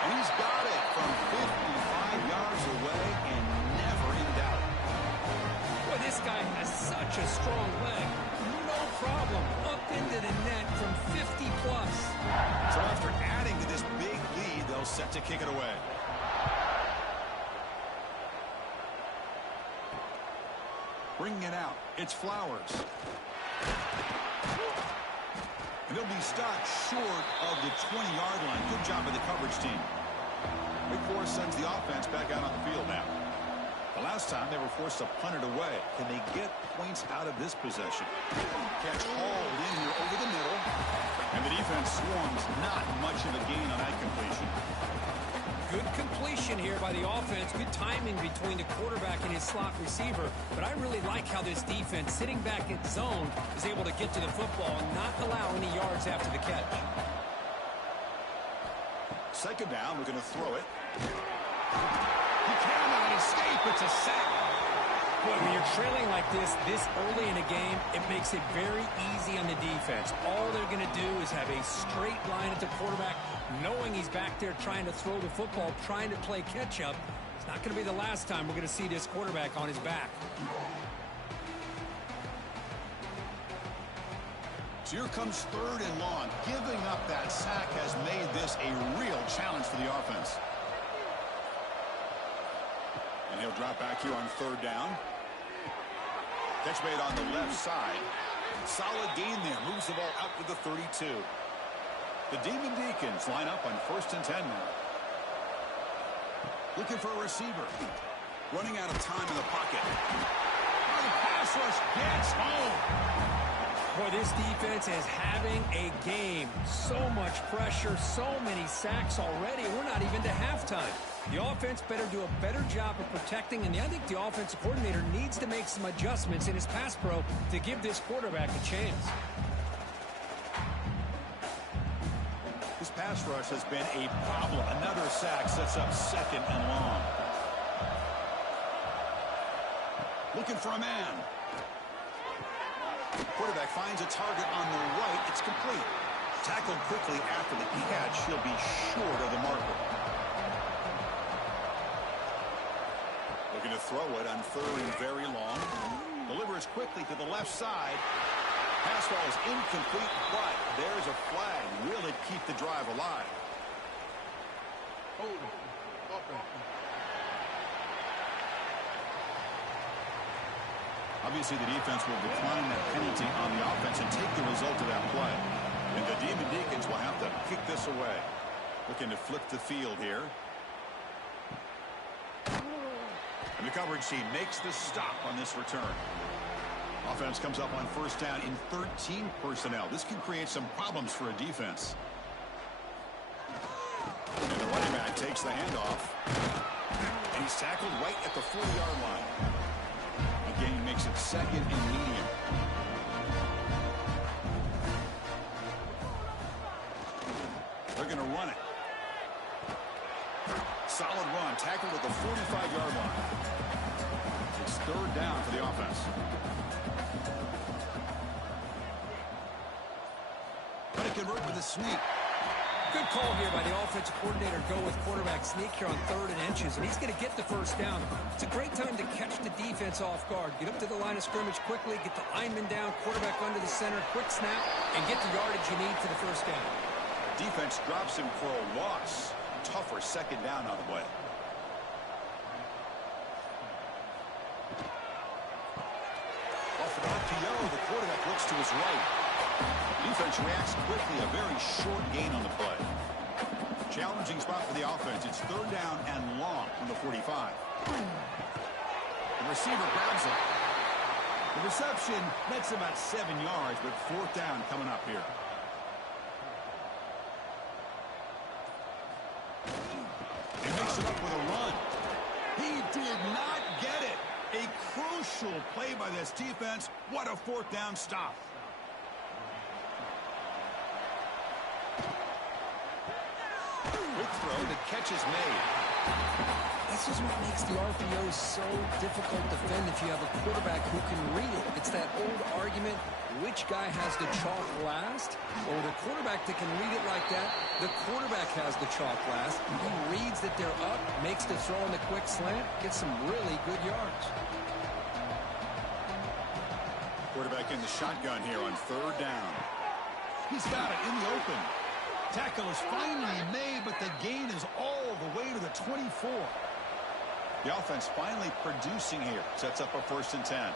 And he's got it from 55 yards away and never in doubt. Boy, this guy has such a strong leg. No problem. Up into the net from 50 plus. So after adding to this big lead, they'll set to kick it away. Bringing it out, it's Flowers. And he'll be stopped short of the 20-yard line. Good job by the coverage team. Big Force sends the offense back out on the field now. The last time they were forced to punt it away. Can they get points out of this possession? Catch hauled in here over the middle. And the defense swarms. Not much of a gain on that completion. Good completion here by the offense. Good timing between the quarterback and his slot receiver. But I really like how this defense, sitting back in zone, is able to get to the football and not allow any yards after the catch. 2nd down, we're going to throw it. He cannot escape. It's a sack. Boy, when you're trailing like this early in a game, it makes it very easy on the defense. All they're going to do is have a straight line at the quarterback, knowing he's back there trying to throw the football, trying to play catch-up. It's not going to be the last time we're going to see this quarterback on his back. So here comes 3rd and long. Giving up that sack has made this a real challenge for the offense. And he'll drop back here on 3rd down. Catch made on the left side. Solid gain there. Moves the ball out to the 32. The Demon Deacons line up on 1st and 10 now. Looking for a receiver. Running out of time in the pocket. Oh, the pass rush gets home. Boy, this defense is having a game. So much pressure, so many sacks already. We're not even to halftime. The offense better do a better job of protecting, and I think the offensive coordinator needs to make some adjustments in his pass pro to give this quarterback a chance. This pass rush has been a problem. Another sack sets up 2nd and long. Looking for a man. Quarterback finds a target on the right. It's complete. Tackled quickly after the catch. He'll be short of the marker. Looking to throw it on 3rd and very long. Delivers quickly to the left side. Pass ball is incomplete, but there's a flag. Will it keep the drive alive? Obviously, the defense will decline that penalty on the offense and take the result of that play. And the Demon Deacons will have to kick this away. Looking to flip the field here. And the coverage team makes the stop on this return. Offense comes up on 1st down in 13 personnel. This can create some problems for a defense. And the running back takes the handoff. And he's tackled right at the 40-yard line. The gain makes it 2nd and medium. They're going to run it. Solid run, tackled at the 45-yard line. It's 3rd down for the offense. Going to convert with a sneak. Good call here by the offensive coordinator. Go with quarterback sneak here on 3rd and inches, and he's going to get the 1st down. It's a great time to catch the defense off guard. Get up to the line of scrimmage quickly, get the lineman down, quarterback under the center, quick snap, and get the yardage you need for the 1st down. Defense drops him for a loss. Tougher 2nd down on the way. Off an RPO, the quarterback looks to his right. Defense reacts quickly, a very short gain on the play. Challenging spot for the offense. It's 3rd down and long from the 45. The receiver grabs it. The reception nets about 7 yards, but 4th down coming up here. He makes it up with a run. He did not get it. A crucial play by this defense. What a 4th down stop. Quick throw, the catch is made. This is what makes the RPO so difficult to defend if you have a quarterback who can read it. It's that old argument, which guy has the chalk last? Or the quarterback that can read it like that, the quarterback has the chalk last. He reads that they're up, makes the throw on the quick slant, gets some really good yards. Quarterback in the shotgun here on 3rd down. He's got it in the open. Tackle is finally made, but the gain is all the way to the 24. The offense finally producing here. Sets up a 1st and 10.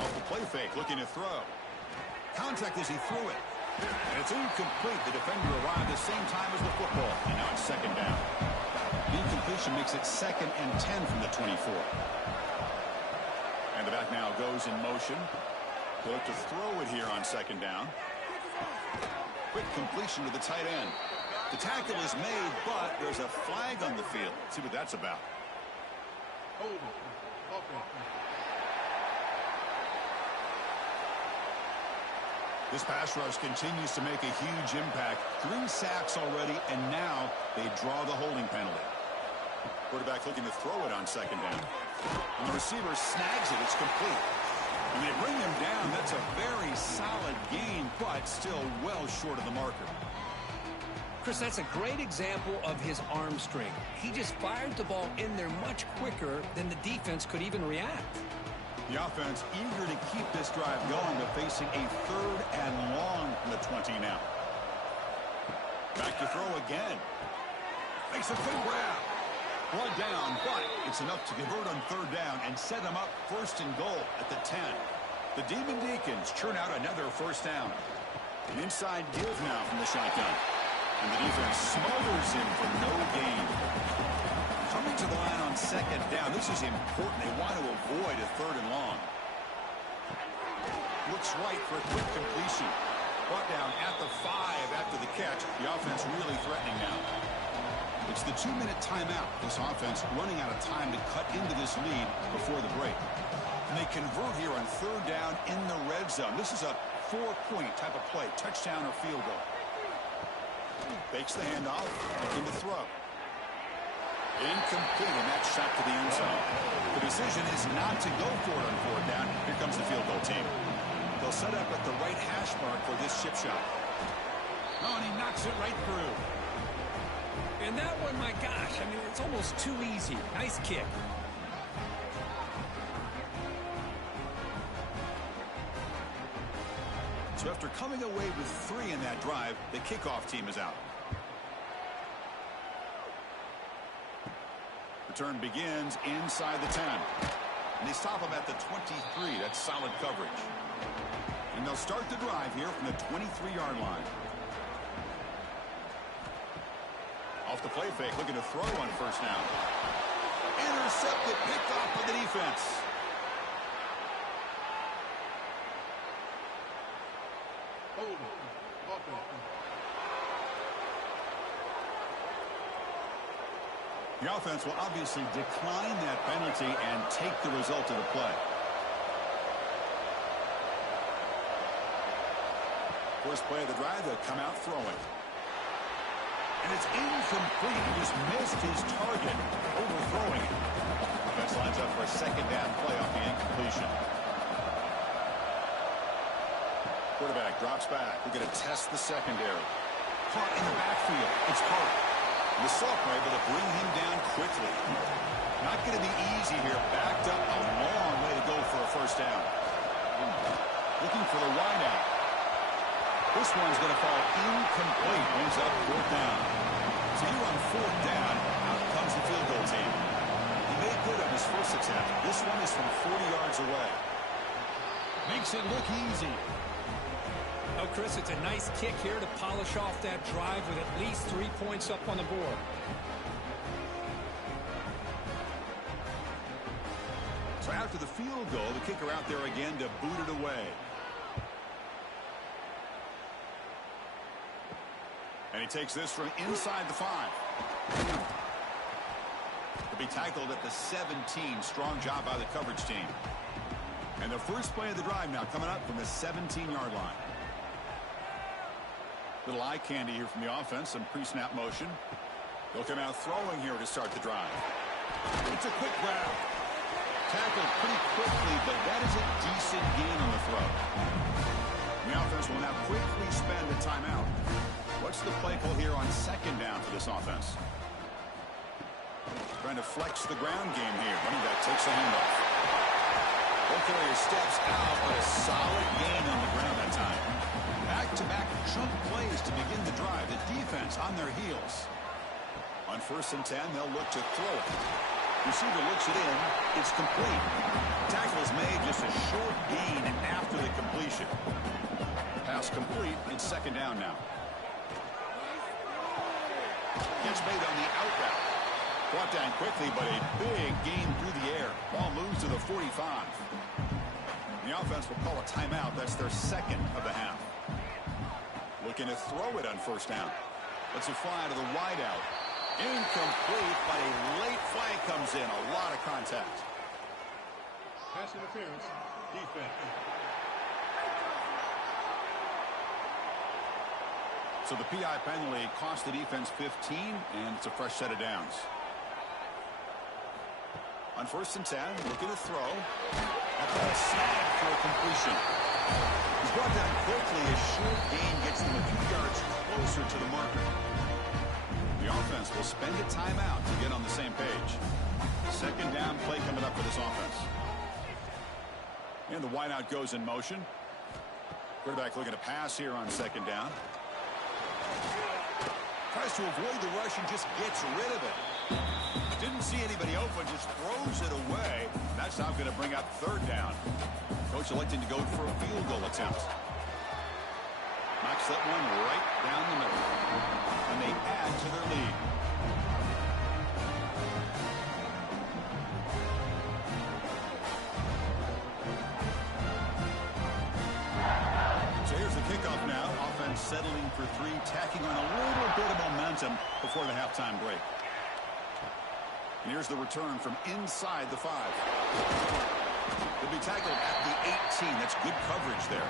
Off the play fake, looking to throw. Contact as he threw it. And it's incomplete. The defender arrived the same time as the football. And now it's 2nd down. The incompletion makes it 2nd and 10 from the 24. And the back now goes in motion. He'll look to throw it here on 2nd down. Quick completion to the tight end. The tackle is made, but there's a flag on the field. Let's see what that's about. This pass rush continues to make a huge impact. 3 sacks already, and now they draw the holding penalty. Quarterback looking to throw it on 2nd down. And the receiver snags it. It's complete. And they bring him down. That's a very solid gain, but still well short of the marker. Chris, that's a great example of his arm strength. He just fired the ball in there much quicker than the defense could even react. The offense eager to keep this drive going, but facing a 3rd and long from the 20 now. Back to throw again. Makes a good grab. One down, but it's enough to convert on 3rd down and set them up 1st and goal at the 10. The Demon Deacons churn out another 1st down. An inside give now from the shotgun. And the defense smothers him for no gain. Coming to the line on 2nd down. This is important. They want to avoid a 3rd and long. Looks right for a quick completion. Brought down at the 5 after the catch. The offense really threatening now. It's the 2-minute timeout. This offense running out of time to cut into this lead before the break. And they convert here on 3rd down in the red zone. This is a 4-point type of play. Touchdown or field goal. Fakes the handoff. Looking to throw. Incomplete, and that's shot to the end zone. The decision is not to go for it on 4th down. Here comes the field goal team. The They'll set up at the right hash mark for this chip shot. Oh, and he knocks it right through. And that one, my gosh, I mean, it's almost too easy. Nice kick. So after coming away with 3 in that drive, the kickoff team is out. Return begins inside the 10. And they stop him at the 23. That's solid coverage. And they'll start the drive here from the 23-yard line. Off the play fake, looking to throw on first down. Intercepted, picked off by the defense. The offense will obviously decline that penalty and take the result of the play. First play of the drive, they'll come out throwing. And it's incomplete. He just missed his target, overthrowing it. Offense lines up for a second down play off the incompletion. Quarterback drops back. We're going to test the secondary. Caught in the backfield. It's Park. The Sophomore able to bring him down quickly. Not going to be easy here. Backed up a long way to go for a first down. Looking for the wideout. This one's going to fall incomplete. Brings up 4th down. So here on 4th down, out comes the field goal team. He made good on his first attempt. This one is from 40 yards away. Makes it look easy. Oh, Chris, it's a nice kick here to polish off that drive with at least 3 points up on the board. So after the field goal, the kicker out there again to boot it away. And he takes this from inside the 5. He'll be tackled at the 17. Strong job by the coverage team. And the first play of the drive now coming up from the 17-yard line. Little eye candy here from the offense. Some pre-snap motion. They'll come out throwing here to start the drive. It's a quick grab. Tackled pretty quickly, but that is a decent gain on the throw. The offense will now quickly spend a timeout. What's the play call here on second down for this offense? Trying to flex the ground game here. Running back takes the handoff. Ball carrier steps out, but a solid gain on the ground that time. Back-to-back chunk plays to begin the drive. The defense on their heels. On 1st and 10, they'll look to throw it. Receiver looks it in. It's complete. Tackle is made, just a short gain after the completion. Pass complete. It's second down now. Gets made on the out route. Brought down quickly, but a big gain through the air. Ball moves to the 45. The offense will call a timeout. That's their second of the half. Looking to throw it on first down. Let's it fly to the wideout. Incomplete, but a late flag comes in. A lot of contact. Pass interference. Defense. So the PI penalty cost the defense 15, and it's a fresh set of downs. On 1st and 10, looking to throw. That's a snag for a completion. He's brought down quickly. A short gain gets them a few yards closer to the marker. The offense will spend a timeout to get on the same page. Second down play coming up for this offense. And the wideout goes in motion. Quarterback looking to pass here on second down. Tries to avoid the rush and just gets rid of it. Didn't see anybody open, just throws it away. That's now going to bring up third down. Coach electing to go for a field goal attempt. Knocks that one right down the middle. And they add to their lead. So here's the kickoff now. Offense settling for 3, tacking on a little bit of momentum before the halftime break. And here's the return from inside the 5. They'll be tackled at the 18. That's good coverage there.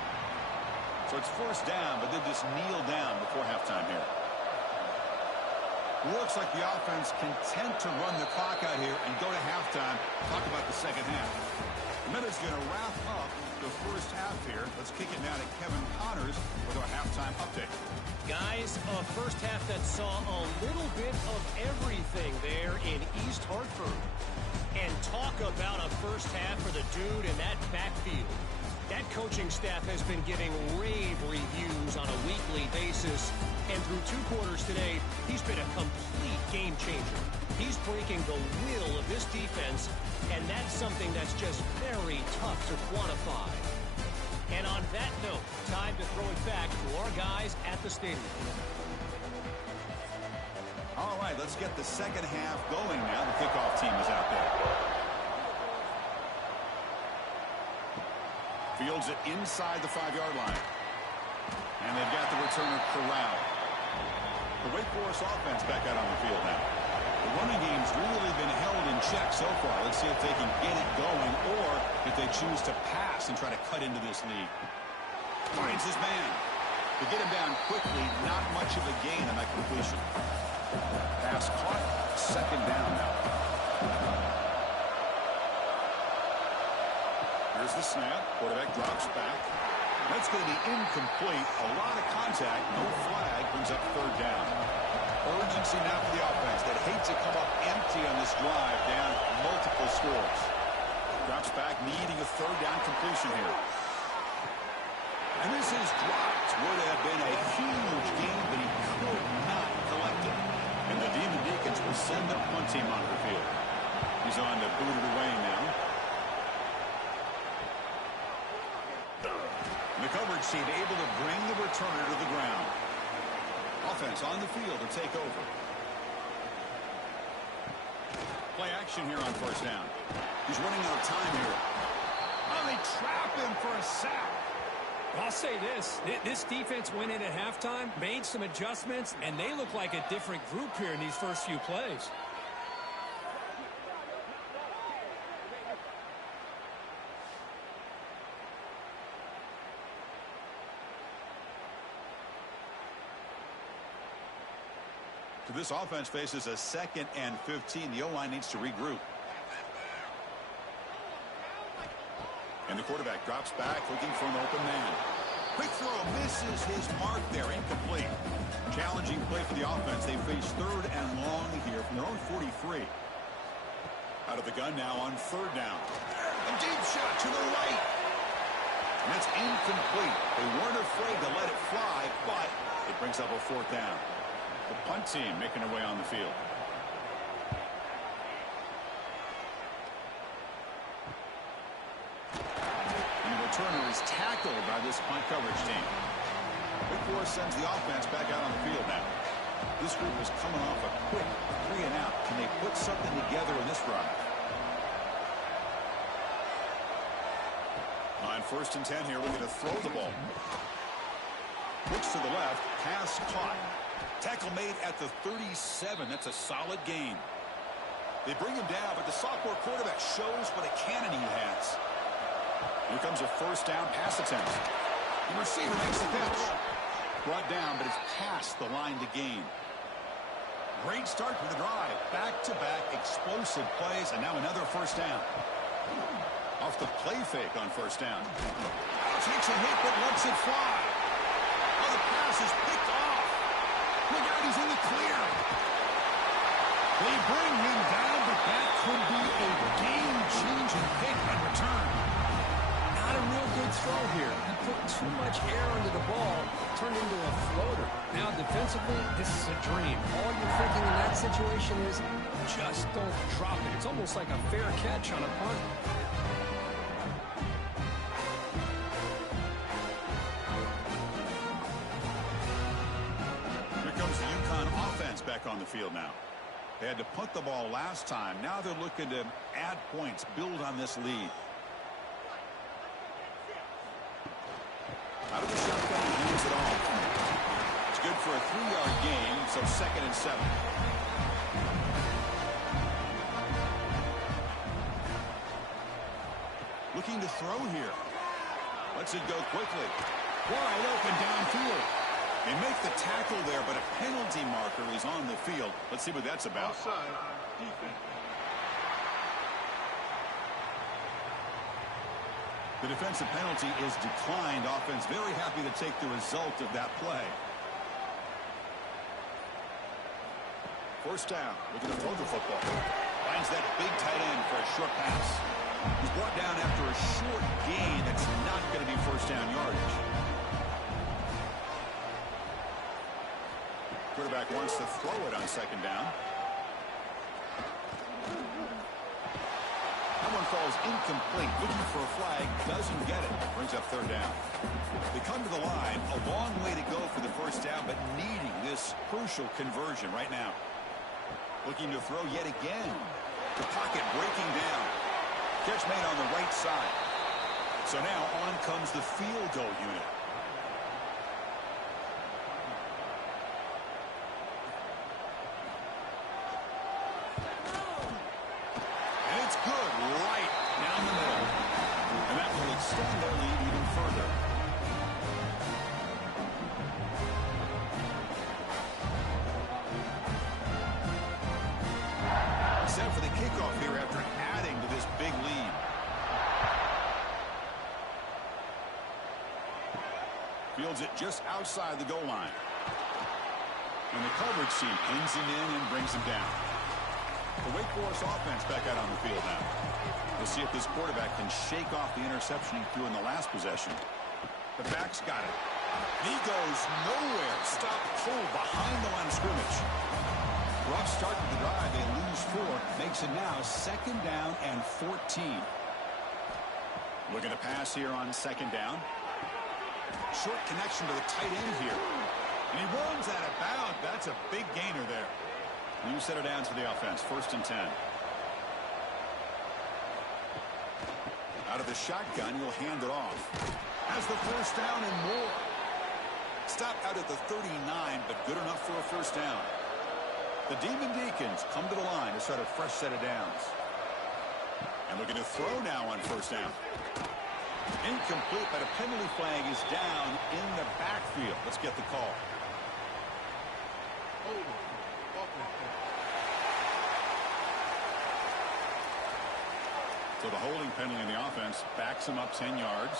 So it's first down, but they just kneel down before halftime here. Looks like the offense content to run the clock out here and go to halftime. Talk about the second half. The Minutes going to wrap up the first half here. Let's kick it now to Kevin Connors with our halftime update. Guys, a first half that saw a little bit of everything there in East Hartford. And talk about a first half for the dude in that backfield. That coaching staff has been giving rave reviews on a weekly basis. And through 2 quarters today, he's been a complete game changer. He's breaking the will of this defense, and that's something that's just very tough to quantify. And on that note, time to throw it back to our guys at the stadium. All right, let's get the second half going now. The kickoff team is out there. Fields it inside the 5-yard line. And they've got the returner corralled. The Wake Forest offense back out on the field now. The running game's really been held in check so far. Let's see if they can get it going or if they choose to pass and try to cut into this lead. Finds his man. To get him down quickly, not much of a gain on that completion. Pass caught. Second down now. Here's the snap. Quarterback drops back. That's going to be incomplete. A lot of contact. No flag. Brings up third down. Urgency now for the offense that hates to come up empty on this drive, down multiple scores. Drops back, needing a third down completion here. And this is dropped. Would have been a huge game, but he could not collect it. And the Demon Deacons will send the punt team onto the field. He's on to boot it away now. The coverage team able to bring the returner to the ground. Offense on the field to take over. Play action here on first down. He's running out of time here. Oh, they trap him for a sack. I'll say this defense went in at halftime, made some adjustments, and they look like a different group here in these first few plays. This offense faces a 2nd and 15. The O-line needs to regroup. And the quarterback drops back, looking for an open man. Quick throw, misses his mark there, incomplete. Challenging play for the offense. They face 3rd and long here from their own 43. Out of the gun now on 3rd down. A deep shot to the right. And that's incomplete. They weren't afraid to let it fly, but it brings up a 4th down. The punt team making their way on the field. And the returner is tackled by this punt coverage team. Wake Forest sends the offense back out on the field now. This group is coming off a quick 3 and out. Can they put something together in this drive? On 1st and 10 here, we're going to throw the ball. Looks to the left, pass caught. Tackle made at the 37. That's a solid gain. They bring him down, but the sophomore quarterback shows what a cannon he has. Here comes a 1st down pass attempt. The receiver makes the catch. Brought down, but it's past the line to gain. Great start to the drive. Back-to-back explosive plays, and now another 1st down. Off the play fake on 1st down. Takes a hit, but lets it fly. Oh, the pass is picked off. Look out, he's in the clear. They bring him down, but that could be a game-changing pick and return. Not a real good throw here. He put too much air under the ball, turned into a floater. Now, defensively, this is a dream. All you're thinking in that situation is just don't drop it. It's almost like a fair catch on a punt. Back on the field now. They had to punt the ball last time. Now they're looking to add points, build on this lead. Out of the shotgun, he wins it all. It's good for a 3-yard gain, so 2nd and 7. Looking to throw here. Lets it go quickly. Wide open downfield. They make the tackle there, but a penalty marker is on the field. Let's see what that's about. Offside. Defense. The defensive penalty is declined. Offense very happy to take the result of that play. First down. Looking to throw the football. Finds that big tight end for a short pass. He's brought down after a short gain. That's not going to be first down yardage. Quarterback wants to throw it on second down. That one falls incomplete. Looking for a flag. Doesn't get it. Brings up third down. They come to the line. A long way to go for the first down, but needing this crucial conversion right now. Looking to throw yet again. The pocket breaking down. Catch made on the right side. So now on comes the field goal unit. And it's good right down the middle. And that will extend their lead even further. Set for the kickoff here after adding to this big lead. Fields it just outside the goal line. And the coverage team pins him in and brings him down. The Wake Forest offense back out on the field now. We'll see if this quarterback can shake off the interception he threw in the last possession. The back's got it. He goes nowhere. Stop pull behind the line of scrimmage. Rough start to the drive. They lose 4. Makes it now second down and 14. Looking to pass here on second down. Short connection to the tight end here. And he runs out of bounds. That's a big gainer there. New set of downs for the offense. First and 10. Out of the shotgun, he'll hand it off. Has the first down and more. Stop out at the 39, but good enough for a first down. The Demon Deacons come to the line to start a fresh set of downs. And looking to throw now on first down. Incomplete, but a penalty flag is down in the backfield. Let's get the call. So the holding penalty in the offense backs him up 10 yards.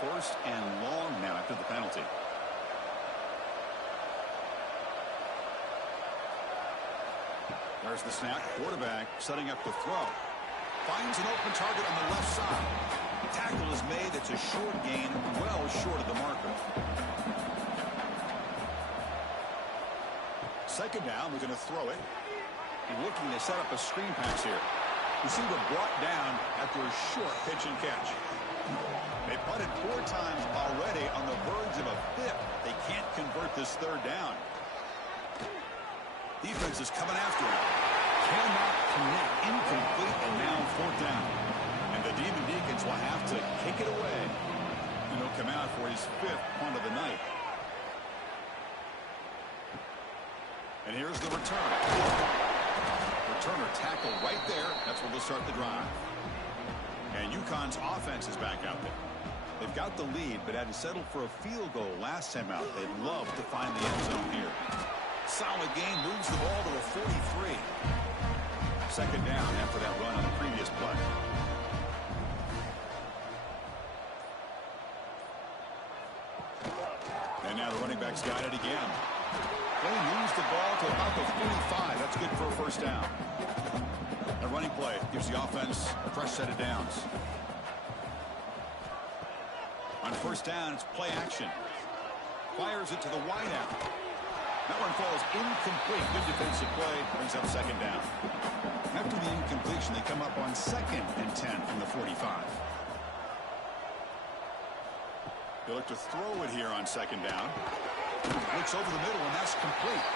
First and long now after the penalty. There's the snap. Quarterback setting up to throw. Finds an open target on the left side. Tackle is made. It's a short gain, well short of the marker. Second down, we're going to throw it. And looking to set up a screen pass here. Receiver brought down after a short pitch and catch. They punted 4 times already on the verge of a 5th. They can't convert this third down. Defense is coming after him. Cannot connect. Incomplete, and now 4th down. And the Demon Deacons will have to kick it away. And he'll come out for his 5th punt of the night. And here's the return. Returner tackled right there. That's where they'll start the drive. And UConn's offense is back out there. They've got the lead, but had to settle for a field goal last time out. They'd love to find the end zone here. Solid gain, moves the ball to a 43. Second down after that run on the previous play. And now the running back's got it again. They moves the ball to about the 45. That's good for a first down. A running play gives the offense a fresh set of downs. On first down, it's play action. Fires it to the wideout. That one falls incomplete. Good defensive play. Brings up second down. After the incompletion, they come up on 2nd and 10 from the 45. They look to throw it here on second down. Looks over the middle, and that's complete.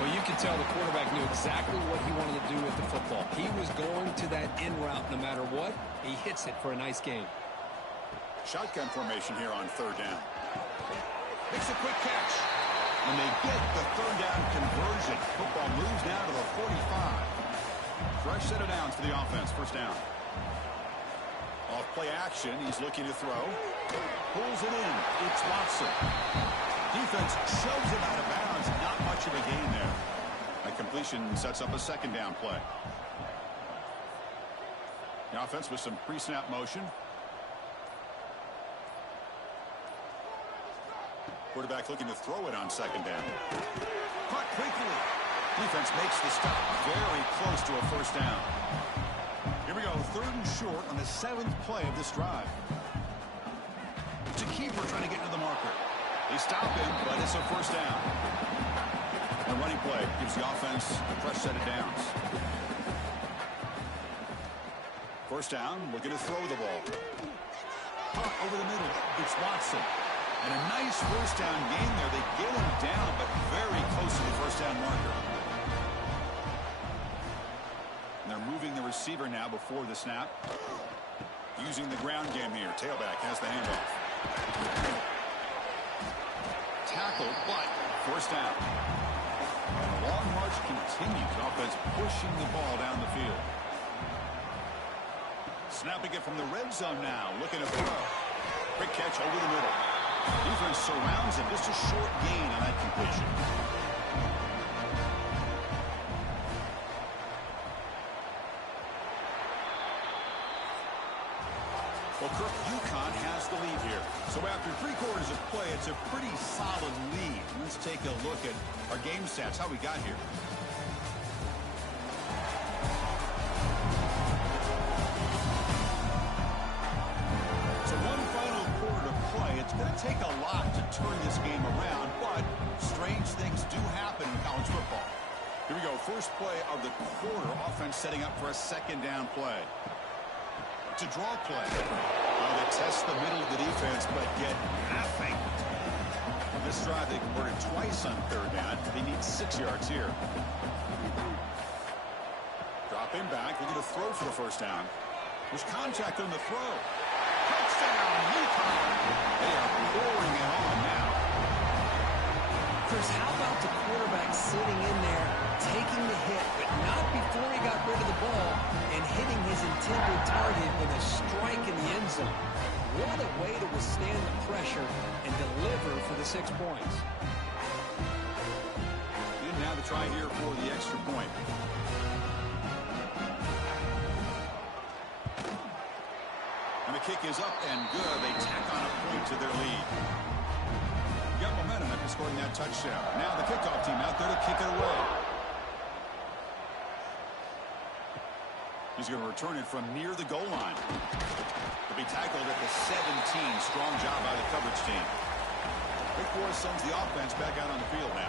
Well, you can tell the quarterback knew exactly what he wanted to do with the football. He was going to that in route no matter what. He hits it for a nice gain. Shotgun formation here on third down. Makes a quick catch. And they get the third down conversion. Football moves now to the 45. Fresh set of downs for the offense. First down. Off play action. He's looking to throw. Pulls it in. It's Watson. Defense shoves him out of bounds. Not much of a gain there. That completion sets up a second down play. The offense with some pre-snap motion. Quarterback looking to throw it on second down. Caught quickly. Defense makes the stop very close to a first down. Here we go, 3rd and short on the 7th play of this drive. It's a keeper trying to get into the marker. They stop him, but it's a first down. The running play gives the offense a fresh set of downs. First down, looking to throw the ball. Caught over the middle. It's Watson. And a nice first down gain there. They get him down, but very close to the first down marker. And they're moving the receiver now before the snap. Using the ground game here. Tailback has the handoff. Tackle, but first down. And the long march continues. Offense pushing the ball down the field. Snapping it from the red zone now. Looking to throw. Quick catch over the middle. Defense surrounds him. Just a short gain on that completion. Well, Kirk, UConn has the lead here. So after 3 quarters of play, it's a pretty solid lead. Let's take a look at our game stats, how we got here. So one final quarter to play. It's going to take a lot to turn this game around, but strange things do happen in college football. Here we go, first play of the quarter. Offense setting up for a second down play. To draw play. They test the middle of the defense, but get nothing. On this drive, they converted twice on 3rd down. They need 6 yards here. Dropping back, looking to throw for the first down. There's contact on the throw. Touchdown, UConn. They are pouring it on now. Chris, how about the quarterback sitting in there, taking the hit, but not before he got rid of the ball and hitting his intended target with a strike in the end zone. What a way to withstand the pressure and deliver for the 6 points. Didn't have to try here for the extra point. And the kick is up and good. They tack on a point to their lead. Got momentum after scoring that touchdown. Now the kickoff team out there to kick it away. He's going to return it from near the goal line. He'll be tackled at the 17. Strong job by the coverage team. Rick Forrest sends the offense back out on the field now.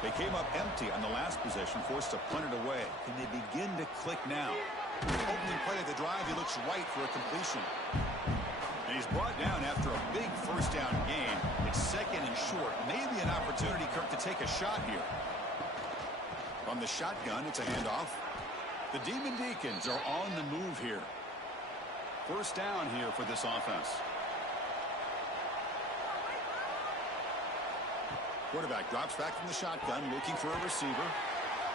They came up empty on the last possession, forced to punt it away. Can they begin to click now? Opening play of the drive, he looks right for a completion. And he's brought down after a big first down gain. It's second and short. Maybe an opportunity, Kirk, to take a shot here. From the shotgun, it's a handoff. The Demon Deacons are on the move here. First down here for this offense. Quarterback drops back from the shotgun, looking for a receiver.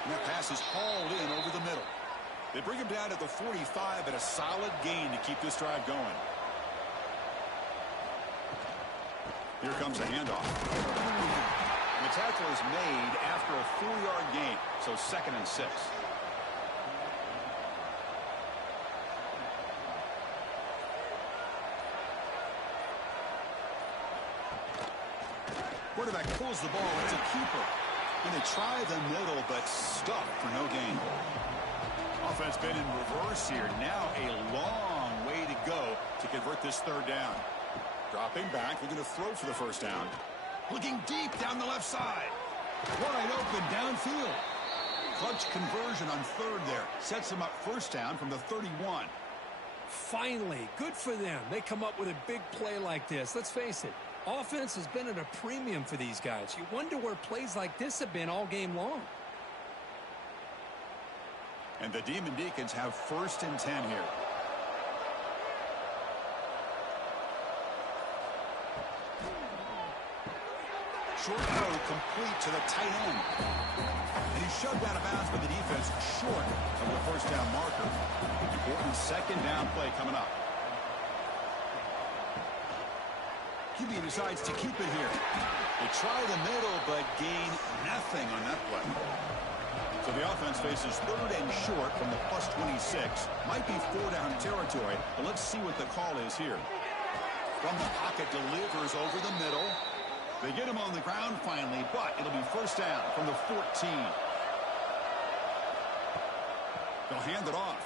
And that pass is hauled in over the middle. They bring him down at the 45, and a solid gain to keep this drive going. Here comes a handoff. And the tackle is made after a 4-yard gain, so second and 6. Quarterback pulls the ball. It's a keeper. And they try the middle, but stuck for no gain. Offense been in reverse here. Now a long way to go to convert this 3rd down. Dropping back, looking to throw for the first down. Looking deep down the left side. Wide open downfield. Clutch conversion on 3rd there. Sets them up first down from the 31. Finally, good for them. They come up with a big play like this. Let's face it, offense has been at a premium for these guys. You wonder where plays like this have been all game long. And the Demon Deacons have 1st and 10 here. Short throw complete to the tight end. And he's shoved out of bounds by the defense short of the first down marker. Important second down play coming up. QB decides to keep it here. They try the middle, but gain nothing on that play. So the offense faces 3rd and short from the +26. Might be 4-down territory, but let's see what the call is here. From the pocket, delivers over the middle. They get him on the ground finally, but it'll be 1st down from the 14. They'll hand it off.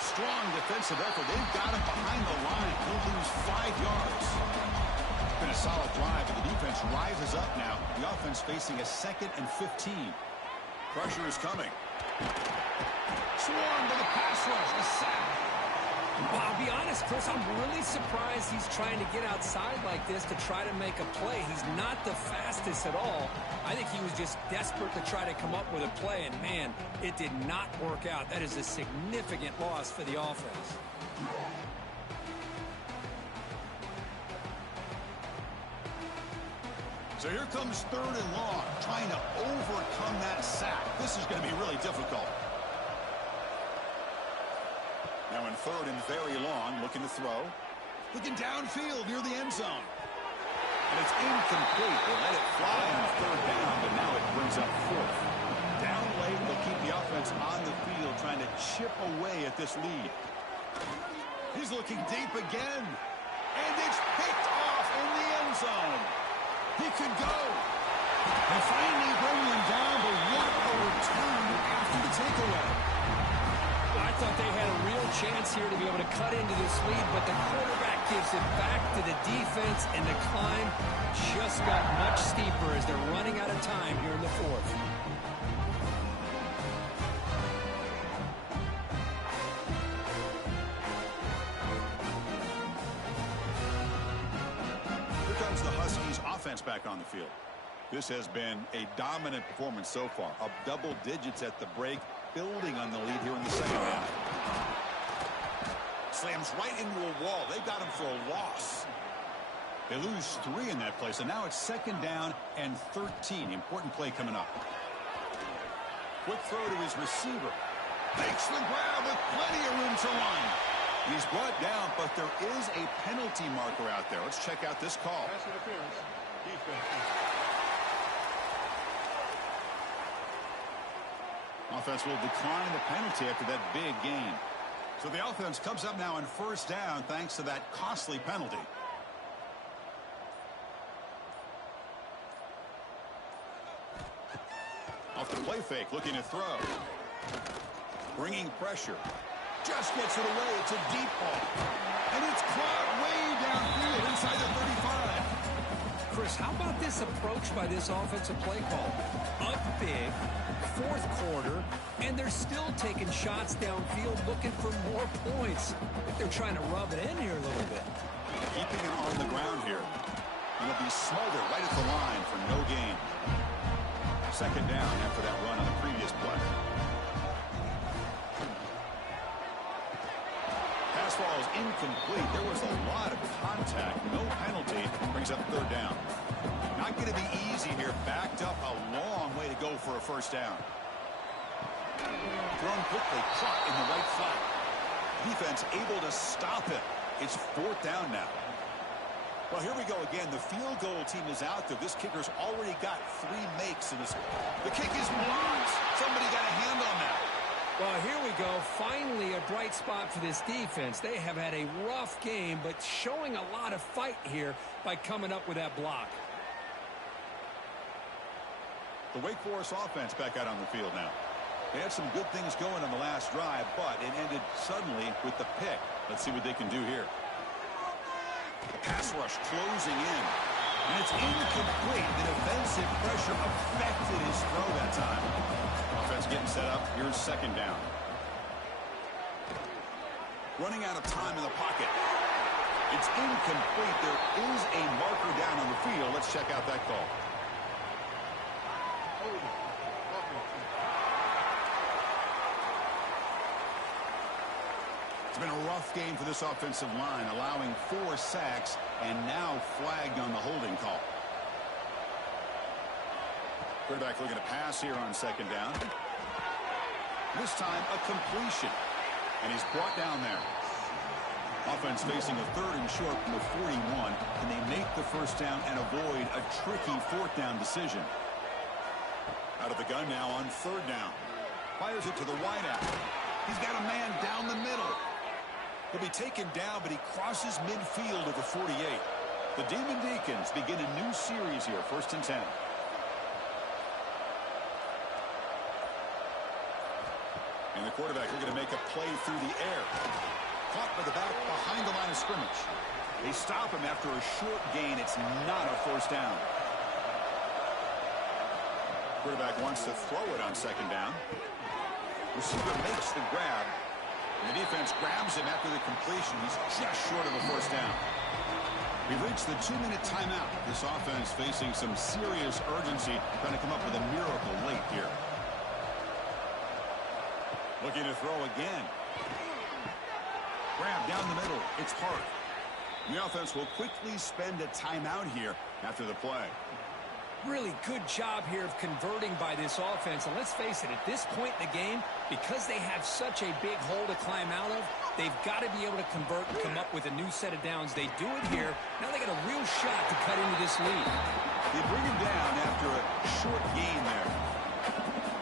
Strong defensive effort. They've got him behind the line. He'll lose 5 yards. It's been a solid drive, but the defense rises up now. The offense facing a 2nd and 15. Pressure is coming. Swarm to the pass rush. A sack. Well, I'll be honest, Chris, I'm really surprised he's trying to get outside like this to try to make a play. He's not the fastest at all. I think he was just desperate to try to come up with a play, and, man, it did not work out. That is a significant loss for the offense. So here comes 3rd and long, trying to overcome that sack. This is going to be really difficult. Now in 3rd and very long, looking to throw. Looking downfield near the end zone. And it's incomplete. They let it fly on 3rd down, but now it brings up 4th. Down late, they'll keep the offense on the field, trying to chip away at this lead. He's looking deep again. And it's picked off in the end zone. He could go. And finally bringing him down, but what a return after the takeaway. I thought they had a real chance here to be able to cut into this lead, but the quarterback gives it back to the defense, and the climb just got much steeper as they're running out of time here in the 4th. Here comes the Huskies offense back on the field. This has been a dominant performance so far. Up double digits at the break, building on the lead here in the 2nd half. Slams right into a wall. They've got him for a loss. They lose 3 in that play, so now it's 2nd down and 13. Important play coming up. Quick throw to his receiver. Makes the grab with plenty of room to run. He's brought down, but there is a penalty marker out there. Let's check out this call. Pass interference. Defense. Offense will decline the penalty after that big gain. So the offense comes up now on 1st down thanks to that costly penalty. Off the play fake, looking to throw. Bringing pressure. Just gets it away. It's a deep ball. And it's caught way downfield inside the 35. Chris, how about this approach by this offensive play call? Up big, 4th quarter, and they're still taking shots downfield looking for more points. I think they're trying to rub it in here a little bit. Keeping it on the ground here. And it'll be smothered right at the line for no gain. 2nd down after that run on the previous play. Pass ball is incomplete. There was a lot of contact. No penalty. Brings up 3rd down. Not going to be easy here. Backed up a long way to go for a 1st down. Thrown quickly. Caught in the right flat. Defense able to stop it. It's 4th down now. Well, here we go again. The field goal team is out there. This kicker's already got 3 makes in this. The kick is blocked. Somebody got a hand on that. Well, here we go. Finally, a bright spot for this defense. They have had a rough game, but showing a lot of fight here by coming up with that block. The Wake Forest offense back out on the field now. They had some good things going on the last drive, but it ended suddenly with the pick. Let's see what they can do here. The pass rush closing in. And it's incomplete. The defensive pressure affected his throw that time. Offense getting set up. Here's 2nd down. Running out of time in the pocket. It's incomplete. There is a marker down on the field. Let's check out that call. It's been a rough game for this offensive line, allowing 4 sacks and now flagged on the holding call. Quarterback looking to pass here on 2nd down. This time a completion. And he's brought down there. Offense facing a 3rd and short from the 41. Can they make the first down and avoid a tricky 4th down decision? Out of the gun now on 3rd down. Fires it to the wideout. He's got a man down the middle. He'll be taken down, but he crosses midfield at the 48. The Demon Deacons begin a new series here, 1st and 10. And the quarterback are going to make a play through the air. Caught by the back behind the line of scrimmage. They stop him after a short gain. It's not a 1st down. Quarterback wants to throw it on 2nd down. Receiver makes the grab. And the defense grabs him after the completion. He's just short of a 1st down. We've reached the 2-minute timeout. This offense facing some serious urgency, trying to come up with a miracle late here. Looking to throw again. Grab down the middle. It's Hart. The offense will quickly spend a timeout here after the play. Really good job here of converting by this offense. And let's face it, at this point in the game, because they have such a big hole to climb out of, they've got to be able to convert and come up with a new set of downs. They do it here. Now they got a real shot to cut into this lead. They bring him down after a short gain there.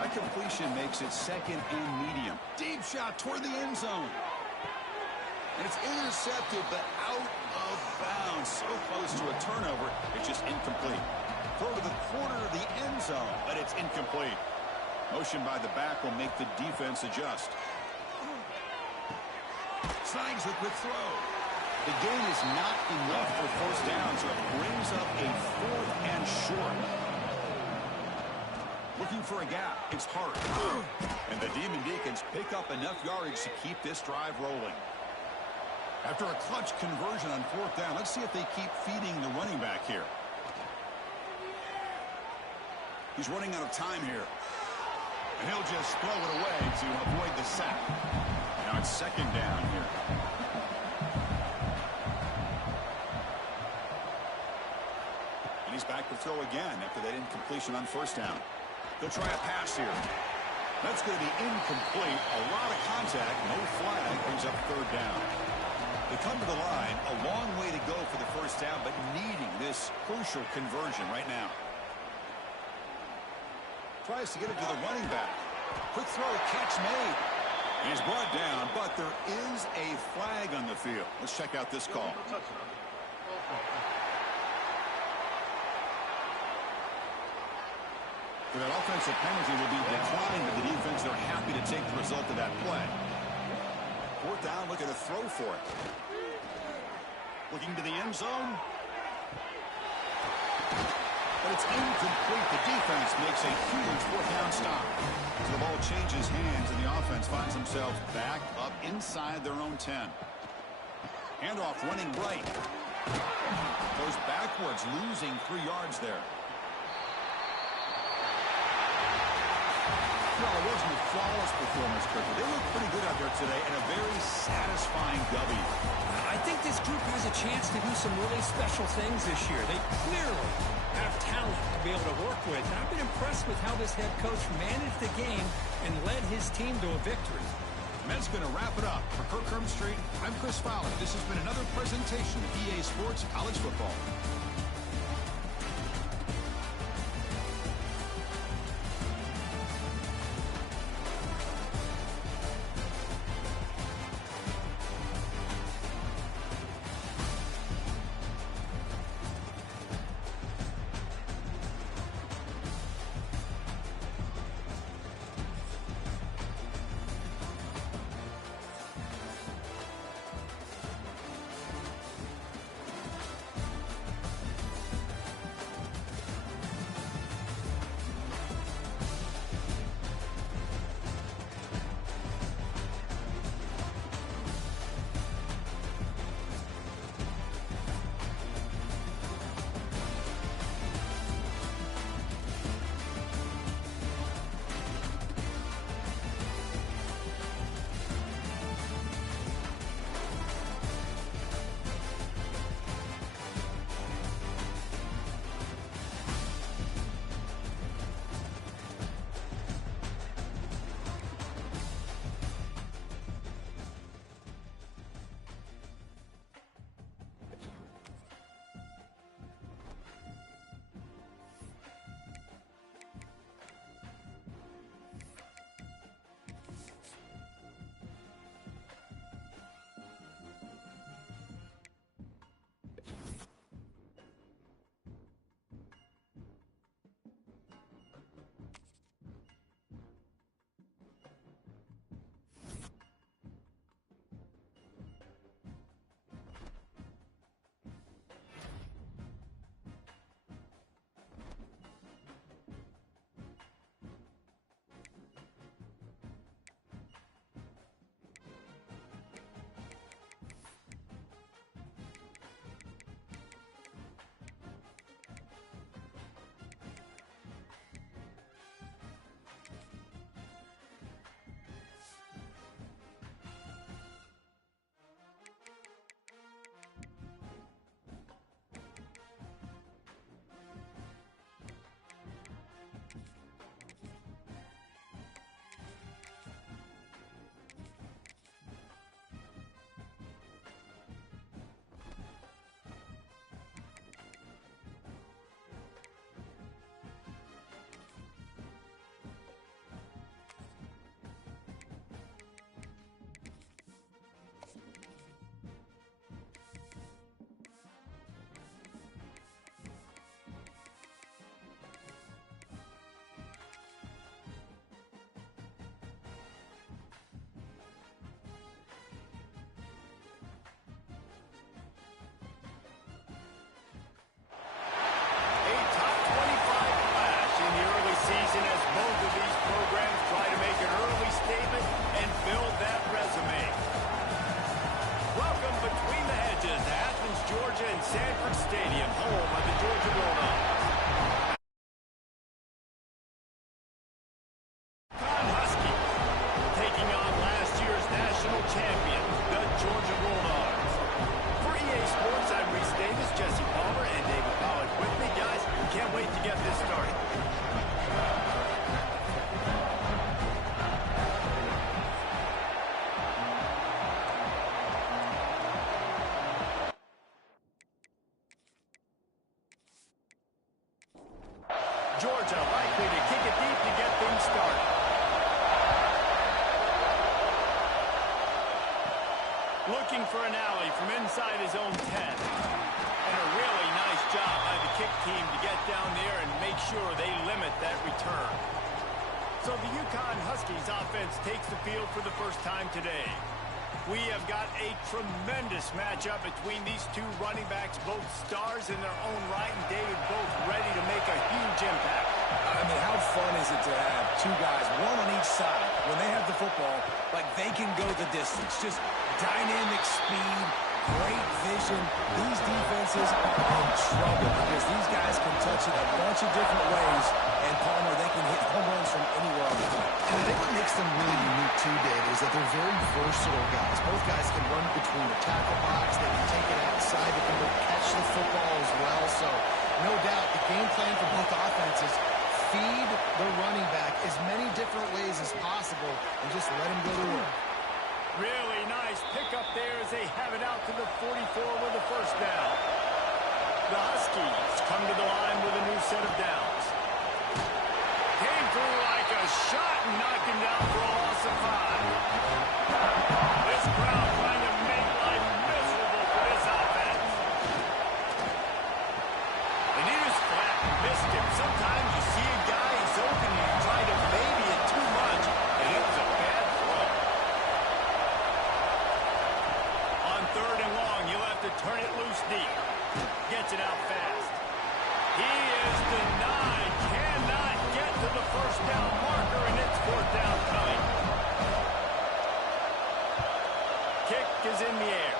A completion makes it 2nd and medium. Deep shot toward the end zone. And it's intercepted, but out of bounds. So close to a turnover, it's just incomplete. Throw to the corner of the end zone, but it's incomplete. Motion by the back will make the defense adjust. Snags the quick throw. The gain is not enough for 1st down, so it brings up a 4th and short. Looking for a gap. It's Hart. And the Demon Deacons pick up enough yardage to keep this drive rolling. After a clutch conversion on 4th down, let's see if they keep feeding the running back here. He's running out of time here. And he'll just throw it away to avoid the sack. Now it's 2nd down here. And he's back to throw again after that incompletion on 1st down. They'll try a pass here. That's going to be incomplete. A lot of contact. No flag. Brings up 3rd down. They come to the line. A long way to go for the 1st down, but needing this crucial conversion right now. Tries to get it to the running back. Quick throw, catch made. He's brought down, but there is a flag on the field. Let's check out this call. For that offensive penalty will be declined to the defense. They're happy to take the result of that play. 4th down, look at a throw for it. Looking to the end zone. But it's incomplete. The defense makes a huge 4th down stop. So the ball changes hands, and the offense finds themselves back up inside their own 10. Handoff running right. Goes backwards, losing 3 yards there. Well, it wasn't a flawless performance, but they look pretty good out there today, and a very satisfying W. I think this group has a chance to do some really special things this year. They clearly have talent to be able to work with. And I've been impressed with how this head coach managed the game and led his team to a victory. And that's going to wrap it up. For Kirk Street, I'm Chris Fowler. This has been another presentation of EA Sports College Football. Georgia and Sanford Stadium, home of the Georgia Bulldogs. Husky taking on last year's national champion, the Georgia Bulldogs. For EA Sports, I'm Reese Davis, Jesse Palmer, and David Pollack with me. Guys, can't wait to get this started. Georgia likely to kick it deep to get things started. Looking for an alley from inside his own 10. And a really nice job by the kick team to get down there and make sure they limit that return. So the UConn Huskies offense takes the field for the first time today. We have got a tremendous matchup between these two running backs, both stars in their own right, and David, both ready to make a huge impact. I mean, how fun is it to have two guys, one on each side, when they have the football, like they can go the distance. Just dynamic speed, great vision. These defenses are in trouble because these guys can touch it a bunch of different ways, and Palmer, they can hit home runs from anywhere on the field. And I think what makes them really unique too, David, is that they're very versatile guys. Both guys can run between the tackle box, they can take it outside, they can catch the football as well. So no doubt the game plan for both offenses, feed the running back as many different ways as possible and just let him go to work. Really nice pickup there as they have it out to the 44 with a first down. The Huskies come to the line with a new set of downs. Came through like a shot and knocked him down for a loss of 5. This crowd trying to make life miserable for this offense. And he was flat and missed him. Sometimes you see a guy is open and you try to baby it too much, and it was a bad throw. On third and long, you'll have to turn it loose deep. Gets it out fast. He is denied. Cannot get to the first down marker, and it's fourth down coming. Kick is in the air.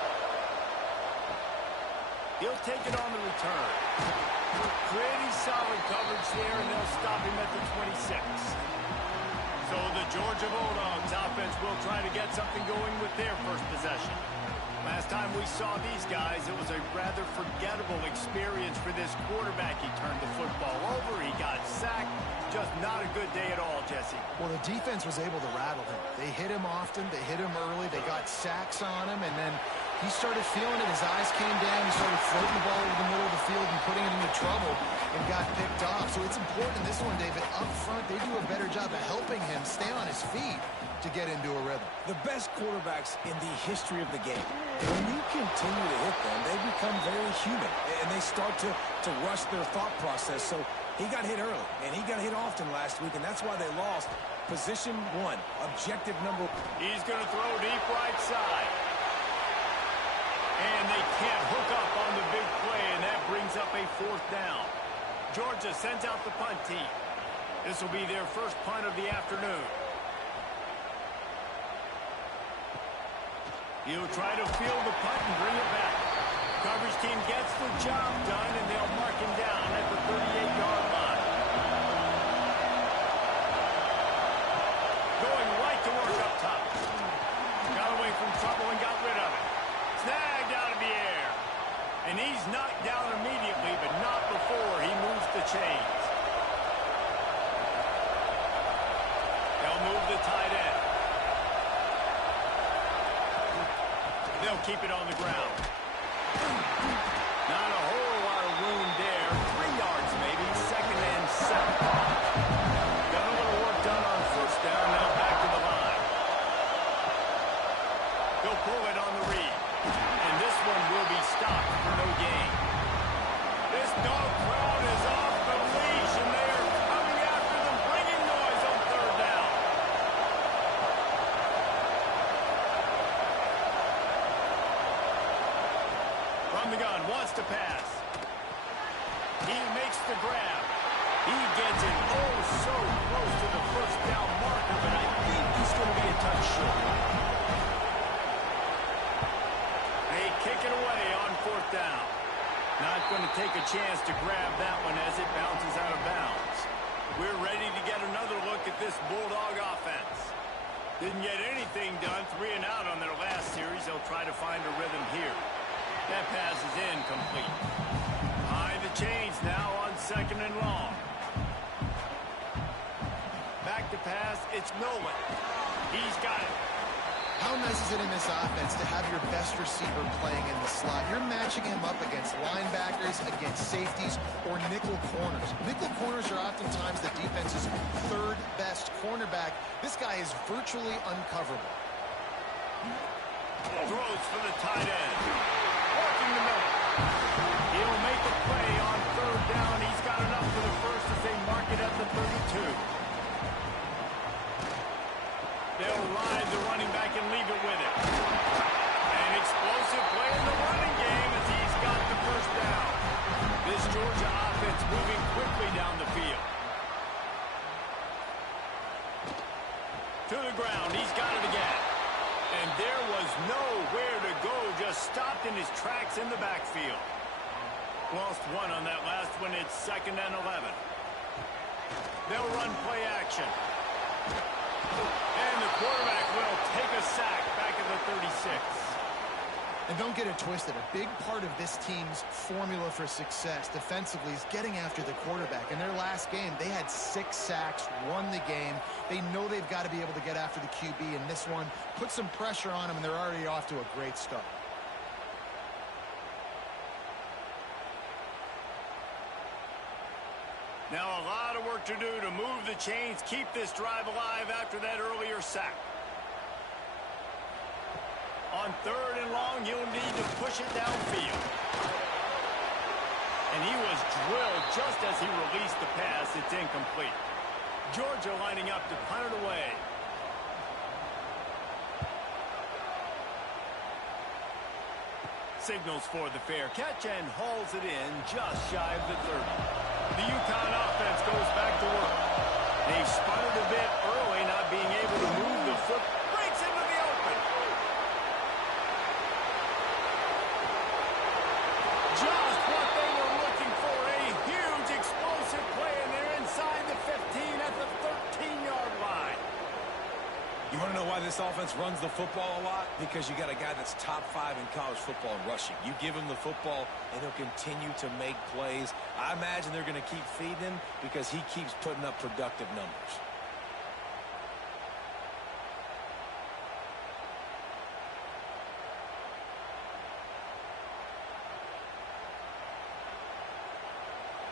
He'll take it on the return. Pretty solid coverage there, and they'll stop him at the 26. So the Georgia Bulldogs offense will try to get something going with their first possession. Last time we saw these guys, it was a rather forgettable experience for this quarterback. He turned the football over, he got sacked. Just not a good day at all, Jesse. Well, the defense was able to rattle him. They hit him often, they hit him early, they got sacks on him, and then he started feeling it. His eyes came down, he started floating the ball over the middle of the field and putting it into trouble and got picked off. So it's important in this one, David, up front, they do a better job of helping him stay on his feet to get into a rhythm. The best quarterbacks in the history of the game, when you continue to hit them, they become very human, and they start to rush their thought process. So he got hit early, and he got hit often last week, and that's why they lost. Position 1, objective number. He's going to throw deep right side. And they can't hook up on the big play, and that brings up a fourth down. Georgia sends out the punt team. This will be their first punt of the afternoon. He'll try to field the punt and bring it back. Coverage team gets the job done, and they'll mark him down at the 38-yard line. Going right to work up top. Got away from trouble and got rid of it. Snagged out of the air. And he's knocked down immediately, but not before he moves the chains. They'll move the tight end. They'll keep it on the ground. Not a whole lot of room there. 3 yards maybe. Second and 7. Got a little work done on first down. Now back to the line. They'll pull it on the read. And this one will be stopped for no gain. This dog crowd is off the leash, and they are coming after them, bringing noise on third down. From the gun, wants to pass. He makes the grab. He gets it oh so close to the first down marker, but I think he's going to be a touch short. They kick it away on fourth down. Not going to take a chance to grab that one as it bounces out of bounds. We're ready to get another look at this Bulldog offense. Didn't get anything done, 3 and out on their last series. They'll try to find a rhythm here. That pass is incomplete. Behind the chains now on 2nd and long. Back to pass, it's Nolan. He's got it. How nice is it in this offense to have your best receiver playing in the slot? You're matching him up against linebackers, against safeties, or nickel corners. Nickel corners are oftentimes the defense's 3rd best cornerback. This guy is virtually uncoverable. Throws for the tight end. Working the middle. He'll make a play on 3rd down. He's got enough for the first as they mark it at the 32. They'll ride the running back and leave it with it. An explosive play in the running game as he's got the first down. This Georgia offense moving quickly down the field. To the ground. He's got it again. And there was nowhere to go. Just stopped in his tracks in the backfield. Lost 1 on that last one. It's 2nd and 11. They'll run play action. And the quarterback will take a sack back at the 36. And don't get it twisted. A big part of this team's formula for success defensively is getting after the quarterback. In their last game, they had 6 sacks, won the game. They know they've got to be able to get after the QB in this one, put some pressure on them, and they're already off to a great start. Now a lot of work to do to move the chains, keep this drive alive after that earlier sack. On 3rd and long, you'll need to push it downfield. And he was drilled just as he released the pass. It's incomplete. Georgia lining up to punt it away. Signals for the fair catch and hauls it in just shy of the 30. The UConn offense goes back to work. They've spun it a bit early, not being able to move the foot. Breaks into the open. Just what they were looking for. A huge explosive play, and they're inside the 15 at the 13-yard line. You want to know why this offense runs the football a lot? Because you got a guy that's top 5 in college football in rushing. You give him the football, and he'll continue to make plays. I imagine they're going to keep feeding him because he keeps putting up productive numbers.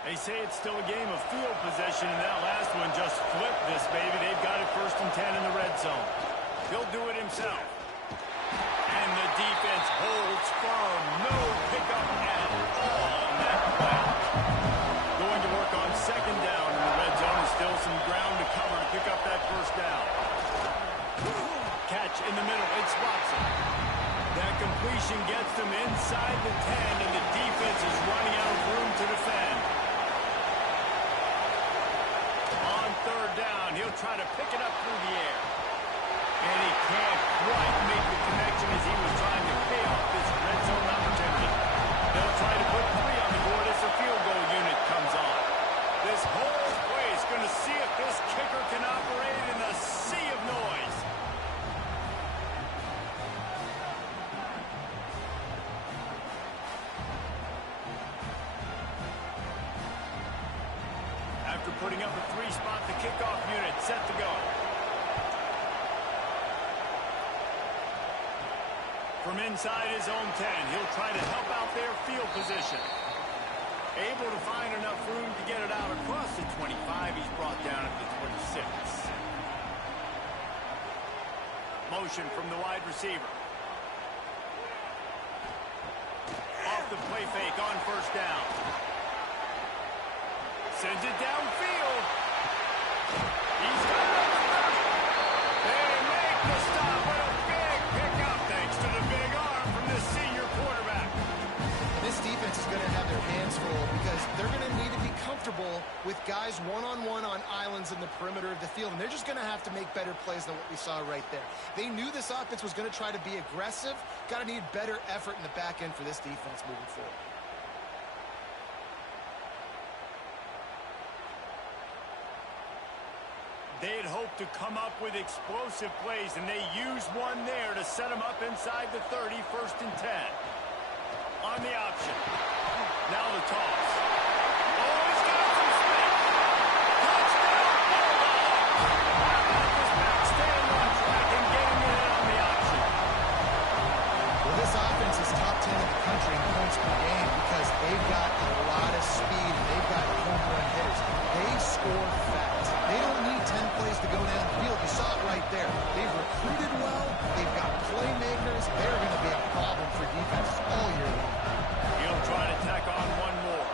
They say it's still a game of field possession, and that last one just flipped this baby. They've got it 1st and 10 in the red zone. He'll do it himself. And the defense holds firm. No pickup at all on that play. Going to work on 2nd down in the red zone. And still some ground to cover to pick up that 1st down. Catch in the middle. It's Watson. That completion gets them inside the 10, and the defense is running out of room to defend. 3rd down, he'll try to pick it up through the air. And he can't quite make the connection as he was trying to pay off this red zone opportunity. They'll try to put 3 on the board as the field goal unit comes on. This whole play is going to see if this kicker can operate in the sea of noise. After putting up a 3-spot, the kickoff unit set to go. From inside his own 10, he'll try to help out their field position. Able to find enough room to get it out across the 25. He's brought down at the 26. Motion from the wide receiver. Off the play fake on 1st down. Sends it downfield. He's got it at the 30. They make the stop with a big pickup thanks to the big arm from this senior quarterback. This defense is going to have their hands full because they're going to need to be comfortable with guys one-on-one on islands in the perimeter of the field, and they're just going to have to make better plays than what we saw right there. They knew this offense was going to try to be aggressive. Got to need better effort in the back end for this defense moving forward. They had hoped to come up with explosive plays, and they used one there to set them up inside the 30, 1st and 10. On the option. Now the toss. Oh, he's got some space. Touchdown, Bulldogs! How about this back staying on track and getting it on the option? Well, this offense is top 10 in the country in points per game because they've got a lot of speed and they've got home run hitters. They score fast. They don't need 10 plays to go downfield. You saw it right there. They've recruited well. They've got playmakers. They're going to be a problem for defenses all year long. He'll try to tack on one more.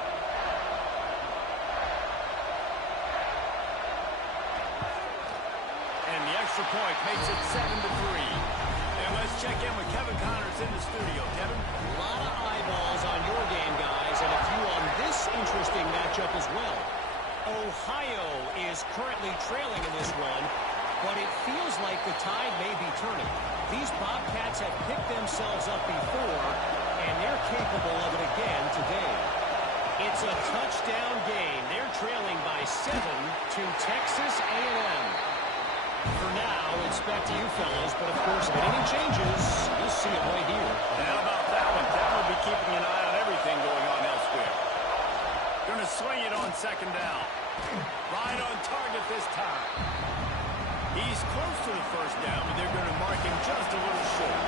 And the extra point makes it 7-3. And let's check in with Kevin Connors in the studio. Kevin? A lot of eyeballs on your game, guys, and a few on this interesting matchup as well. Ohio is currently trailing in this one, but it feels like the tide may be turning. These Bobcats have picked themselves up before, and they're capable of it again today. It's a touchdown game. They're trailing by 7 to Texas A&M. For now, it's back to you fellas, but of course, if anything changes, you'll see it right here. And how about that one? That will be keeping an eye on everything going on elsewhere. Going to swing it on 2nd down. Right on target this time. He's close to the 1st down, but they're going to mark him just a little short.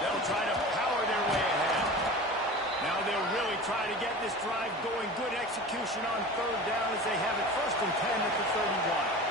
They'll try to power their way ahead. Now they'll really try to get this drive going. Good execution on 3rd down as they have it 1st and 10 at the 31.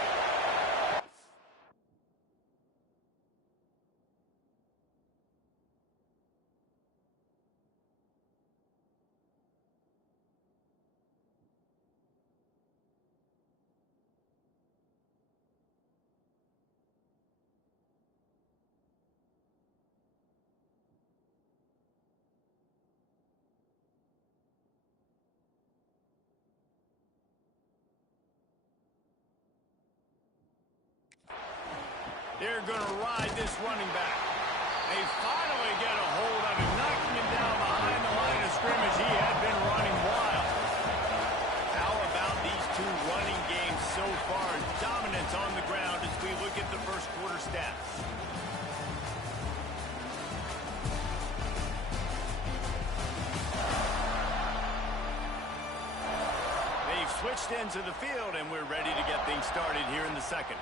They're going to ride this running back. They finally get a hold of him, knocking him down behind the line of scrimmage. He had been running wild. How about these two running games so far? Dominance on the ground as we look at the 1st quarter stats. They've switched into the field, and we're ready to get things started here in the 2nd.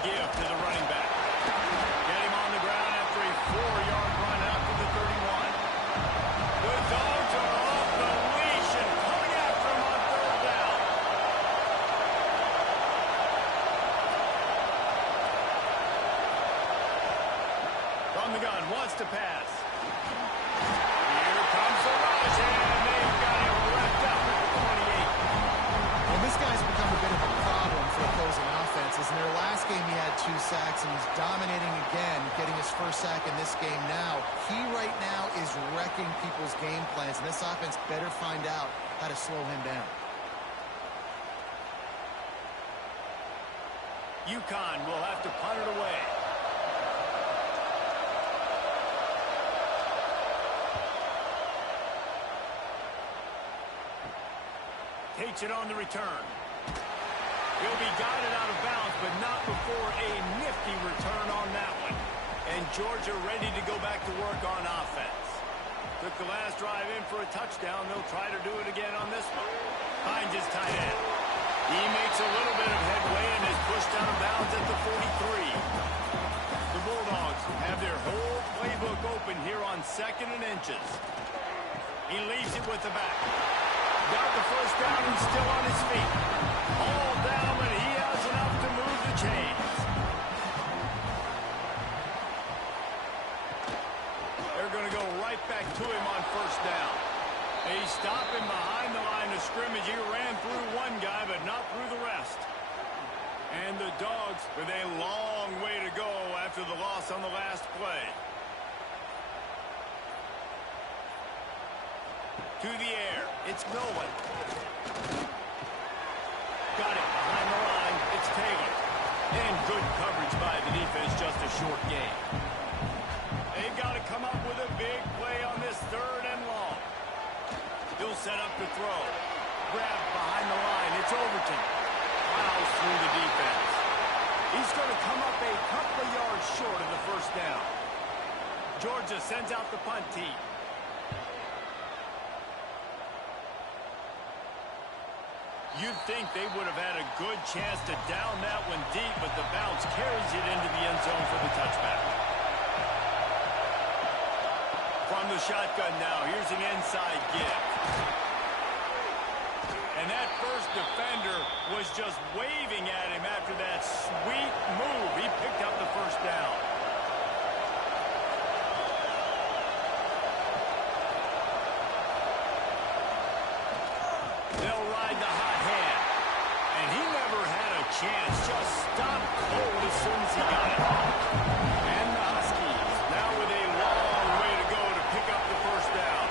Give to the running back. Get him on the ground after a 4-yard run out to the 31. The Dogs are off the leash and coming after him on 3rd down. From the gun, wants to pass. Here comes the rush, and they've got him wrapped up at the 28. Well, this guy's become a bit of a problem for opposing offenses. In their last game, he had 2 sacks, and he's dominating again, getting his 1st sack in this game now. He right now is wrecking people's game plans, and this offense better find out how to slow him down. UConn will have to punt it away. Takes it on the return. He'll be guided out of bounds, but not before a nifty return on that one. And Georgia ready to go back to work on offense. Took the last drive in for a touchdown. They'll try to do it again on this one. Finds his tight end. He makes a little bit of headway and is pushed out of bounds at the 43. The Bulldogs have their whole playbook open here on 2nd and inches. He leaves it with the back. Got the 1st down and still on his feet. All down, but he has enough to move the chains. They're going to go right back to him on 1st down. They stop him behind the line of scrimmage. He ran through one guy, but not through the rest. And the Dogs with a long way to go after the loss on the last play. To the air. It's Nolan. Got it behind the line. It's Taylor. And good coverage by the defense. Just a short game. They've got to come up with a big play on this 3rd and long. He'll set up the throw. Grab behind the line. It's Overton. Plows through the defense. He's going to come up a couple of yards short of the 1st down. Georgia sends out the punt team. You'd think they would have had a good chance to down that one deep, but the bounce carries it into the end zone for the touchback. From the shotgun now, here's an inside give. And that first defender was just waving at him after that sweet move. He picked up the 1st down. They'll ride the hot hand. And he never had a chance. Just stopped cold as soon as he got it. And the Huskies now with a long way to go to pick up the 1st down.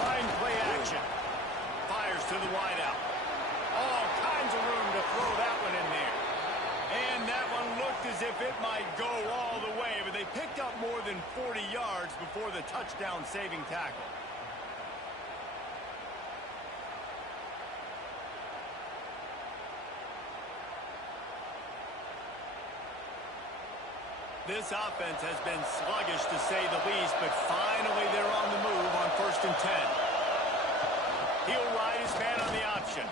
Fine play action. Fires to the wideout. All kinds of room to throw that one in there. And that one looked as if it might go all the way, but they picked up more than 40 yards before the touchdown-saving tackle. This offense has been sluggish to say the least, but finally they're on the move on 1st and 10. He'll ride his man on the option.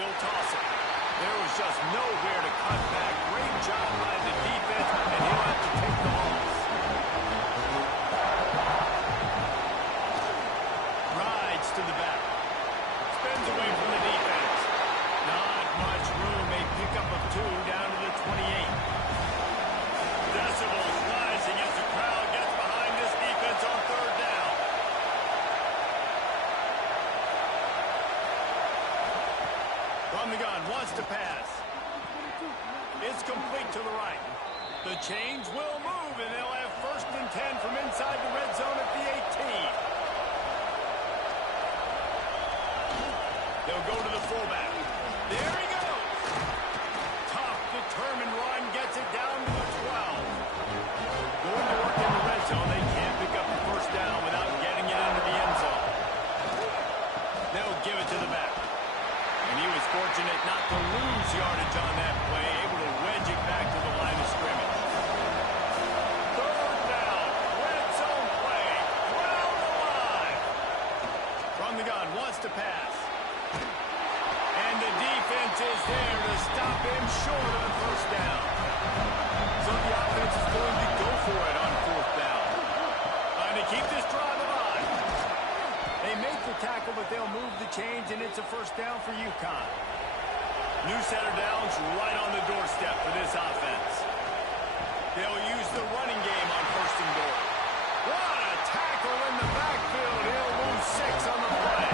He'll toss it. There was just nowhere to cut back. Great job by the defense, and he'll have to take the loss. Rides to the back. Spins away from the defense. Not much room. A pickup of 2 down to the 28. Decibels rising as the crowd gets behind this defense on 3rd down. From the gun, wants to pass. It's complete to the right. The chains will move, and they'll have 1st and 10 from inside the red zone at the 18. They'll go to the fullback. There he goes. Tough, determined run, gets it down to the 12. Going to work in the red zone. They can't pick up the 1st down without getting it into the end zone. They'll give it to the back. And he was fortunate not to lose yardage on that play, able to wedge it back to the line of scrimmage. 3rd down, red zone play, crowd alive. From the gun, wants to pass. And the defense is there to stop him short of the 1st down. So the offense is going to go for it on 4th down. Trying to keep this drive alive. They make the tackle, but they'll move the chains, and it's a 1st down for UConn. New set of downs right on the doorstep for this offense. They'll use the running game on 1st and goal. What a tackle in the backfield. He'll lose 6 on the play.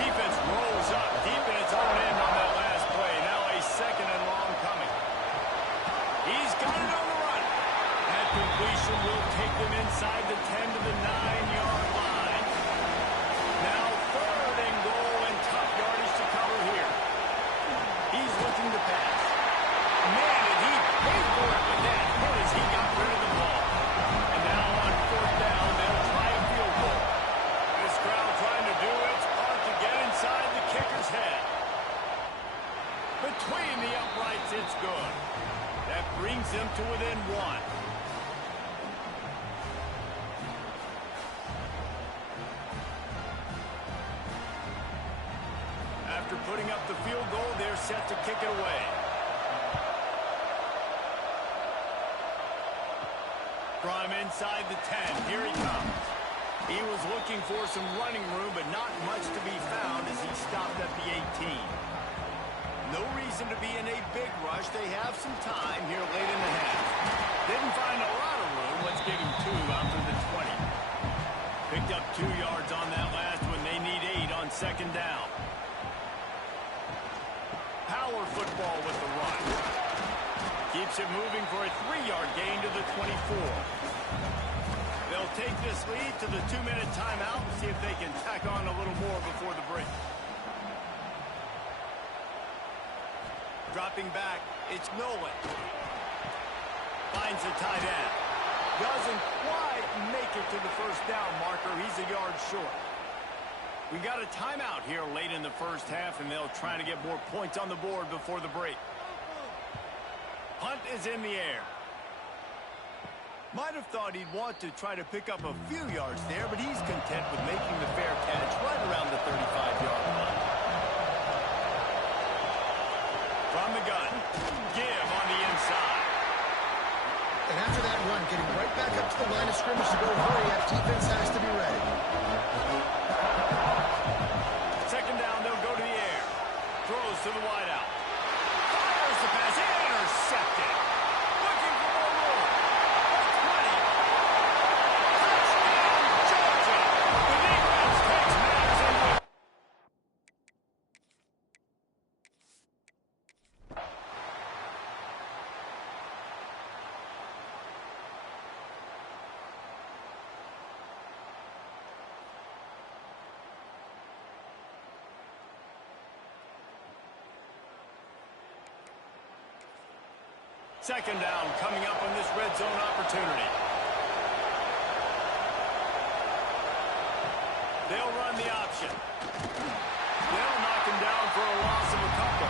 Defense rolls up deep in its own end on that last play. Now a 2nd and long coming. He's got it on the run. That completion will take them inside the 10 to the 9-yard line. Now 3rd and goal and tough yardage to cover here. He's looking to pass. Man, did he pay for it with that hit as he got rid of the ball. And now on 4th down, they'll try a field goal. This crowd trying to do its part to get inside the kicker's head. Between the uprights, it's good. That brings them to within 1. After putting up the field goal, they're set to kick it away. From inside the 10, here he comes. He was looking for some running room, but not much to be found as he stopped at the 18. No reason to be in a big rush. They have some time here late in the half. Didn't find a lot of room. Let's give him 2 after the 20. Picked up 2 yards on that last one. They need 8 on 2nd down. Power football with the run. Keeps it moving for a 3-yard gain to the 24. They'll take this lead to the 2-minute timeout and see if they can tack on a little more before the break. Dropping back, it's Nolan. Finds the tight end. Doesn't quite make it to the first down marker. He's a yard short. We got a timeout here late in the first half, and they'll try to get more points on the board before the break. Hunt is in the air. Might have thought he'd want to try to pick up a few yards there, but he's content with making the fair catch right around the 35-yard line. From the gun, give on the inside. And after that run, getting right back up to the line of scrimmage to go hurry up, defense has to be ready. Second down, they'll go to the air. Throws to the wideout. Fires the pass, intercepted. Looking for more room. That's 20. Touchdown, Georgia. The defense takes matters in the... Second down coming up on this red zone opportunity. They'll run the option. They'll knock him down for a loss of a couple.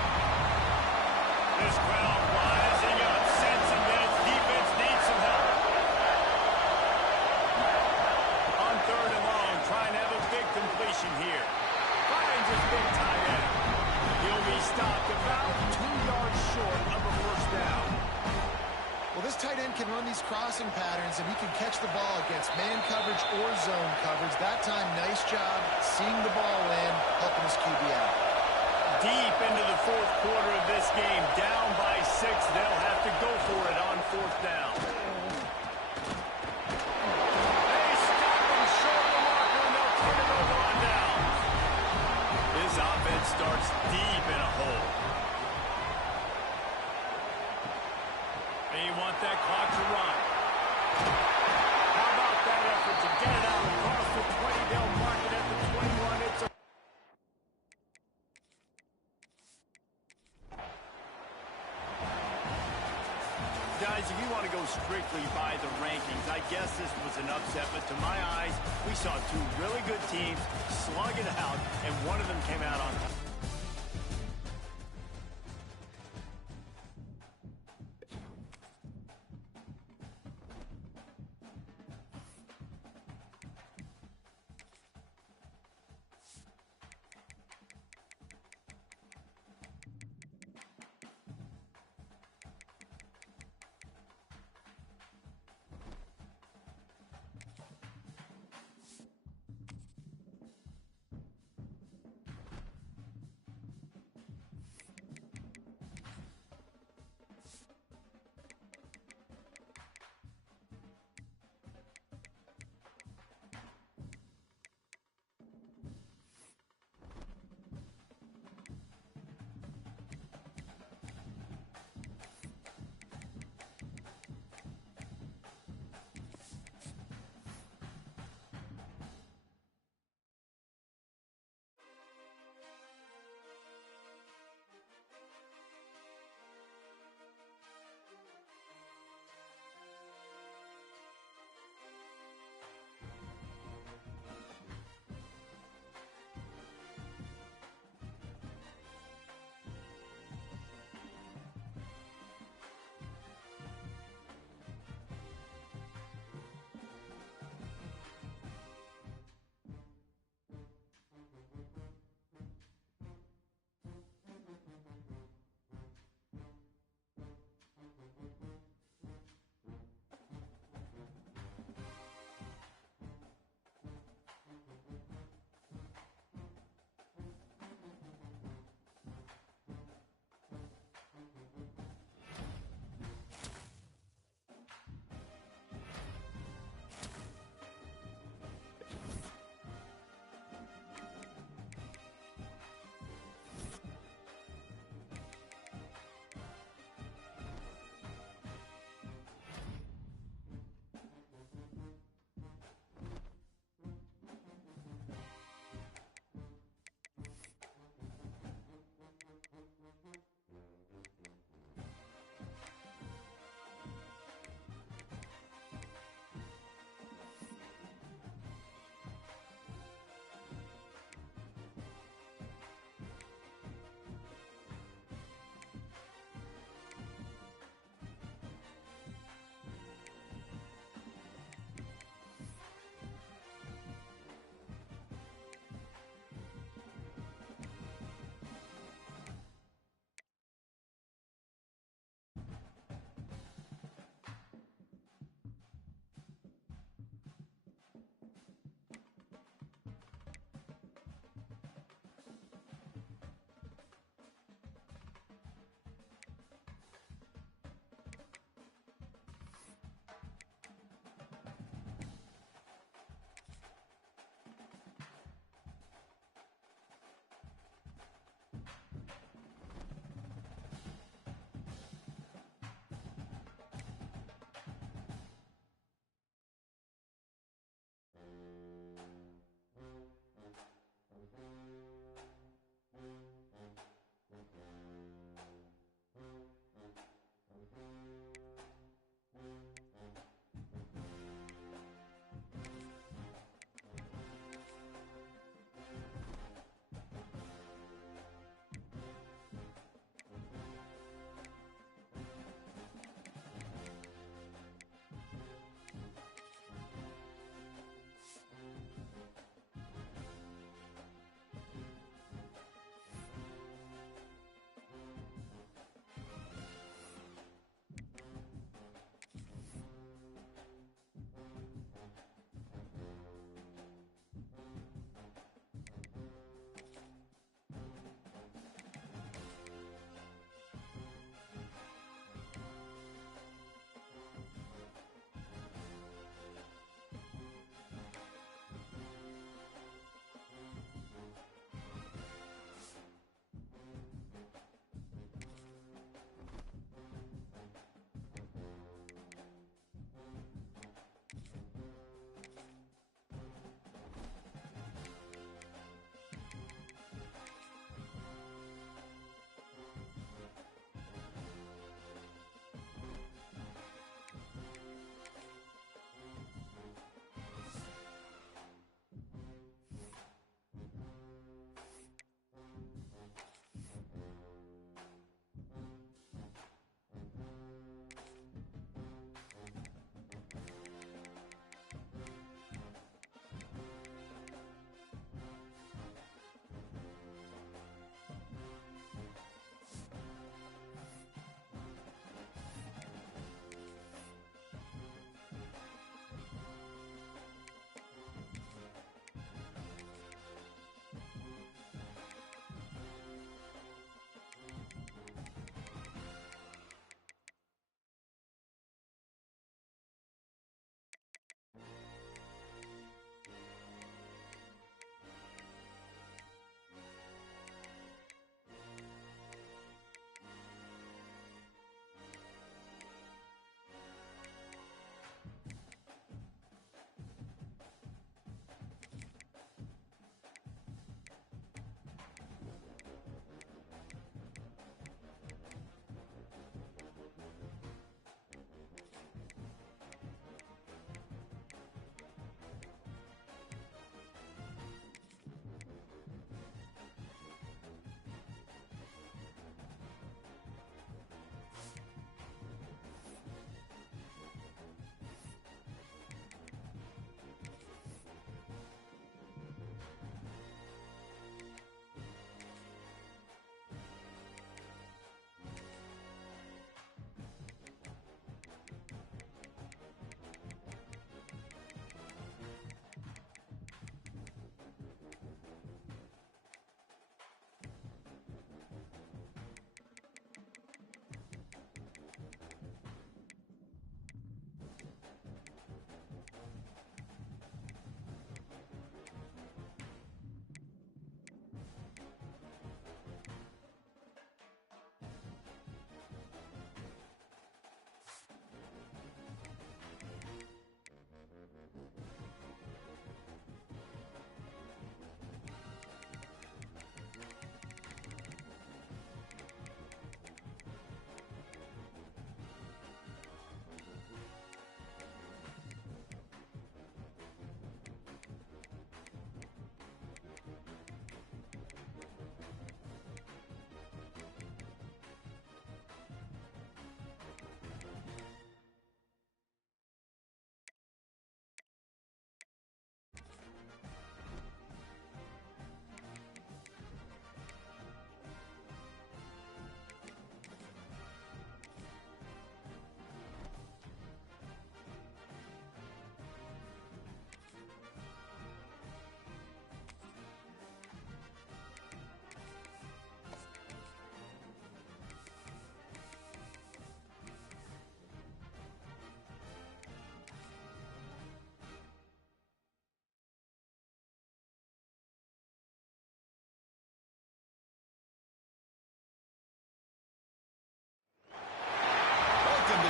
This crowd rising up, sensing that its defense needs some help. On third and long, trying to have a big completion here. Finds his big tight end. He'll be stopped about 2 yards short of a first down. Well, this tight end can run these crossing patterns, and he can catch the ball against man coverage or zone coverage. That time, nice job seeing the ball in, helping his QB out. Deep into the fourth quarter of this game, down by 6. They'll have to go for it on fourth down. They stop him short of the marker, and they'll turn it over on down. This offense starts deep in a hole. They want that clock to run. How about that effort to get it out across the 20? They'll mark it at the 21. It's a... Guys, if you want to go strictly by the rankings, I guess this was an upset, but to my eyes, we saw two really good teams slug it out, and one of them came out on top.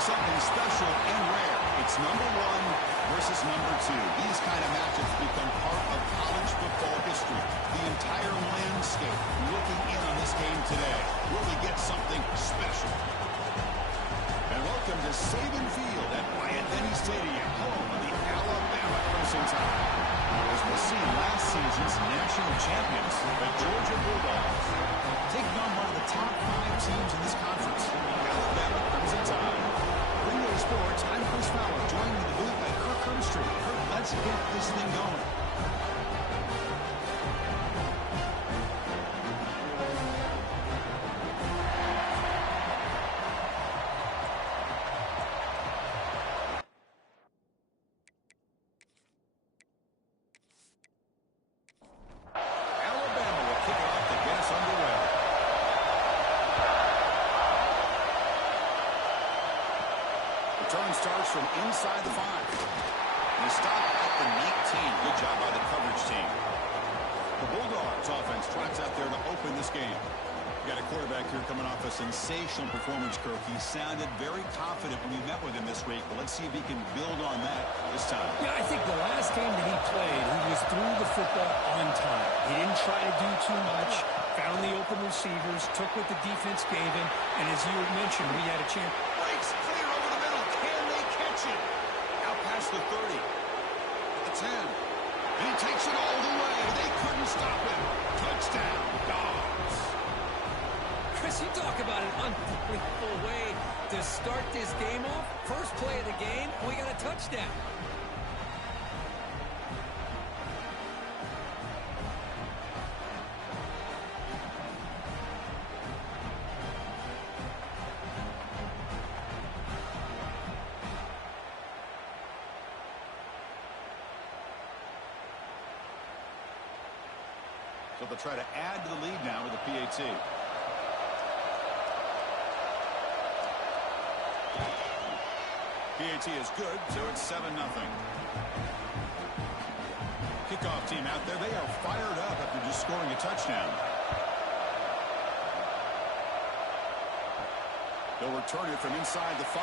something special and rare. It's number 1 versus number 2. These kind of matchups become part of college football history. The entire landscape looking in on this game today. Will we get something special? And welcome to Saban Field at Bryant-Denny Stadium, home of the Alabama Crimson Tide. As we'll see last season's national champions, the Georgia Bulldogs, taking on one of the top 5 teams in this conference, the Alabama Crimson Tide. Green Sports, I'm Chris Fowler, joined in the booth by Kirk Herbstreit. Kirk, let's get this thing going. Alabama will kick it off to get us underway. Return starts from inside the 5. They stop at the 19. Good job by the coverage team. The Bulldogs offense trots out there to open this game. Got a quarterback here coming off a sensational performance, Kirk. He sounded very confident when we met with him this week, but let's see if he can build on that this time. Yeah, I think the last game that he played, he was through the football on time. He didn't try to do too much, found the open receivers, took what the defense gave him, and as you mentioned, we had a chance. Breaks clear over the middle. Can they catch it? Out past the 30. The 10. And he takes it all the way. They couldn't stop him. Touchdown, Dogs. Chris, you talk about an unbelievable way to start this game off. First play of the game, we got a touchdown. So they'll try to add to the lead now with a PAT. PAT is good, so it's 7-0. Kickoff team out there. They are fired up after just scoring a touchdown. They'll return it from inside the 5.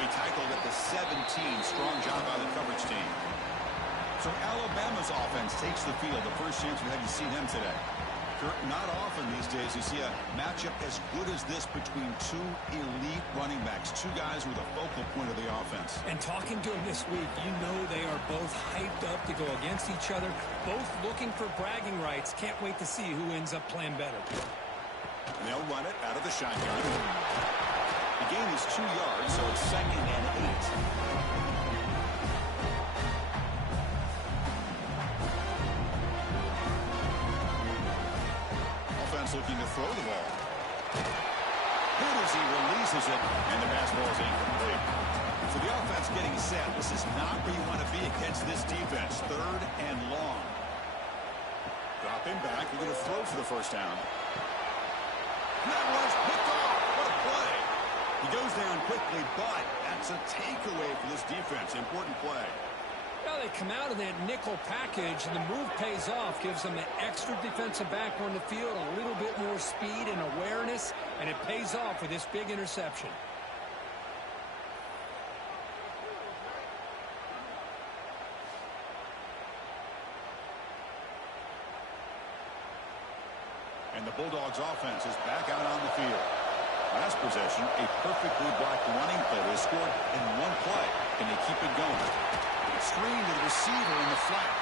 He tackled at the 17. Strong job by the coverage team. So Alabama's offense takes the field. The first chance we had to see them today. Not often these days you see a matchup as good as this between 2 elite running backs, 2 guys with a focal point of the offense. And talking to them this week, you know they are both hyped up to go against each other, both looking for bragging rights. Can't wait to see who ends up playing better. And they'll run it out of the shotgun. The gain is 2 yards, so it's 2nd and 8. Looking to throw the ball. Good as he releases it, and the pass ball is incomplete. So the offense getting set. This is not where you want to be against this defense. 3rd and long. Drop him back. We're going to throw for the first down. And that was picked off. What a play. He goes down quickly, but that's a takeaway for this defense. Important play. Well, they come out of that nickel package, and the move pays off, gives them an extra defensive back on the field, a little bit more speed and awareness, and it pays off with this big interception. And the Bulldogs offense is back out on the field. Last possession, a perfectly blocked running play. They scored in 1 play. Can they keep it going? Screen to the receiver in the flat.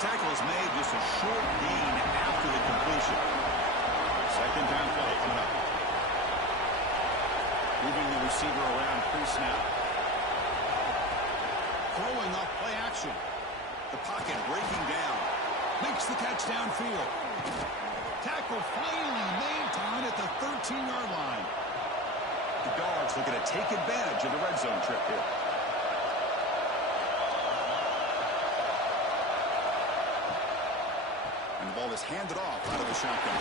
Tackle is made, just a short gain after the completion. 2nd down play coming up. Moving the receiver around pre-snap. Throwing off play action. The pocket breaking down. Makes the catch downfield. Tackle finally made down at the 13-yard line. The Dogs looking to take advantage of the red zone trip here. And the ball is handed off out of the shotgun.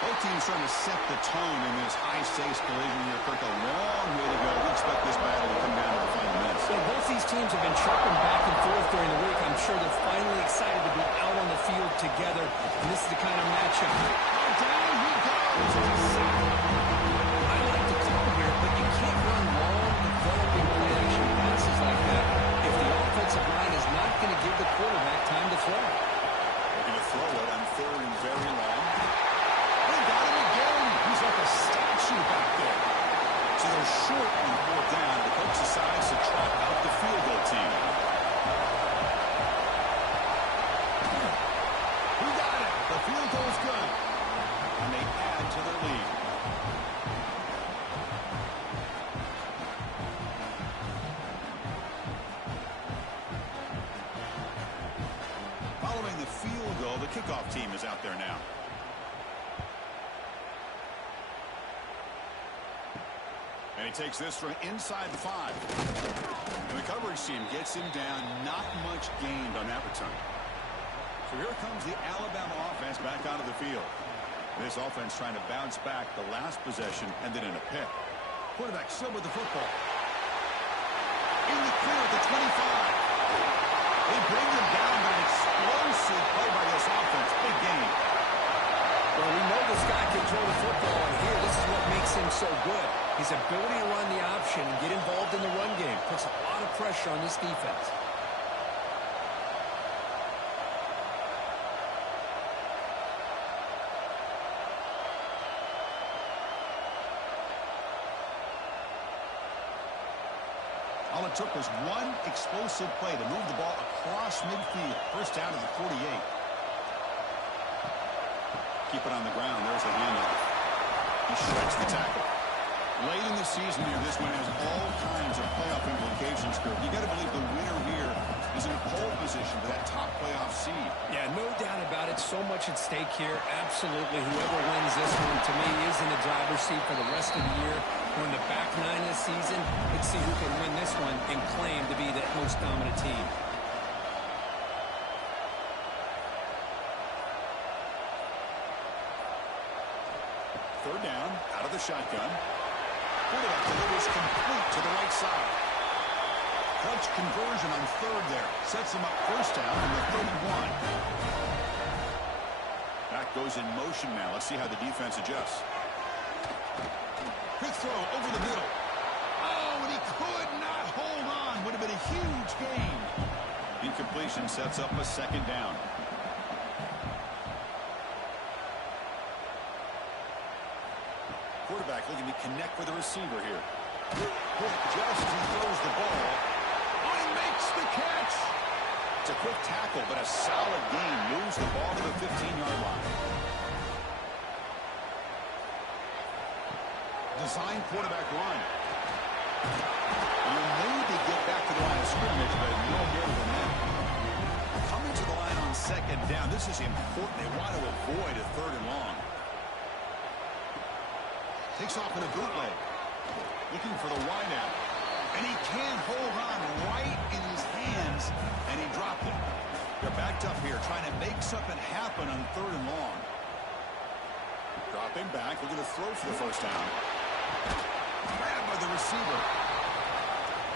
Both teams trying to set the tone in this high-stakes collision here. Kirk, a long way to go. We expect this battle to come down to the final minutes. So both these teams have been chopping back and forth during the week. I'm sure they're finally excited to be out on the field together. And this is the kind of matchup. Down he goes. I like the call here. offensive line is not going to give the quarterback time to throw. They're going to throw it on 3rd and very long. They got him again. He's like a statue back there. So they're short on 4th down. The coach decides to trot out the field goal team. Who got it? The field goal's good. And they add to their lead. Following the field goal, the kickoff team is out there now. And he takes this from inside the 5. And the coverage team gets him down. Not much gained on that return. So here comes the Alabama offense back onto the field. This offense trying to bounce back the last possession, ended in a pick. Quarterback still with the football. In the clear at the 25. They bring him down by an explosive play by this offense. Big game. Well, we know this guy can throw the football, and here, this is what makes him so good. His ability to run the option and get involved in the run game puts a lot of pressure on this defense. All it took was one explosive play to move the ball across midfield. First down to the 48. Keep it on the ground. There's the handoff. He shreds the tackle. Late in the season here, this one has all kinds of playoff implications, Kirk. You got to believe the winner here is in pole position for that top playoff seed. Yeah, no doubt about it. So much at stake here. Absolutely. Whoever wins this one, to me, is in the driver's seat for the rest of the year. We're in the back 9 of the season. Let's see who can win this one and claim to be the most dominant team. Third down, out of the shotgun. Quarterback delivers complete to the right side. Clutch conversion on 3rd there. Sets him up first down from the 31. Back goes in motion now. Let's see how the defense adjusts. Quick throw over the middle. Oh, and he could not hold on. Would have been a huge gain. Incompletion sets up a 2nd down. Quarterback looking to connect with the receiver here. Quick just he throws the ball. Oh, he makes the catch. It's a quick tackle, but a solid gain. Moves the ball to the 15-yard line. Design quarterback run. You need to get back to the line of scrimmage, but no more than that. Coming to the line on 2nd down. This is important. They want to avoid a 3rd and long. Takes off in a bootleg. Looking for the wideout. And he can't hold on right in his hands, and he dropped it. They're backed up here, trying to make something happen on 3rd and long. Dropping back, looking to throw for the first down. Grabbed by the receiver.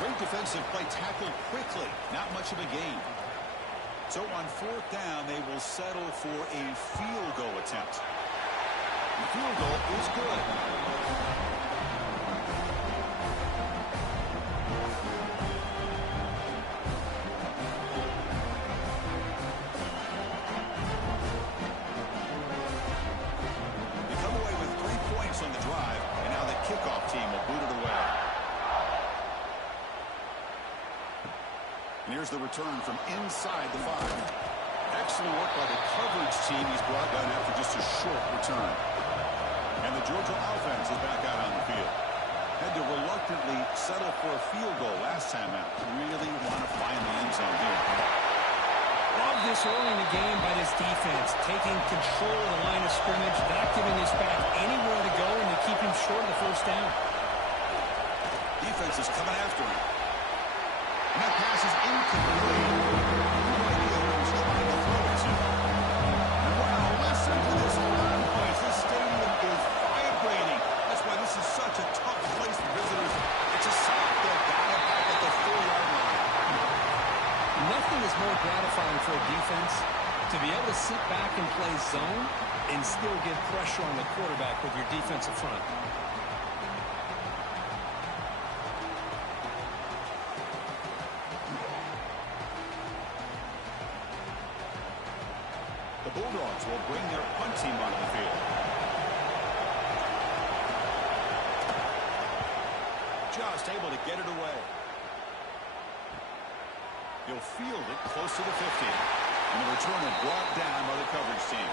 Great defensive play, tackled quickly. Not much of a gain. So on 4th down, they will settle for a field goal attempt. The field goal is good. They come away with 3 points on the drive, and now the kickoff team will boot it away. And here's the return from inside the 5. Excellent work by the coverage team. He's brought down after just a short return. And the Georgia offense is back out on the field. Had to reluctantly settle for a field goal last time out. Really want to find the end zone here. Love this early in the game by this defense. Taking control of the line of scrimmage, not giving this back anywhere to go, and to keep him short of the first down. Defense is coming after him. And that pass is incomplete. No idea who he's trying to throw it to. Wow, listen to this crowd noise. This stadium is vibrating. That's why this is such a tough place for visitors. It's a sack. They've got it back at the 4-yard line. Nothing is more gratifying for a defense to be able to sit back and play zone and still get pressure on the quarterback with your defensive front. The Bulldogs will bring their punt team onto the field. Just able to get it away. He'll field it close to the 50. And the return is brought down by the coverage team.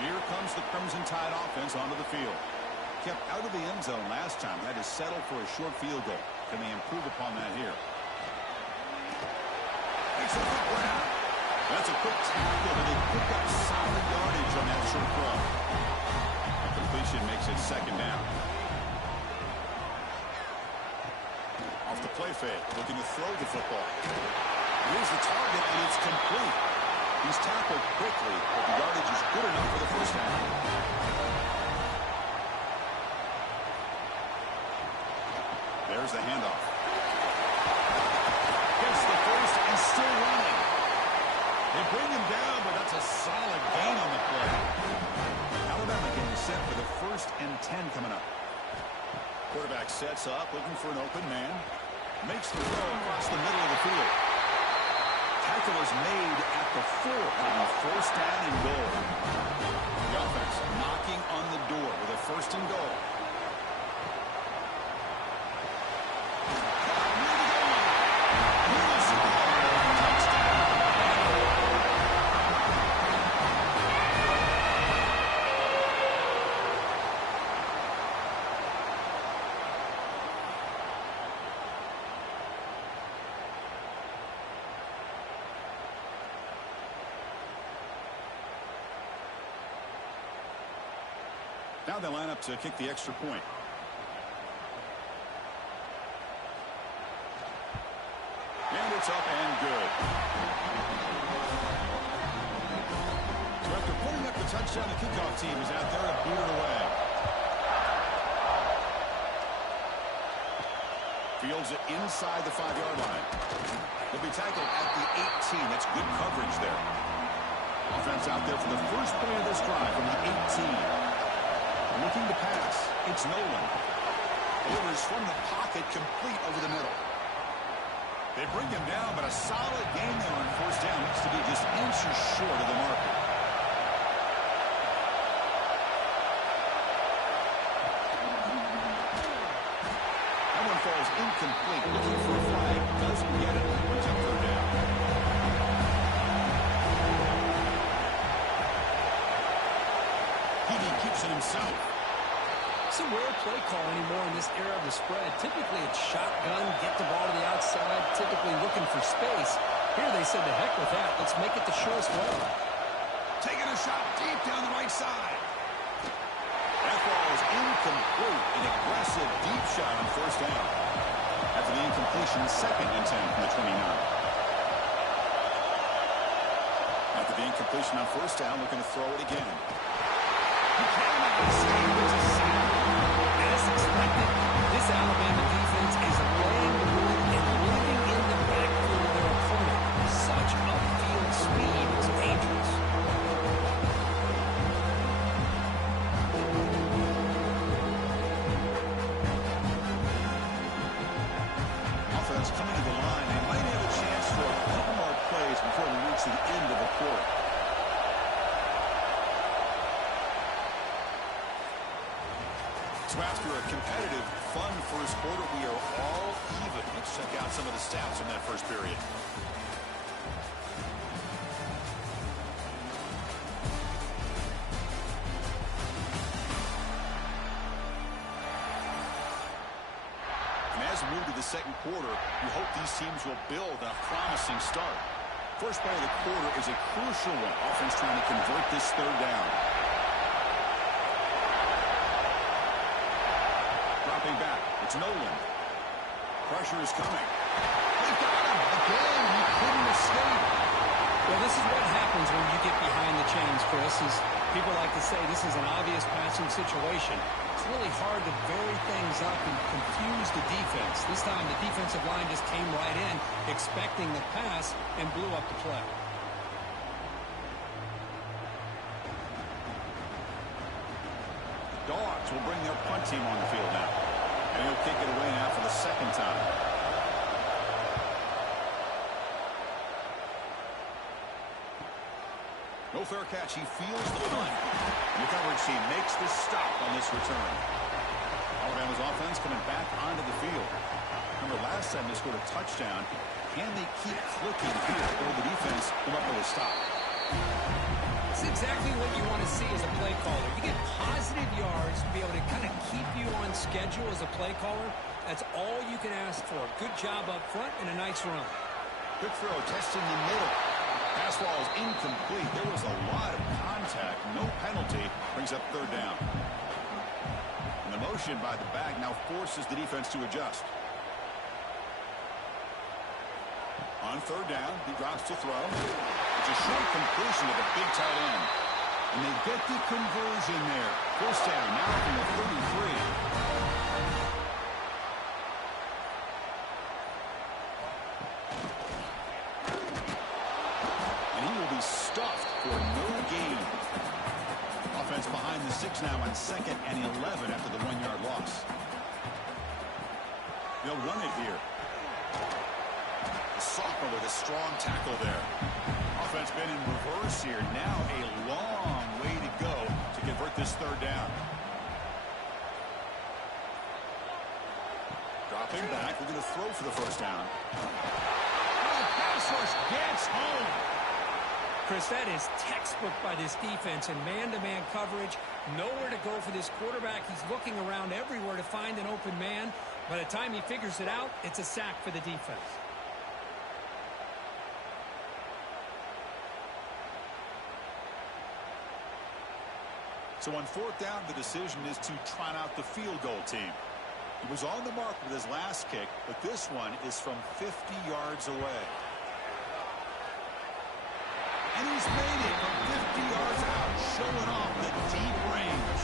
Here comes the Crimson Tide offense onto the field. Kept out of the end zone last time. Had to settle for a short field goal. Can they improve upon that here? Makes a quick grab. That's a quick tackle, but they pick up solid yardage on that short throw. The completion makes it second down. Off the play fake, looking to throw the football. Here's the target, and it's complete. He's tackled quickly, but the yardage is good enough for the first down. There's the handoff. Gets the first and still running. They bring him down, but that's a solid gain on the play. Alabama getting set for the 1st and 10 coming up. Quarterback sets up, looking for an open man. Makes the throw across the middle of the field. Tackle is made at the 4. It'll be 1st down and goal. The offense knocking on the door with a 1st and goal. Now they line up to kick the extra point. And it's up and good. So after putting up the touchdown, the kickoff team is out there to boot it away. Fields it inside the 5-yard line. He'll be tackled at the 18. That's good coverage there. Offense out there for the first play of this drive from the 18. Looking to pass. It's Nolan. Delivers from the pocket, complete over the middle. They bring him down, but a solid gain there on 1st down. Needs to be just inches short of the marker. That one falls incomplete. Looking for a flag. Doesn't get it. Brings up 3rd down. He keeps it himself. It's a rare play call anymore in this era of the spread. Typically, it's shotgun, get the ball to the outside, typically looking for space. Here they said, to heck with that. Let's make it the shortest way. Taking a shot deep down the right side. That ball is incomplete. An aggressive deep shot on 1st down. After the incompletion, 2nd and 10 from the 29. After the incompletion on 1st down, looking to throw it again. He cannot escape. It's a sack. As expected, this Alabama defense is laying the wood and living in the backfield of their opponent. Such upfield speed is dangerous. Offense coming to the line. They might have a chance for a couple more plays before we reach the end of the quarter. So after a competitive, fun first quarter, we are all even. Let's check out some of the stats from that first period. And as we move to the second quarter, we hope these teams will build a promising start. First play of the quarter is a crucial one. Offense trying to convert this 3rd down. Back. It's Nolan. Pressure is coming. They got him again. He couldn't escape. Well, this is what happens when you get behind the chains, Chris. Is people like to say this is an obvious passing situation. It's really hard to vary things up and confuse the defense. This time the defensive line just came right in, expecting the pass, and blew up the play. Dogs will bring their punt team on the field now. And he'll kick it away now for the 2nd time. No fair catch. He feels the punt. And the coverage team makes the stop on this return. Alabama's offense coming back onto the field. Remember, last time they scored a touchdown. Can they keep clicking here, or the defense come up with a stop? It's exactly what you want to see as a play caller. You get positive yards to be able to kind of keep you on schedule as a play caller. That's all you can ask for. Good job up front and a nice run. Quick throw, testing the middle. Pass ball is incomplete. There was a lot of contact. No penalty. Brings up third down. And the motion by the back now forces the defense to adjust. On third down, he drops to throw. It's a short completion to the big tight end. And they get the conversion there. First down now from the 33. Stuffed for no gain. Offense behind the 6 now on 2nd and 11 after the 1-yard loss. They'll run it here. The sophomore with a strong tackle there. Offense been in reverse here. Now a long way to go to convert this third down. Dropping back. We're going to throw for the first down. Oh, pass rush gets home. Chris, that is textbook by this defense and man-to-man coverage. Nowhere to go for this quarterback. He's looking around everywhere to find an open man. By the time he figures it out, it's a sack for the defense. So on fourth down, the decision is to trot out the field goal team. He was on the mark with his last kick, but this one is from 50 yards away. And he's made it from 50 yards out, showing off the deep range.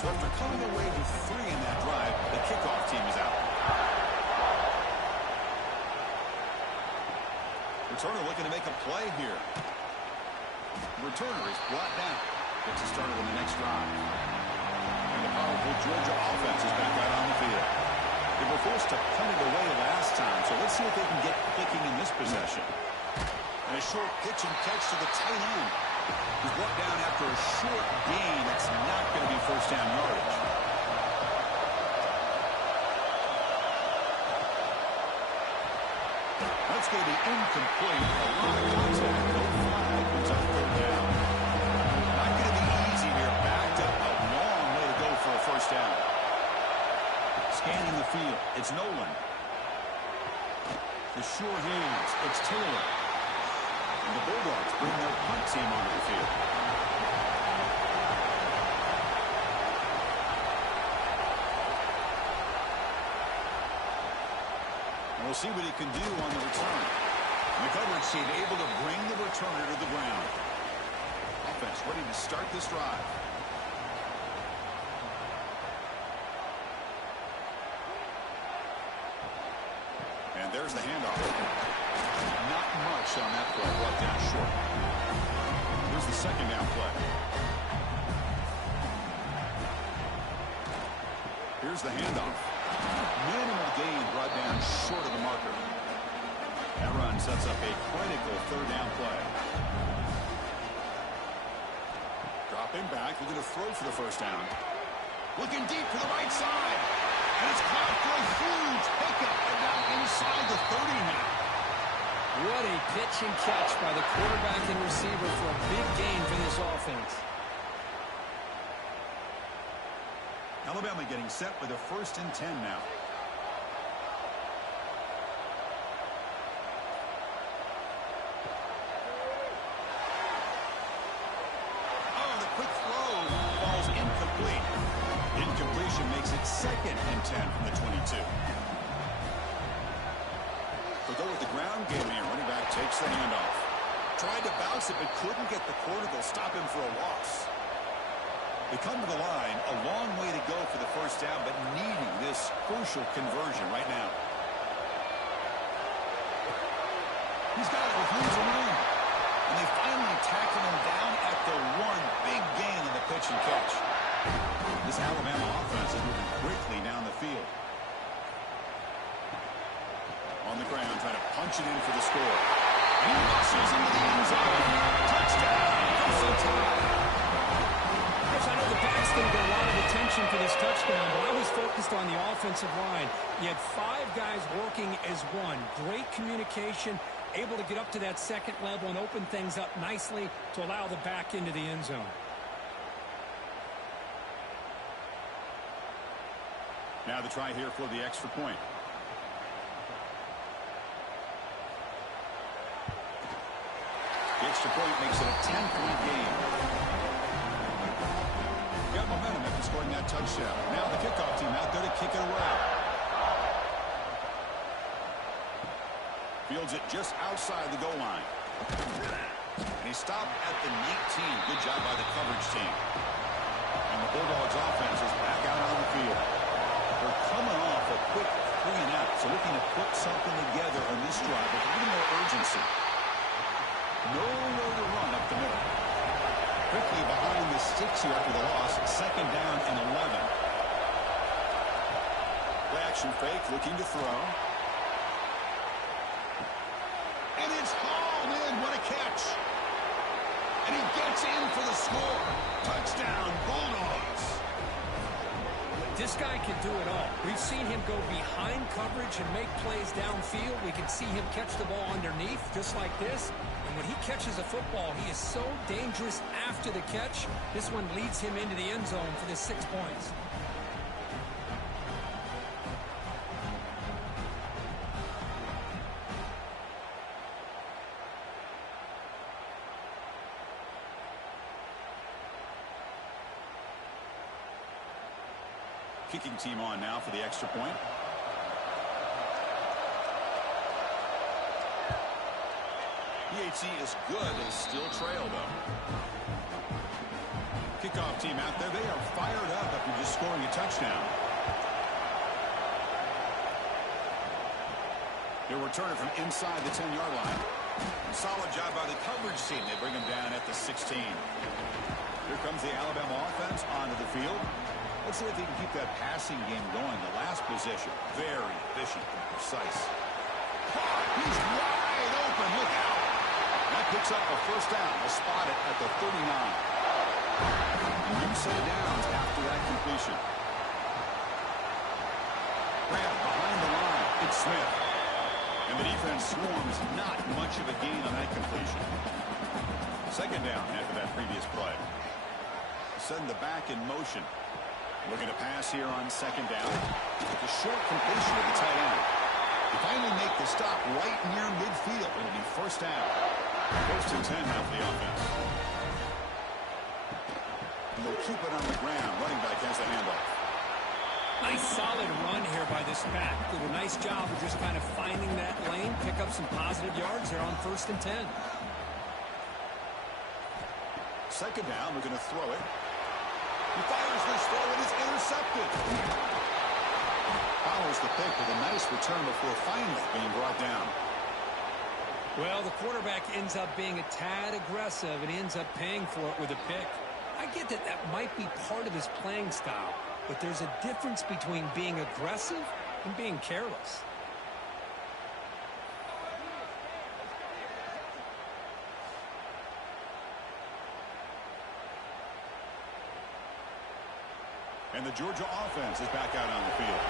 So after coming away with 3 in that drive, the kickoff team is out. Returner looking to make a play here. Returner is brought down. Gets it started on the next drive. The powerful Georgia offense is back out on the field. They were forced to punt it away last time, so let's see if they can get clicking in this possession. And a short pitch and catch to the tight end. He's brought down after a short gain. That's not going to be first down yardage. That's going to be incomplete. A lot of contact. No flag. Brings up third down. Not going to be easy here. Backed up a long way to go for a first down. Scanning the field. It's Nolan. The sure hands. It's Taylor. And the Bulldogs bring their punt team onto the field. And we'll see what he can do on the return. And the coverage team able to bring the returner to the ground. Offense ready to start this drive. And there's the handoff. Not much on that play, brought down short. Here's the second down play. Here's the handoff. Minimal gain brought down short of the marker. That run sets up a critical third down play. Dropping back, looking to throw for the first down. Looking deep to the right side. And it's caught for a huge pickup. And now inside the 30 now. What a pitch and catch by the quarterback and receiver for a big gain for this offense. Alabama getting set with a 1st and 10 now. Oh, the quick throw falls incomplete. Incompletion makes it 2nd and 10 from the 22. They'll go with the ground game here. Running back takes the handoff. Tried to bounce it, but couldn't get the corner. They'll stop him for a loss. They come to the line, a long way to go for the first down, but needing this crucial conversion right now. He's got it with room to run. And they finally tackle him down at the 1. Big gain on the pitch and catch. This Alabama offense is moving quickly down the field. On the ground, trying to punch it in for the score. He rushes into the end zone. Touchdown, Crimson Tide. Chris, I know the backs didn't get a lot of attention for this touchdown, but I was focused on the offensive line. You had 5 guys working as one. Great communication, able to get up to that second level and open things up nicely to allow the back into the end zone. Now the try here for the extra point. The extra point makes it a 10-point game. Got momentum after scoring that touchdown. Now the kickoff team out there to kick it away. Fields it just outside the goal line. And he stopped at the 19. Good job by the coverage team. And the Bulldogs offense is back out on the field. They're coming off a quick 3-and-out, so looking to put something together on this drive with a little more urgency. Nowhere to run up the middle. Quickly behind the sticks here after the loss. Second down and 11. Play action fake, looking to throw. And it's hauled in. What a catch. And he gets in for the score. Touchdown, Bulldogs. This guy can do it all. We've seen him go behind coverage and make plays downfield. We can see him catch the ball underneath, just like this. And when he catches a football, he is so dangerous after the catch. This one leads him into the end zone for the 6 points. Kicking team on now for the extra point. PHC is good. They still trail, though. Kickoff team out there. They are fired up after just scoring a touchdown. They'll return it from inside the 10-yard line. Solid job by the coverage team. They bring him down at the 16. Here comes the Alabama offense onto the field. Let's see if they can keep that passing game going. The last possession, very efficient and precise. He's wide open. Look out. That picks up a first down. They'll spot it at the 39. A new set of downs after that completion. Grant behind the line. It's Smith. And the defense swarms. Not much of a gain on that completion. Second down after that previous play. Send the back in motion. Looking to pass here on second down. The short completion of the tight end. They finally make the stop right near midfield. It'll be first down. First and 10 half the offense. And they'll keep it on the ground. Running back has the handoff. Nice solid run here by this back. Did a nice job of just kind of finding that lane, pick up some positive yards there on first and 10. Second down, we're going to throw it. He fires this throw, and it's intercepted. Follows the pick with a nice return before finally being brought down. Well, the quarterback ends up being a tad aggressive and ends up paying for it with a pick. I get that that might be part of his playing style, but there's a difference between being aggressive and being careless. And the Georgia offense is back out on the field.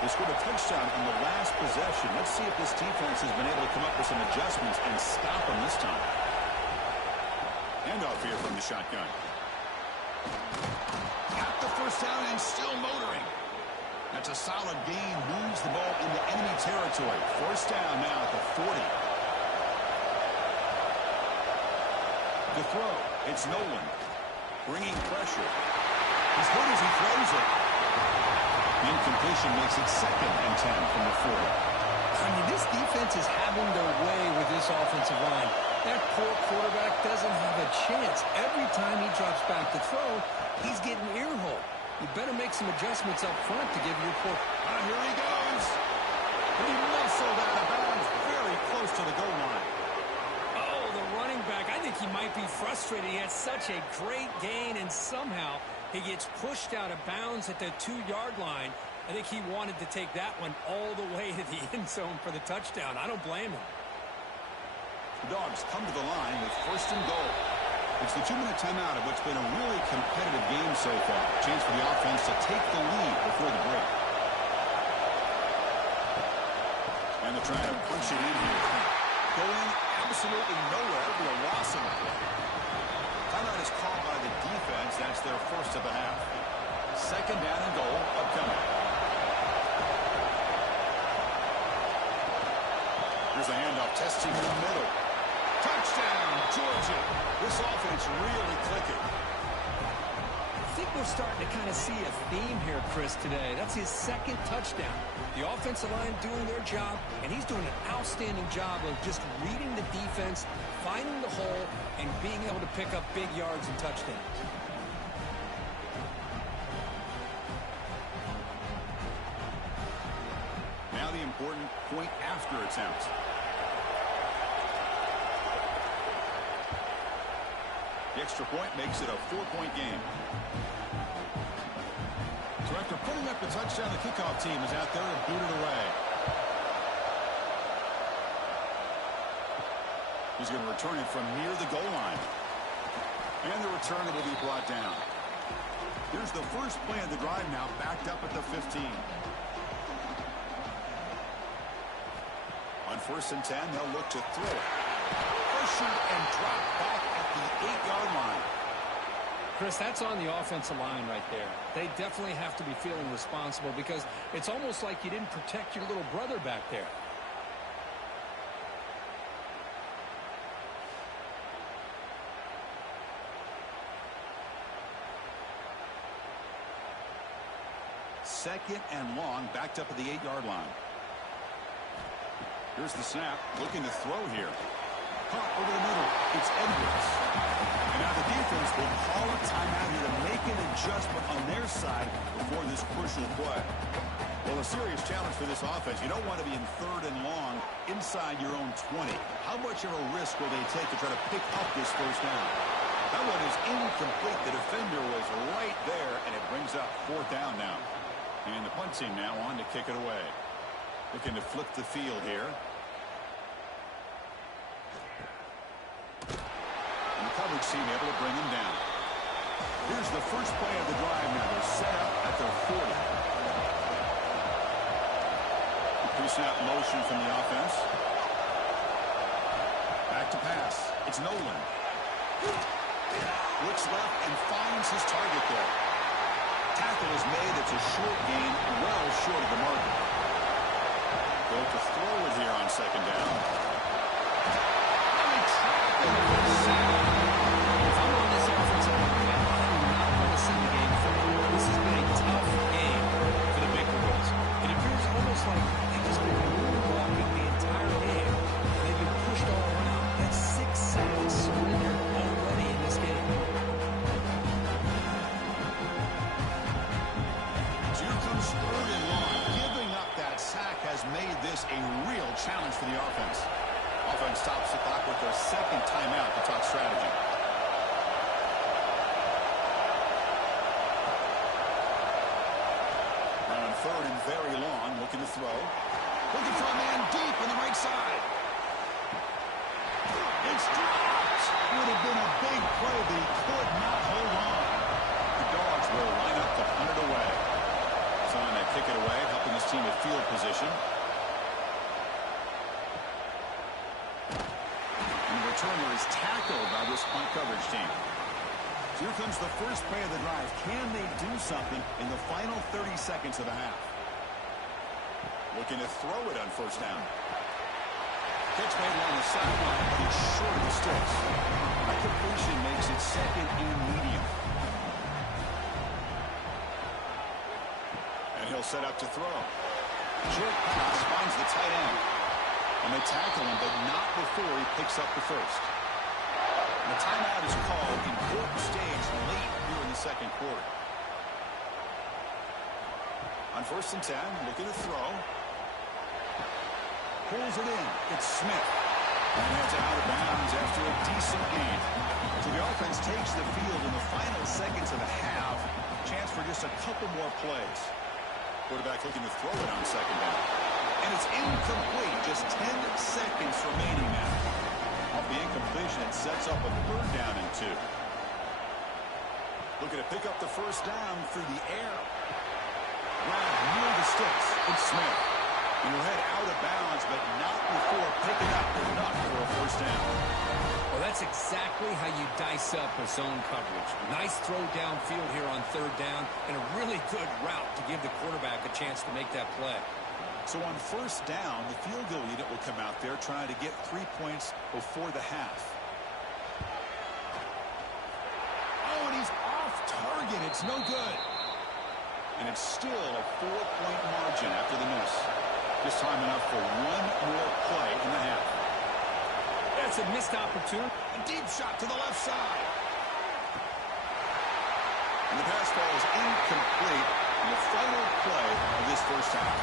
They scored a touchdown on the last possession. Let's see if this defense has been able to come up with some adjustments and stop them this time. Handoff here from the shotgun. Got the first down and still motoring. That's a solid gain. Moves the ball into enemy territory. First down now at the 40. The throw. It's Nolan. Bringing pressure. He's hurt as he throws it. The incompletion makes it second and 10 from the 40. I mean, this defense is having their way with this offensive line. That poor quarterback doesn't have a chance. Every time he drops back to throw, he's getting ear-hole. You better make some adjustments up front to give your poor... Here he goes. And he muscled out of bounds very close to the goal line. Oh, the running back. I think he might be frustrated. He had such a great gain, and somehow He gets pushed out of bounds at the 2-yard line. I think he wanted to take that one all the way to the end zone for the touchdown. I don't blame him. The Dogs come to the line with 1st and goal. It's the 2-minute timeout of what's been a really competitive game so far. Chance for the offense to take the lead before the break. And they're trying to punch it in here. Going absolutely nowhere. It'll be a loss of the play. Timeout is called by the defense. That's their first of the half. 2nd down and goal upcoming. Here's a handoff. Testing in the middle. Touchdown, Georgia. This offense really clicking. I think we're starting to kind of see a theme here, Chris, today. That's his 2nd touchdown. The offensive line doing their job, and he's doing an outstanding job of just reading the defense, finding the hole, and being able to pick up big yards and touchdowns. Now the important point after attempt. The extra point makes it a 4-point game. So after putting up the touchdown, the kickoff team is out there and booted away. He's going to return it from near the goal line. And the return will be brought down. Here's the first play of the drive now, backed up at the 15. On 1st and 10, they'll look to throw it. Pressured and dropped back at the 8-yard line. Chris, that's on the offensive line right there. They definitely have to be feeling responsible because it's almost like you didn't protect your little brother back there. Second and long, backed up at the 8-yard line. Here's the snap, looking to throw here. Caught over the middle. It's Edwards. And now the defense will call a timeout here to make an adjustment on their side before this crucial play. Well, a serious challenge for this offense. You don't want to be in 3rd and long inside your own 20. How much of a risk will they take to try to pick up this 1st down? That one is incomplete. The defender was right there, and it brings up 4th down now. And the punt team now on to kick it away. Looking to flip the field here. And the coverage team able to bring him down. Here's the first play of the drive now. They're set up at their 40. Pre-snap motion from the offense. Back to pass. It's Nolan. Looks left and finds his target there. Tackle is made. It's a short gain, well short of the marker. Go to throw it here on 2nd down. If I'm on this offensive line, I do not want to see the game forward. This has been a tough game for the big boys. It appears almost like they've just been moonwalking the entire game. They've been pushed all around. That's 6 seconds surrendered already in this game. So here comes 3rd and long. Giving up that sack has made this a real challenge for the offense. Offense stops the clock with their 2nd timeout to talk strategy. Now on 3rd and very long, looking to throw. Looking for a man deep on the right side. It's dropped. Would have been a big play, but he could not hold on. The Dogs will line up to punt it away. It's on to kick it away, helping his team at field position. Returner is tackled by this punt coverage team. So here comes the first play of the drive. Can they do something in the final 30 seconds of the half? Looking to throw it on 1st down. Catch made along the sideline, but it's short of the sticks. A completion makes it 2nd and medium. And he'll set up to throw. Short pass finds the tight end. And they tackle him, but not before he picks up the 1st. And the timeout is called. Important stage late here in the 2nd quarter. On 1st and 10, looking to throw. Pulls it in. It's Smith. And that's out of bounds after a decent gain. So the offense takes the field in the final seconds of the half. Chance for just a couple more plays. Quarterback looking to throw it on second down. And it's incomplete. Just 10 seconds remaining now. Off the incompletion, it sets up a third down and 2. Looking to pick up the first down through the air. Grabbed near the sticks. It's Smith. He will head out of bounds, but not before picking up enough for a first down. Well, that's exactly how you dice up a zone coverage. Nice throw downfield here on third down, and a really good route to give the quarterback a chance to make that play. So on first down, the field goal unit will come out there trying to get 3 points before the half. Oh, and he's off target. It's no good. And it's still a 4-point margin after the miss. Just time enough for one more play in the half. That's a missed opportunity. A deep shot to the left side. And the pass ball is incomplete in the final play of this first half.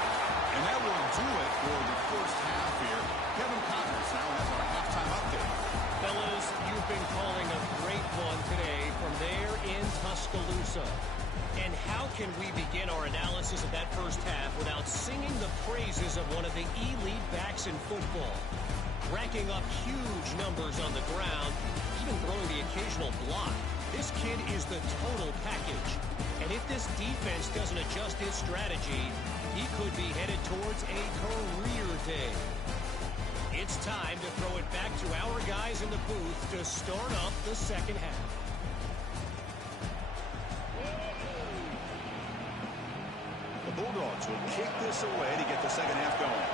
And that will do it for the first half here. Kevin Connors now has our halftime update. Fellas, you've been calling a great one today from there in Tuscaloosa. And how can we begin our analysis of that first half without singing the praises of one of the elite backs in football? Racking up huge numbers on the ground, even throwing the occasional block. This kid is the total package. And if this defense doesn't adjust his strategy, he could be headed towards a career day. It's time to throw it back to our guys in the booth to start up the second half. The Bulldogs will kick this away to get the second half going.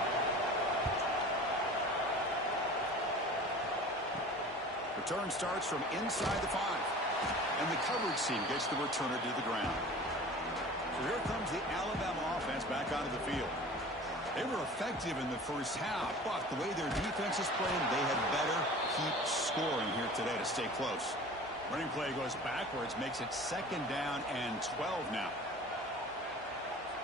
Return starts from inside the 5. And the coverage team gets the returner to the ground. So here comes the Alabama offense back onto the field. They were effective in the first half, but the way their defense is playing, they had better keep scoring here today to stay close. Running play goes backwards, makes it second down and 12 now.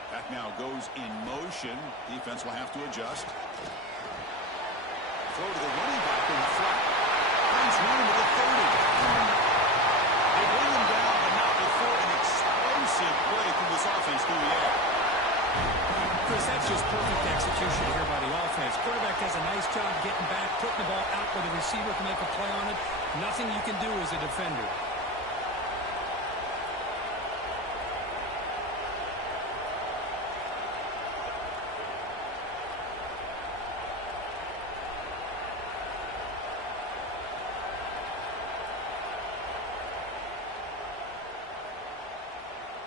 Back now goes in motion. Defense will have to adjust. Throw to the running back in the flat. Finds room to the 30. They bring him down, but not before an explosive play through this offense through the air. Chris, that's just perfect execution here by the offense. Quarterback does a nice job getting back, putting the ball out where the receiver can make a play on it. Nothing you can do as a defender.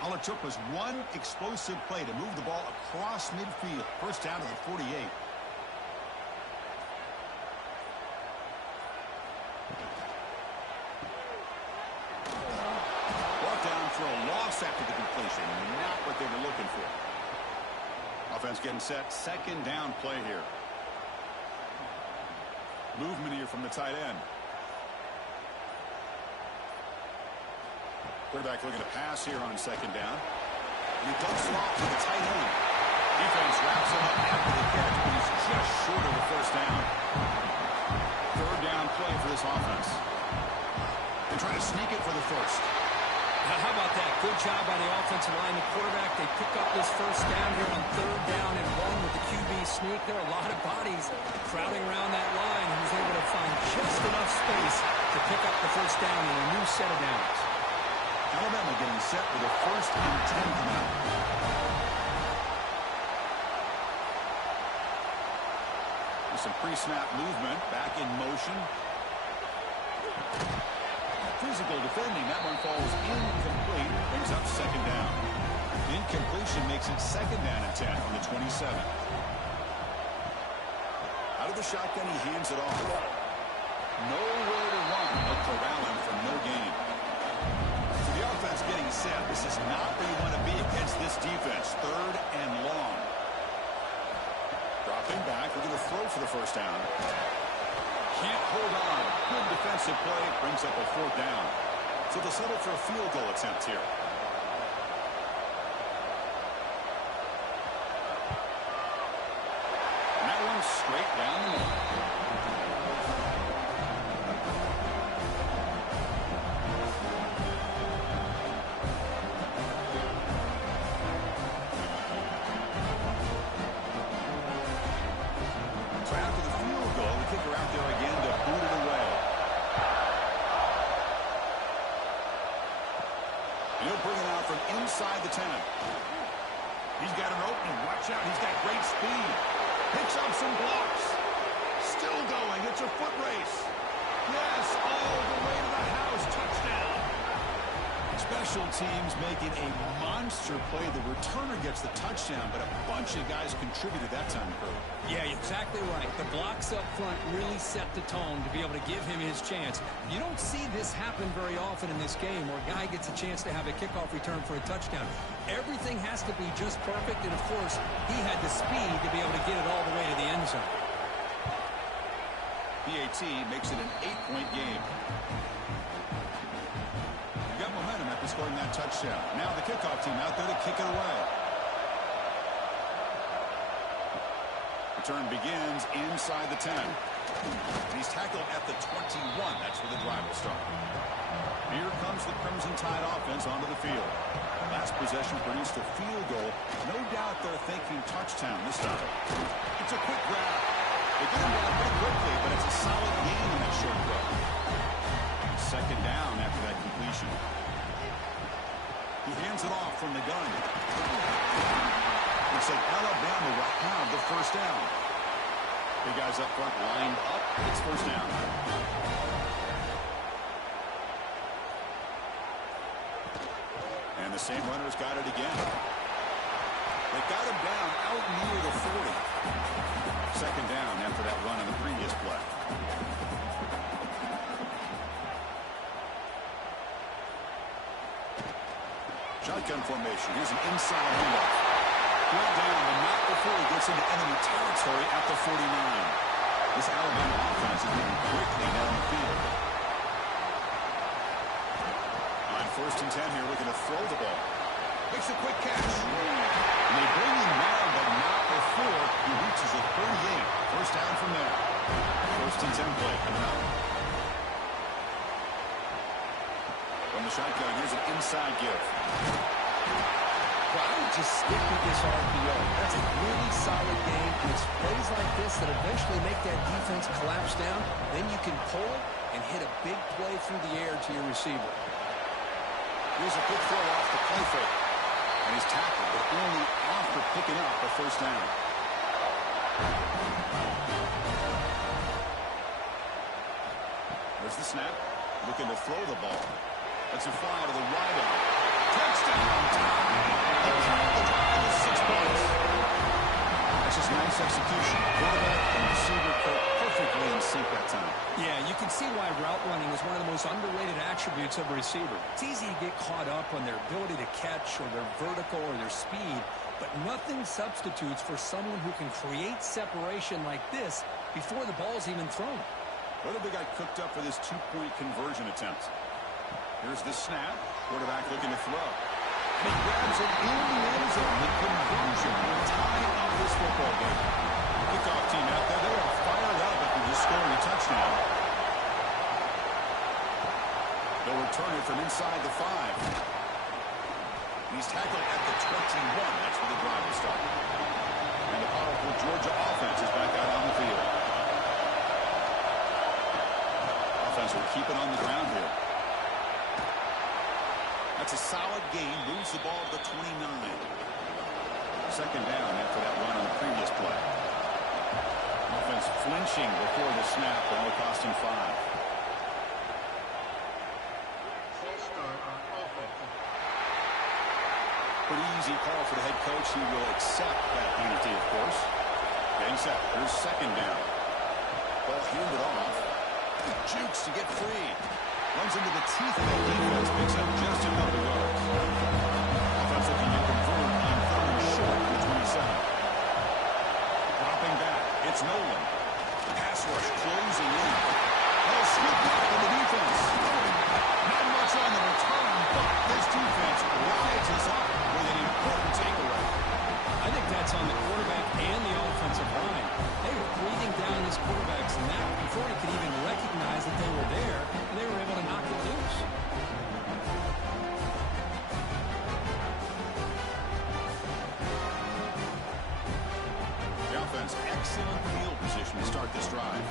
All it took was one explosive play to move the ball across midfield. First down to the 48. Brought down for a loss after the completion. Not what they were looking for. Offense getting set. Second down play here. Movement here from the tight end. Quarterback looking to pass here on second down. He dumps it off to the tight end. Defense wraps him up after the catch, but he's just short of the first down. Third down play for this offense. They try to sneak it for the first. Now, how about that? Good job by the offensive line. The quarterback, they pick up this first down here on third down and 1 with the QB sneak. There are a lot of bodies crowding around that line. He was able to find just enough space to pick up the first down in a new set of downs. Alabama getting set with a first and 10 coming up. With some pre-snap movement, back in motion. Physical defending, that one falls incomplete, brings up second down. Incompletion makes it second down and 10 from the 27. Out of the shotgun, he hands it off. Nowhere to run, they'll corral him from no gain. The offense getting set. This is not where you want to be against this defense. Third and long. Dropping back. Looking to throw for the first down. Can't hold on. Good defensive play. Brings up a fourth down. So they'll settle for a field goal attempt here. And that one's straight down the middle. Watch out, he's got great speed. Picks up some blocks. Still going. It's a foot race. Yes, all the way to the house. Touchdown. Special teams making a monster play. The returner gets the touchdown, but a bunch of guys contributed that time, Kurt. Yeah, exactly right. The blocks up front really set the tone to be able to give him his chance. You don't see this happen very often in this game where a guy gets a chance to have a kickoff return for a touchdown. Everything has to be just perfect, and of course, he had the speed to be able to get it all the way to the end zone. PAT makes it an 8-point game. Got momentum after scoring that touchdown. Now the kickoff team out there to kick it away. Return begins inside the 10. He's tackled at the 21. That's where the drive will start. Here comes the Crimson Tide offense onto the field. Last possession produced a field goal. No doubt they're thinking touchdown this time. It's a quick grab. They get him down pretty quickly, but it's a solid gain in that short throw. Second down after that completion. He hands it off from the gun. Looks like Alabama will have the first down. Big guys up front lined up. It's first down. And the same runners got it again. They got him down out near the 40. Second down after that run on the previous play. Shotgun formation. Here's an inside handoff. Brought down, but not before he gets into enemy territory at the 49. This Alabama offense is moving quickly down the field. On first and 10 here, looking to throw the ball. Makes a quick catch. And they bring him down, but not before he reaches the 38. First down from there. First and 10 play coming up. From the shotgun, here's an inside give. Well, I would just stick with this RPO. That's a really solid game. And it's plays like this that eventually make that defense collapse down. Then you can pull and hit a big play through the air to your receiver. Here's a quick throw off the play fake. And he's tackled, but only after picking up a first down. There's the snap. Looking to throw the ball. That's a fly to the wideout. Touchdown! The 6 points. That's just nice execution. Quarterback and receiver perfectly in sync that time. Yeah, you can see why route running is one of the most underrated attributes of a receiver. It's easy to get caught up on their ability to catch or their vertical or their speed, but nothing substitutes for someone who can create separation like this before the ball's even thrown. Whether they got cooked up for this 2-point conversion attempt. Here's the snap. Quarterback looking to throw. And he grabs it in the end zone. The conversion will tie up this football game. Kickoff team out there. They are fired up after just scoring a touchdown. They'll return it from inside the 5. He's tackled at the 21. That's where the drive will start. And the powerful Georgia offense is back out on the field. Offense will keep it on the ground here. That's a solid gain. Moves the ball to the 29. Second down after that run on the previous play. Offense flinching before the snap, but will cost him 5. Pretty easy call for the head coach. He will accept that penalty, of course. Getting set. Here's second down. Ball handed off. Jukes to get free. Runs into the teeth of that defense. Picks up just a couple yards. Offense looking to convert on third and short to the 27. Dropping back. It's Nolan. Pass rush closing in. Oh, sneak back on the defense. Not much on the return, but this defense rises up with an important takeaway. I think that's on the quarterback and the offensive line. They were breathing down this quarterback's neck before he could even recognize that they were there, and they were able to knock it loose. The offense, excellent field position to start this drive.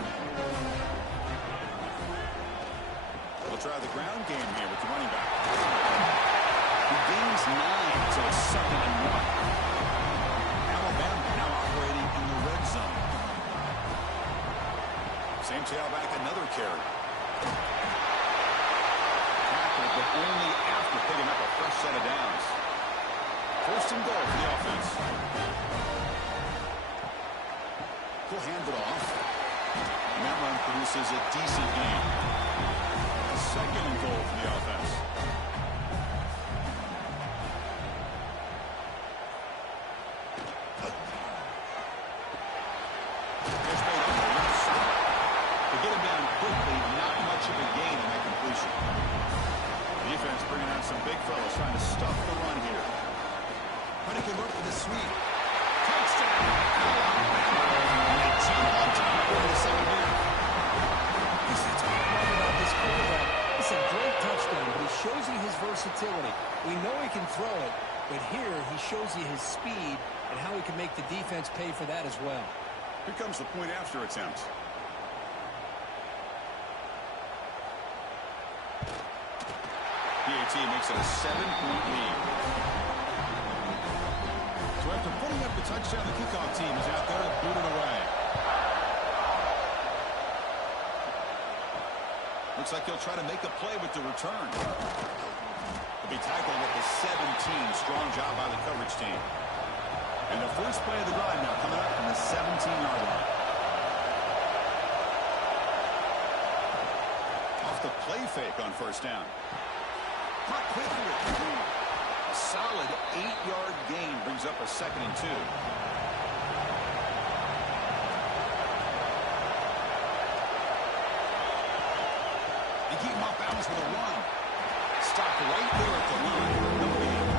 We'll try the ground game here with the running back. He gains 9, so it's 2nd and 1. Alabama And tailback another carry. Tackled, but only after picking up a fresh set of downs. First and goal for the offense. He'll hand it off. And that run produces a decent gain. Second and goal for the offense. There's made on the left side. To get him down quickly, not much of a gain in that completion. Defense bringing out some big fellas trying to stuff the run here. Trying to convert with a sweep. Touchdown! And they jump on top in the second half. That's what I love about this quarterback. It's a great touchdown, but he shows you his versatility. We know he can throw it, but here he shows you his speed and how he can make the defense pay for that as well. Here comes the point after attempt. PAT makes it a 7-point lead. So after putting up the touchdown, the kickoff team is out there to boot it away. Looks like he'll try to make a play with the return. He'll be tackled at the 17. Strong job by the coverage team. And the first play of the drive now coming up from the 17-yard line. Off the play fake on first down. Caught quickly. A solid 8-yard gain brings up a 2nd and 2. They keep him off balance with a run. Stopped right there at the line. No gain.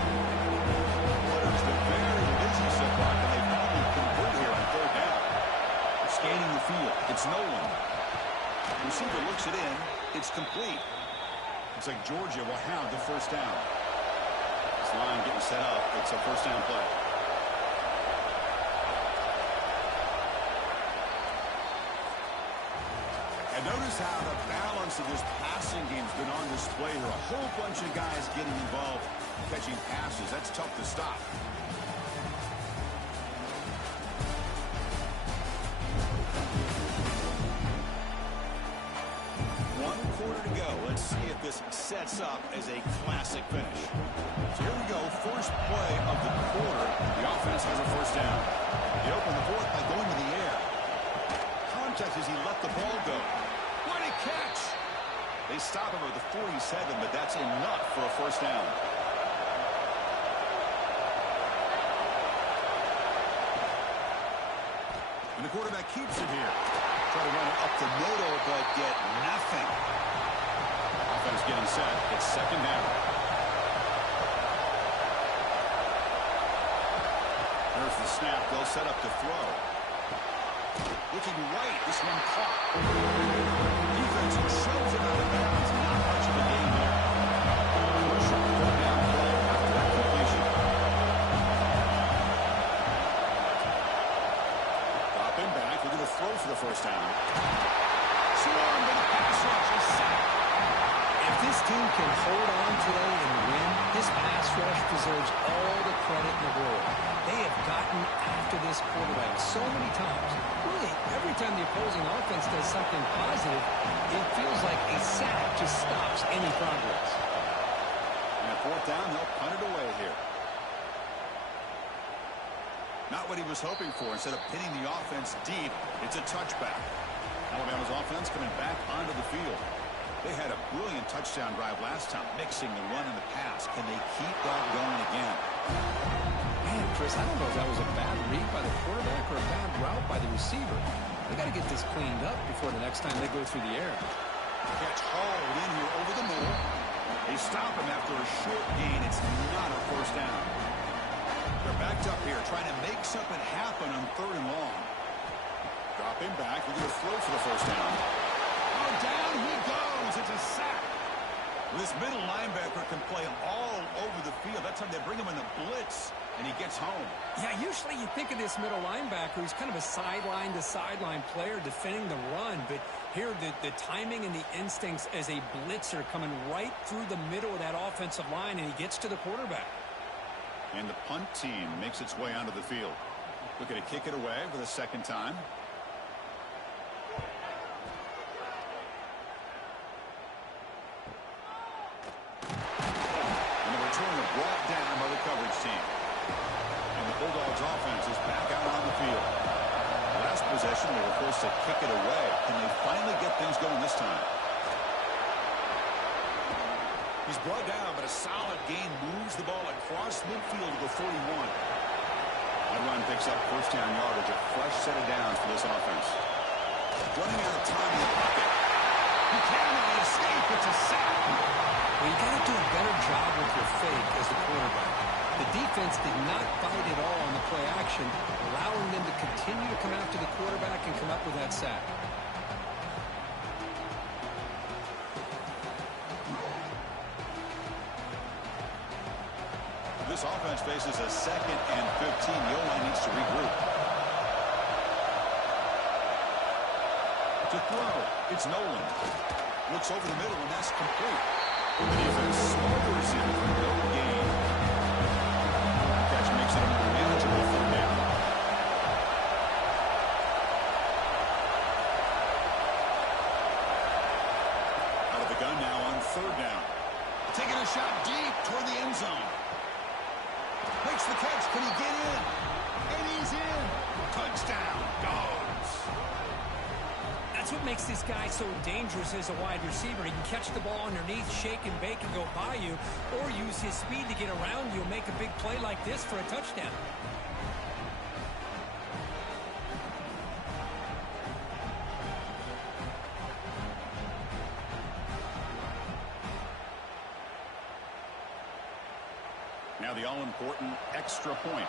Players been very busy so far, and they finally convert here on third down. Scanning the field. It's Nolan. Receiver looks it in. It's complete. Looks like Georgia will have the first down. This line getting set up. It's a first down play. And notice how the balance of this passing game has been on display here. A whole bunch of guys getting involved catching passes. That's tough to stop. Let's see if this sets up as a classic finish. So here we go. First play of the quarter. The offense has a first down. They open the fourth by going to the air. Contact as he let the ball go. What a catch! They stop him at the 47, but that's enough for a first down. And the quarterback keeps it here. Try to run it up the middle, but get nothing. Offense getting set. It's second down. There's the snap. They'll set up to throw. Looking right. This one caught. Defense shoves it out of bounds. Not much of a gain there. Crucial third down play after that completion. Dropping back. We're going to throw for the first down. Swarmed with a pass rush. He's sacked. If this team can hold on today and win, this pass rush deserves all the credit in the world. They have gotten after this quarterback so many times. Really, every time the opposing offense does something positive, it feels like a sack just stops any progress. And fourth down, they'll punt it away here. Not what he was hoping for. Instead of pinning the offense deep, it's a touchback. Alabama's offense coming back onto the field. They had a brilliant touchdown drive last time, mixing the run and the pass. Can they keep that going again? Man, Chris, I don't know if that was a bad read by the quarterback or a bad route by the receiver. They got to get this cleaned up before the next time they go through the air. Catch hauled in here over the middle. They stop him after a short gain. It's not a first down. They're backed up here trying to make something happen on third and long. Drop him back. They're going to throw for the first down. Oh, down he goes. It's a sack. This middle linebacker can play all over the field. That's how they bring him in the blitz, and he gets home. Yeah, usually you think of this middle linebacker who's kind of a sideline-to-sideline player defending the run, but here the timing and the instincts as a blitzer coming right through the middle of that offensive line, and he gets to the quarterback. And the punt team makes its way onto the field. Looking to kick it away for the second time. His offense is back out on the field. Last possession, they were forced to kick it away. Can they finally get things going this time? He's brought down, but a solid gain moves the ball across midfield to the 41. That run picks up first down yardage, a fresh set of downs for this offense. Running out of time in the pocket. He cannot escape. It's a sack. Well, you got to do a better job with your fake as the quarterback. The defense did not bite at all on the play action, allowing them to continue to come after the quarterback and come up with that sack. This offense faces a 2nd and 15. The O-line needs to regroup. To throw, it's Nolan. Looks over the middle, and that's complete. The defense smothers him for no gain. Catch makes it a more manageable 3rd down. Out of the gun now on 3rd down. Taking a shot deep toward the end zone. Makes the catch. Can he get in? And he's in. Touchdown, Dogs. That's what makes this guy so dangerous as a wide receiver. He can catch the ball underneath, shake and bake and go by you, or use his speed to get around you and make a big play like this for a touchdown. Now the all-important extra point.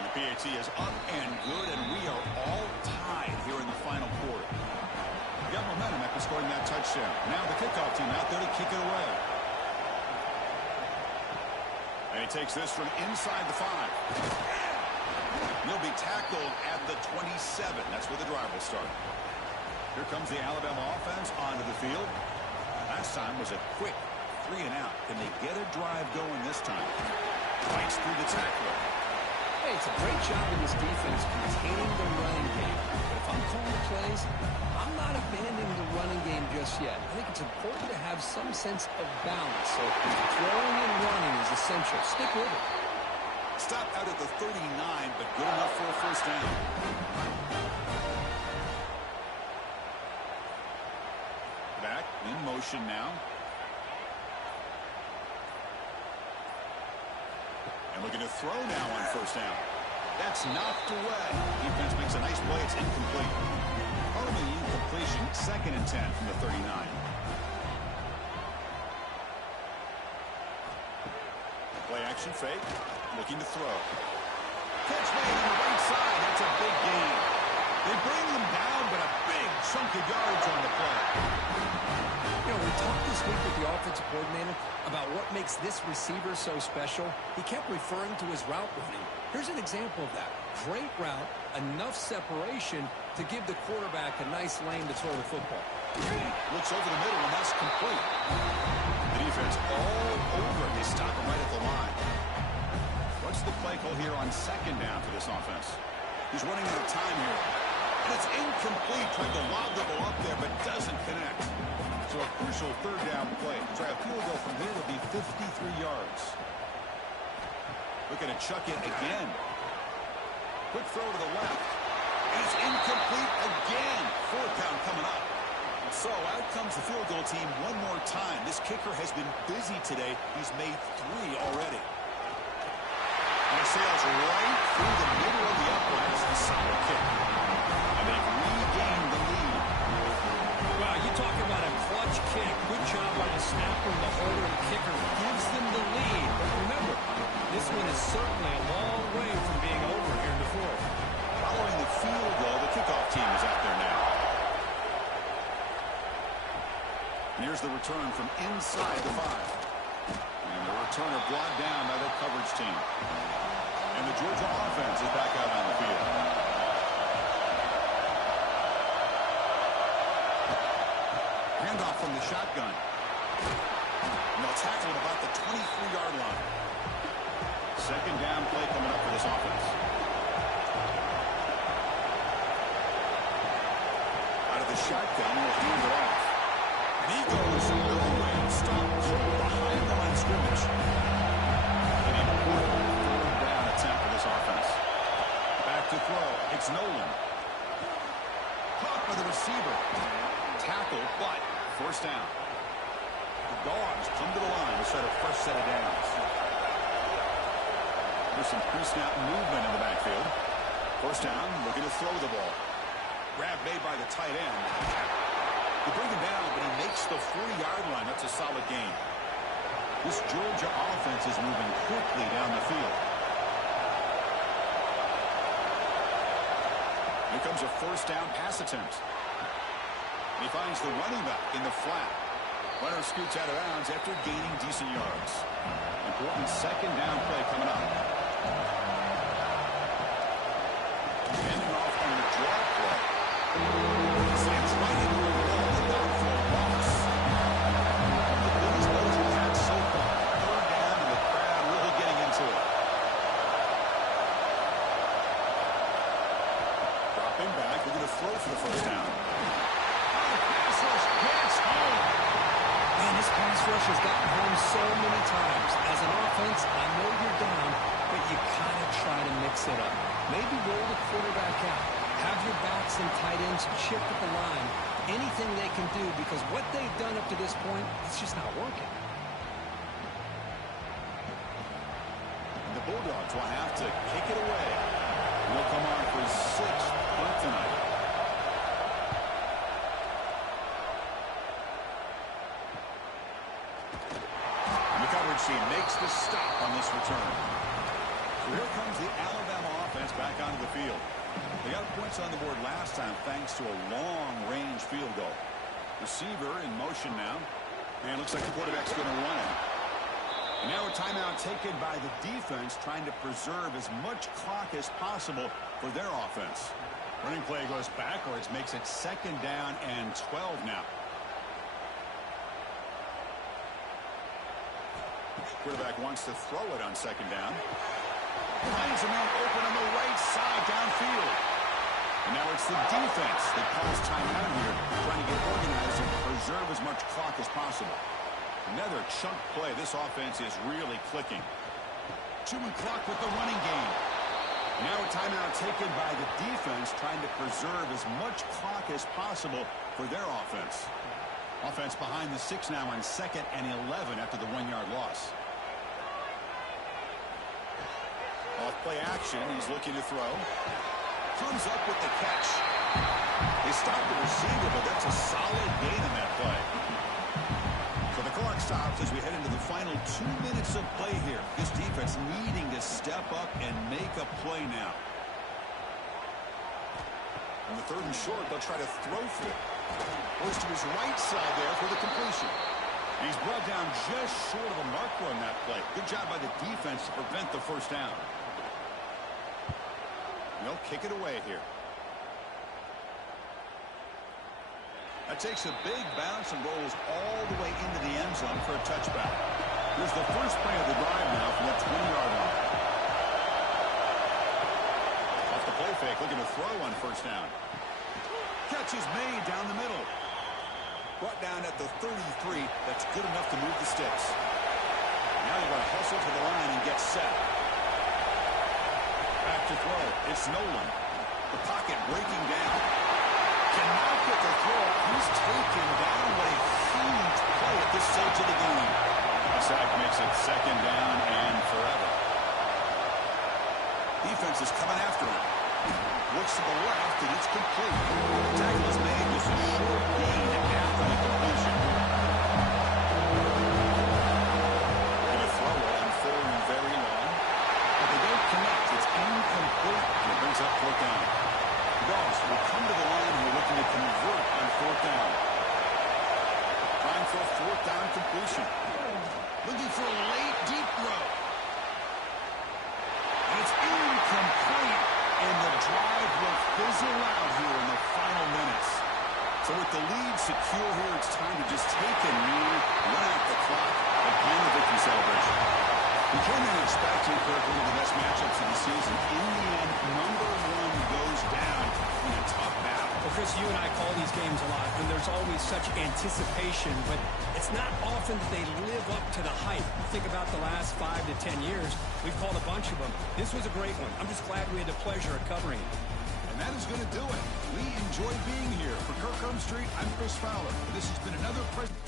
The PAT is up and good, and we are all tied here in the final quarter. We got momentum after scoring that touchdown. Now the kickoff team out there to kick it away. And he takes this from inside the 5. He'll be tackled at the 27. That's where the drive will start. Here comes the Alabama offense onto the field. Last time was a quick 3 and out. Can they get a drive going this time? Fights through the tackler. Hey, it's a great job of this defense containing the running game. But if I'm calling the plays, I'm not abandoning the running game just yet. I think it's important to have some sense of balance. So throwing and running is essential. Stick with it. Stop out at the 39, but good enough for a first down. Back in motion now. And looking to throw now on first down. That's knocked away. Defense makes a nice play. It's incomplete. Part of the incompletion, 2nd and 10 from the 39. Play action fake. Looking to throw. Catch made on the right side. That's a big gain. They bring him down, but a big chunk of yards on the play. You know, we talked this week with the offensive coordinator about what makes this receiver so special. He kept referring to his route running. Here's an example of that. Great route, enough separation to give the quarterback a nice lane to throw the football. Looks over the middle, and that's complete. The defense all over him. They stop him right at the line. What's the play call here on 2nd down for this offense? He's running out of time here. And it's incomplete. Trying to lob the ball up there, but doesn't connect. So a crucial 3rd down play. Try a field goal from here will be 53 yards. Looking to chuck it again. Quick throw to the left. And it's incomplete again. 4th down coming up. So out comes the field goal team one more time. This kicker has been busy today. He's made 3 already. And it sails right through the middle of the uprights. A solid kick. And they've regained the lead. Wow, you talk about a clutch kick. Good job by the snapper, the holder, the kicker. Gives them the lead. But remember, this one is certainly a long way from being over here in the 4th. Following the field goal, the kickoff team is out there now. And here's the return from inside the 5. And the returner brought down by the coverage team. And the Georgia offense is back out on the field. Handoff from the shotgun. And they'll tackle him about the 23-yard line. 2nd down play coming up for this offense. Out of the shotgun, we'll hand it off. And he goes nowhere. Stop behind the line of scrimmage. There's some pre-snap movement in the backfield. First down, looking to throw the ball. Grab made by the tight end. They bring him down, but he makes the 40-yard line. That's a solid gain. This Georgia offense is moving quickly down the field. Here comes a first down pass attempt. He finds the running back in the flat. Runner scoots out of bounds after gaining decent yards. Important second down play coming up. Handing off on the draw play. Slams right into the wall and down for a loss. The Bills knows we've had so far. Third down and the crowd really getting into it. Dropping back. We're going to throw for the first down. Pass rush gets home. Man, this pass rush has gotten home so many times. As an offense, I know you're down, but you kind of try to mix it up. Maybe roll the quarterback out. Have your backs and tight ends chip at the line. Anything they can do, because what they've done up to this point, it's just not working. The Bulldogs will have to kick it away. He'll come on for his 6th punt tonight. The coverage team makes the stop on this return. So here comes the Alabama offense back onto the field. They got points on the board last time thanks to a long-range field goal. Receiver in motion now. And looks like the quarterback's going to run it. And now a timeout taken by the defense trying to preserve as much clock as possible for their offense. Running play goes backwards, makes it second down and 12 now. Quarterback wants to throw it on second down. Finds a man open on the right side downfield. And now it's the defense that calls timeout here, trying to get organized and preserve as much clock as possible. Another chunk play. This offense is really clicking. Chewing clock with the running game. Now a timeout taken by the defense, trying to preserve as much clock as possible for their offense. Offense behind the 6 now on 2nd and 11 after the 1-yard loss. Off play action. He's looking to throw. Comes up with the catch. They stop the receiver, but that's a solid gain in that play. So the clock stops as we head into the final 2 minutes of play here. This defense needing to step up and make a play now. On the 3rd and short, they'll try to throw for it. Goes to his right side there for the completion. And he's brought down just short of a marker on that play. Good job by the defense to prevent the first down. They'll kick it away here. That takes a big bounce and rolls all the way into the end zone for a touchback. Here's the first play of the drive now from the 20-yard line. Off the play fake, looking to throw on first down. Catch is made down the middle. Brought down at the 33. That's good enough to move the sticks. Now they're going to hustle to the line and get set. Back to throw. It's Nolan. The pocket breaking down. Cannot get the throw. He's taken down. What a huge play at this stage of the game. The sack makes it second down and forever. Defense is coming after him. Looks to the left, and it's complete. Tackle is made just a short gain after the completion. Going to throw it on 4th and very long. But they don't connect. It's incomplete, and it brings up 4th down. The Dogs will come to the line who are looking to convert on 4th down. Trying for a 4th down completion. Looking for a late, deep throw. And it's incomplete. And the drive will fizzle out here in the final minutes. So with the lead secure here, it's time to just take a knee, run out the clock, and plan the victory celebration. We came in expecting Kirk one of the best matchups of the season. In the end, number 1 goes down in a tough battle. Well, Chris, you and I call these games a lot, and there's always such anticipation, but it's not often that they live up to the hype. Think about the last 5 to 10 years. We've called a bunch of them. This was a great one. I'm just glad we had the pleasure of covering it. And that is going to do it. We enjoyed being here. For Kirk Street, I'm Chris Fowler. This has been another presentation.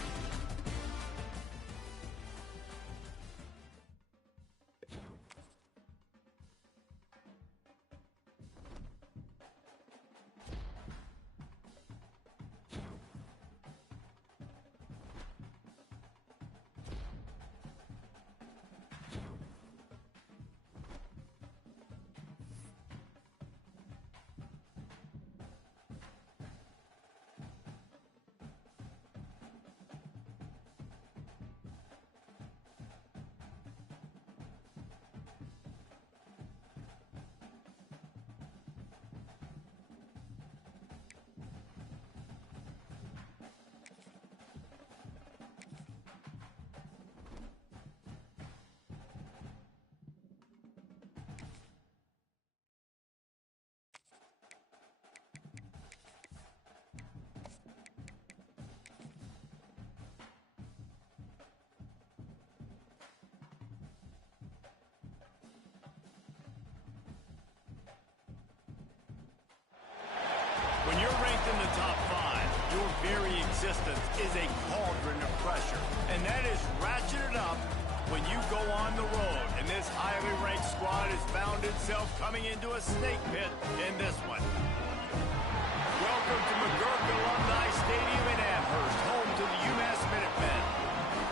your very existence is a cauldron of pressure. And that is ratcheted up when you go on the road. And this highly ranked squad has found itself coming into a snake pit in this one. Welcome to McGurk Alumni Stadium in Amherst, home to the UMass Minutemen.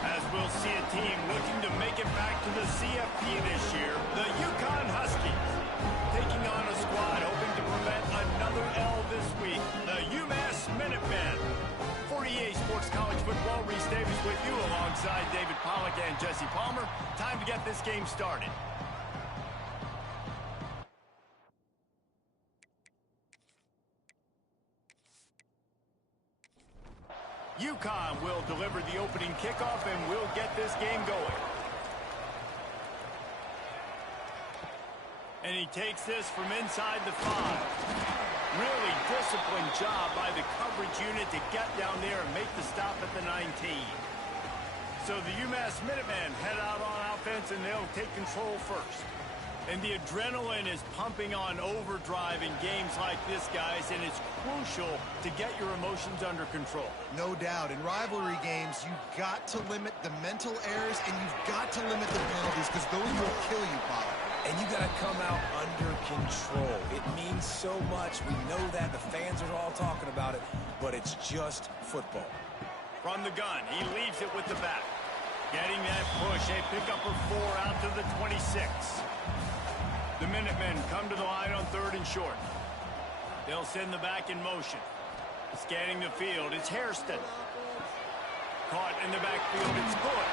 As we'll see a team looking to make it back to the CFB this year, the UConn Huskies. Taking on a squad hoping to prevent another L this week, the UMass Minutemen. For EA Sports College Football, Reese Davis with you alongside David Pollack and Jesse Palmer. Time to get this game started. UConn will deliver the opening kickoff and we'll get this game going. And he takes this from inside the 5. Really disciplined job by the coverage unit to get down there and make the stop at the 19. So the UMass Minutemen head out on offense and they'll take control first. And the adrenaline is pumping on overdrive in games like this, guys, and it's crucial to get your emotions under control. No doubt. In rivalry games, you've got to limit the mental errors and you've got to limit the penalties because those will kill you, Pollard. And you got to come out under control. It means so much. We know that. The fans are all talking about it, but it's just football. From the gun, he leaves it with the back. Getting that push, a pickup of 4 out to the 26. The Minutemen come to the line on 3rd and short. They'll send the back in motion. Scanning the field, it's Hairston. Caught in the backfield, it's good.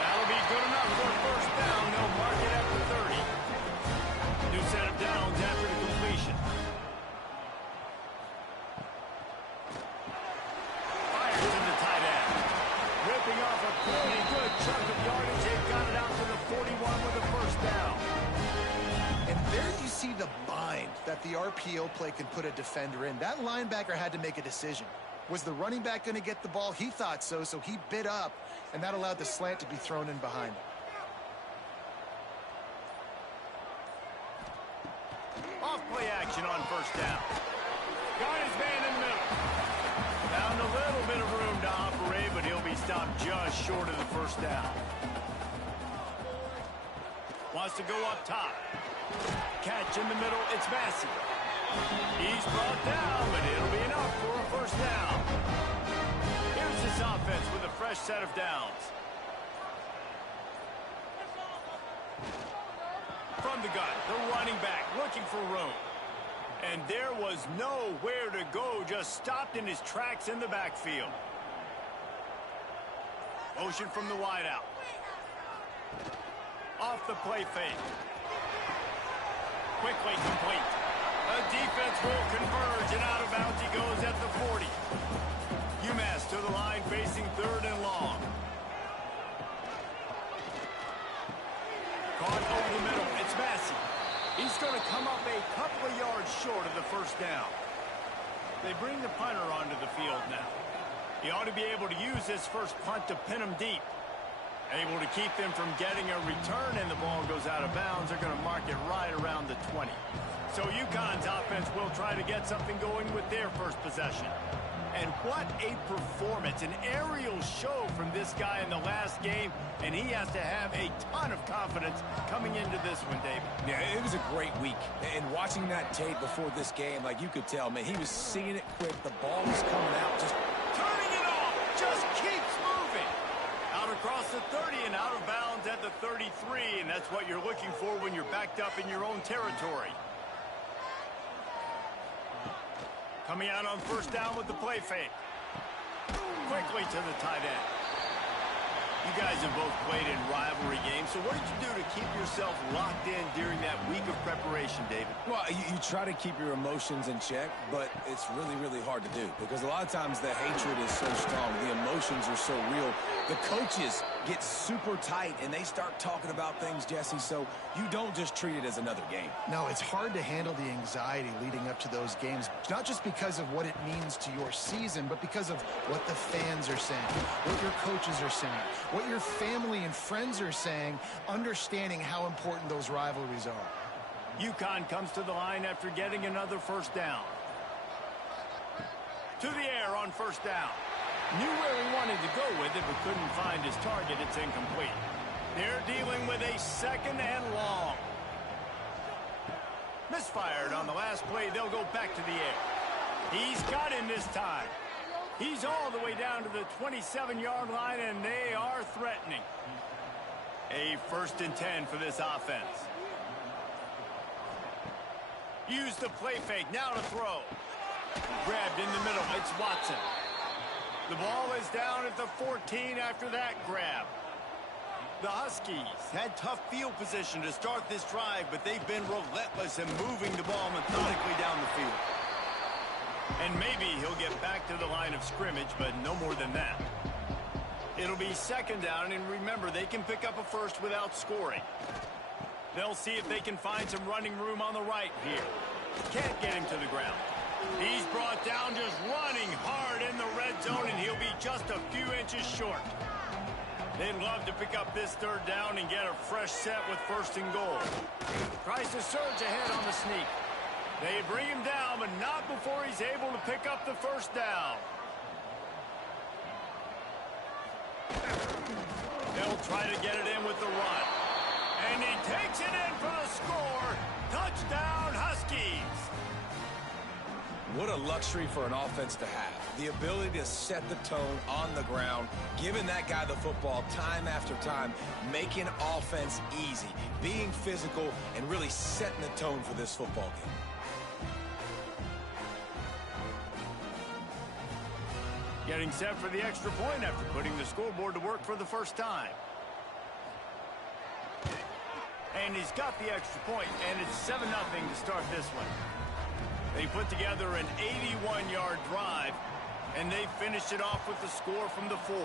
That'll be good enough for a first down. They'll mark it at the 30. New set of downs after the completion. Fires to the tight end. Ripping off a pretty good chunk of yardage. They've got it out to the 41 with a first down. And there you see the bind that the RPO play can put a defender in. That linebacker had to make a decision. Was the running back going to get the ball? He thought so, so he bit up, and that allowed the slant to be thrown in behind him. Off play action on first down. Got his man in the middle. Found a little bit of room to operate, but he'll be stopped just short of the first down. Wants to go up top. Catch in the middle, it's Massey. He's brought down, but it'll be enough for a first down. Here's this offense with a fresh set of downs. From the gun, the running back looking for room. And there was nowhere to go, just stopped in his tracks in the backfield. Motion from the wideout. Off the play fake. Quickly complete. The defense will converge, and out of bounds he goes at the 40. UMass to the line, facing 3rd and long. Caught over the middle. It's Massey. He's going to come up a couple of yards short of the first down. They bring the punter onto the field now. He ought to be able to use this first punt to pin him deep. Able to keep them from getting a return, and the ball goes out of bounds. They're going to mark it right around the 20. So UConn's offense will try to get something going with their first possession. And what a performance, an aerial show from this guy in the last game, and he has to have a ton of confidence coming into this one, David. Yeah, it was a great week. And watching that tape before this game, like you could tell, man, he was seeing it quick. The ball was coming out, just turning it off, just keeps moving. Out across the 30 and out of bounds at the 33, and that's what you're looking for when you're backed up in your own territory. Coming out on first down with the play fake. Quickly to the tight end. You guys have both played in rivalry games, so what did you do to keep yourself locked in during that week of preparation, David? Well, you try to keep your emotions in check, but it's really, really hard to do because a lot of times the hatred is so strong. The emotions are so real. The coaches get super tight, and they start talking about things, Jesse, so you don't just treat it as another game. No, it's hard to handle the anxiety leading up to those games, not just because of what it means to your season, but because of what the fans are saying, what your coaches are saying, what your family and friends are saying, understanding how important those rivalries are. UConn comes to the line after getting another first down. to the air on first down. Knew where he wanted to go with it, but couldn't find his target. It's incomplete. They're dealing with a 2nd and long. Misfired on the last play. They'll go back to the air. He's got him this time. He's all the way down to the 27-yard line, and they are threatening. A 1st and 10 for this offense. Use the play fake. Now to throw. Grabbed in the middle. It's Watson. The ball is down at the 14 after that grab. The Huskies had tough field position to start this drive, but they've been relentless in moving the ball methodically down the field. And maybe he'll get back to the line of scrimmage, but no more than that. It'll be 2nd down, and remember, they can pick up a first without scoring. They'll see if they can find some running room on the right here. Can't get him to the ground. He's brought down just running hard in the red zone, and he'll be just a few inches short. They'd love to pick up this 3rd down and get a fresh set with 1st and goal. Tries to surge ahead on the sneak. They bring him down, but not before he's able to pick up the 1st down. They'll try to get it in with the run. And he takes it in for the score. Touchdown, Huskies. What a luxury for an offense to have. The ability to set the tone on the ground, giving that guy the football time after time, making offense easy, being physical, and really setting the tone for this football game. Getting set for the extra point after putting the scoreboard to work for the first time. And he's got the extra point, and it's 7-0 to start this one. They put together an 81-yard drive, and they finished it off with the score from the 4.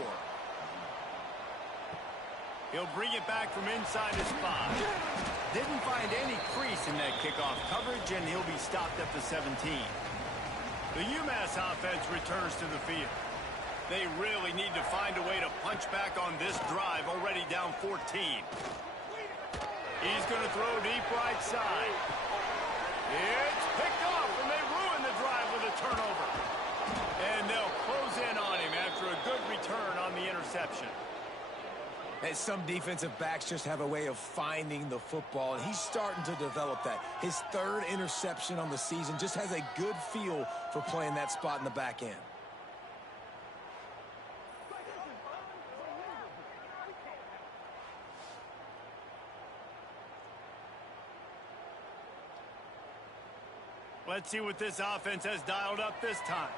He'll bring it back from inside his 5. Didn't find any crease in that kickoff coverage, and he'll be stopped at the 17. The UMass offense returns to the field. They really need to find a way to punch back on this drive, already down 14. He's going to throw deep right side. It's picked off, and they ruin the drive with a turnover. And they'll close in on him after a good return on the interception. And some defensive backs just have a way of finding the football, and he's starting to develop that. His 3rd interception on the season, just has a good feel for playing that spot in the back end. Let's see what this offense has dialed up this time.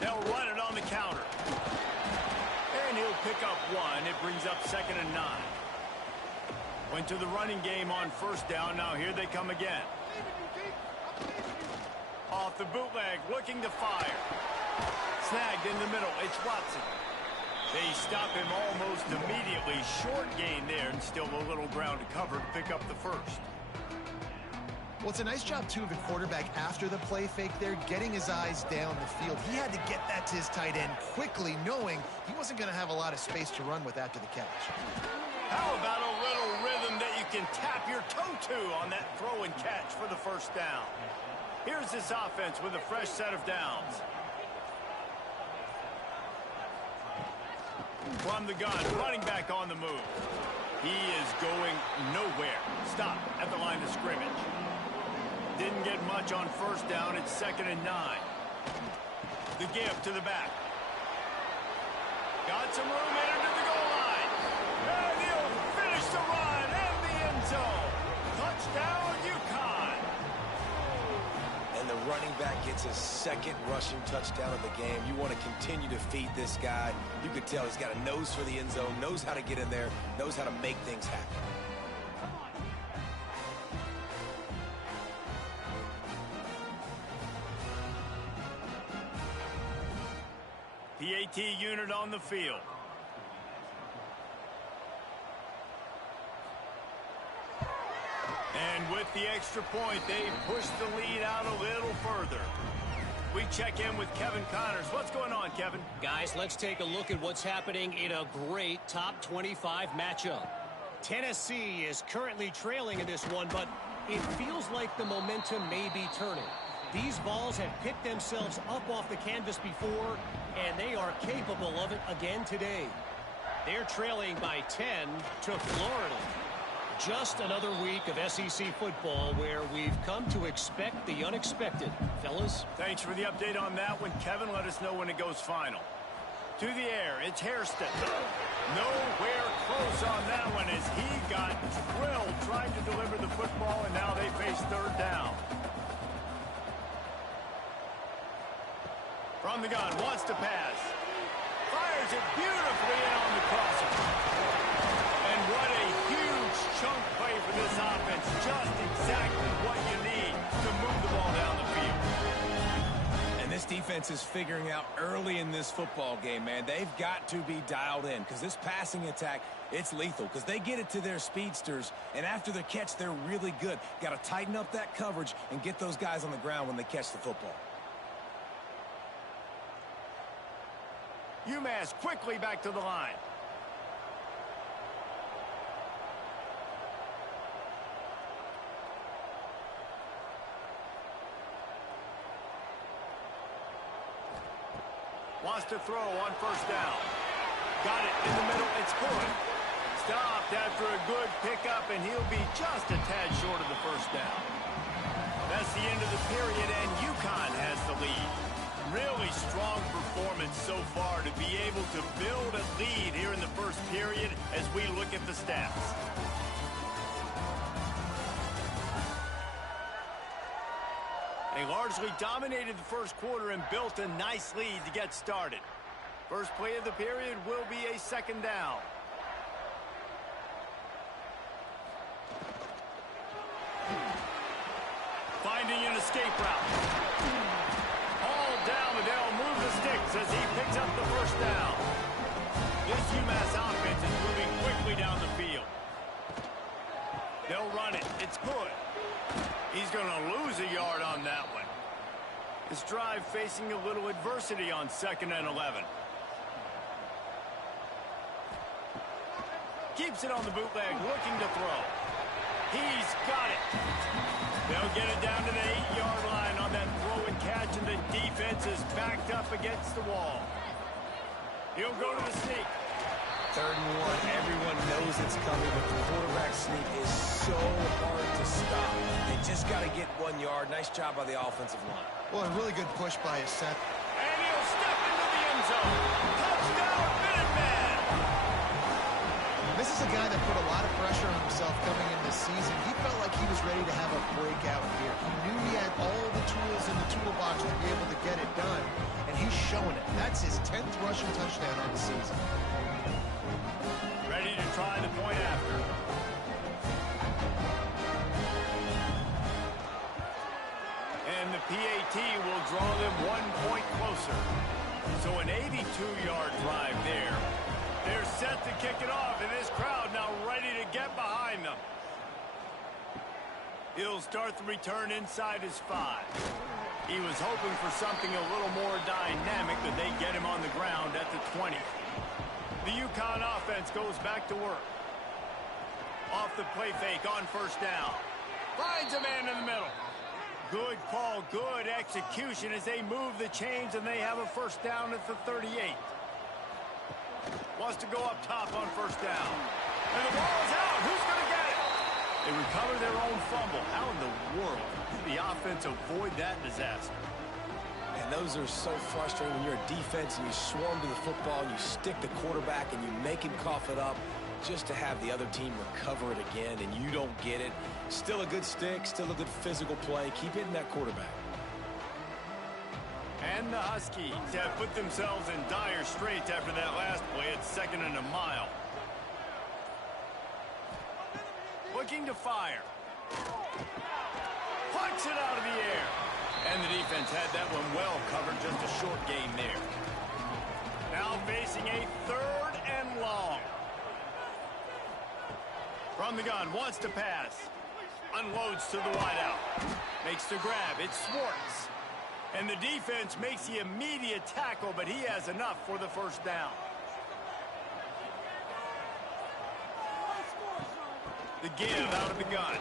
They'll run it on the counter. And he'll pick up 1. It brings up 2nd and 9. Went to the running game on 1st down. Now here they come again. Off the bootleg, looking to fire. Snagged in the middle. It's Watson. They stop him almost immediately. Short gain there, and still a little ground to cover to pick up the 1st. Well, it's a nice job, too, of the quarterback after the play fake there, getting his eyes down the field. He had to get that to his tight end quickly, knowing he wasn't going to have a lot of space to run with after the catch. How about a little rhythm that you can tap your toe to on that throw and catch for the 1st down? Here's this offense with a fresh set of downs. From the gun, running back on the move. He is going nowhere. Stop at the line of scrimmage. Didn't get much on 1st down. It's 2nd and 9. The give to the back. Got some room in to the goal line. And he'll finish the run in the end zone. Touchdown, UConn. And the running back gets his 2nd rushing touchdown of the game. You want to continue to feed this guy. You can tell he's got a nose for the end zone, knows how to get in there, knows how to make things happen. PAT unit on the field. And with the extra point, they push the lead out a little further. We check in with Kevin Connors. What's going on, Kevin? Guys, let's take a look at what's happening in a great top 25 matchup. Tennessee is currently trailing in this one, but it feels like the momentum may be turning. These balls have picked themselves up off the canvas before, and they are capable of it again today. They're trailing by 10 to Florida. Just another week of SEC football where we've come to expect the unexpected. Fellas? Thanks for the update on that one, Kevin. Let us know when it goes final. To the air, it's Hairston. Nowhere close on that one as he got drilled trying to deliver the football, and now they face third down. From the gun, wants to pass. Fires it beautifully in on the crosser. And what a huge chunk play for this offense. Just exactly what you need to move the ball down the field. And this defense is figuring out early in this football game, man. They've got to be dialed in because this passing attack, it's lethal because they get it to their speedsters, and after the catch, they're really good. Got to tighten up that coverage and get those guys on the ground when they catch the football. UMass quickly back to the line. Wants to throw on first down. Got it in the middle. It's good. Stopped after a good pickup, and he'll be just a tad short of the first down. That's the end of the period, and UConn has the lead. Really strong performance so far to be able to build a lead here in the first period as we look at the stats. They largely dominated the first quarter and built a nice lead to get started. First play of the period will be a second down. Finding an escape route. Down, and they'll move the sticks as he picks up the first down. This UMass offense is moving quickly down the field. They'll run it. It's good. He's going to lose a yard on that one. This drive facing a little adversity on 2nd and 11. Keeps it on the bootleg, looking to throw. He's got it. They'll get it down to the 8-yard line on that throw and catch, and the defense is backed up against the wall. He'll go to the sneak. 3rd and 1. Everyone knows it's coming, but the quarterback sneak is so hard to stop. They just got to get 1 yard. Nice job by the offensive line. Well, a really good push by his set. And he'll step into the end zone. Touchdown, Minuteman! This is a guy that put a lot of pressure on himself coming in this season. He felt like he was ready to have a breakout here. He knew he had all the tools in the toolbox to be able to get it done, and he's showing it. That's his 10th rushing touchdown on the season. Ready to try the point after. And the PAT will draw them 1 point closer. So an 82-yard drive there. They're set to kick it off, and this crowd now ready to get behind them. He'll start the return inside his 5. He was hoping for something a little more dynamic, but they get him on the ground at the 20. The UConn offense goes back to work. Off the play fake on first down. Finds a man in the middle. Good call, good execution as they move the chains, and they have a first down at the 38. Wants to go up top on first down. And the ball is out. Who's going to get it? They recover their own fumble. How in the world did the offense avoid that disaster? And those are so frustrating when you're a defense and you swarm to the football, and you stick the quarterback and you make him cough it up just to have the other team recover it again, and you don't get it. Still a good stick, still a good physical play. Keep hitting that quarterback. And the Huskies have put themselves in dire straits after that last play at 2nd and a mile. Looking to fire. Plucks it out of the air. And the defense had that one well covered, just a short gain there. Now facing a 3rd and long. From the gun, wants to pass. Unloads to the wideout. Makes the grab, it's Swartz. And the defense makes the immediate tackle, but he has enough for the first down. The give out of the gun.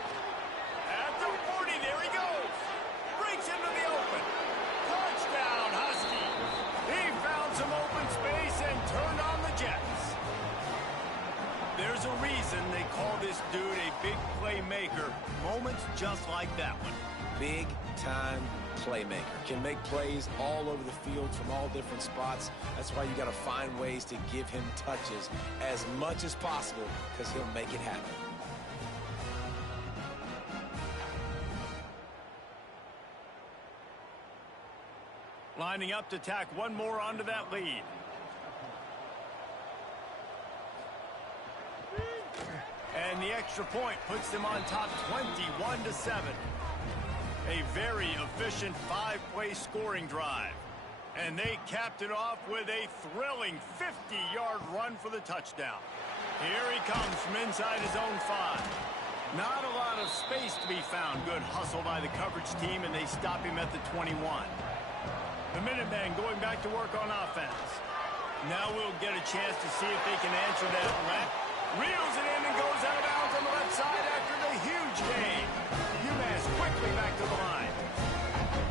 At the 40, there he goes. takes him to the open. Touchdown, Huskies. He found some open space and turned on the Jets. There's a reason they call this dude a big playmaker. Moments just like that one. Big-time playmaker. Can make plays all over the field from all different spots. That's why you got to find ways to give him touches as much as possible because he'll make it happen. Lining up to tack one more onto that lead. And the extra point puts them on top 21-7. A very efficient 5-play scoring drive. And they capped it off with a thrilling 50-yard run for the touchdown. Here he comes from inside his own 5. Not a lot of space to be found. Good hustle by the coverage team, and they stop him at the 21. The Minutemen going back to work on offense. Now we'll get a chance to see if they can answer that let. Reels it in and goes out of bounds on the left side after the huge gain. UMass quickly back to the line.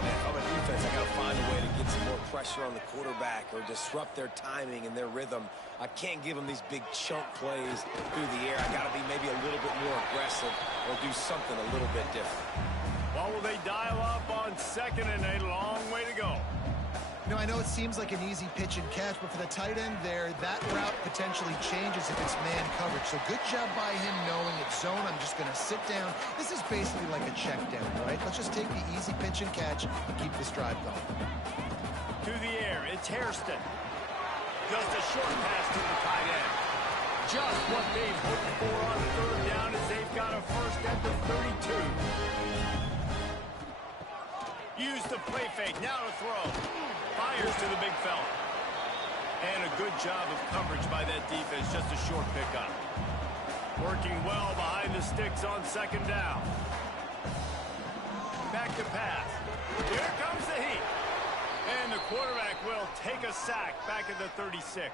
Man, on the defense, I got to find a way to get some more pressure on the quarterback or disrupt their timing and their rhythm. I can't give them these big chunk plays through the air. I got to be maybe a little bit more aggressive or do something a little bit different. Well, will they dial up on second and a long way to go? You know, I know it seems like an easy pitch and catch, but for the tight end there, that route potentially changes if it's man coverage. So good job by him knowing it's zone. I'm just going to sit down. This is basically like a check down, right? Let's just take the easy pitch and catch and keep this drive going. To the air, it's Hairston. Just a short pass to the tight end. Just what they've hoped for on third down as they've got a first at the 32. Use the play fake, now to throw. Fires to the big fella. And a good job of coverage by that defense, just a short pickup. Working well behind the sticks on second down. Back to pass. Here comes the heat. And the quarterback will take a sack back at the 36.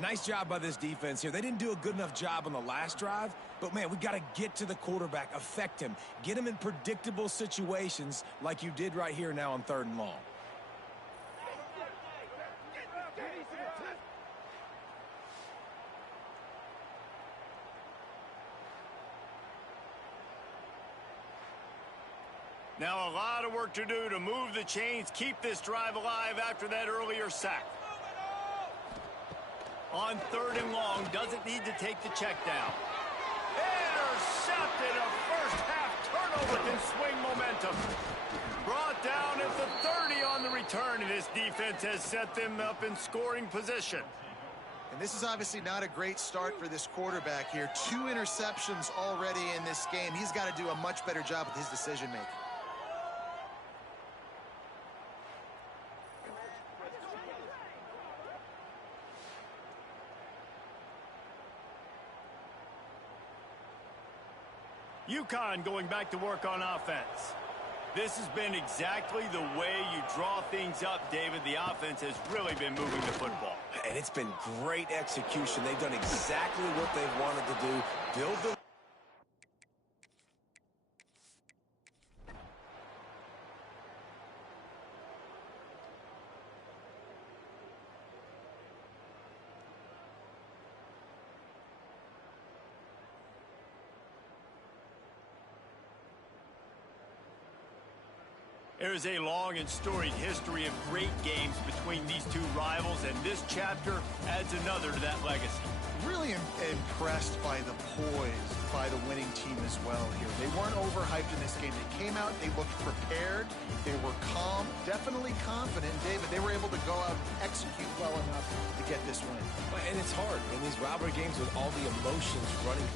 Nice job by this defense here. They didn't do a good enough job on the last drive, but, man, we got to get to the quarterback, affect him, get him in predictable situations like you did right here now on 3rd and long. Now a lot of work to do to move the chains, keep this drive alive after that earlier sack. On 3rd and long, doesn't need to take the check down. Intercepted, a first half turnover can swing momentum. Brought down at the 30 on the return, and this defense has set them up in scoring position. And this is obviously not a great start for this quarterback here. 2 interceptions already in this game. He's got to do a much better job with his decision-making. UConn going back to work on offense. This has been exactly the way you draw things up, David. The offense has really been moving the football. And it's been great execution. They've done exactly what they've wanted to do. Build the There's a long and storied history of great games between these two rivals, and this chapter adds another to that legacy. Really impressed by the poise by the winning team as well here. They weren't overhyped in this game. They came out, they looked prepared, they were calm, definitely confident. David, they were able to go out and execute well enough to get this win. And it's hard in these rivalry games with all the emotions running.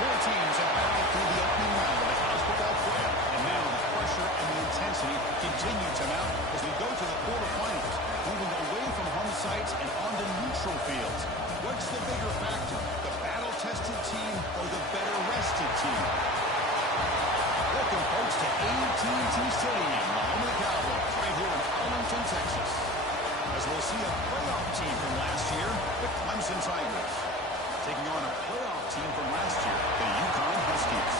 Four teams have battled through the opening round of the college football playoff, and now the pressure and the intensity continue to mount as we go to the quarterfinals, moving away from home sites and onto neutral fields. What's the bigger factor, the battle-tested team or the better-rested team? Welcome, folks, to AT&T Stadium, the home of the Cowboys, right here in Arlington, Texas. As we'll see a playoff team from last year, the Clemson Tigers, taking on a playoff team from last year, the UConn Huskies.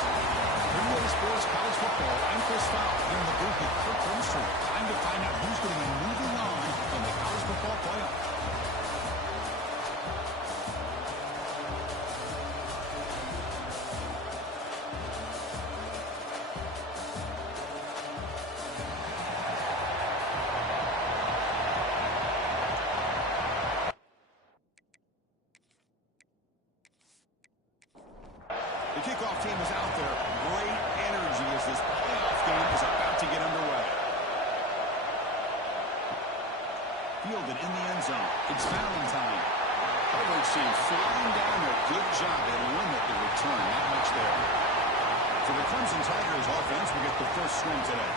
Premier Sports College Football, I'm Chris Fowl, here in the booth with Kirk Herbstreit. Time to find out who's going to be moving on in the college football playoff. The kickoff team is out there. Great energy as this playoff game is about to get underway. Fielded in the end zone. It's Valentine. Coverage team flying down there. Good job. They limit the return. Not much there. So the Clemson Tigers offense will get the first swing today.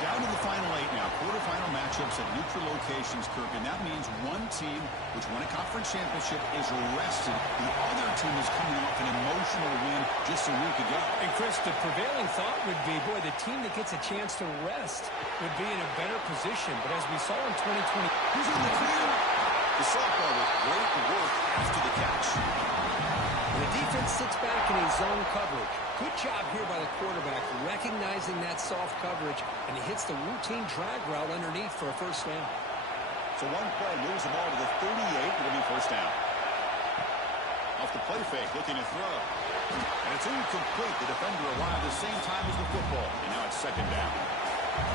Down to the final 8 now. Quarterfinal matchups at neutral locations, Kirk. And that means one team which won a conference championship is rested. The other team is coming off an emotional win just a week ago. And, Chris, the prevailing thought would be, boy, the team that gets a chance to rest would be in a better position. But as we saw in 2020... Who's in the clear? The softball with great work after the catch. And the defense sits back in a zone coverage. Good job here by the quarterback, recognizing that soft coverage, and he hits the routine drag route underneath for a first down. So one play moves the ball to the 38. It'll be first down. Off the play fake, looking to throw. And it's incomplete. The defender arrived the same time as the football. And now it's second down.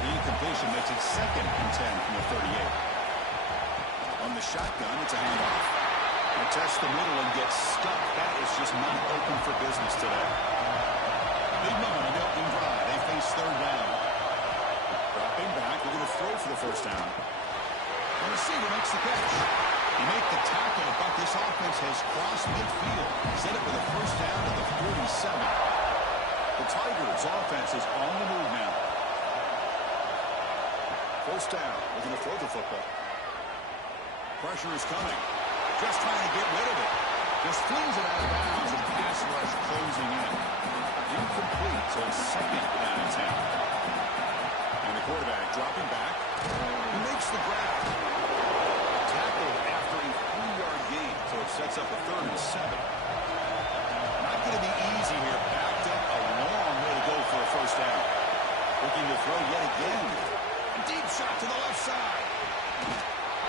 The incompletion makes it second and 10 from the 38. On the shotgun, it's a handoff. And test the middle and gets stuck. That is just not open for business today. Big moment on the opening drive. They face third down. Dropping back. We're going to throw for the first down. The receiver makes the catch. He made the tackle, but this offense has crossed midfield. Set it with a first down to the 47. The Tigers' offense is on the move now. First down. We're going to throw the football. Pressure is coming. Just trying to get rid of it. Just flings it out of bounds and pass rush closing in. Incomplete, so it's second down and 10. And the quarterback dropping back. He makes the grab. Tackled after a 3-yard gain, so it sets up a third and 7. Not going to be easy here. Backed up a long way to go for a first down. Looking to throw yet again. A deep shot to the left side.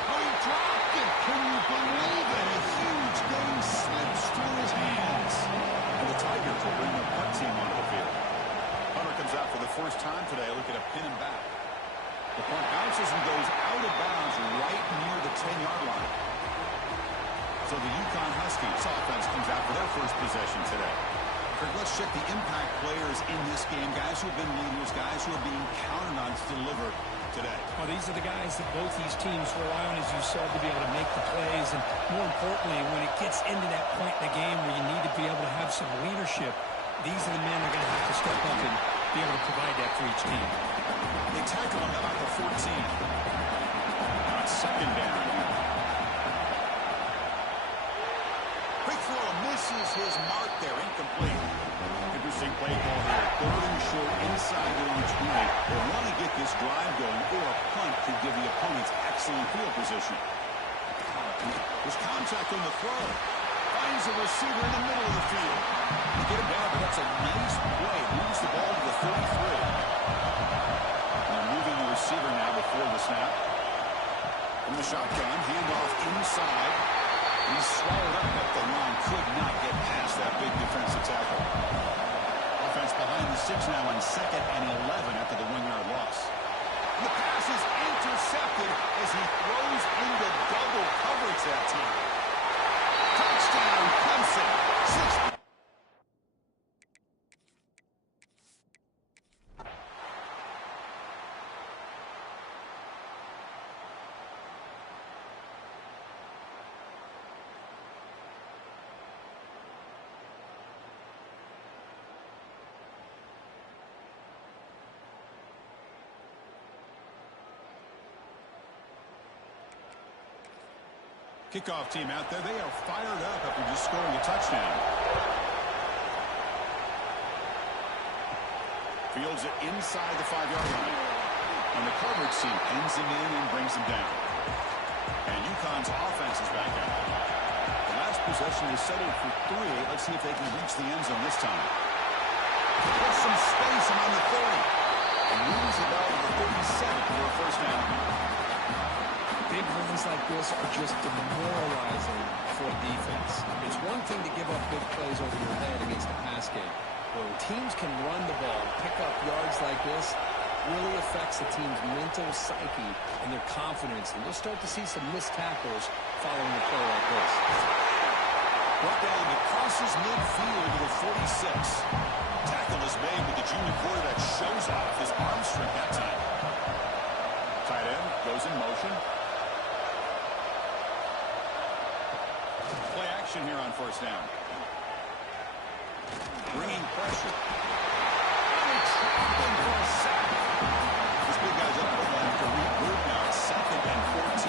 Oh, he dropped it. Can you believe it? A huge game slips through his hands. And the Tigers will bring the punt team onto the field. Hunter comes out for the first time today. Look at a pin him back. The punt bounces and goes out of bounds right near the 10-yard line. So the UConn Huskies offense comes out for their first possession today. Kirk, let's check the impact players in this game. Guys who have been leaders, guys who are being counted on to deliver today. Well, these are the guys that both these teams rely on, as you said, to be able to make the plays. And more importantly, when it gets into that point in the game where you need to be able to have some leadership, these are the men that are going to have to step up and be able to provide that for each team. They tackle him about the 14. Now it's second down. Quick throw misses his mark there. Incomplete. Interesting play call here. Third and short inside their own 20. They want to get this drive going, or a punt could give the opponents excellent field position. There's contact on the throw. Finds a receiver in the middle of the field. They get him down, but that's a nice play. Moves the ball to the 33. They're moving the receiver now before the snap. From the shotgun, handoff inside. He's swallowed up at the line. Could not get past that big defensive tackle. Offense behind the 6 now on second and 11 after the 1-yard loss. The pass is intercepted as he throws into double coverage that time. Touchdown, Clemson. 6. Kickoff team out there, they are fired up after just scoring a touchdown. Fields it inside the 5-yard line. And the coverage team pins him in and brings him down. And UConn's offense is back out. The last possession was settled for 3. Let's see if they can reach the end zone this time. There's some space around the 30. And moves the ball to the 37 for a first down. Big runs like this are just demoralizing for a defense. It's one thing to give up big plays over your head against a pass game. When teams can run the ball, pick up yards like this, really affects the team's mental psyche and their confidence. And you'll start to see some missed tackles following a play like this. Brought down and crosses midfield to the 46. Tackle is made, but the junior quarterback shows off his arm strength that time. Tight end goes in motion. Play action here on first down. Bringing pressure. And trapping for a sack. This big guy's up, but they'll have to regroup now. It's 2nd and 14.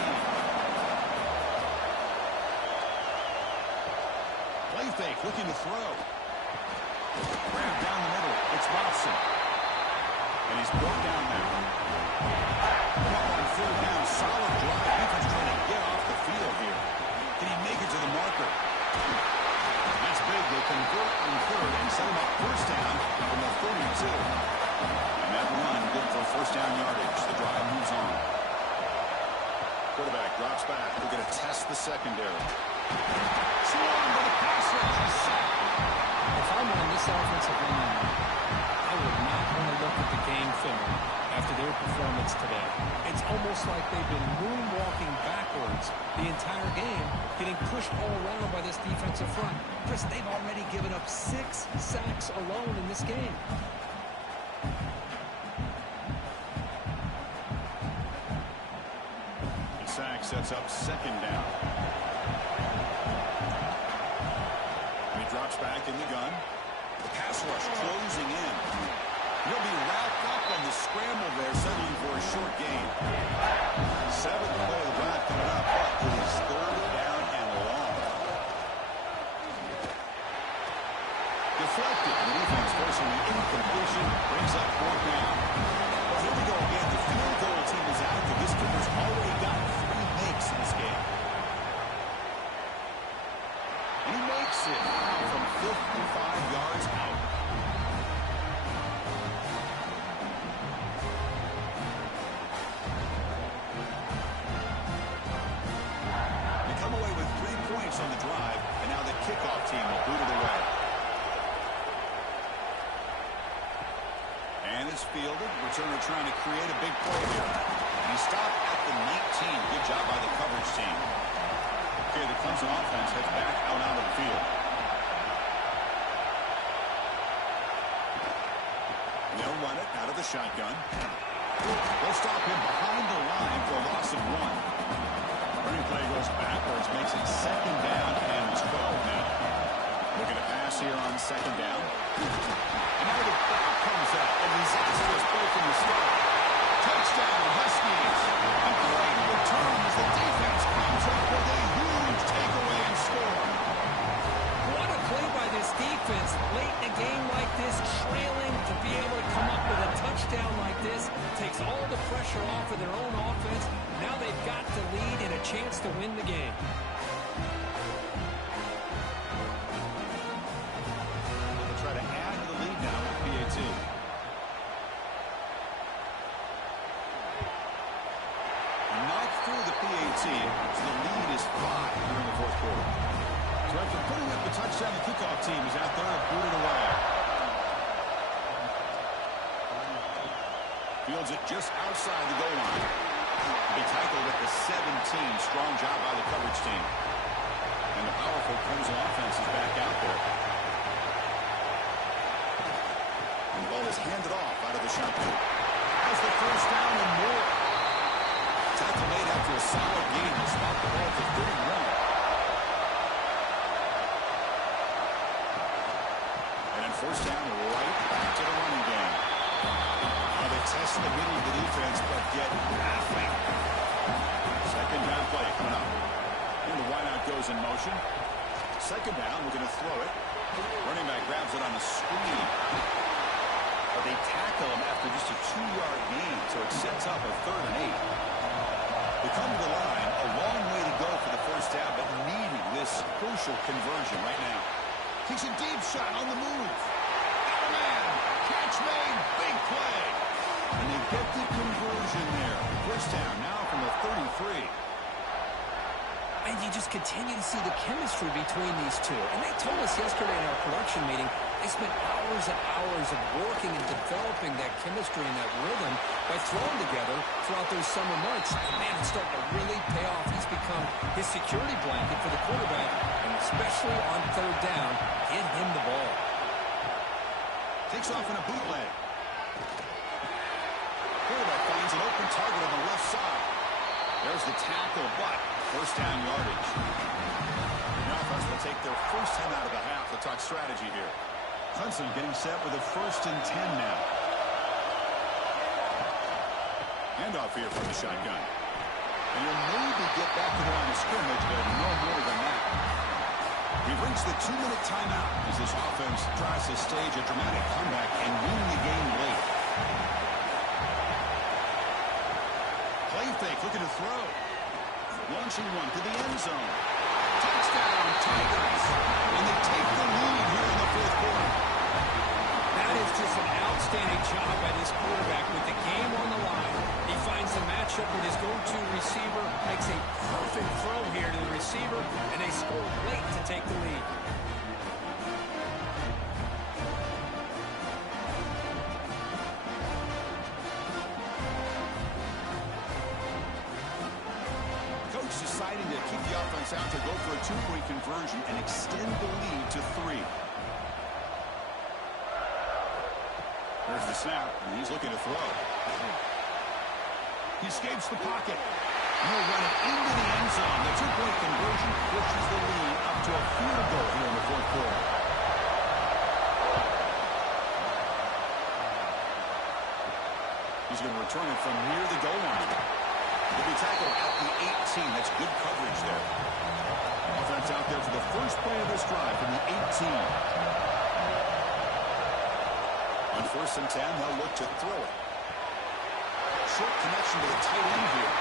Play fake, looking to throw. Grab down the middle. It's Watson. And he's brought down now. Ball on 3rd down. Solid drive. Defense trying to get off the field here. Can he make it to the marker? That's big. They convert on 3rd and set him up first down from the 32. And that run good for first down yardage. The drive moves on. Quarterback drops back. They're going to test the secondary. Swung to the pass rush. He's sacked. If I'm on this offensive line, I would not want to look at the game film after their performance today. It's almost like they've been moonwalking backwards the entire game, getting pushed all around by this defensive front. Chris, they've already given up 6 sacks alone in this game. The sack sets up 2nd down. Drops back in the gun. The pass rush closing in. He'll be wrapped up on the scramble there, settling for a short gain. 7th play of the drive coming up, but it is 3rd down and long. Deflected. The defense forcing the incompletion. Brings up 4th down. Well, here we go again. The field goal team is active. This kicker's already got 3 makes in this game. And he makes it from 55 yards out. They come away with 3 points on the drive, and now the kickoff team will boot it away. And it's fielded. Returner trying to create a big play here. And he stopped at the 19. Good job by the coverage team. Okay, the Clemson offense heads back out onto the field. And they'll run it out of the shotgun. They'll stop him behind the line for a loss of 1. Running play goes backwards, makes it 2nd down and 12 now. Looking to pass here on 2nd down. And now the ball comes out. A disastrous play from the start. Touchdown, Huskies. A great return as the defense comes up with a huge takeaway and score. What a play by this defense. Late in a game like this, trailing to be able to come up with a touchdown like this. Takes all the pressure off of their own offense. Now they've got the lead and a chance to win the game. They'll try to add to the lead now with PAT. Knocked through the PAT, so the lead is 5 here in the 4th quarter. So after putting up the touchdown, the kickoff team is out there and booted away. Fields it just outside the goal line. Be tackled at the 17. Strong job by the coverage team. And the powerful Clemson offense is back out there. And the ball is handed off out of the shotgun. Has the first down and more. Tackle made after a solid gain. He'll spot the ball for 31. And then first down right back to the running game. Now they test the middle of the defense, but get nothing. 2nd down play coming up. And the wideout goes in motion. Second down, we're going to throw it. Running back grabs it on a screen. But they tackle him after just a 2-yard gain, so it sets up a 3rd and 8. They come to the line, a long way to go for the first down, but needing this crucial conversion right now. Takes a deep shot on the move. Got a man. Catch made. Big play. And they get the conversion there. First down now from the 33. And you just continue to see the chemistry between these two. And they told us yesterday in our production meeting, they spent hours and hours of working and developing that chemistry and that rhythm by throwing together throughout those summer months. And man, it's starting to really pay off. He's become his security blanket for the quarterback, and especially on 3rd down, get him the ball. Takes off in a bootleg. Quarterback finds an open target on the left side. There's the tackle, but first down yardage. The offense will take their first 10 out of the half to talk strategy here. Clemson getting set with a 1st and 10 now. Handoff here from the shotgun. And he'll maybe get back to the line of scrimmage, but no more than that. He brings the 2-minute timeout as this offense tries to stage a dramatic comeback and win the game late. Play fake, looking to throw. Launching one to the end zone. Touchdown, Tigers. And they take the lead here in the 4th quarter. That is just an outstanding job by this quarterback with the game on the line. He finds the matchup with his go-to receiver, makes a perfect throw here to the receiver, and they score late to take the lead. Deciding to keep the offense out to go for a 2-point conversion and extend the lead to 3. There's the snap, and he's looking to throw. He escapes the pocket. And he'll run it into the end zone. The 2-point conversion pushes the lead up to a field goal here in the 4th quarter. He's going to return it from near the goal line. He'll be tackled at the 18. That's good coverage there. Offense out there for the first play of this drive from the 18. On 1st and 10, they'll look to throw it. Short connection to the tight end here.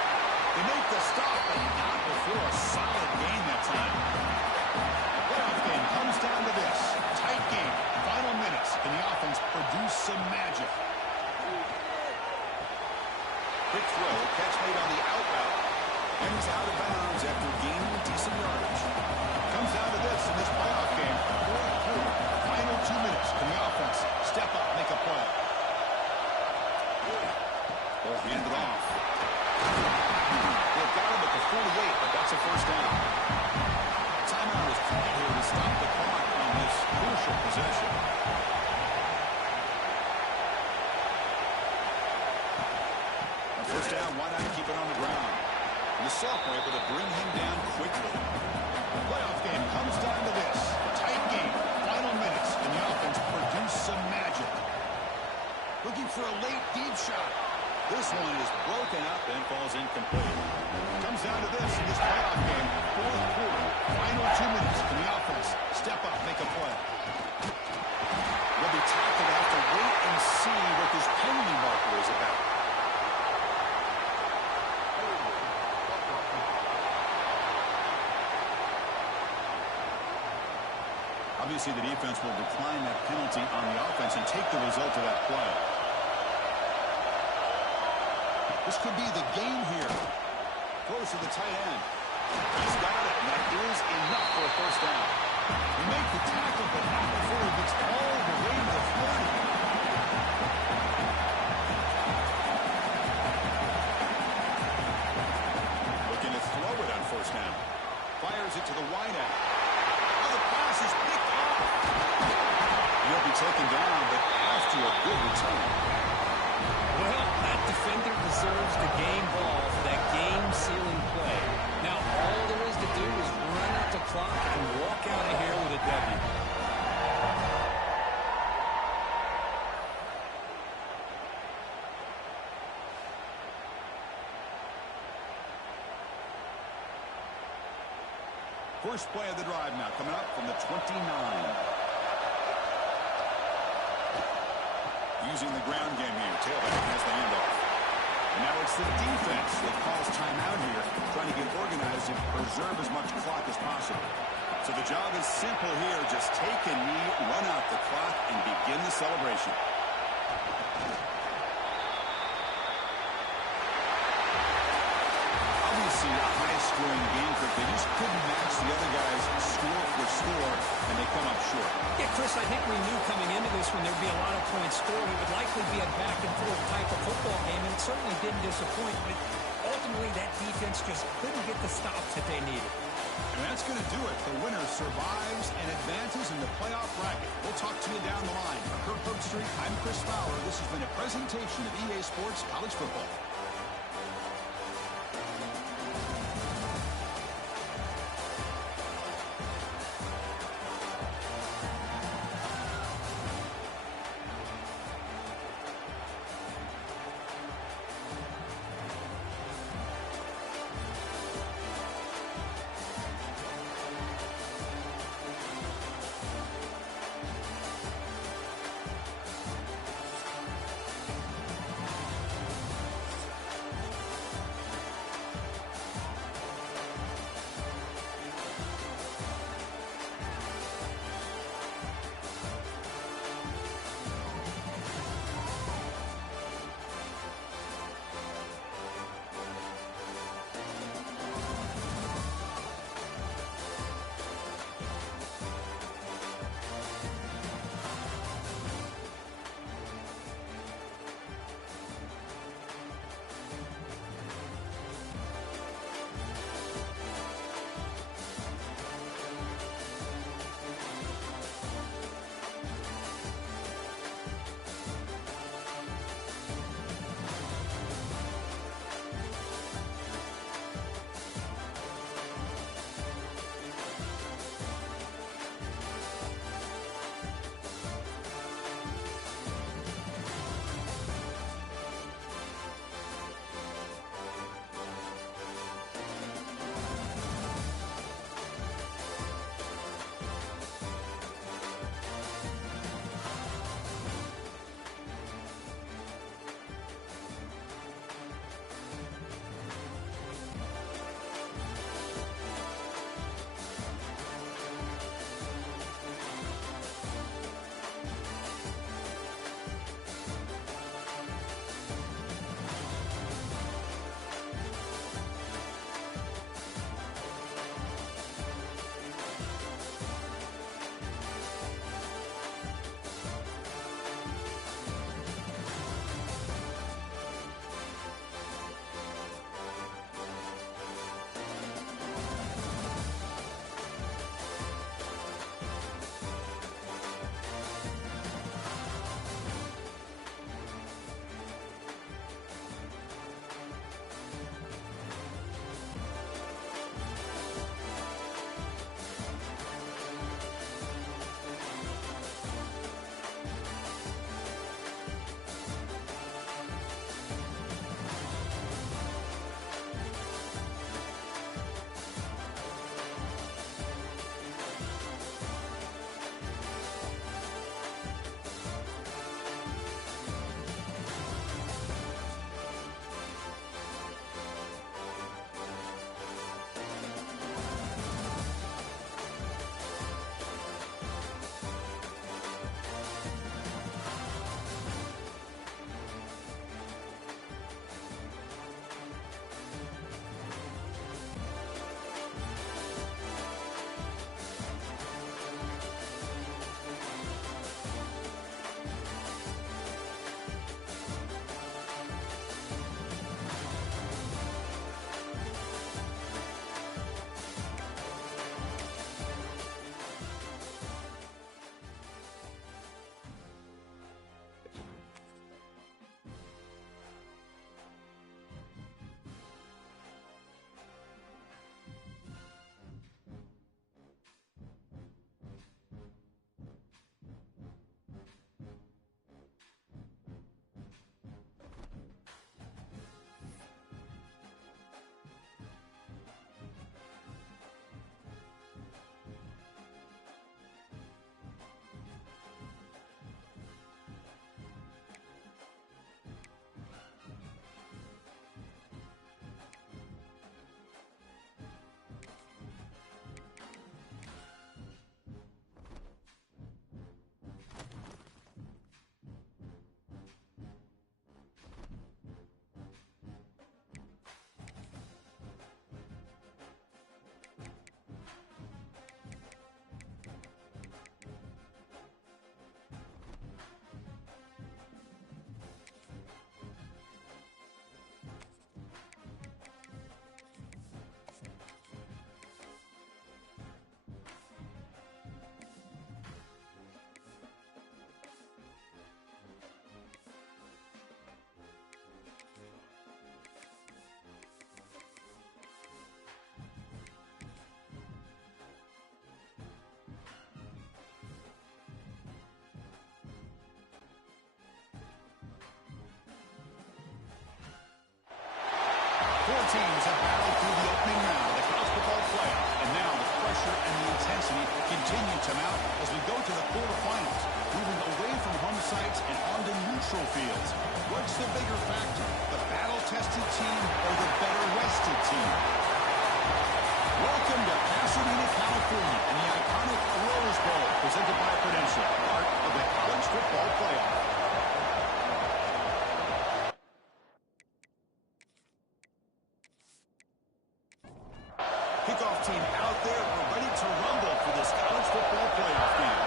They make the stop, but not before a solid gain that time. The playoff game comes down to this. Tight game. Final minutes. Can the offense produce some magic? Quick throw, catch made on the out route. And he's out of bounds after gaining decent yardage. Comes down to this in this playoff game. 4th quarter, final 2 minutes. Can the offense step up, make a play? Ball handed off. They've got him at the 48, but that's a first down. Timeout is called here to stop the clock on this crucial possession. First down, why not keep it on the ground? And the sophomore able to bring him down quickly. The playoff game comes down to this. Tight game, final minutes, and the offense produce some magic. Looking for a late deep shot. This one is broken up and falls incomplete. Comes down to this in this playoff game. 4th quarter, final 2 minutes. Can the offense step up, make a play? They'll be tackled. Have to wait and see what this penalty marker is about. Obviously, the defense will decline that penalty on the offense and take the result of that play. This could be the game here. Throws to the tight end. He's got it, and that is enough for a first down. He makes the tackle, but not before he gets all the way to the 30. Looking to throw it on first down. Fires it to the wideout. Oh, the pass is picked off. He'll be taken down, but after a good return. Well, that defender deserves the game ball for that game-sealing play. Now, all there is to do is run out the clock and walk out of here with a W. First play of the drive now coming up from the 29. Using the ground game here. Tailback has the handoff. And now it's the defense that calls timeout here, trying to get organized and preserve as much clock as possible. So the job is simple here. Just take a knee, run out the clock, and begin the celebration. Obviously a high-scoring game, but they just couldn't match the other guys score for score, and they come up short. Yeah, Chris, I think we knew coming into this when there'd be a lot of points scored, it would likely be a back-and-forth type of football game, and it certainly didn't disappoint. But ultimately, that defense just couldn't get the stops that they needed. And that's going to do it. The winner survives and advances in the playoff bracket. We'll talk to you down the line. For Kirk Herbstreit, I'm Chris Fowler. This has been a presentation of EA Sports College Football. teams have battled through the opening round of the college football playoff, and now the pressure and the intensity continue to mount as we go to the quarterfinals, moving away from home sites and onto neutral fields. What's the bigger factor, the battle-tested team or the better-rested team? Welcome to Pasadena, California, and the iconic Rose Bowl, presented by Prudential, part of the college football playoff. Kickoff team out there. We're ready to rumble for this college football playoff game.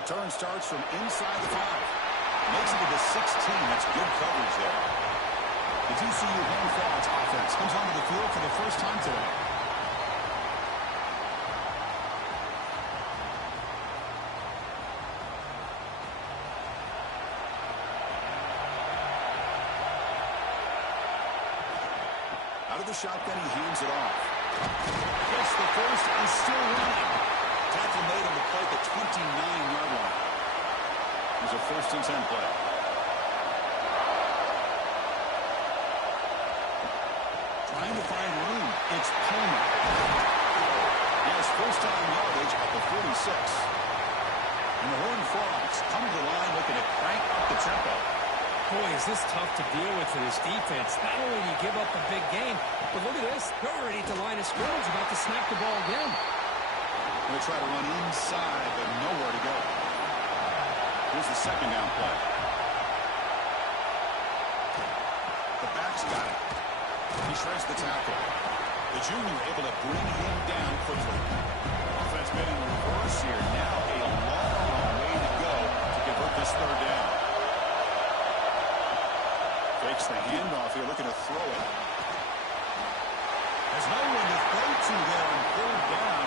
Return starts from inside the 5. Makes it to the 16. That's good coverage there. The TCU Home Frogs offense comes onto the field for the first time today. Out of the shotgun, he hands it off. Gets the first and still running. Tackle made on the play at the 29-yard line. Here's a 1st and 10 play. Trying to find room. It's Palmer. He has 1st down yardage at the 46. And the Horned Frogs come to the line looking to crank up the tempo. Boy, is this tough to deal with for this defense. Not only do you give up a big game, but look at this. They're already at the line of scrimmage, about to snap the ball again. They'll try to run inside, but nowhere to go. Here's the 2nd down play. The back's got it. He shreds the tackle. The junior able to bring him down quickly. Offense made in reverse here. Now a long way to go to convert this 3rd down. Fakes the handoff here, looking to throw it. There's no one to throw to there on 3rd down.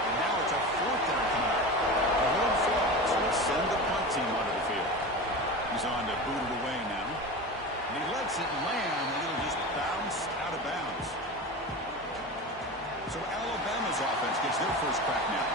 And now it's a 4th down coming up. The Horned Frogs will send the punt team onto the field. He's on to boot it away now. And he lets it land, and it'll just bounce out of bounds. So Alabama's offense gets their first crack now.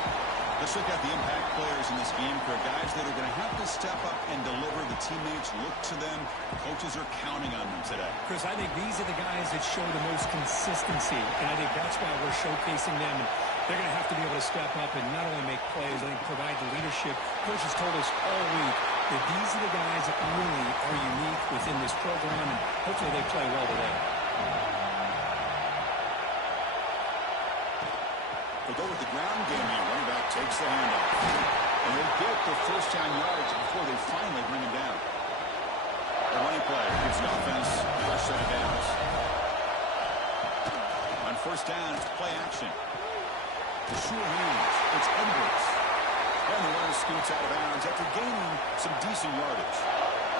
Let's look at the impact players in this game. For guys that are going to have to step up and deliver. The teammates look to them. Coaches are counting on them today. Chris, I think these are the guys that show the most consistency, and I think that's why we're showcasing them. And they're going to have to be able to step up and not only make plays, I think provide the leadership. Coaches told us all week that these are the guys that really are unique within this program, and hopefully they play well today. They go with the ground game here. Running back takes the handoff. And they get the 1st down yards before they finally bring him down. The running play gives the offense a fresh set of downs. On 1st down, it's play action. The sure hands. It's Edwards. And the runner scoots out of bounds after gaining some decent yardage.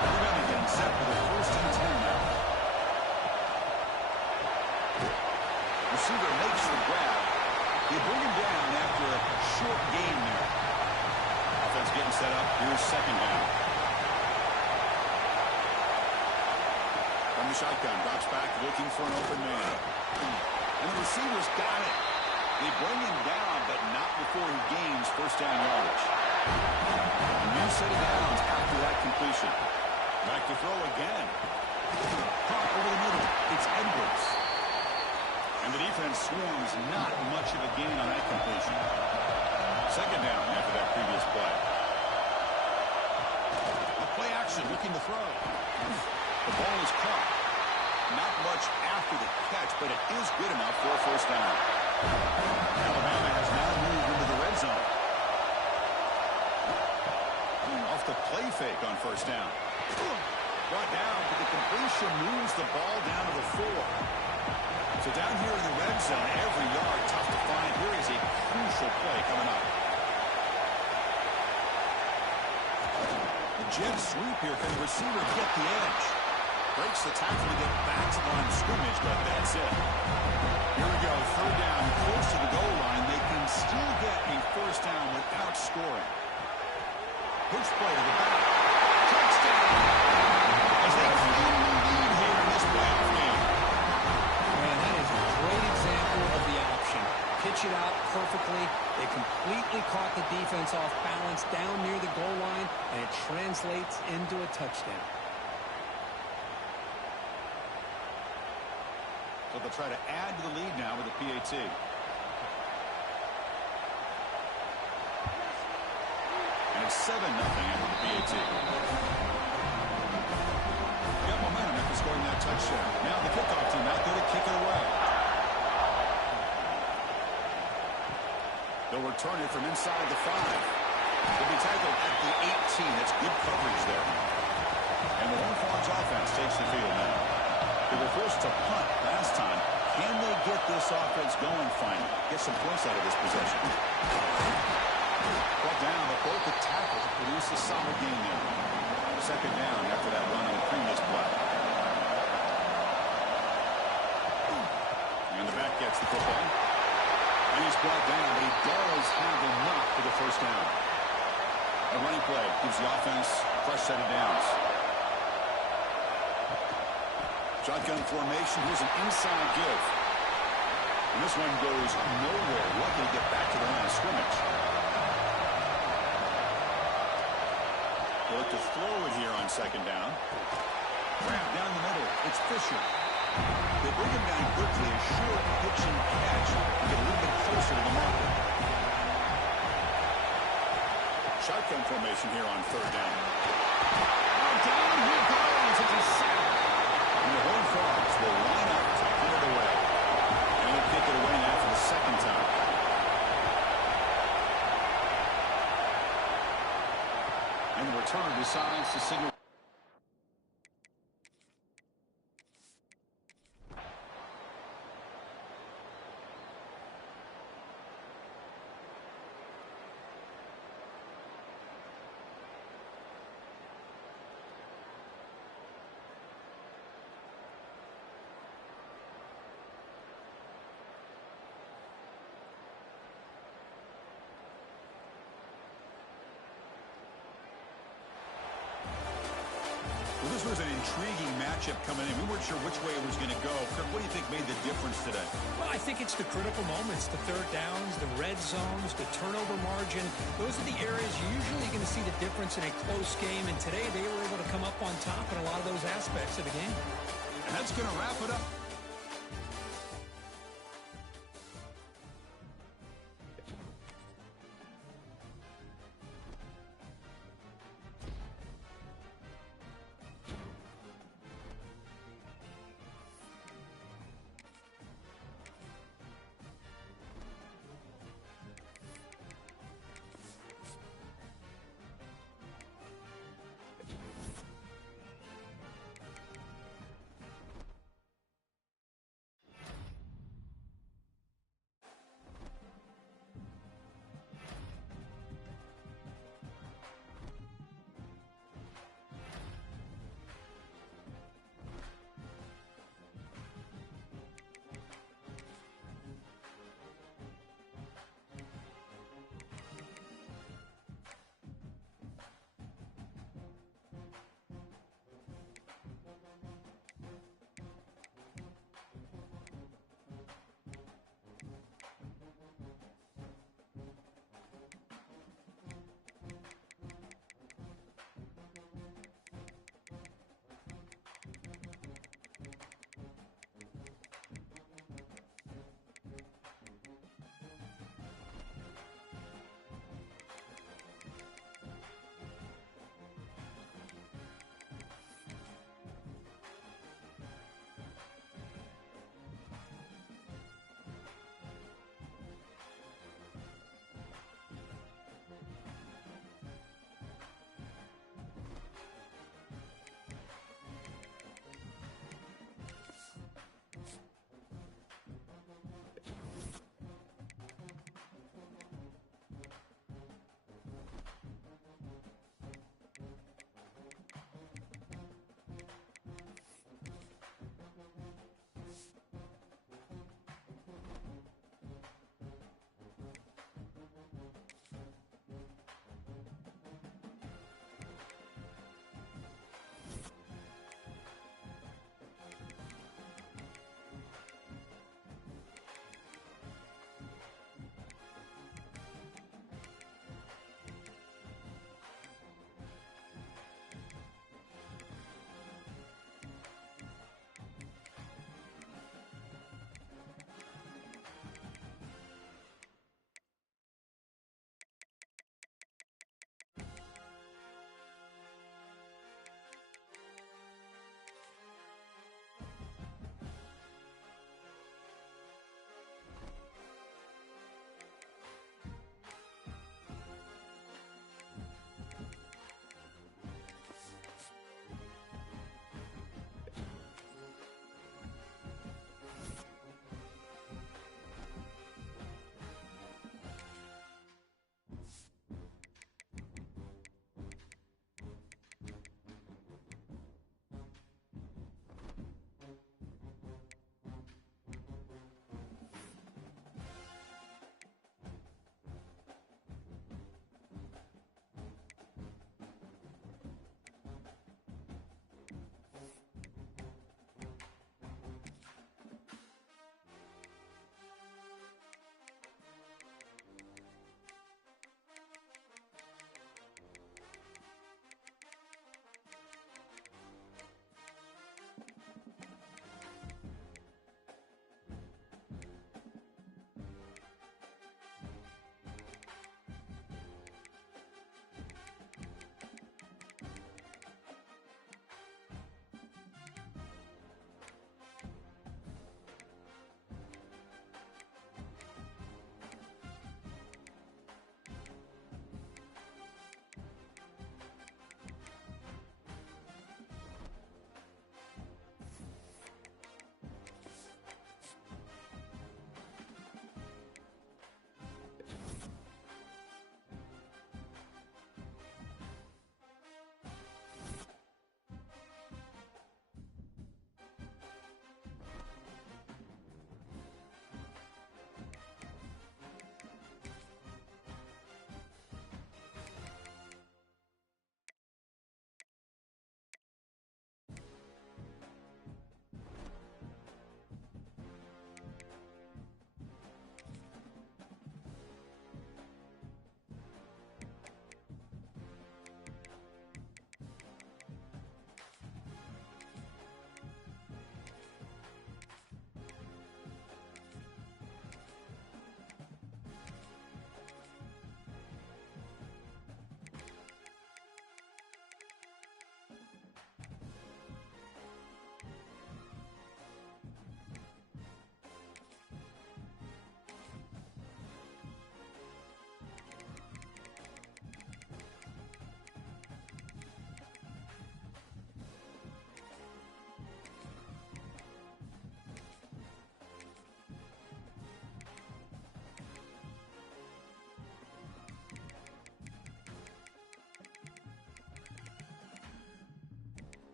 Rebound again, set for the 1st and 10 now. Receiver makes the grab. They bring him down after a short gain there. Offense getting set up. Here's 2nd down. From the shotgun, drops back, looking for an open man. And the receiver's got it. They bring him down, but not before he gains 1st down yardage. A new set of downs after that completion. Back to throw again. Caught over the middle. It's Edwards. And the defense swarms, not much of a gain on that completion. 2nd down after that previous play. A play action, looking to throw. The ball is caught. Not much after the catch, but it is good enough for a 1st down. Alabama has now moved into the red zone. Off the play fake on 1st down. Brought down, but the completion moves the ball down to the 4. So down here in the red zone, every yard tough to find. Here is a crucial play coming up. The jet sweep here. Can the receiver get the edge? Breaks the tackle to get back to the line of scrimmage, but that's it. Here we go, 3rd down, close to the goal line. They can still get a 1st down without scoring. Pitch play to the back. Touchdown! As they finally lead here in this playoff game. Man, that is a great example of the option. Pitch it out perfectly. They completely caught the defense off balance down near the goal line, and it translates into a touchdown. So they'll try to add to the lead now with a PAT. And it's 7-0 after the PAT. Got momentum after scoring that touchdown. Now the kickoff team out there to kick it away. They'll return it from inside the 5. They'll be tackled at the 18. That's good coverage there. And the Horned Frogs offense takes the field now. They were forced to punt last time. Can they get this offense going finally? Get some points out of this possession. Brought down, but both the tackles produce a solid game there. Second down after that run on the previous play. And the back gets the football. And he's brought down, but he does have enough for the first down. A running play gives the offense a fresh set of downs. Shotgun formation. Here's an inside give. And this one goes nowhere. Lucky to get back to the line of scrimmage. They look to throw it here on second down. Grab down the middle. It's Fisher. They bring him down quickly. A short pitch and catch to get a little bit closer to the marker. Shotgun formation here on third down. Oh, down he goes. It's a sack. And the Horned Frogs will line up to put it away. And they'll kick it away now for the second time. And the returner decides to signal. Well, this was an intriguing matchup coming in. We weren't sure which way it was going to go. Kirk, what do you think made the difference today? Well, I think it's the critical moments, the third downs, the red zones, the turnover margin. Those are the areas you're usually going to see the difference in a close game. And today they were able to come up on top in a lot of those aspects of the game. And that's going to wrap it up